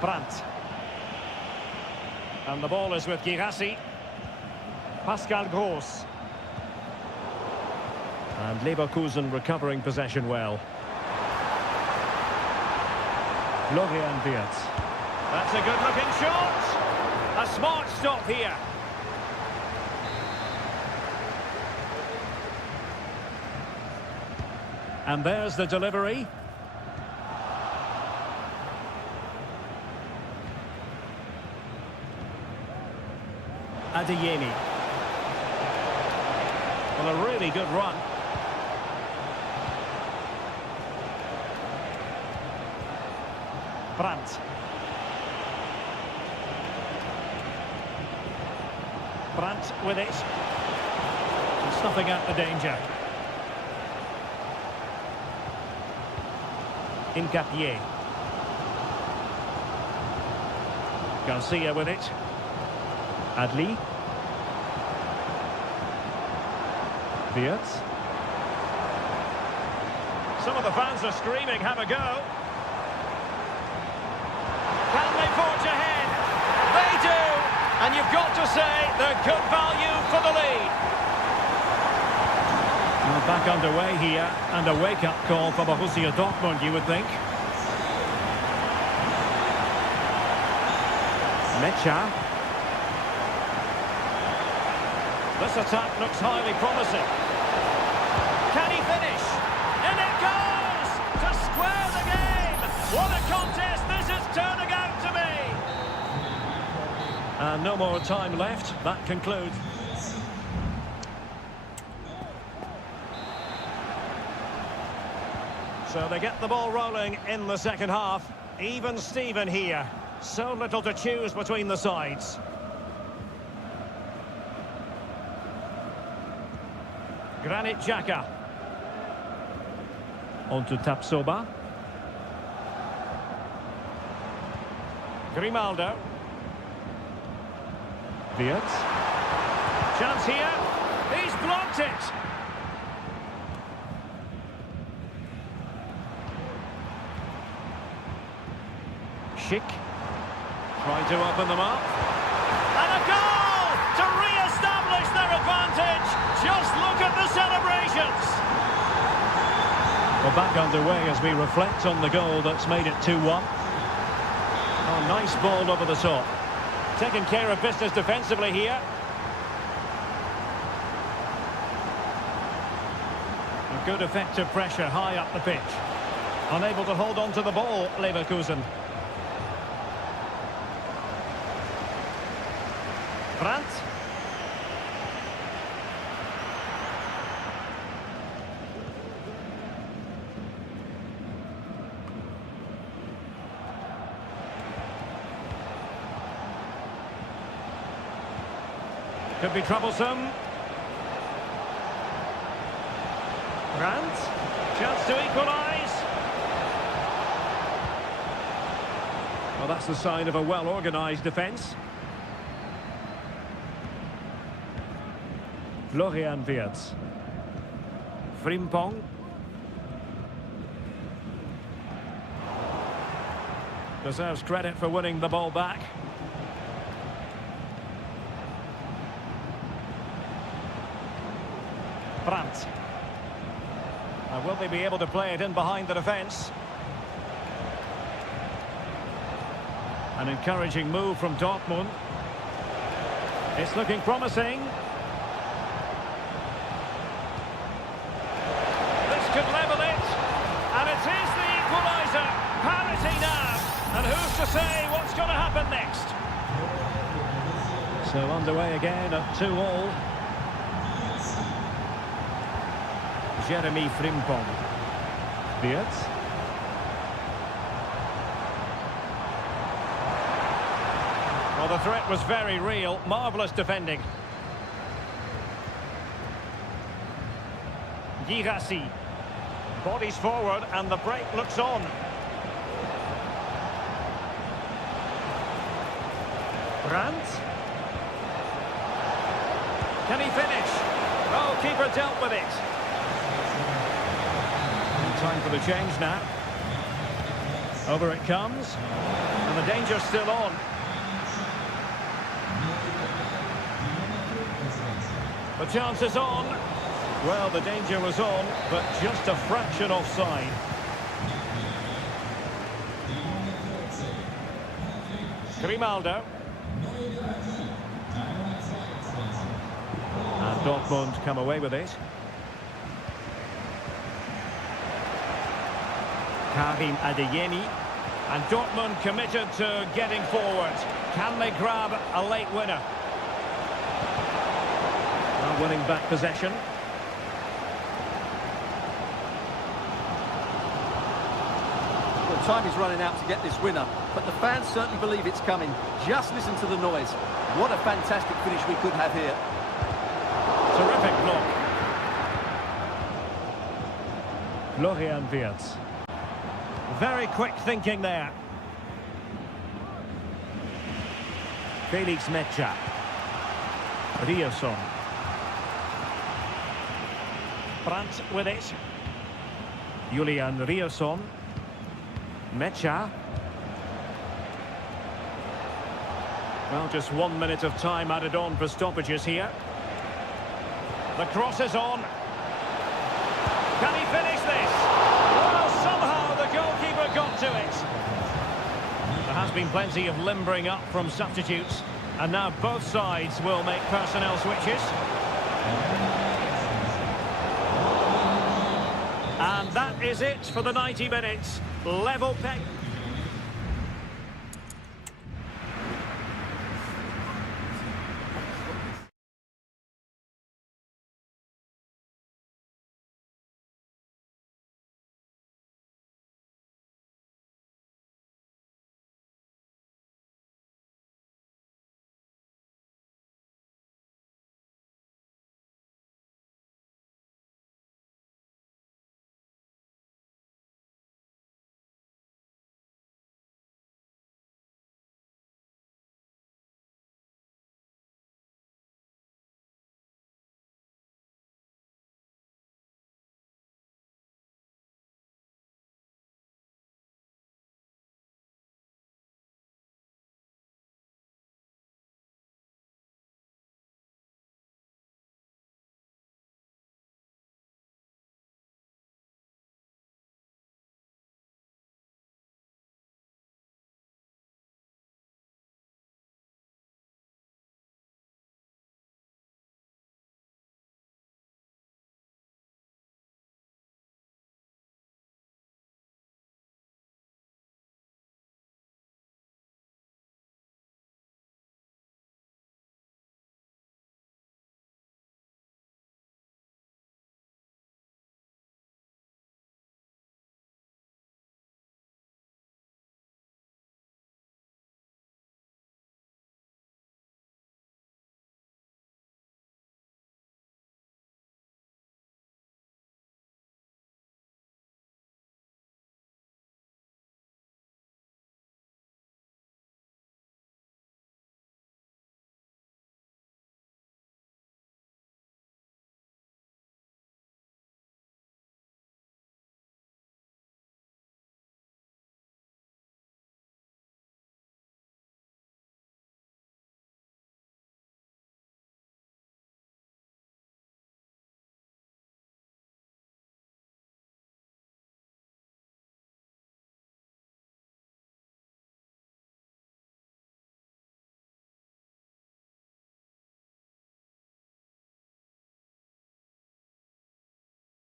Brandt. And the ball is with Girassi. Pascal Gross. And Leverkusen recovering possession well. Florian Wirtz. That's a good-looking shot. A smart stop here. And there's the delivery. Adeyemi. Well, a really good run. Brandt. Brandt with it. Snuffing out the danger. Incapié. Garcia with it. Adli. Wirtz. Some of the fans are screaming, have a go. Can they forge ahead? They do! And you've got to say they're good value for the lead. Well, back underway here, and a wake-up call for Borussia Dortmund, you would think. Mecha. This attack looks highly promising. Can he finish? In it goes! To square the game! What a contest this is turning out to be! And no more time left. That concludes. So they get the ball rolling in the second half. Even Steven here. So little to choose between the sides. Granit Xhaka. On to Tapsoba. Grimaldo. Wirtz. Chance here. He's blocked it. Schick. Trying to open them up. And a goal to re-establish their advantage. Just look at the celebrations. We're back underway as we reflect on the goal that's made it 2-1. Oh, nice ball over the top. Taking care of business defensively here. A good effective pressure high up the pitch. Unable to hold on to the ball, Leverkusen. Brandt. Could be troublesome. Brandt. Chance to equalise. Well, that's the sign of a well-organised defence. Florian Wirtz. Frimpong. Deserves credit for winning the ball back. Brandt. Will they be able to play it in behind the defence? An encouraging move from Dortmund. It's looking promising. This could level it. And it is the equaliser. Parity now. And who's to say what's going to happen next? So underway again at 2-2. Jeremy Frimpong. Wirtz. Well, the threat was very real. Marvellous defending. Girassi. Bodies forward and the break looks on. Brandt. Can he finish? Oh, keeper dealt with it. Time for the change now. Over it comes. And the danger's still on. The chance is on. Well, the danger was on, but just a fraction offside. Grimaldo. And Dortmund come away with it. Karim Adeyemi. And Dortmund committed to getting forward. Can they grab a late winner? Now winning back possession. Well, time is running out to get this winner, but the fans certainly believe it's coming. Just listen to the noise. What a fantastic finish we could have here. Terrific block. Florian Wirtz. Very quick thinking there. Felix Mecha. Rierson. Brandt with it. Julian Rierson. Mecha. Well, just 1 minute of time added on for stoppages here. The cross is on. Can he finish this? Well, somehow the goalkeeper got to it. There has been plenty of limbering up from substitutes, and now both sides will make personnel switches. And that is it for the 90 minutes. Level peg.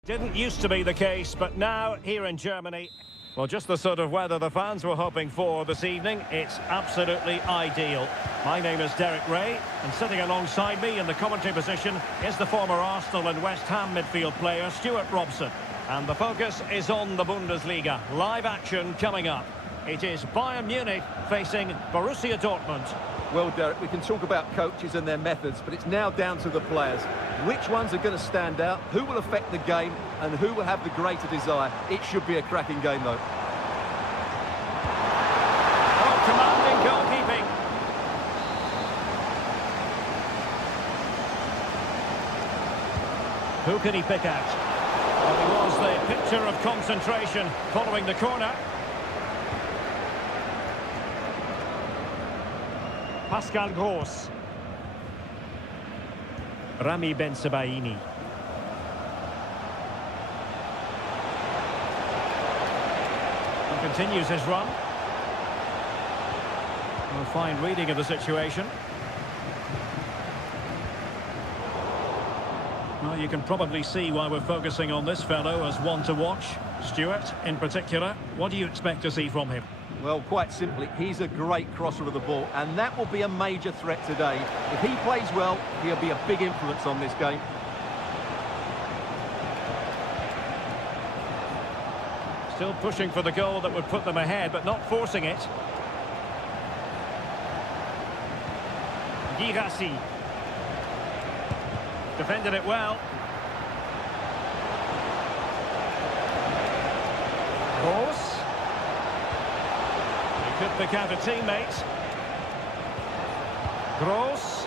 Didn't used to be the case, but now here in Germany, well, just the sort of weather the fans were hoping for this evening. It's absolutely ideal. My name is Derek Ray, and sitting alongside me in the commentary position is the former Arsenal and West Ham midfield player, Stuart Robson. And the focus is on the Bundesliga. Live action coming up. It is Bayern Munich facing Borussia Dortmund. Well, Derek, we can talk about coaches and their methods, but it's now down to the players. Which ones are going to stand out, who will affect the game, and who will have the greater desire? It should be a cracking game, though. Oh, commanding goalkeeping. Who can he pick out? Well, he was the picture of concentration following the corner. Pascal Gross. Rami Bensebaini. And continues his run. A fine reading of the situation. Well, you can probably see why we're focusing on this fellow as one to watch. Stuart, in particular, what do you expect to see from him? Well, quite simply, he's a great crosser of the ball, and that will be a major threat today. If he plays well, he'll be a big influence on this game. Still pushing for the goal that would put them ahead, but not forcing it. Girassi. Defended it well. Gross. He could pick out a teammate. Gross.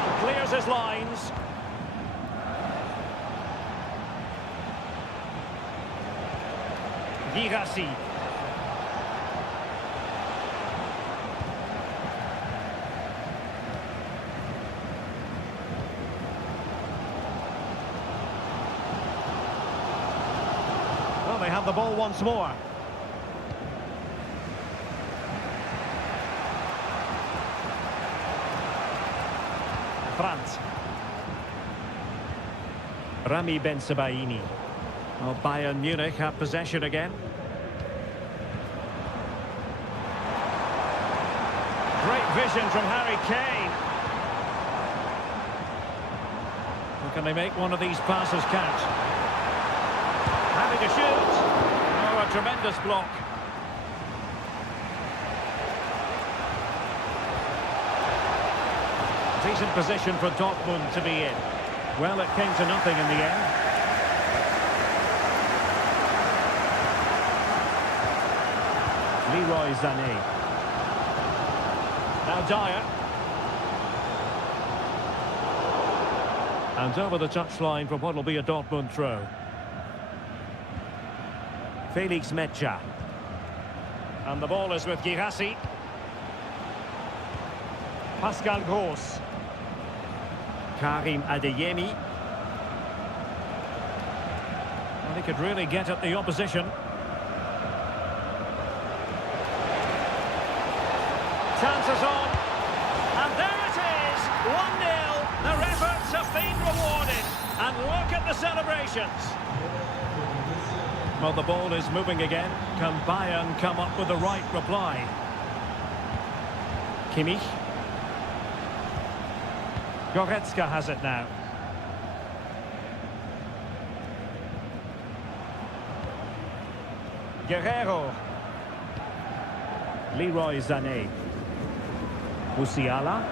And clears his lines. Girassi. Well, they have the ball once more. Franz. Rami Bensebaini. Well, Bayern Munich have possession again. Great vision from Harry Kane. Well, can they make one of these passes count? Having to shoot. Oh, a tremendous block. Decent position for Dortmund to be in. Well, it came to nothing in the end. Leroy Sané. Now Dyer. And over the touchline for what will be a Dortmund throw. Felix Mecha. And the ball is with Girassi. Pascal Gross. Karim Adeyemi. Well, he could really get at the opposition. Chances on, and there it is, 1-0. Their efforts have been rewarded, and look at the celebrations. Well, the ball is moving again. Can Bayern come up with the right reply? Kimmich. Goretzka has it now. Guerrero. Leroy Sané. Musiala.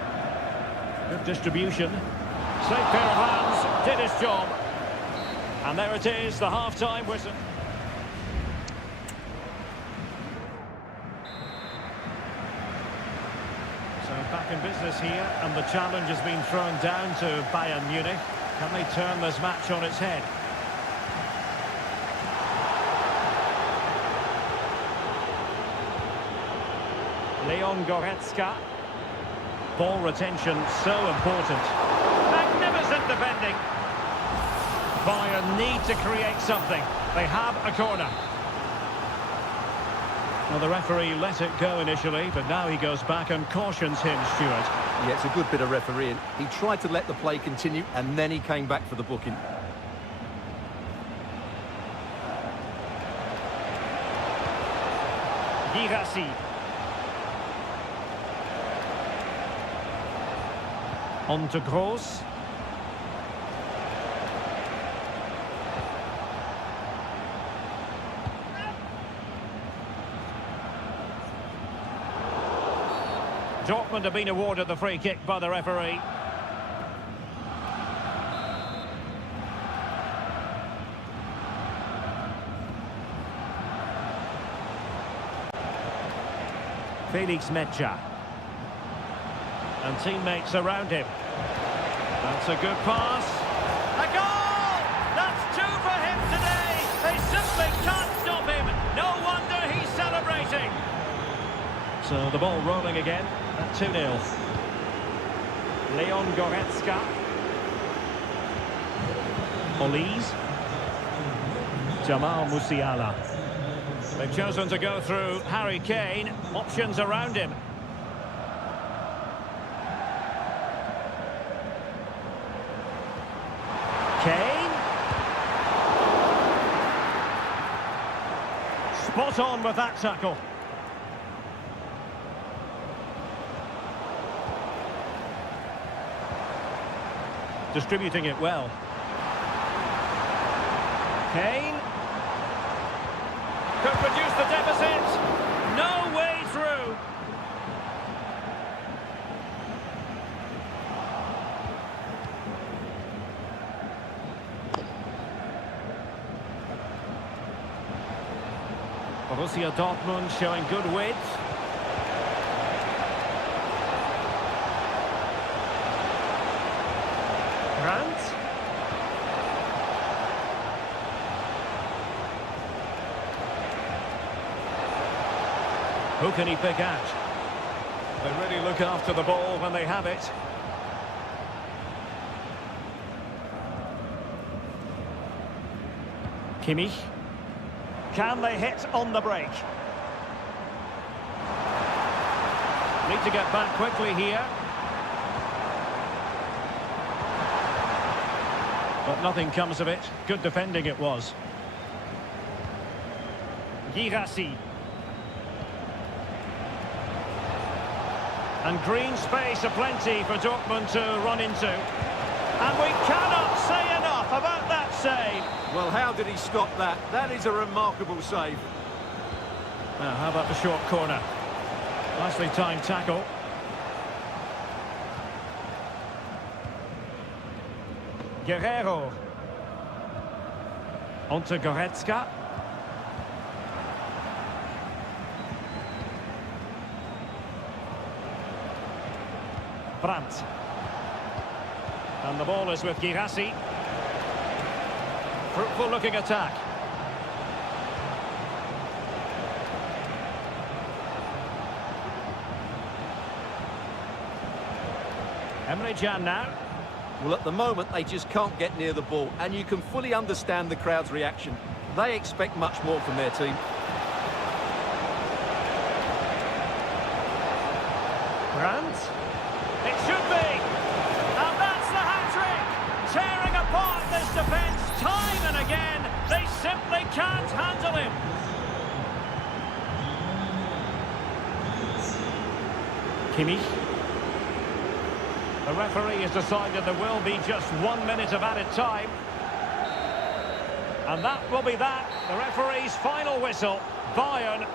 Good distribution. Safe pair of hands. Did his job. And there it is, the half-time whistle. So back in business here, and the challenge has been thrown down to Bayern Munich. Can they turn this match on its head? Leon Goretzka. Ball retention so important. Magnificent defending. Bayern need to create something. They have a corner. Well, the referee let it go initially, but now he goes back and cautions him, Stuart. Yeah, it's a good bit of refereeing. He tried to let the play continue, and then he came back for the booking. Girassi. On to Gross. Dortmund have been awarded the free kick by the referee. Felix Mecha. And teammates around him. That's a good pass. A goal! That's two for him today. They simply can't stop him. No wonder he's celebrating. So the ball rolling again at 2-0. Leon Goretzka. Olise. Jamal Musiala. They've chosen to go through Harry Kane. Options around him. Kane. Spot on with that tackle. Distributing it well. Kane. Could produce the deficit. No way through. Borussia Dortmund showing good width. Brandt. Who can he pick out? They really look after the ball when they have it. Kimmich. Can they hit on the break? Need to get back quickly here. But nothing comes of it. Good defending it was. Girassi. And green space aplenty for Dortmund to run into. And we cannot say enough about that save. Well, how did he stop that? That is a remarkable save. Now, how about the short corner? Nicely timed tackle. Guerrero. On to Goretzka. Brandt. And the ball is with Girassi. Fruitful looking attack. Emre Can now. Well, at the moment, they just can't get near the ball, and you can fully understand the crowd's reaction. They expect much more from their team. Brandt. It should be. And that's the hat-trick. Tearing apart this defence time and again. They simply can't handle him. Kimmich. The referee has decided there will be just 1 minute of added time. And that will be that. The referee's final whistle. Bayern.